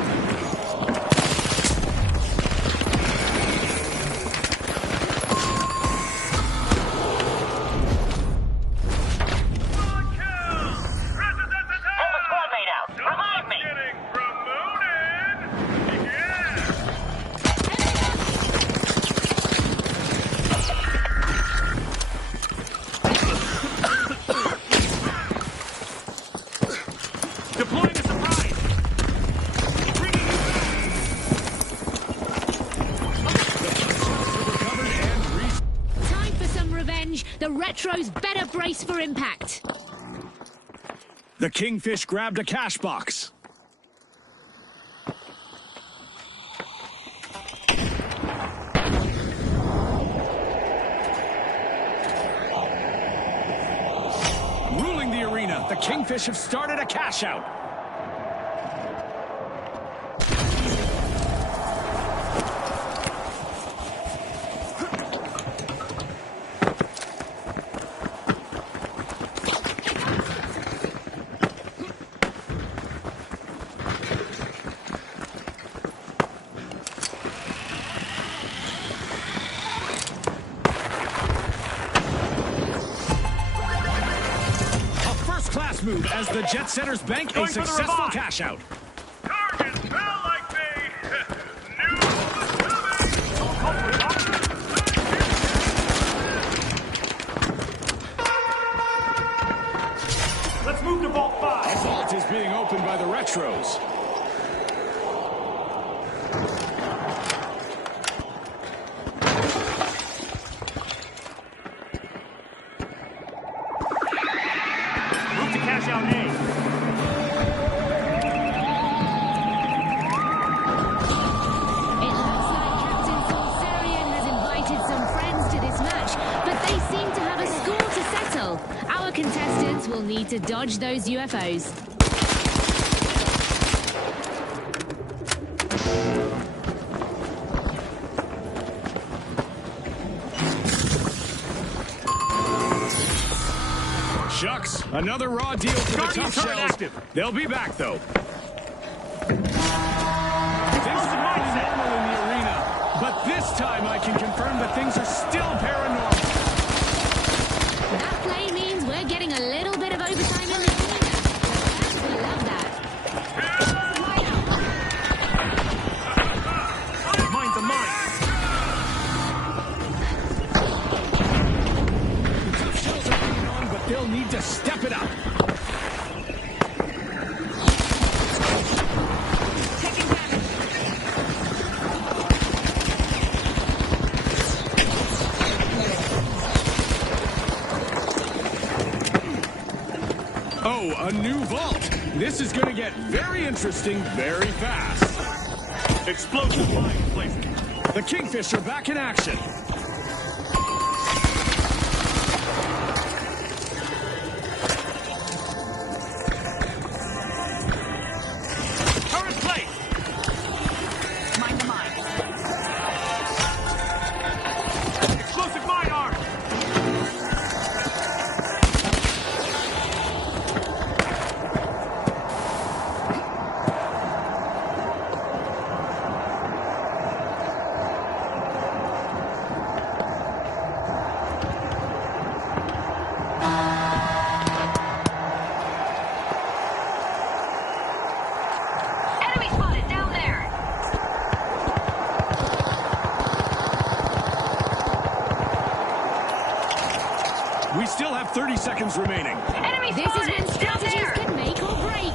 Good kill! Have a squad mate out! Revive me! Getting promoted! Yeah! Deploying a surprise. Recovered and Time for some revenge. The Retros better brace for impact. the Kingfish grabbed a cash box. Ruling the arena, the Kingfish have started a cash out. A first-class move as the Jet Setters bank a Going for the successful revive. cash out. Target fell like they knew it was coming! Let's move to Vault 5. A vault is being opened by the Retros. Move to cash out A. to dodge those UFOs. Shucks, another raw deal for the tough shells. Active. They'll be back, though. Things are normal in the arena, but this time I can confirm that things are still paranormal. That play means we're getting a little bit of overtime in the arena. We love that. Mine's a mine. The tough shells are hanging on, but they'll need to step it up. Oh, a new vault. This is going to get very interesting very fast. Explosive mine placement. The Kingfisher back in action. Current place. Mine to mine. Explosive mine arm. Enemy spotted down there. We still have 30 seconds remaining. Enemy This is spotted when down strategies there. can make or break.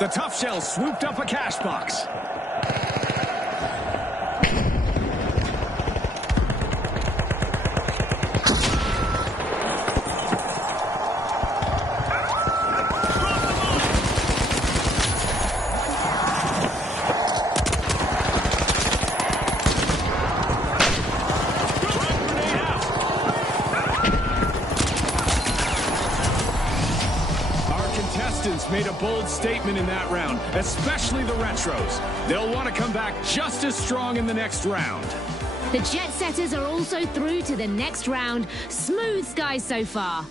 The tough shells swooped up a cash box. Made a bold statement in that round, especially the retros. They'll want to come back just as strong in the next round. The Jet Setters are also through to the next round. Smooth skies so far.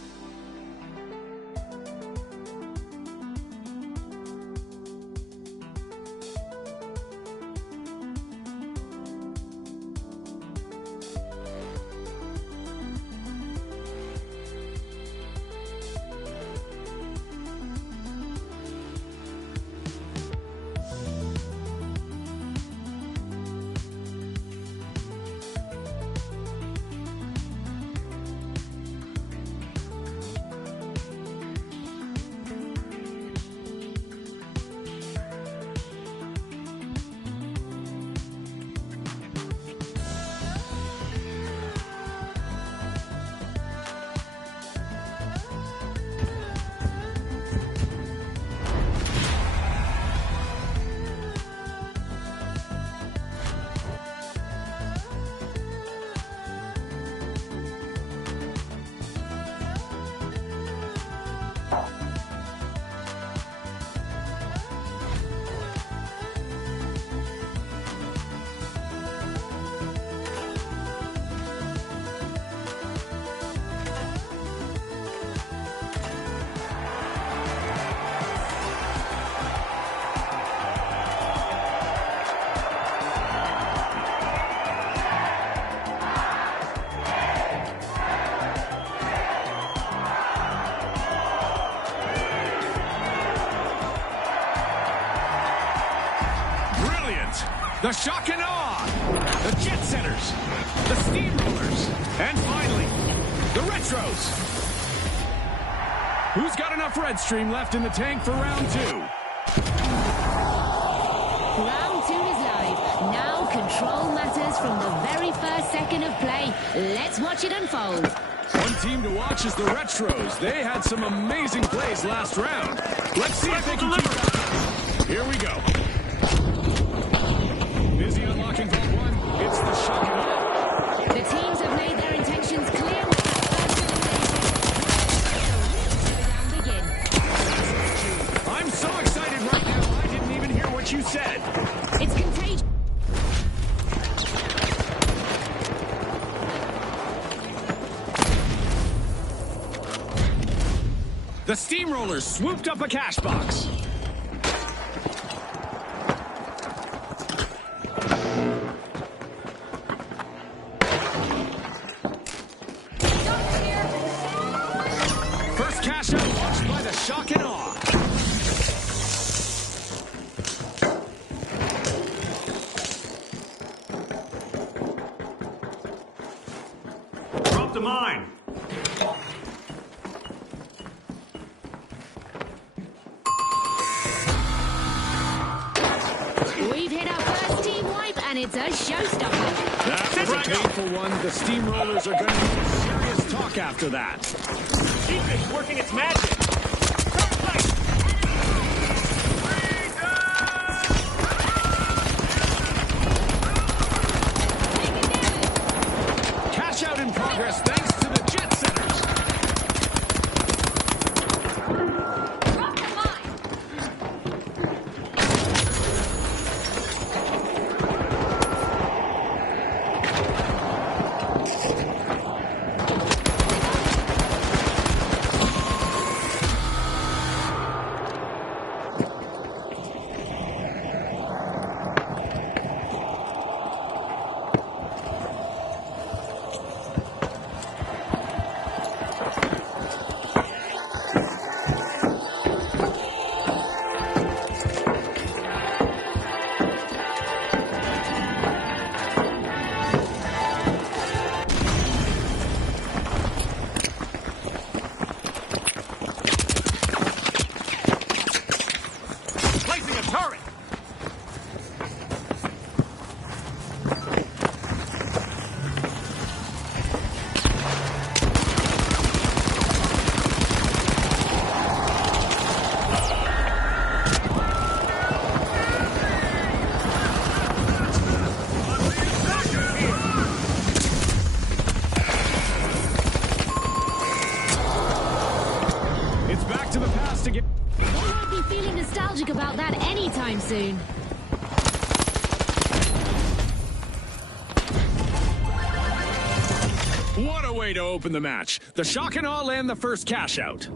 The shock and awe, the Jet Setters, the Steamrollers, and finally, the Retros. Who's got enough red stream left in the tank for round two? Round two is live. Now control matters from the very first second of play. Let's watch it unfold. One team to watch is the Retros. They had some amazing plays last round. Let's see if they can keep that up. Here we go. Busy unlocking vault one. It's the shock and awe. The teams have made their intentions clear. It's contagious. The Steamrollers swooped up a cash box. First cash out launched by the shock and awe. Drop the mine. We've hit our first team wipe, and it's a showstopper. That was a painful one. The Steamrollers are going to need serious talk after that. Defense working its magic. Cash out in progress thanks to the Jet Setters. Drop the mine. Placing a turret. It's back to the past again. They won't be feeling nostalgic about that anytime soon. What a way to open the match. The shock and awe land the first cash out.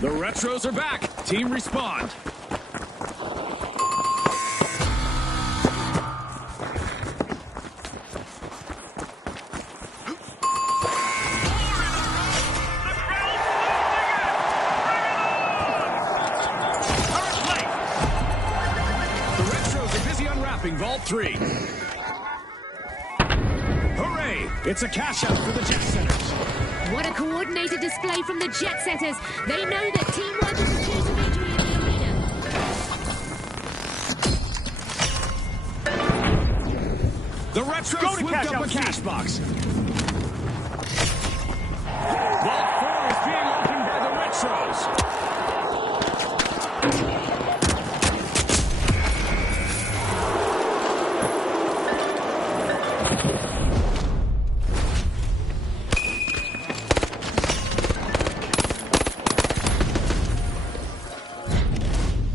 The Retros are back. Team respond. The Retros are busy unwrapping Vault 3. Hooray! It's a cash out for the Jet Setters. What a coordinated display from the Jet Setters. They know that teamwork is the key to victory in the arena. The Retros Go to swooped cash up a out, cash box. Vault 4 is being opened by the Retros.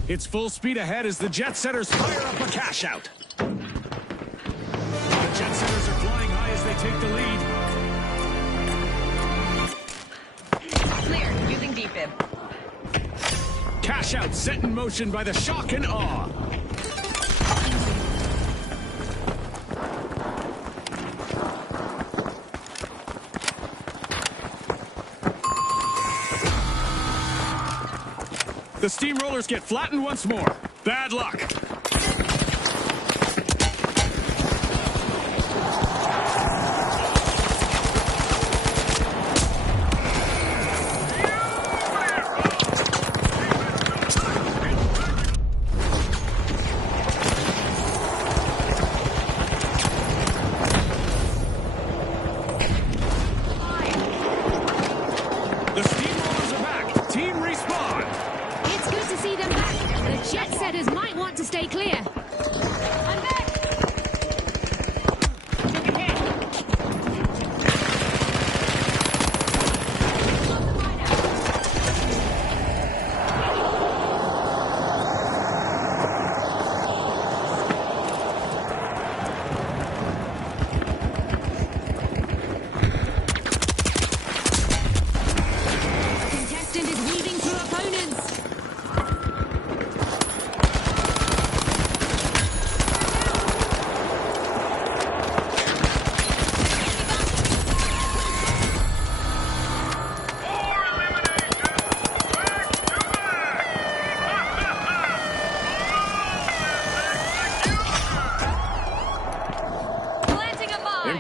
It's full speed ahead as the Jet Setters fire up a cash out. The Jet Setters are flying high as they take the lead. Clear. Using defib. Cash out set in motion by the shock and awe. The Steamrollers get flattened once more. Bad luck. The Steamrollers are back. Team respawn. It's good to see them back. The Jet Setters might want to stay clear. I'm back. Took a hit.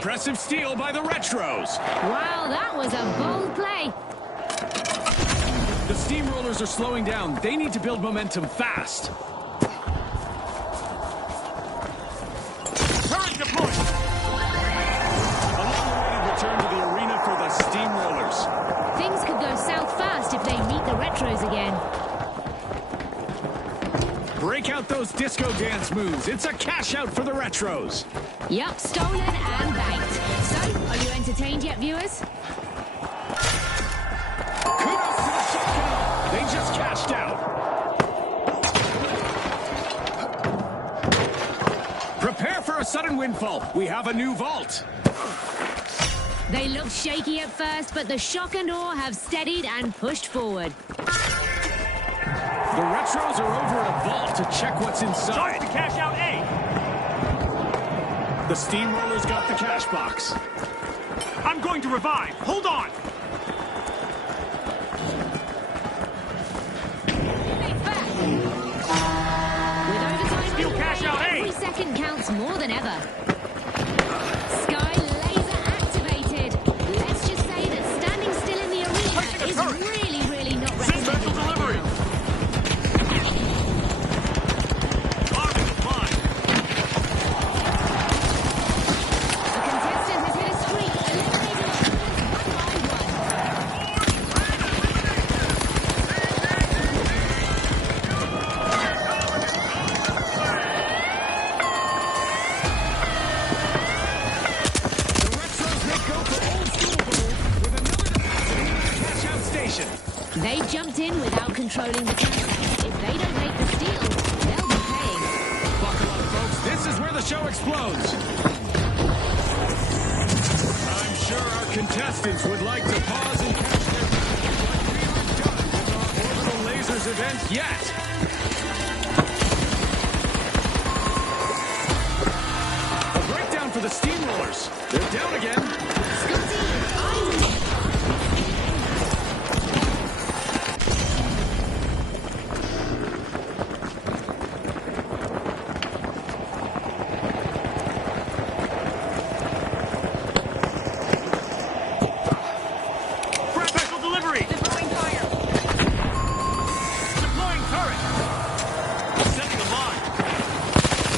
Impressive steal by the Retros. Wow, that was a bold play. The Steamrollers are slowing down. They need to build momentum fast. Current deployed. A long-awaited return to the arena for the Steamrollers. Things could go south fast if they meet the Retros again. Break out those disco dance moves. It's a cash out for the Retros. Yup, stolen and banked. So, are you entertained yet, viewers? Kudos to the shotgun. They just cashed out. Prepare for a sudden windfall. We have a new vault. They looked shaky at first, but the shock and awe have steadied and pushed forward. The Retros are over at a vault to check what's inside. Starts to cash out A. The Steamrollers got the cash box. I'm going to revive. Hold on. With overtime Steal cash out A. every second counts more than ever. Sky laser activated. Let's just say that standing still in the arena is really not Send recommended. special delivery. Arming applied. A contestant has hit a streak, eliminating They jumped in without controlling the counter. If they don't make the steal, they'll be paying. Buckle up, folks. This is where the show explodes. I'm sure our contestants would like to pause and catch their breath, but we aren't done with our Orbital Lasers event yet. A breakdown for the Steamrollers. They're down again. Scotty, Special delivery. Deploying fire. Deploying turret. Setting the line.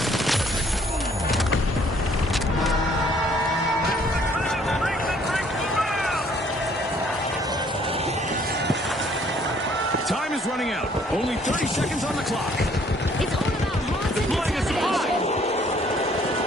Time is running out. Only 30 seconds on the clock. it's all about heart and Deploying a supply. determination.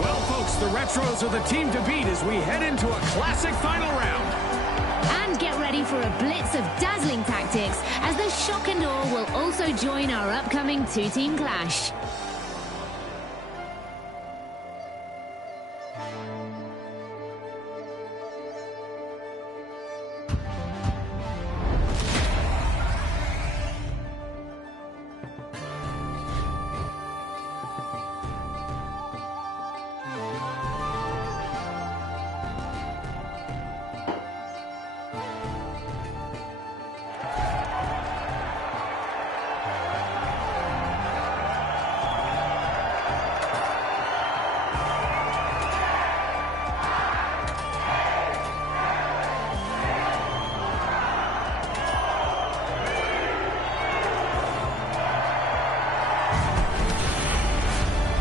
Well, folks, the Retros are the team to beat as we head into a classic final round. And get ready for a blitz of dazzling tactics, as the shock and awe will also join our upcoming two-team clash.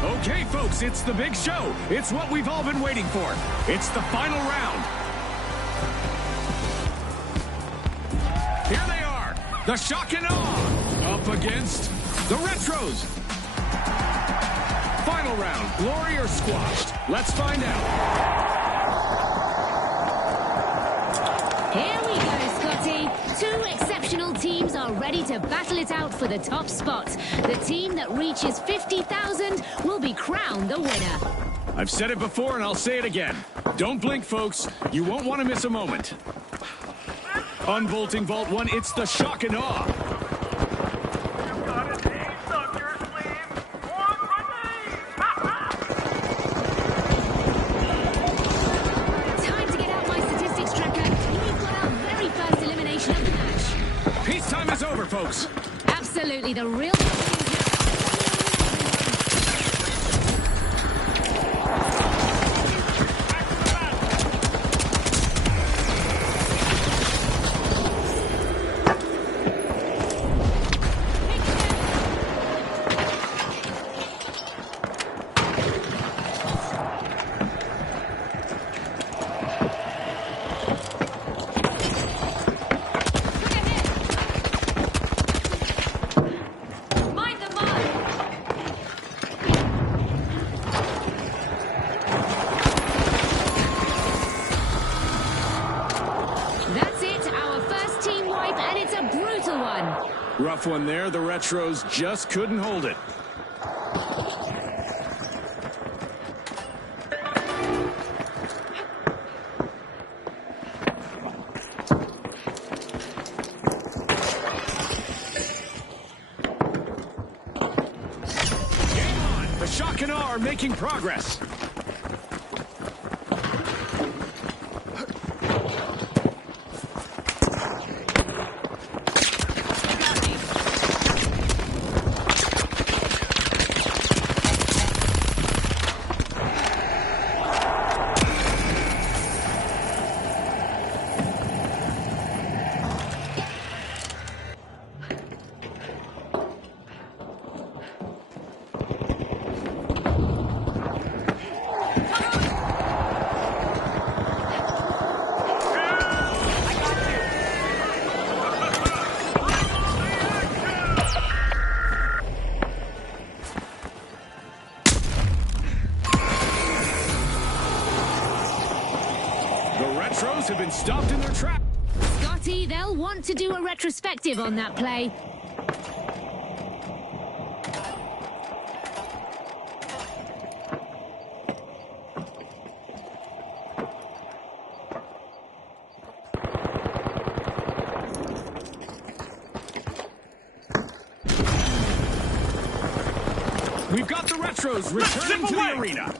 Okay, folks, it's the big show. It's what we've all been waiting for. It's the final round. Here they are, the shock and awe, up against the Retros. Final round, glory or squashed? Let's find out. Here we go, Scotty. Two exceptional teams are ready to battle it out for the top spot. The team that reaches 50,000 will be crowned the winner. I've said it before and I'll say it again. Don't blink, folks. You won't want to miss a moment. Unbolting Vault 1, it's the shock and awe. Absolutely, the real... Rough one there. The Retros just couldn't hold it. Game on. The Shock and Awe are making progress. Have been stopped in their trap. Scotty, they'll want to do a retrospective on that play. We've got the Retros returning to the arena.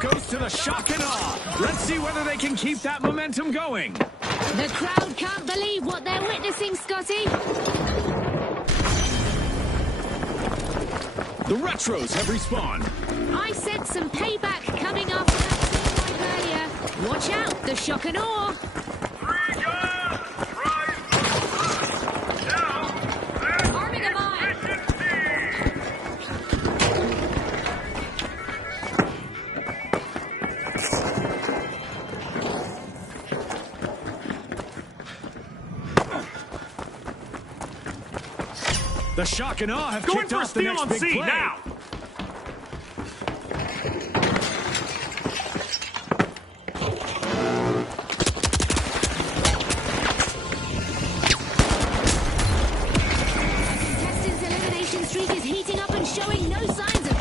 Goes to the Shock and Awe. Let's see whether they can keep that momentum going. The crowd can't believe what they're witnessing, Scotty. The Retros have respawned. I said some payback coming after that team earlier. Watch out, the Shock and Awe. Arming a mine. The Shock and Awe have kicked off the next big play. Now. Contestant's elimination streak is heating up and showing no signs of...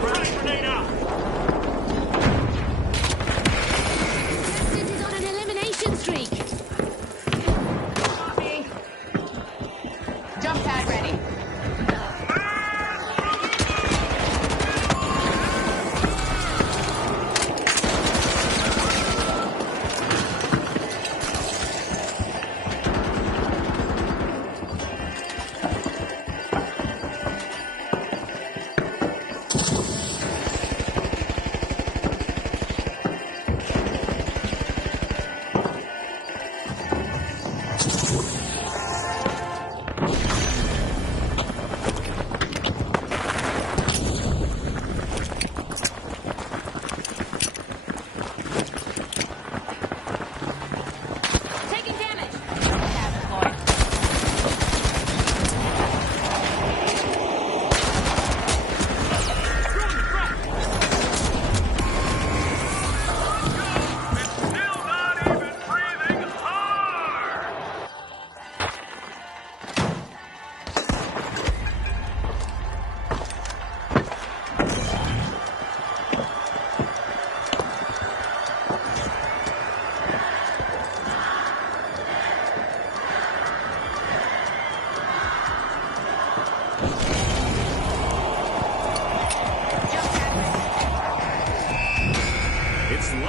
Grenade out. Contestant is on an elimination streak. Copy. Jump pad ready.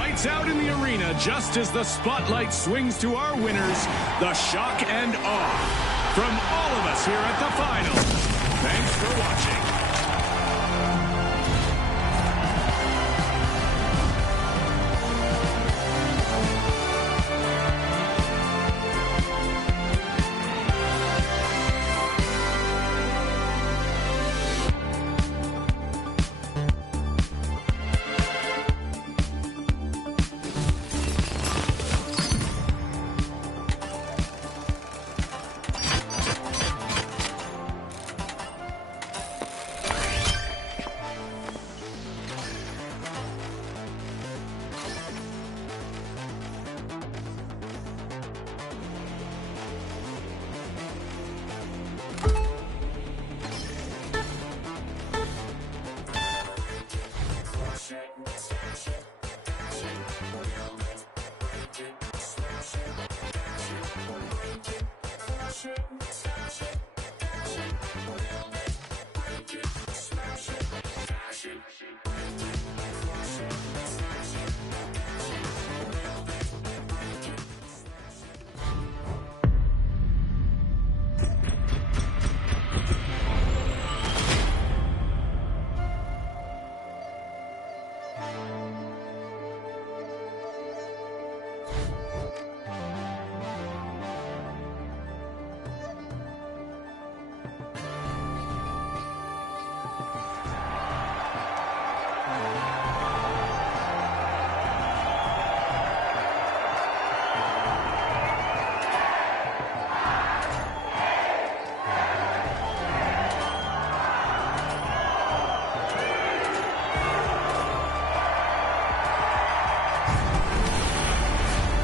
Lights out in the arena just as the spotlight swings to our winners, the shock and awe. From all of us here at the final, thanks for watching.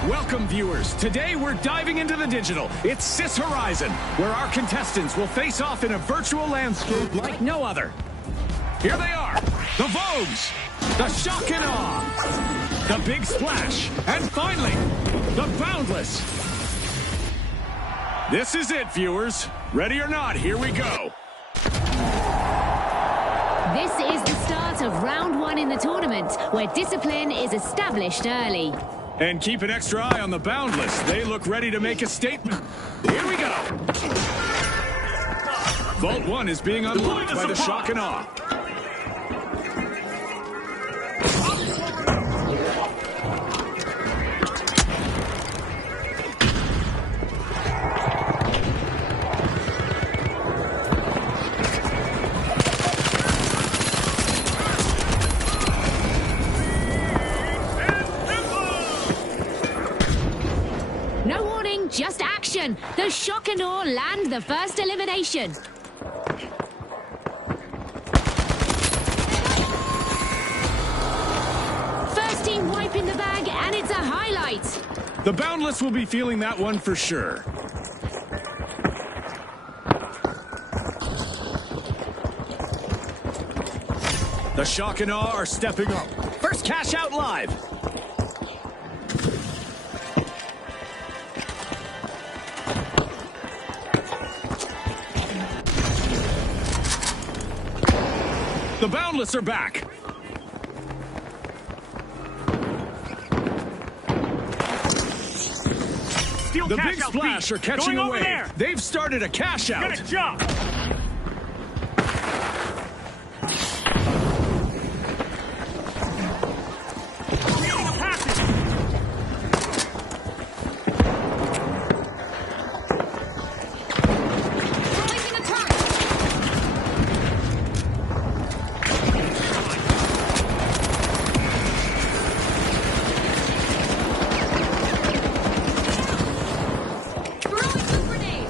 Welcome, viewers. Today, we're diving into the digital. It's Sis Horizon, where our contestants will face off in a virtual landscape like no other. Here they are, the Vogues, the Shock and Awe, the Big Splash, and finally, the Boundless. This is it, viewers. Ready or not, here we go. This is the start of round one in the tournament, where discipline is established early. And keep an extra eye on the Boundless. They look ready to make a statement. Here we go. Vault 1 is being unlocked by the Shock and Awe. Just action! The Shock and Awe land the first elimination. First team wiping the bag, and it's a highlight. The Boundless will be feeling that one for sure. The Shock and Awe are stepping up. First cash out live. The Boundless are back. Steel the cash Big out Splash beat. are catching Going away. Over there. They've started a cash out. Get a jump. Creating a passage. Releasing a turret. Throwing the grenade.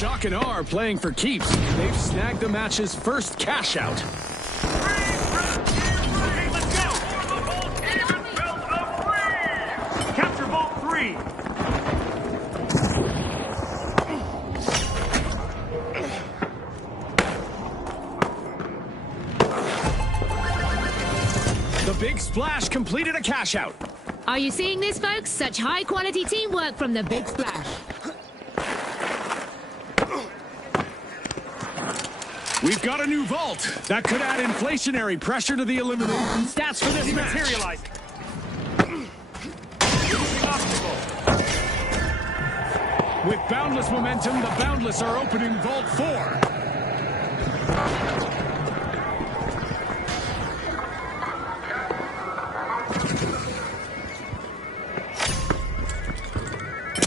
Shock and awe are playing for keeps. They've snagged the match's first cash out. Capture Vault 3! The Big Splash completed a cash out. Are you seeing this, folks? Such high-quality teamwork from the Big Splash. We've got a new vault. That could add inflationary pressure to the elimination stats for this match. Materializing. With boundless momentum, the Boundless are opening Vault 4.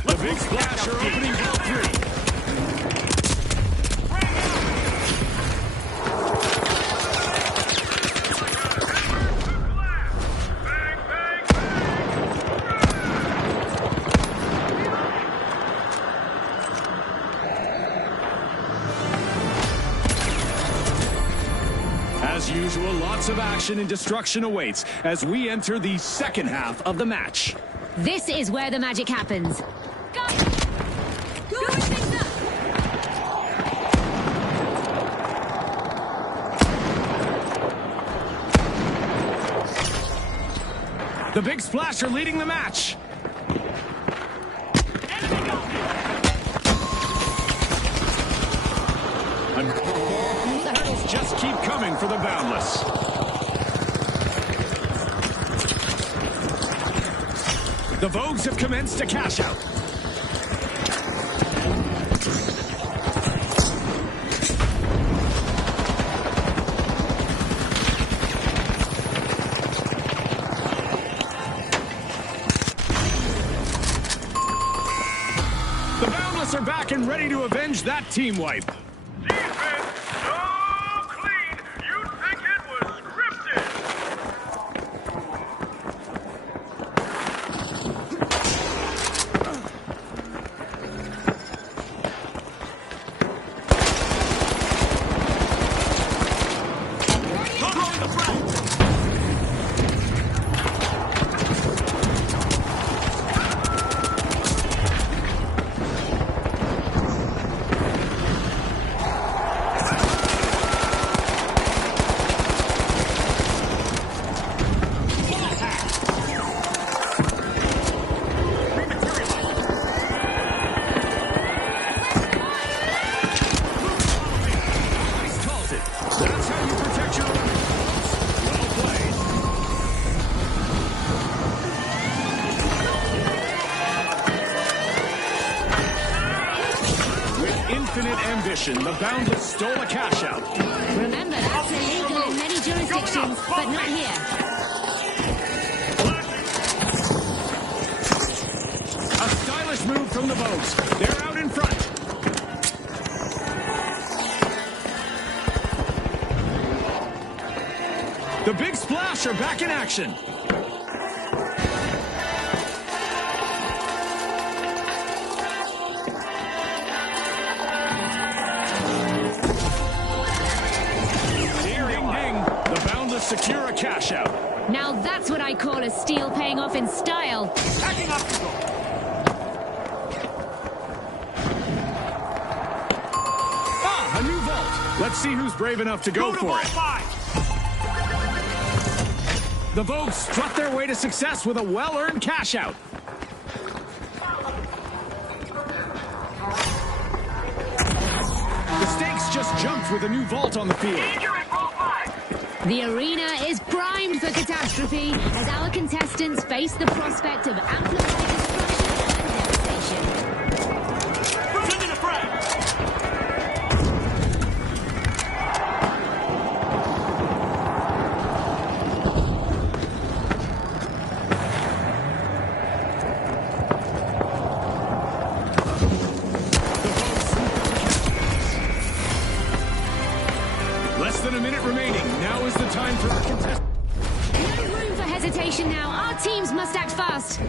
The Big Splash are opening Vault 3. As usual, lots of action and destruction awaits as we enter the second half of the match. This is where the magic happens. Go! Going things up! The Big Splash are leading the match. The hurdles just keep coming for the Boundless. The Vogues have commenced a cash out. The Boundless are back and ready to avenge that team wipe. Defense so clean, you'd think it was scripted. That's how you protect your own. Well played. With infinite ambition, the Boundless stole a cash out. Remember, that's illegal in many jurisdictions, but not here. A stylish move from the Vogues. They're out in front. The Big Splash are back in action. Ding, ding, ding. The Boundless secure a cash out. Now that's what I call a steal paying off in style. Hacking obstacle. Ah, a new vault. Let's see who's brave enough to go for it. 5. The Vogues strut their way to success with a well-earned cash out. The stakes just jumped with a new vault on the field. Danger at Vault 5. The arena is primed for catastrophe as our contestants face the prospect of amplified destruction and devastation. Sending a frag. Less than a minute remaining. Now is the time for our contestants. No room for hesitation now. Our teams must act fast.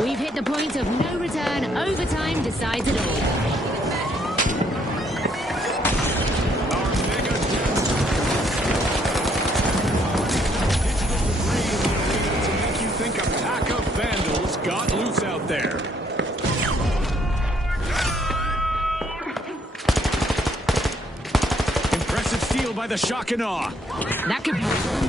We've hit the point of no return. Overtime decides it all. Our mega digital debris in the arena to make you think a pack of vandals got loose out there. Impressive steal by the shock and awe. That could help.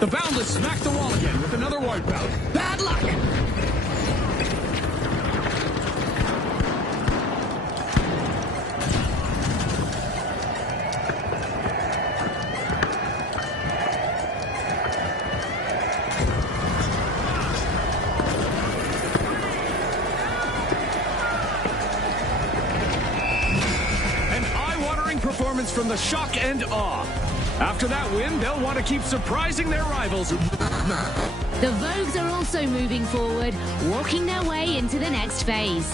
The Boundless smacked the wall again with another wipeout. Bad luck! An eye-watering performance from the shock and awe. After that win, they'll want to keep surprising their rivals. The Vogues are also moving forward, walking their way into the next phase.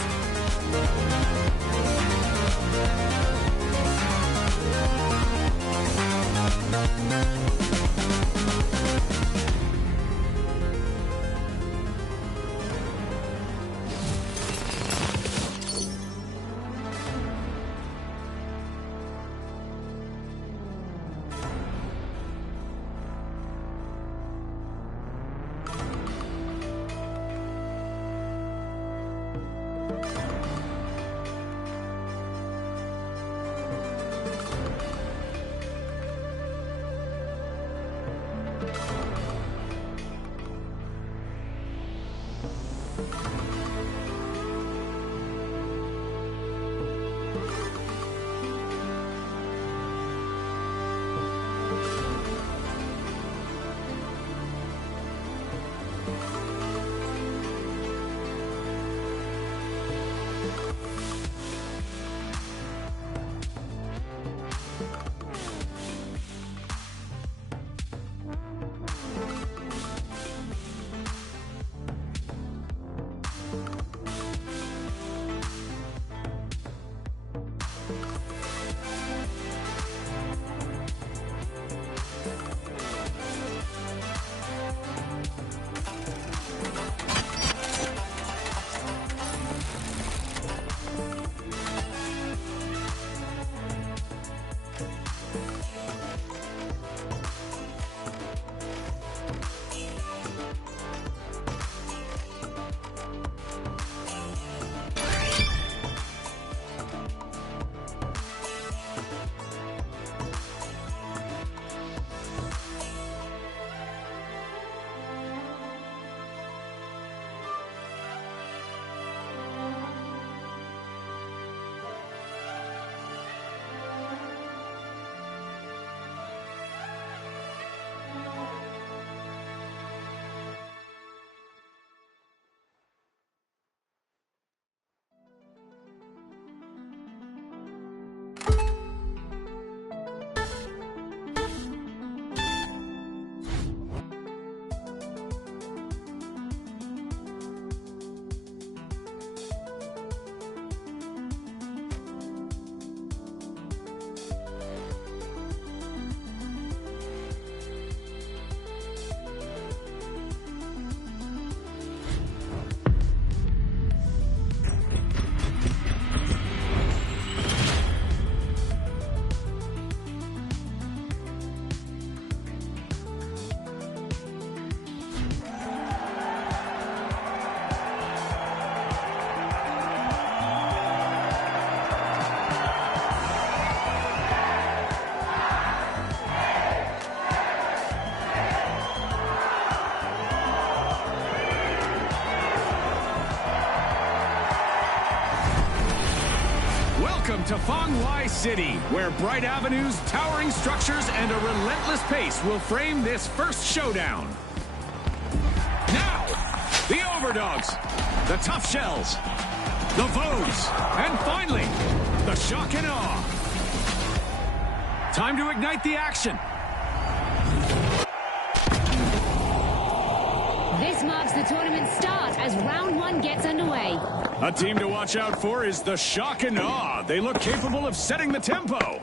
to Fangwai City, where bright avenues, towering structures, and a relentless pace will frame this first showdown. Now, the Overdogs, the Tough Shells, the Vogues, and finally, the Shock and Awe. Time to ignite the action. This marks the tournament start as round one gets underway. A team to watch out for is the Shock and Awe. They look capable of setting the tempo.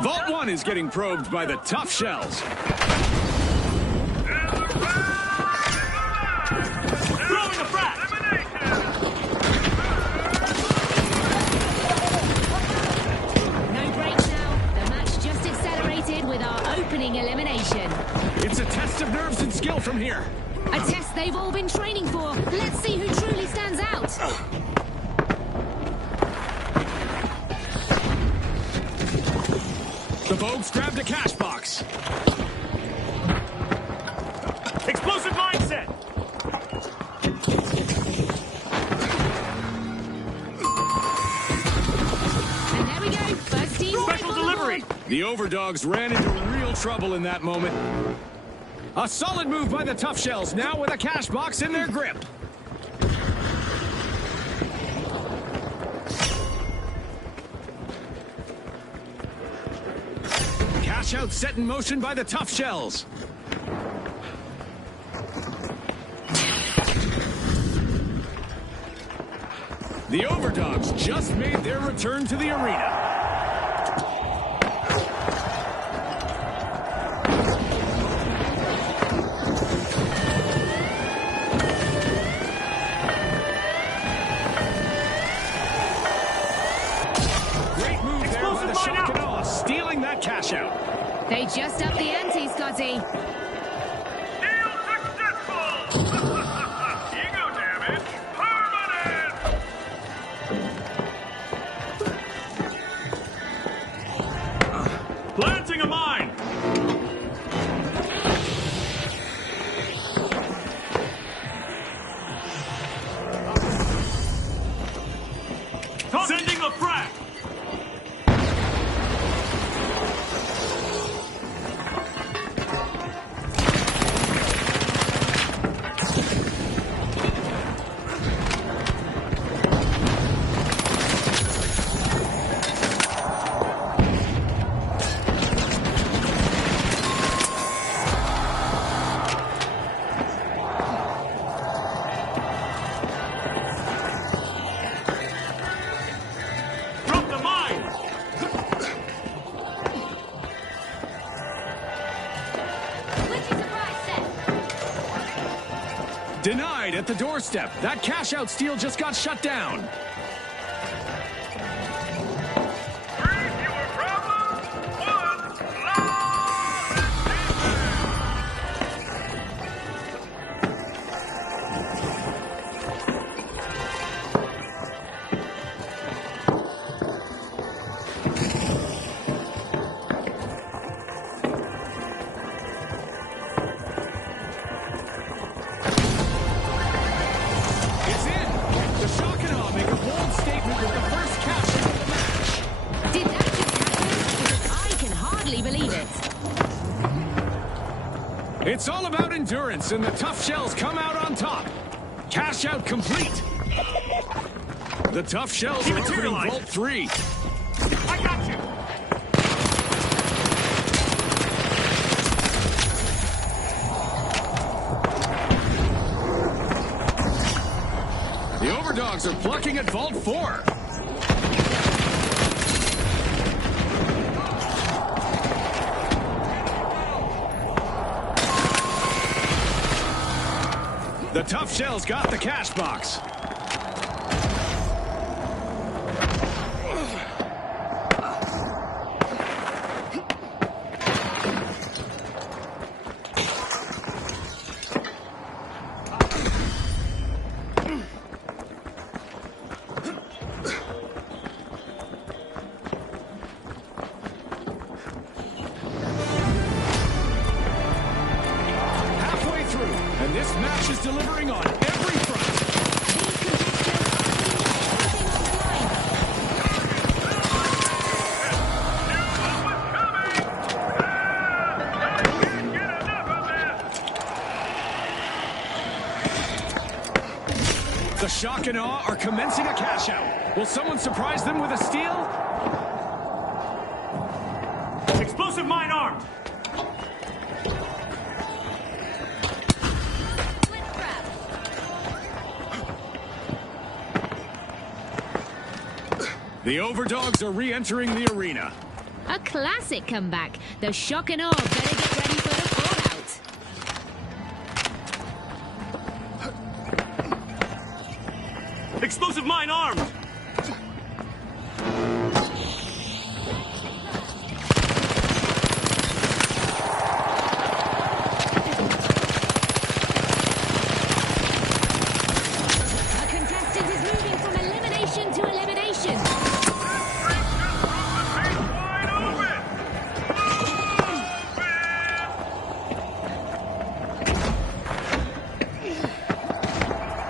Vault 1 is getting probed by the Tough Shells. Throwing a frag! No breaks now. The match just accelerated with our opening elimination. It's a test of nerves and skill from here. A test they've all been training for. Let's see who truly stands out. The Vogues grabbed a cash box. Explosive mindset! And there we go. First team Special delivery! The Overdogs ran into real trouble in that moment. A solid move by the Tough Shells, now with a cash box in their grip. Cash out set in motion by the Tough Shells. The Overdogs just made their return to the arena. Cash out. They just upped the ante, Scotty. Deal successful! Ego damage permanent! Planting a mine! Sending a frag! Denied at the doorstep. That cash-out steal just got shut down. Three fewer problems, one It's all about endurance, and the Tough Shells come out on top. Cash out complete. The Tough Shells are opening Vault 3. I got you! The Overdogs are plucking at Vault 4. The Tough Shells got the cash box. Halfway through, and this match is delivering on every front. These contestants are The shock and awe are commencing a cash out. Will someone surprise them with a steal? Explosive mine armed. The Overdogs are re-entering the arena. A classic comeback. The shock and awe better get ready for the fallout. Explosive mine armed. A contestant is moving from elimination to elimination.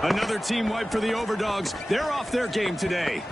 Another team wipe for the Overdogs. They're off their game today.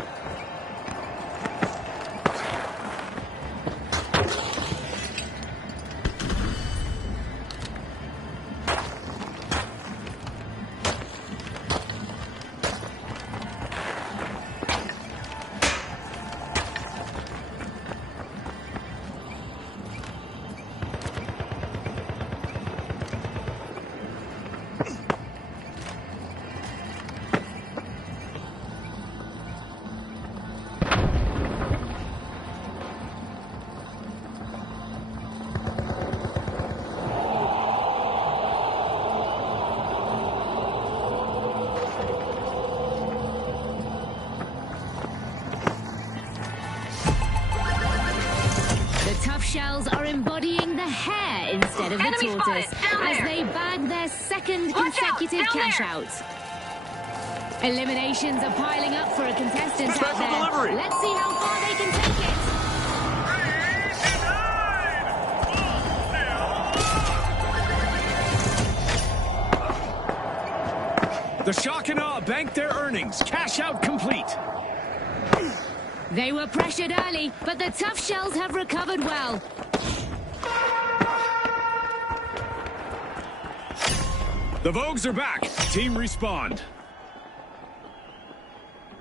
Shells are embodying the hare instead of the Enemy tortoise spotted, down as there. they bag their second Watch out, consecutive down cash there. out. Eliminations are piling up for a contestant out Special there. delivery. Let's see how far they can take it. The shock and awe banked their earnings. Cash out complete. They were pressured early, but the tough shells have recovered well. The Vogues are back. Team respawned.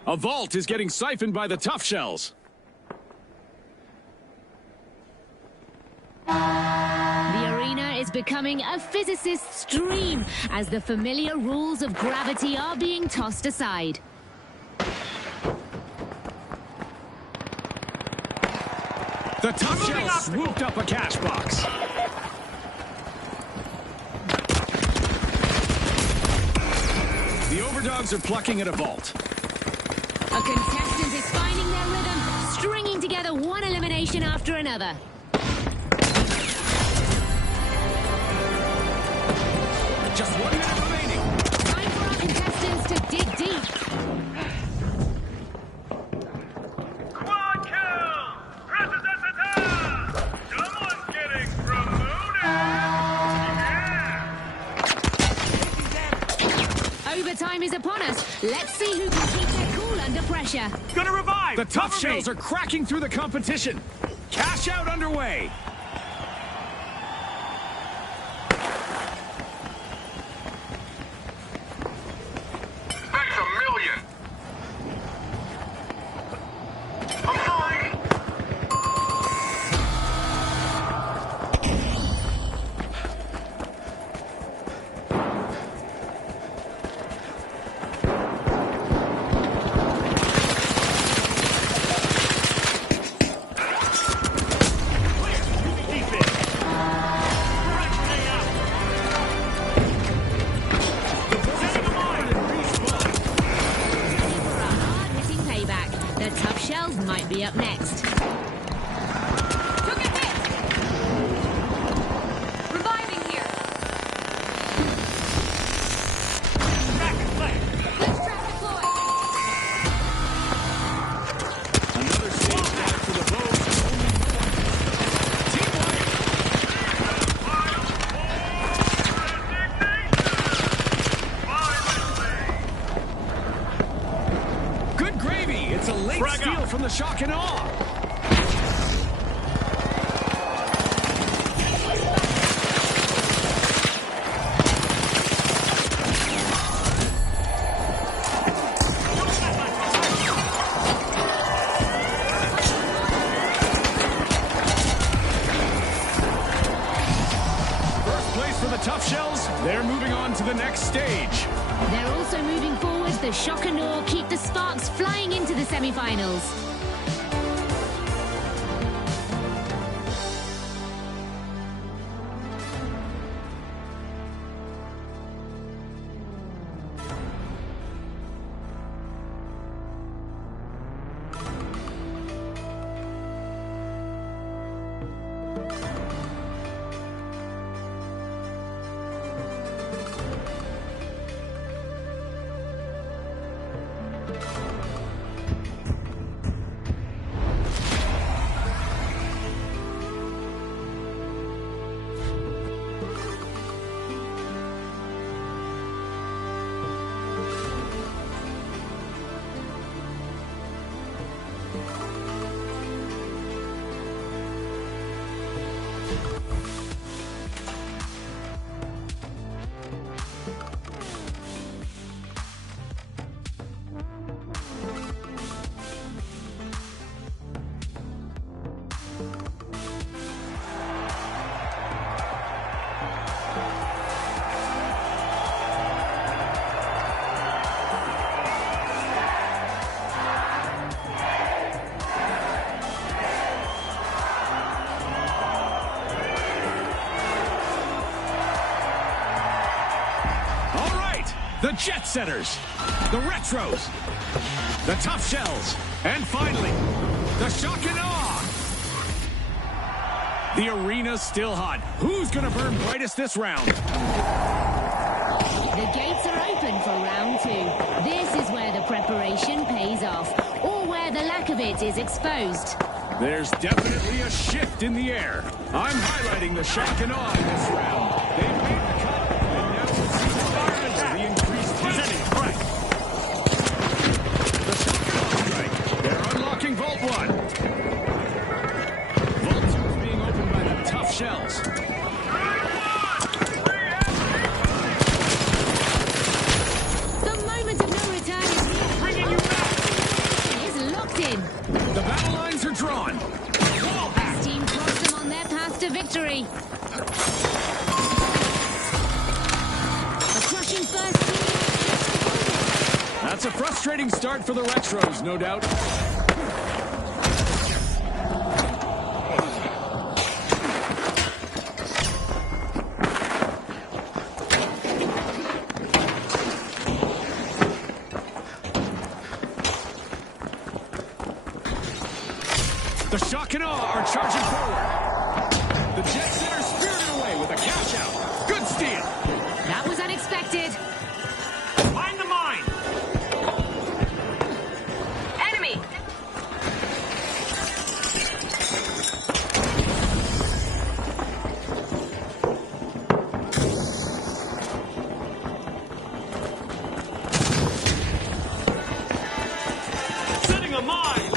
A vault is getting siphoned by the tough shells. The arena is becoming a physicist's dream as the familiar rules of gravity are being tossed aside. The tough shells swooped up a cash box. The Overdogs are plucking at a vault. A contestant is finding their rhythm, stringing together one elimination after another. Just 1 minute remaining. Time for our contestants to dig deep. Quad kill! Ra-ta-ta-ta-ta! Someone's getting promoted! Yeah! Overtime is upon us. Let's see who can keep their cool under pressure. Gonna revive. The tough Cover me. shells are cracking through the competition. Cash out underway. That's $1 million. I'm sorry. Tough Shells, they're moving on to the next stage. They're also moving forward. The Shock and Awe keep the sparks flying into the semi-finals. The Jet Setters, the Retros, the Tough Shells, and finally, the Shock and Awe. The arena's still hot. Who's gonna burn brightest this round? The gates are open for round 2. This is where the preparation pays off, or where the lack of it is exposed. There's definitely a shift in the air. I'm highlighting the Shock and Awe in this round. They've made the cut, and now we'll see the environment of the increased tension. The Shock and Awe strike. They're unlocking Vault 1. Vault 2 is being opened by the Tough Shells. The moment of no return is here. Bringing you back. Is locked in. The battle lines are drawn. This team crossed them on their path to victory. A crushing first team. That's a frustrating start for the Retros, no doubt. The Shock and Awe are charging forward. The Jet Setters spirited away with a cash out. Good steal. That was unexpected. Find the mine! Enemy! Setting a mine!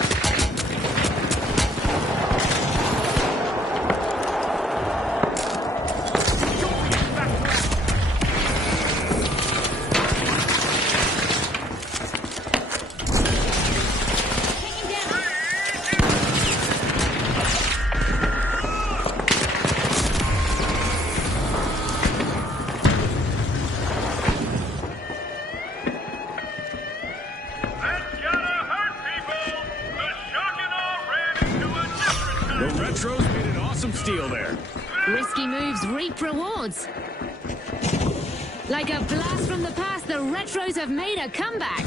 That's gotta hurt people! The Shock and Awe ran into a different The Retros made an awesome steal there. Risky moves reap rewards. Like a blast from the past, the Retros have made a comeback.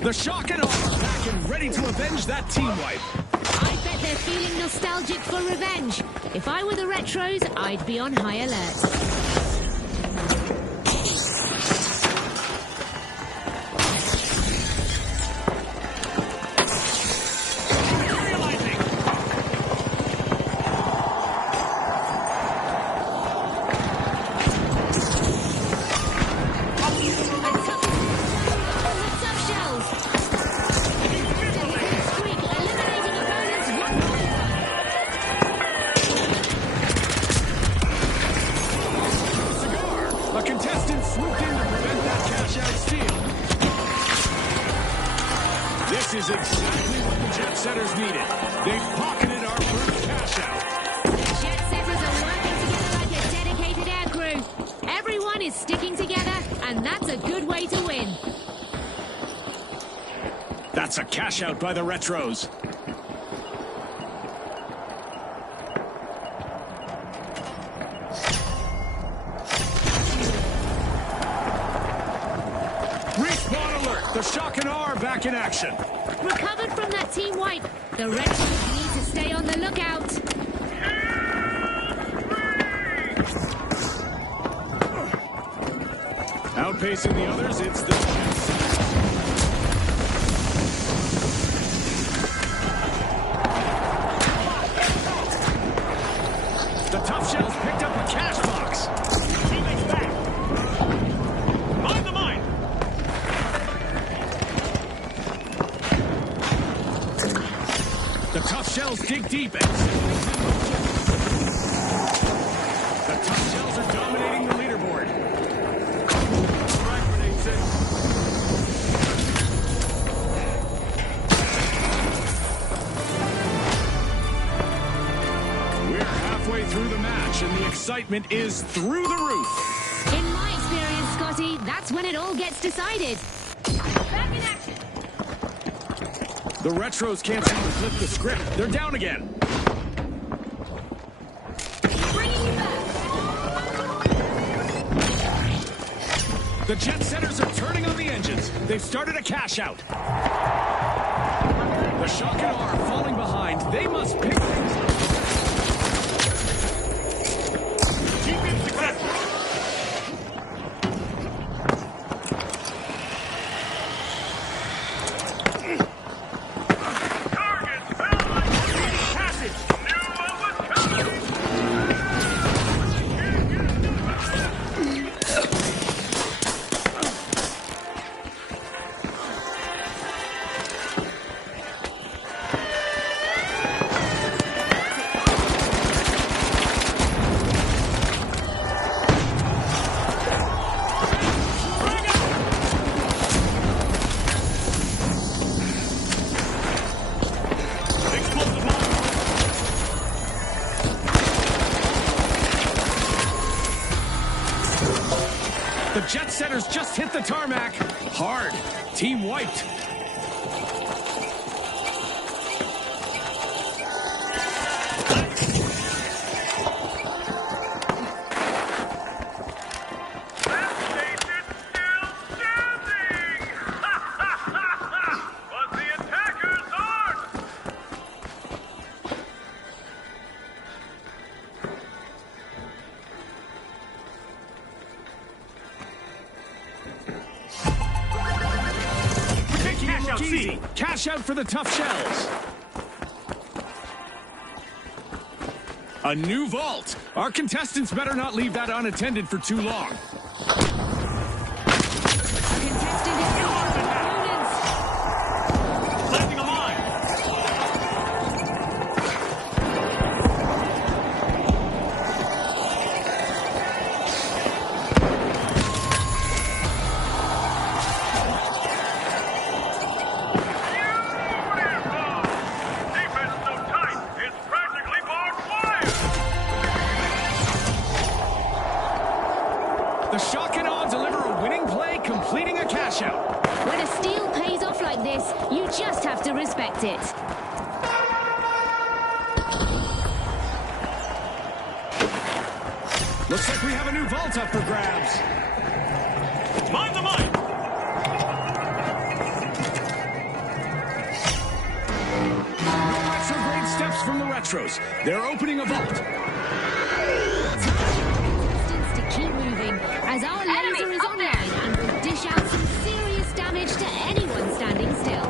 The Shock and Awe are back and ready to avenge that team wipe. I bet they're feeling nostalgic for revenge. If I were the Retros, I'd be on high alert. Tough Shells. Streak, eliminating opponents one by one. This is exactly what the Jet Setters needed. They've pocketed our first cash out. The Jet Setters are working together like a dedicated air crew. Everyone is sticking together, and that's a good way to win. That's a cash out by the Retros. Respawn alert! The Shock and R back in action. Recovered from that team wipe. The Retros need to stay on the lookout. Outpacing the others, it's the Jet Setters. The Tough Shells picked up a cash box. Teammates back. Mind the mine. The Tough Shells dig deep and the Tough Shells are dominating the leaderboard. Frag grenade set. We're halfway through the match, and the excitement is through the roof. In my experience, Scotty, that's when it all gets decided. Back in action. The Retros can't seem to flip the script. They're down again. Bringing you back. The Jet Setters are turning on the engines. They've started a cash out. The Shock and R falling behind. They must pick things up. Keep it successful. Target fell like Passage. knew what was coming. Explosive mine. The Jet Setters just hit the tarmac. Hard. Team wiped. That station's still standing! But the attackers aren't! Making it Cash look out easy. C. Cash out for the Tough Shells. A new vault. Our contestants better not leave that unattended for too long. Contestant is opponents. Planting a mine. Beautiful! Defense so tight, it's practically barbed wire! The Shock and Awe deliver a winning play, completing a cash out. When a steal pays off like this, you just have to respect it. Looks like we have a new vault up for grabs. Mind the mine. Retrograde steps from the Retros. They're opening a vault. Contestants to keep moving, as our laser is online and will dish out some serious damage to anyone standing still.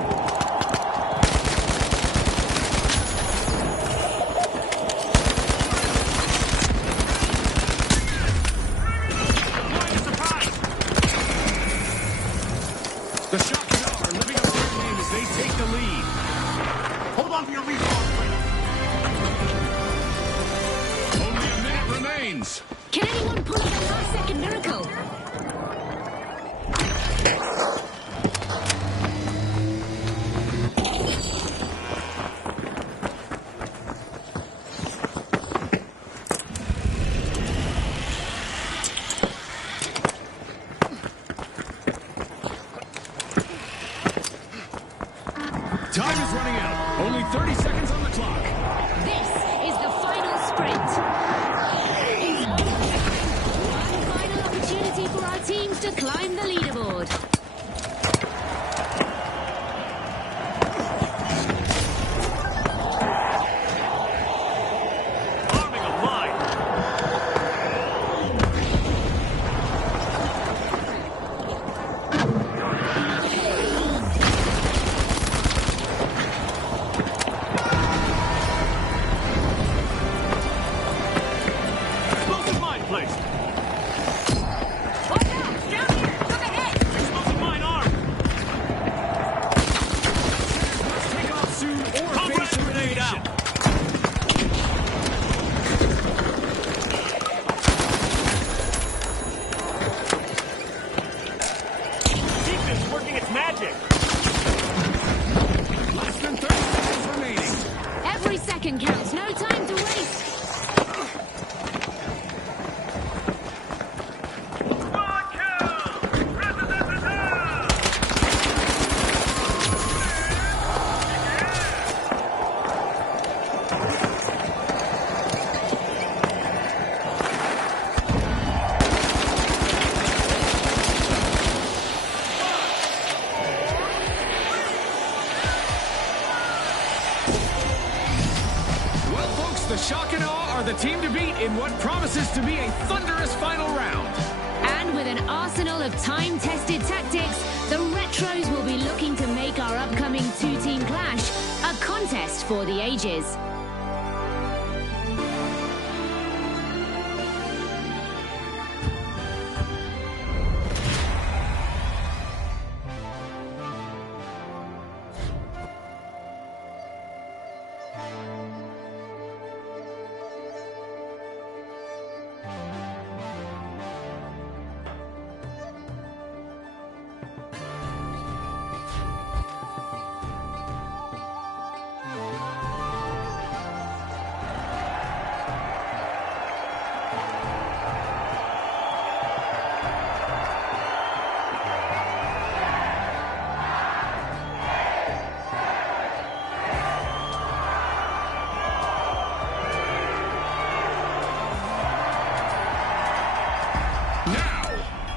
Deploying a surprise. The Shock and Awe are living up to their name as they take the lead. Hold on to your respawn point. Only a minute remains. Can anyone pull off a last-second miracle? Time is running out. Only 30 seconds on the clock. This is the final sprint. One final opportunity for our teams to climb the leaderboard. Counts. No time to waste. The Shock and Awe are the team to beat in what promises to be a thunderous final round. And with an arsenal of time-tested tactics, the Retros will be looking to make our upcoming two-team clash a contest for the ages.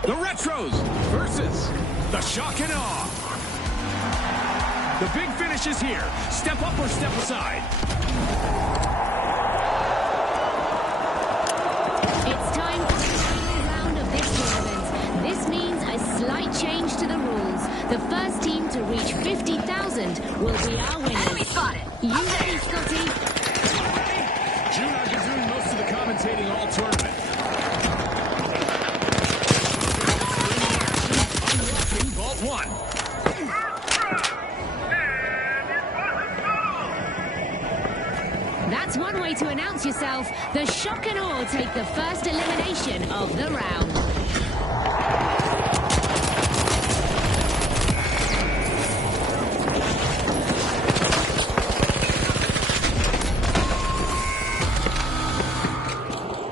The Retros versus the Shock and Awe. The big finish is here. Step up or step aside. It's time for the final round of this tournament. This means a slight change to the rules. The first team to reach 50,000 will be our winners. Enemy spotted. You ready, Scotty? June, I've been doing most of the commentating all tournament. One. That's one way to announce yourself. The Shock and Awe take the first elimination of the round.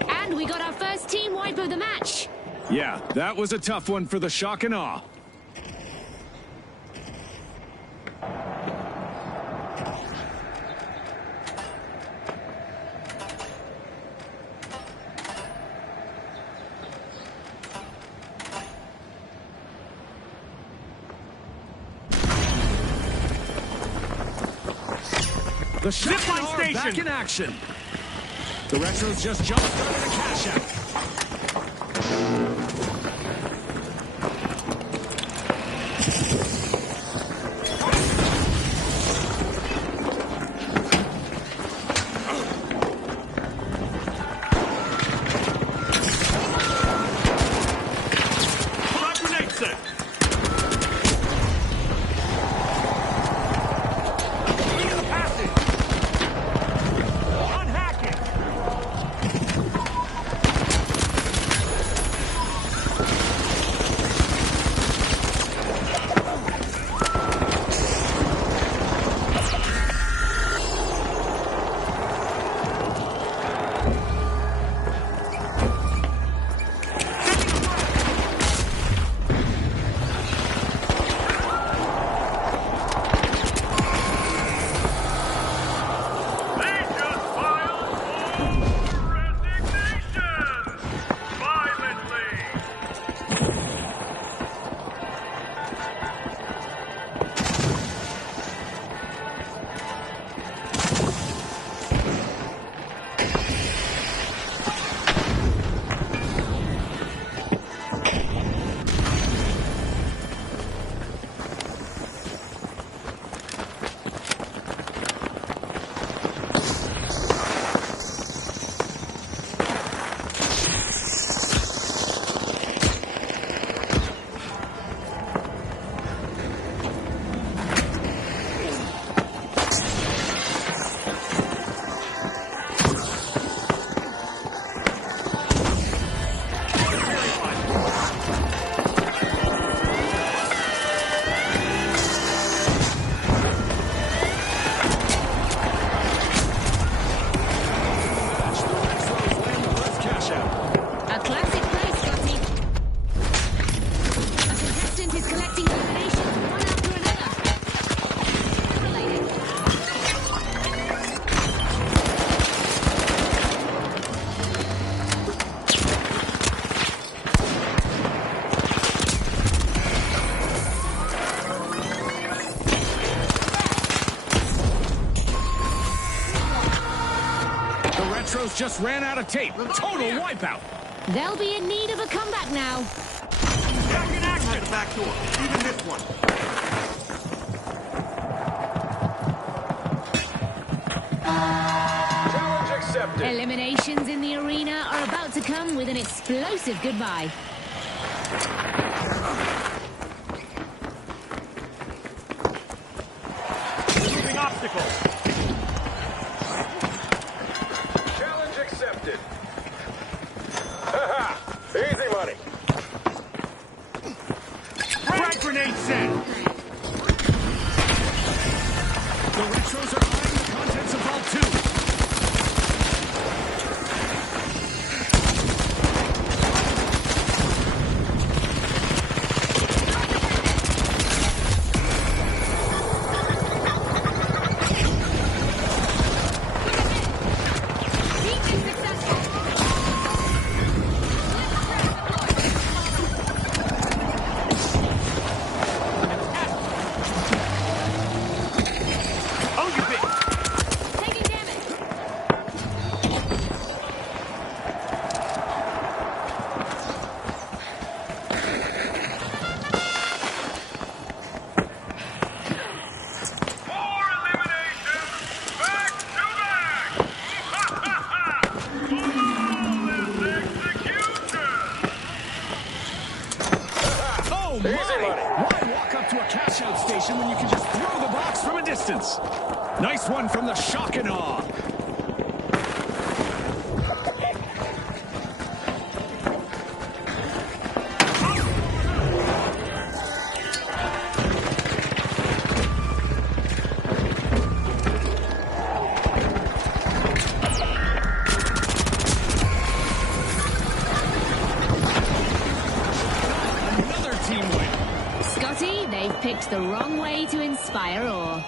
And we got our first team wipe of the match. Yeah, that was a tough one for the Shock and Awe. The Shock and Awe are back in action. The Retros just jump-started a cash out. both just ran out of tape. Total wipeout. They'll be in need of a comeback now. Back in action. The back door. Even this one. Challenge accepted. Eliminations in the arena are about to come with an explosive goodbye. Removing obstacles. Challenge accepted. Haha! Easy money. Frag grenade set. The Retros are eyeing the contents of Vault 2. Oh, you bitch. Taking damage. More eliminations. Back to back. Flawless execution. Oh, Easy my! money. Why walk up to a cash-out station when you can just throw the box from a distance? Nice one from the shock and awe. Another team win. Scotty, they've picked the wrong way to inspire awe.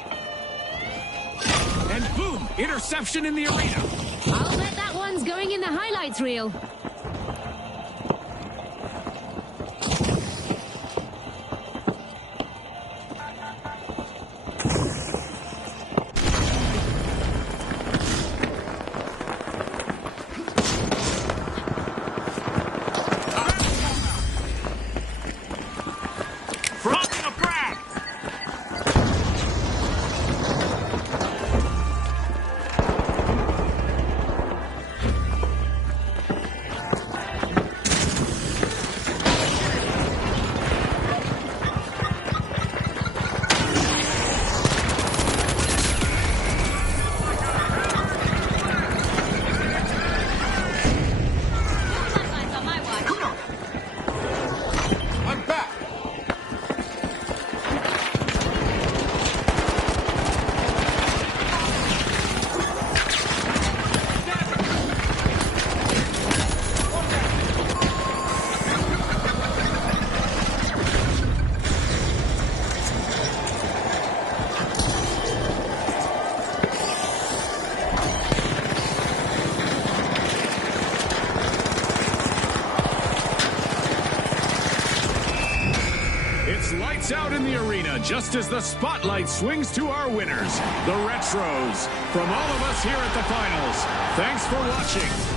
And boom, interception in the arena. I'll bet that one's going in the highlights reel. Fronting a frag. Bloodlines on my watch. I'm back. It's lights out in the arena just as the spotlight swings to our winners, the Retros. From all of us here at the finals, thanks for watching.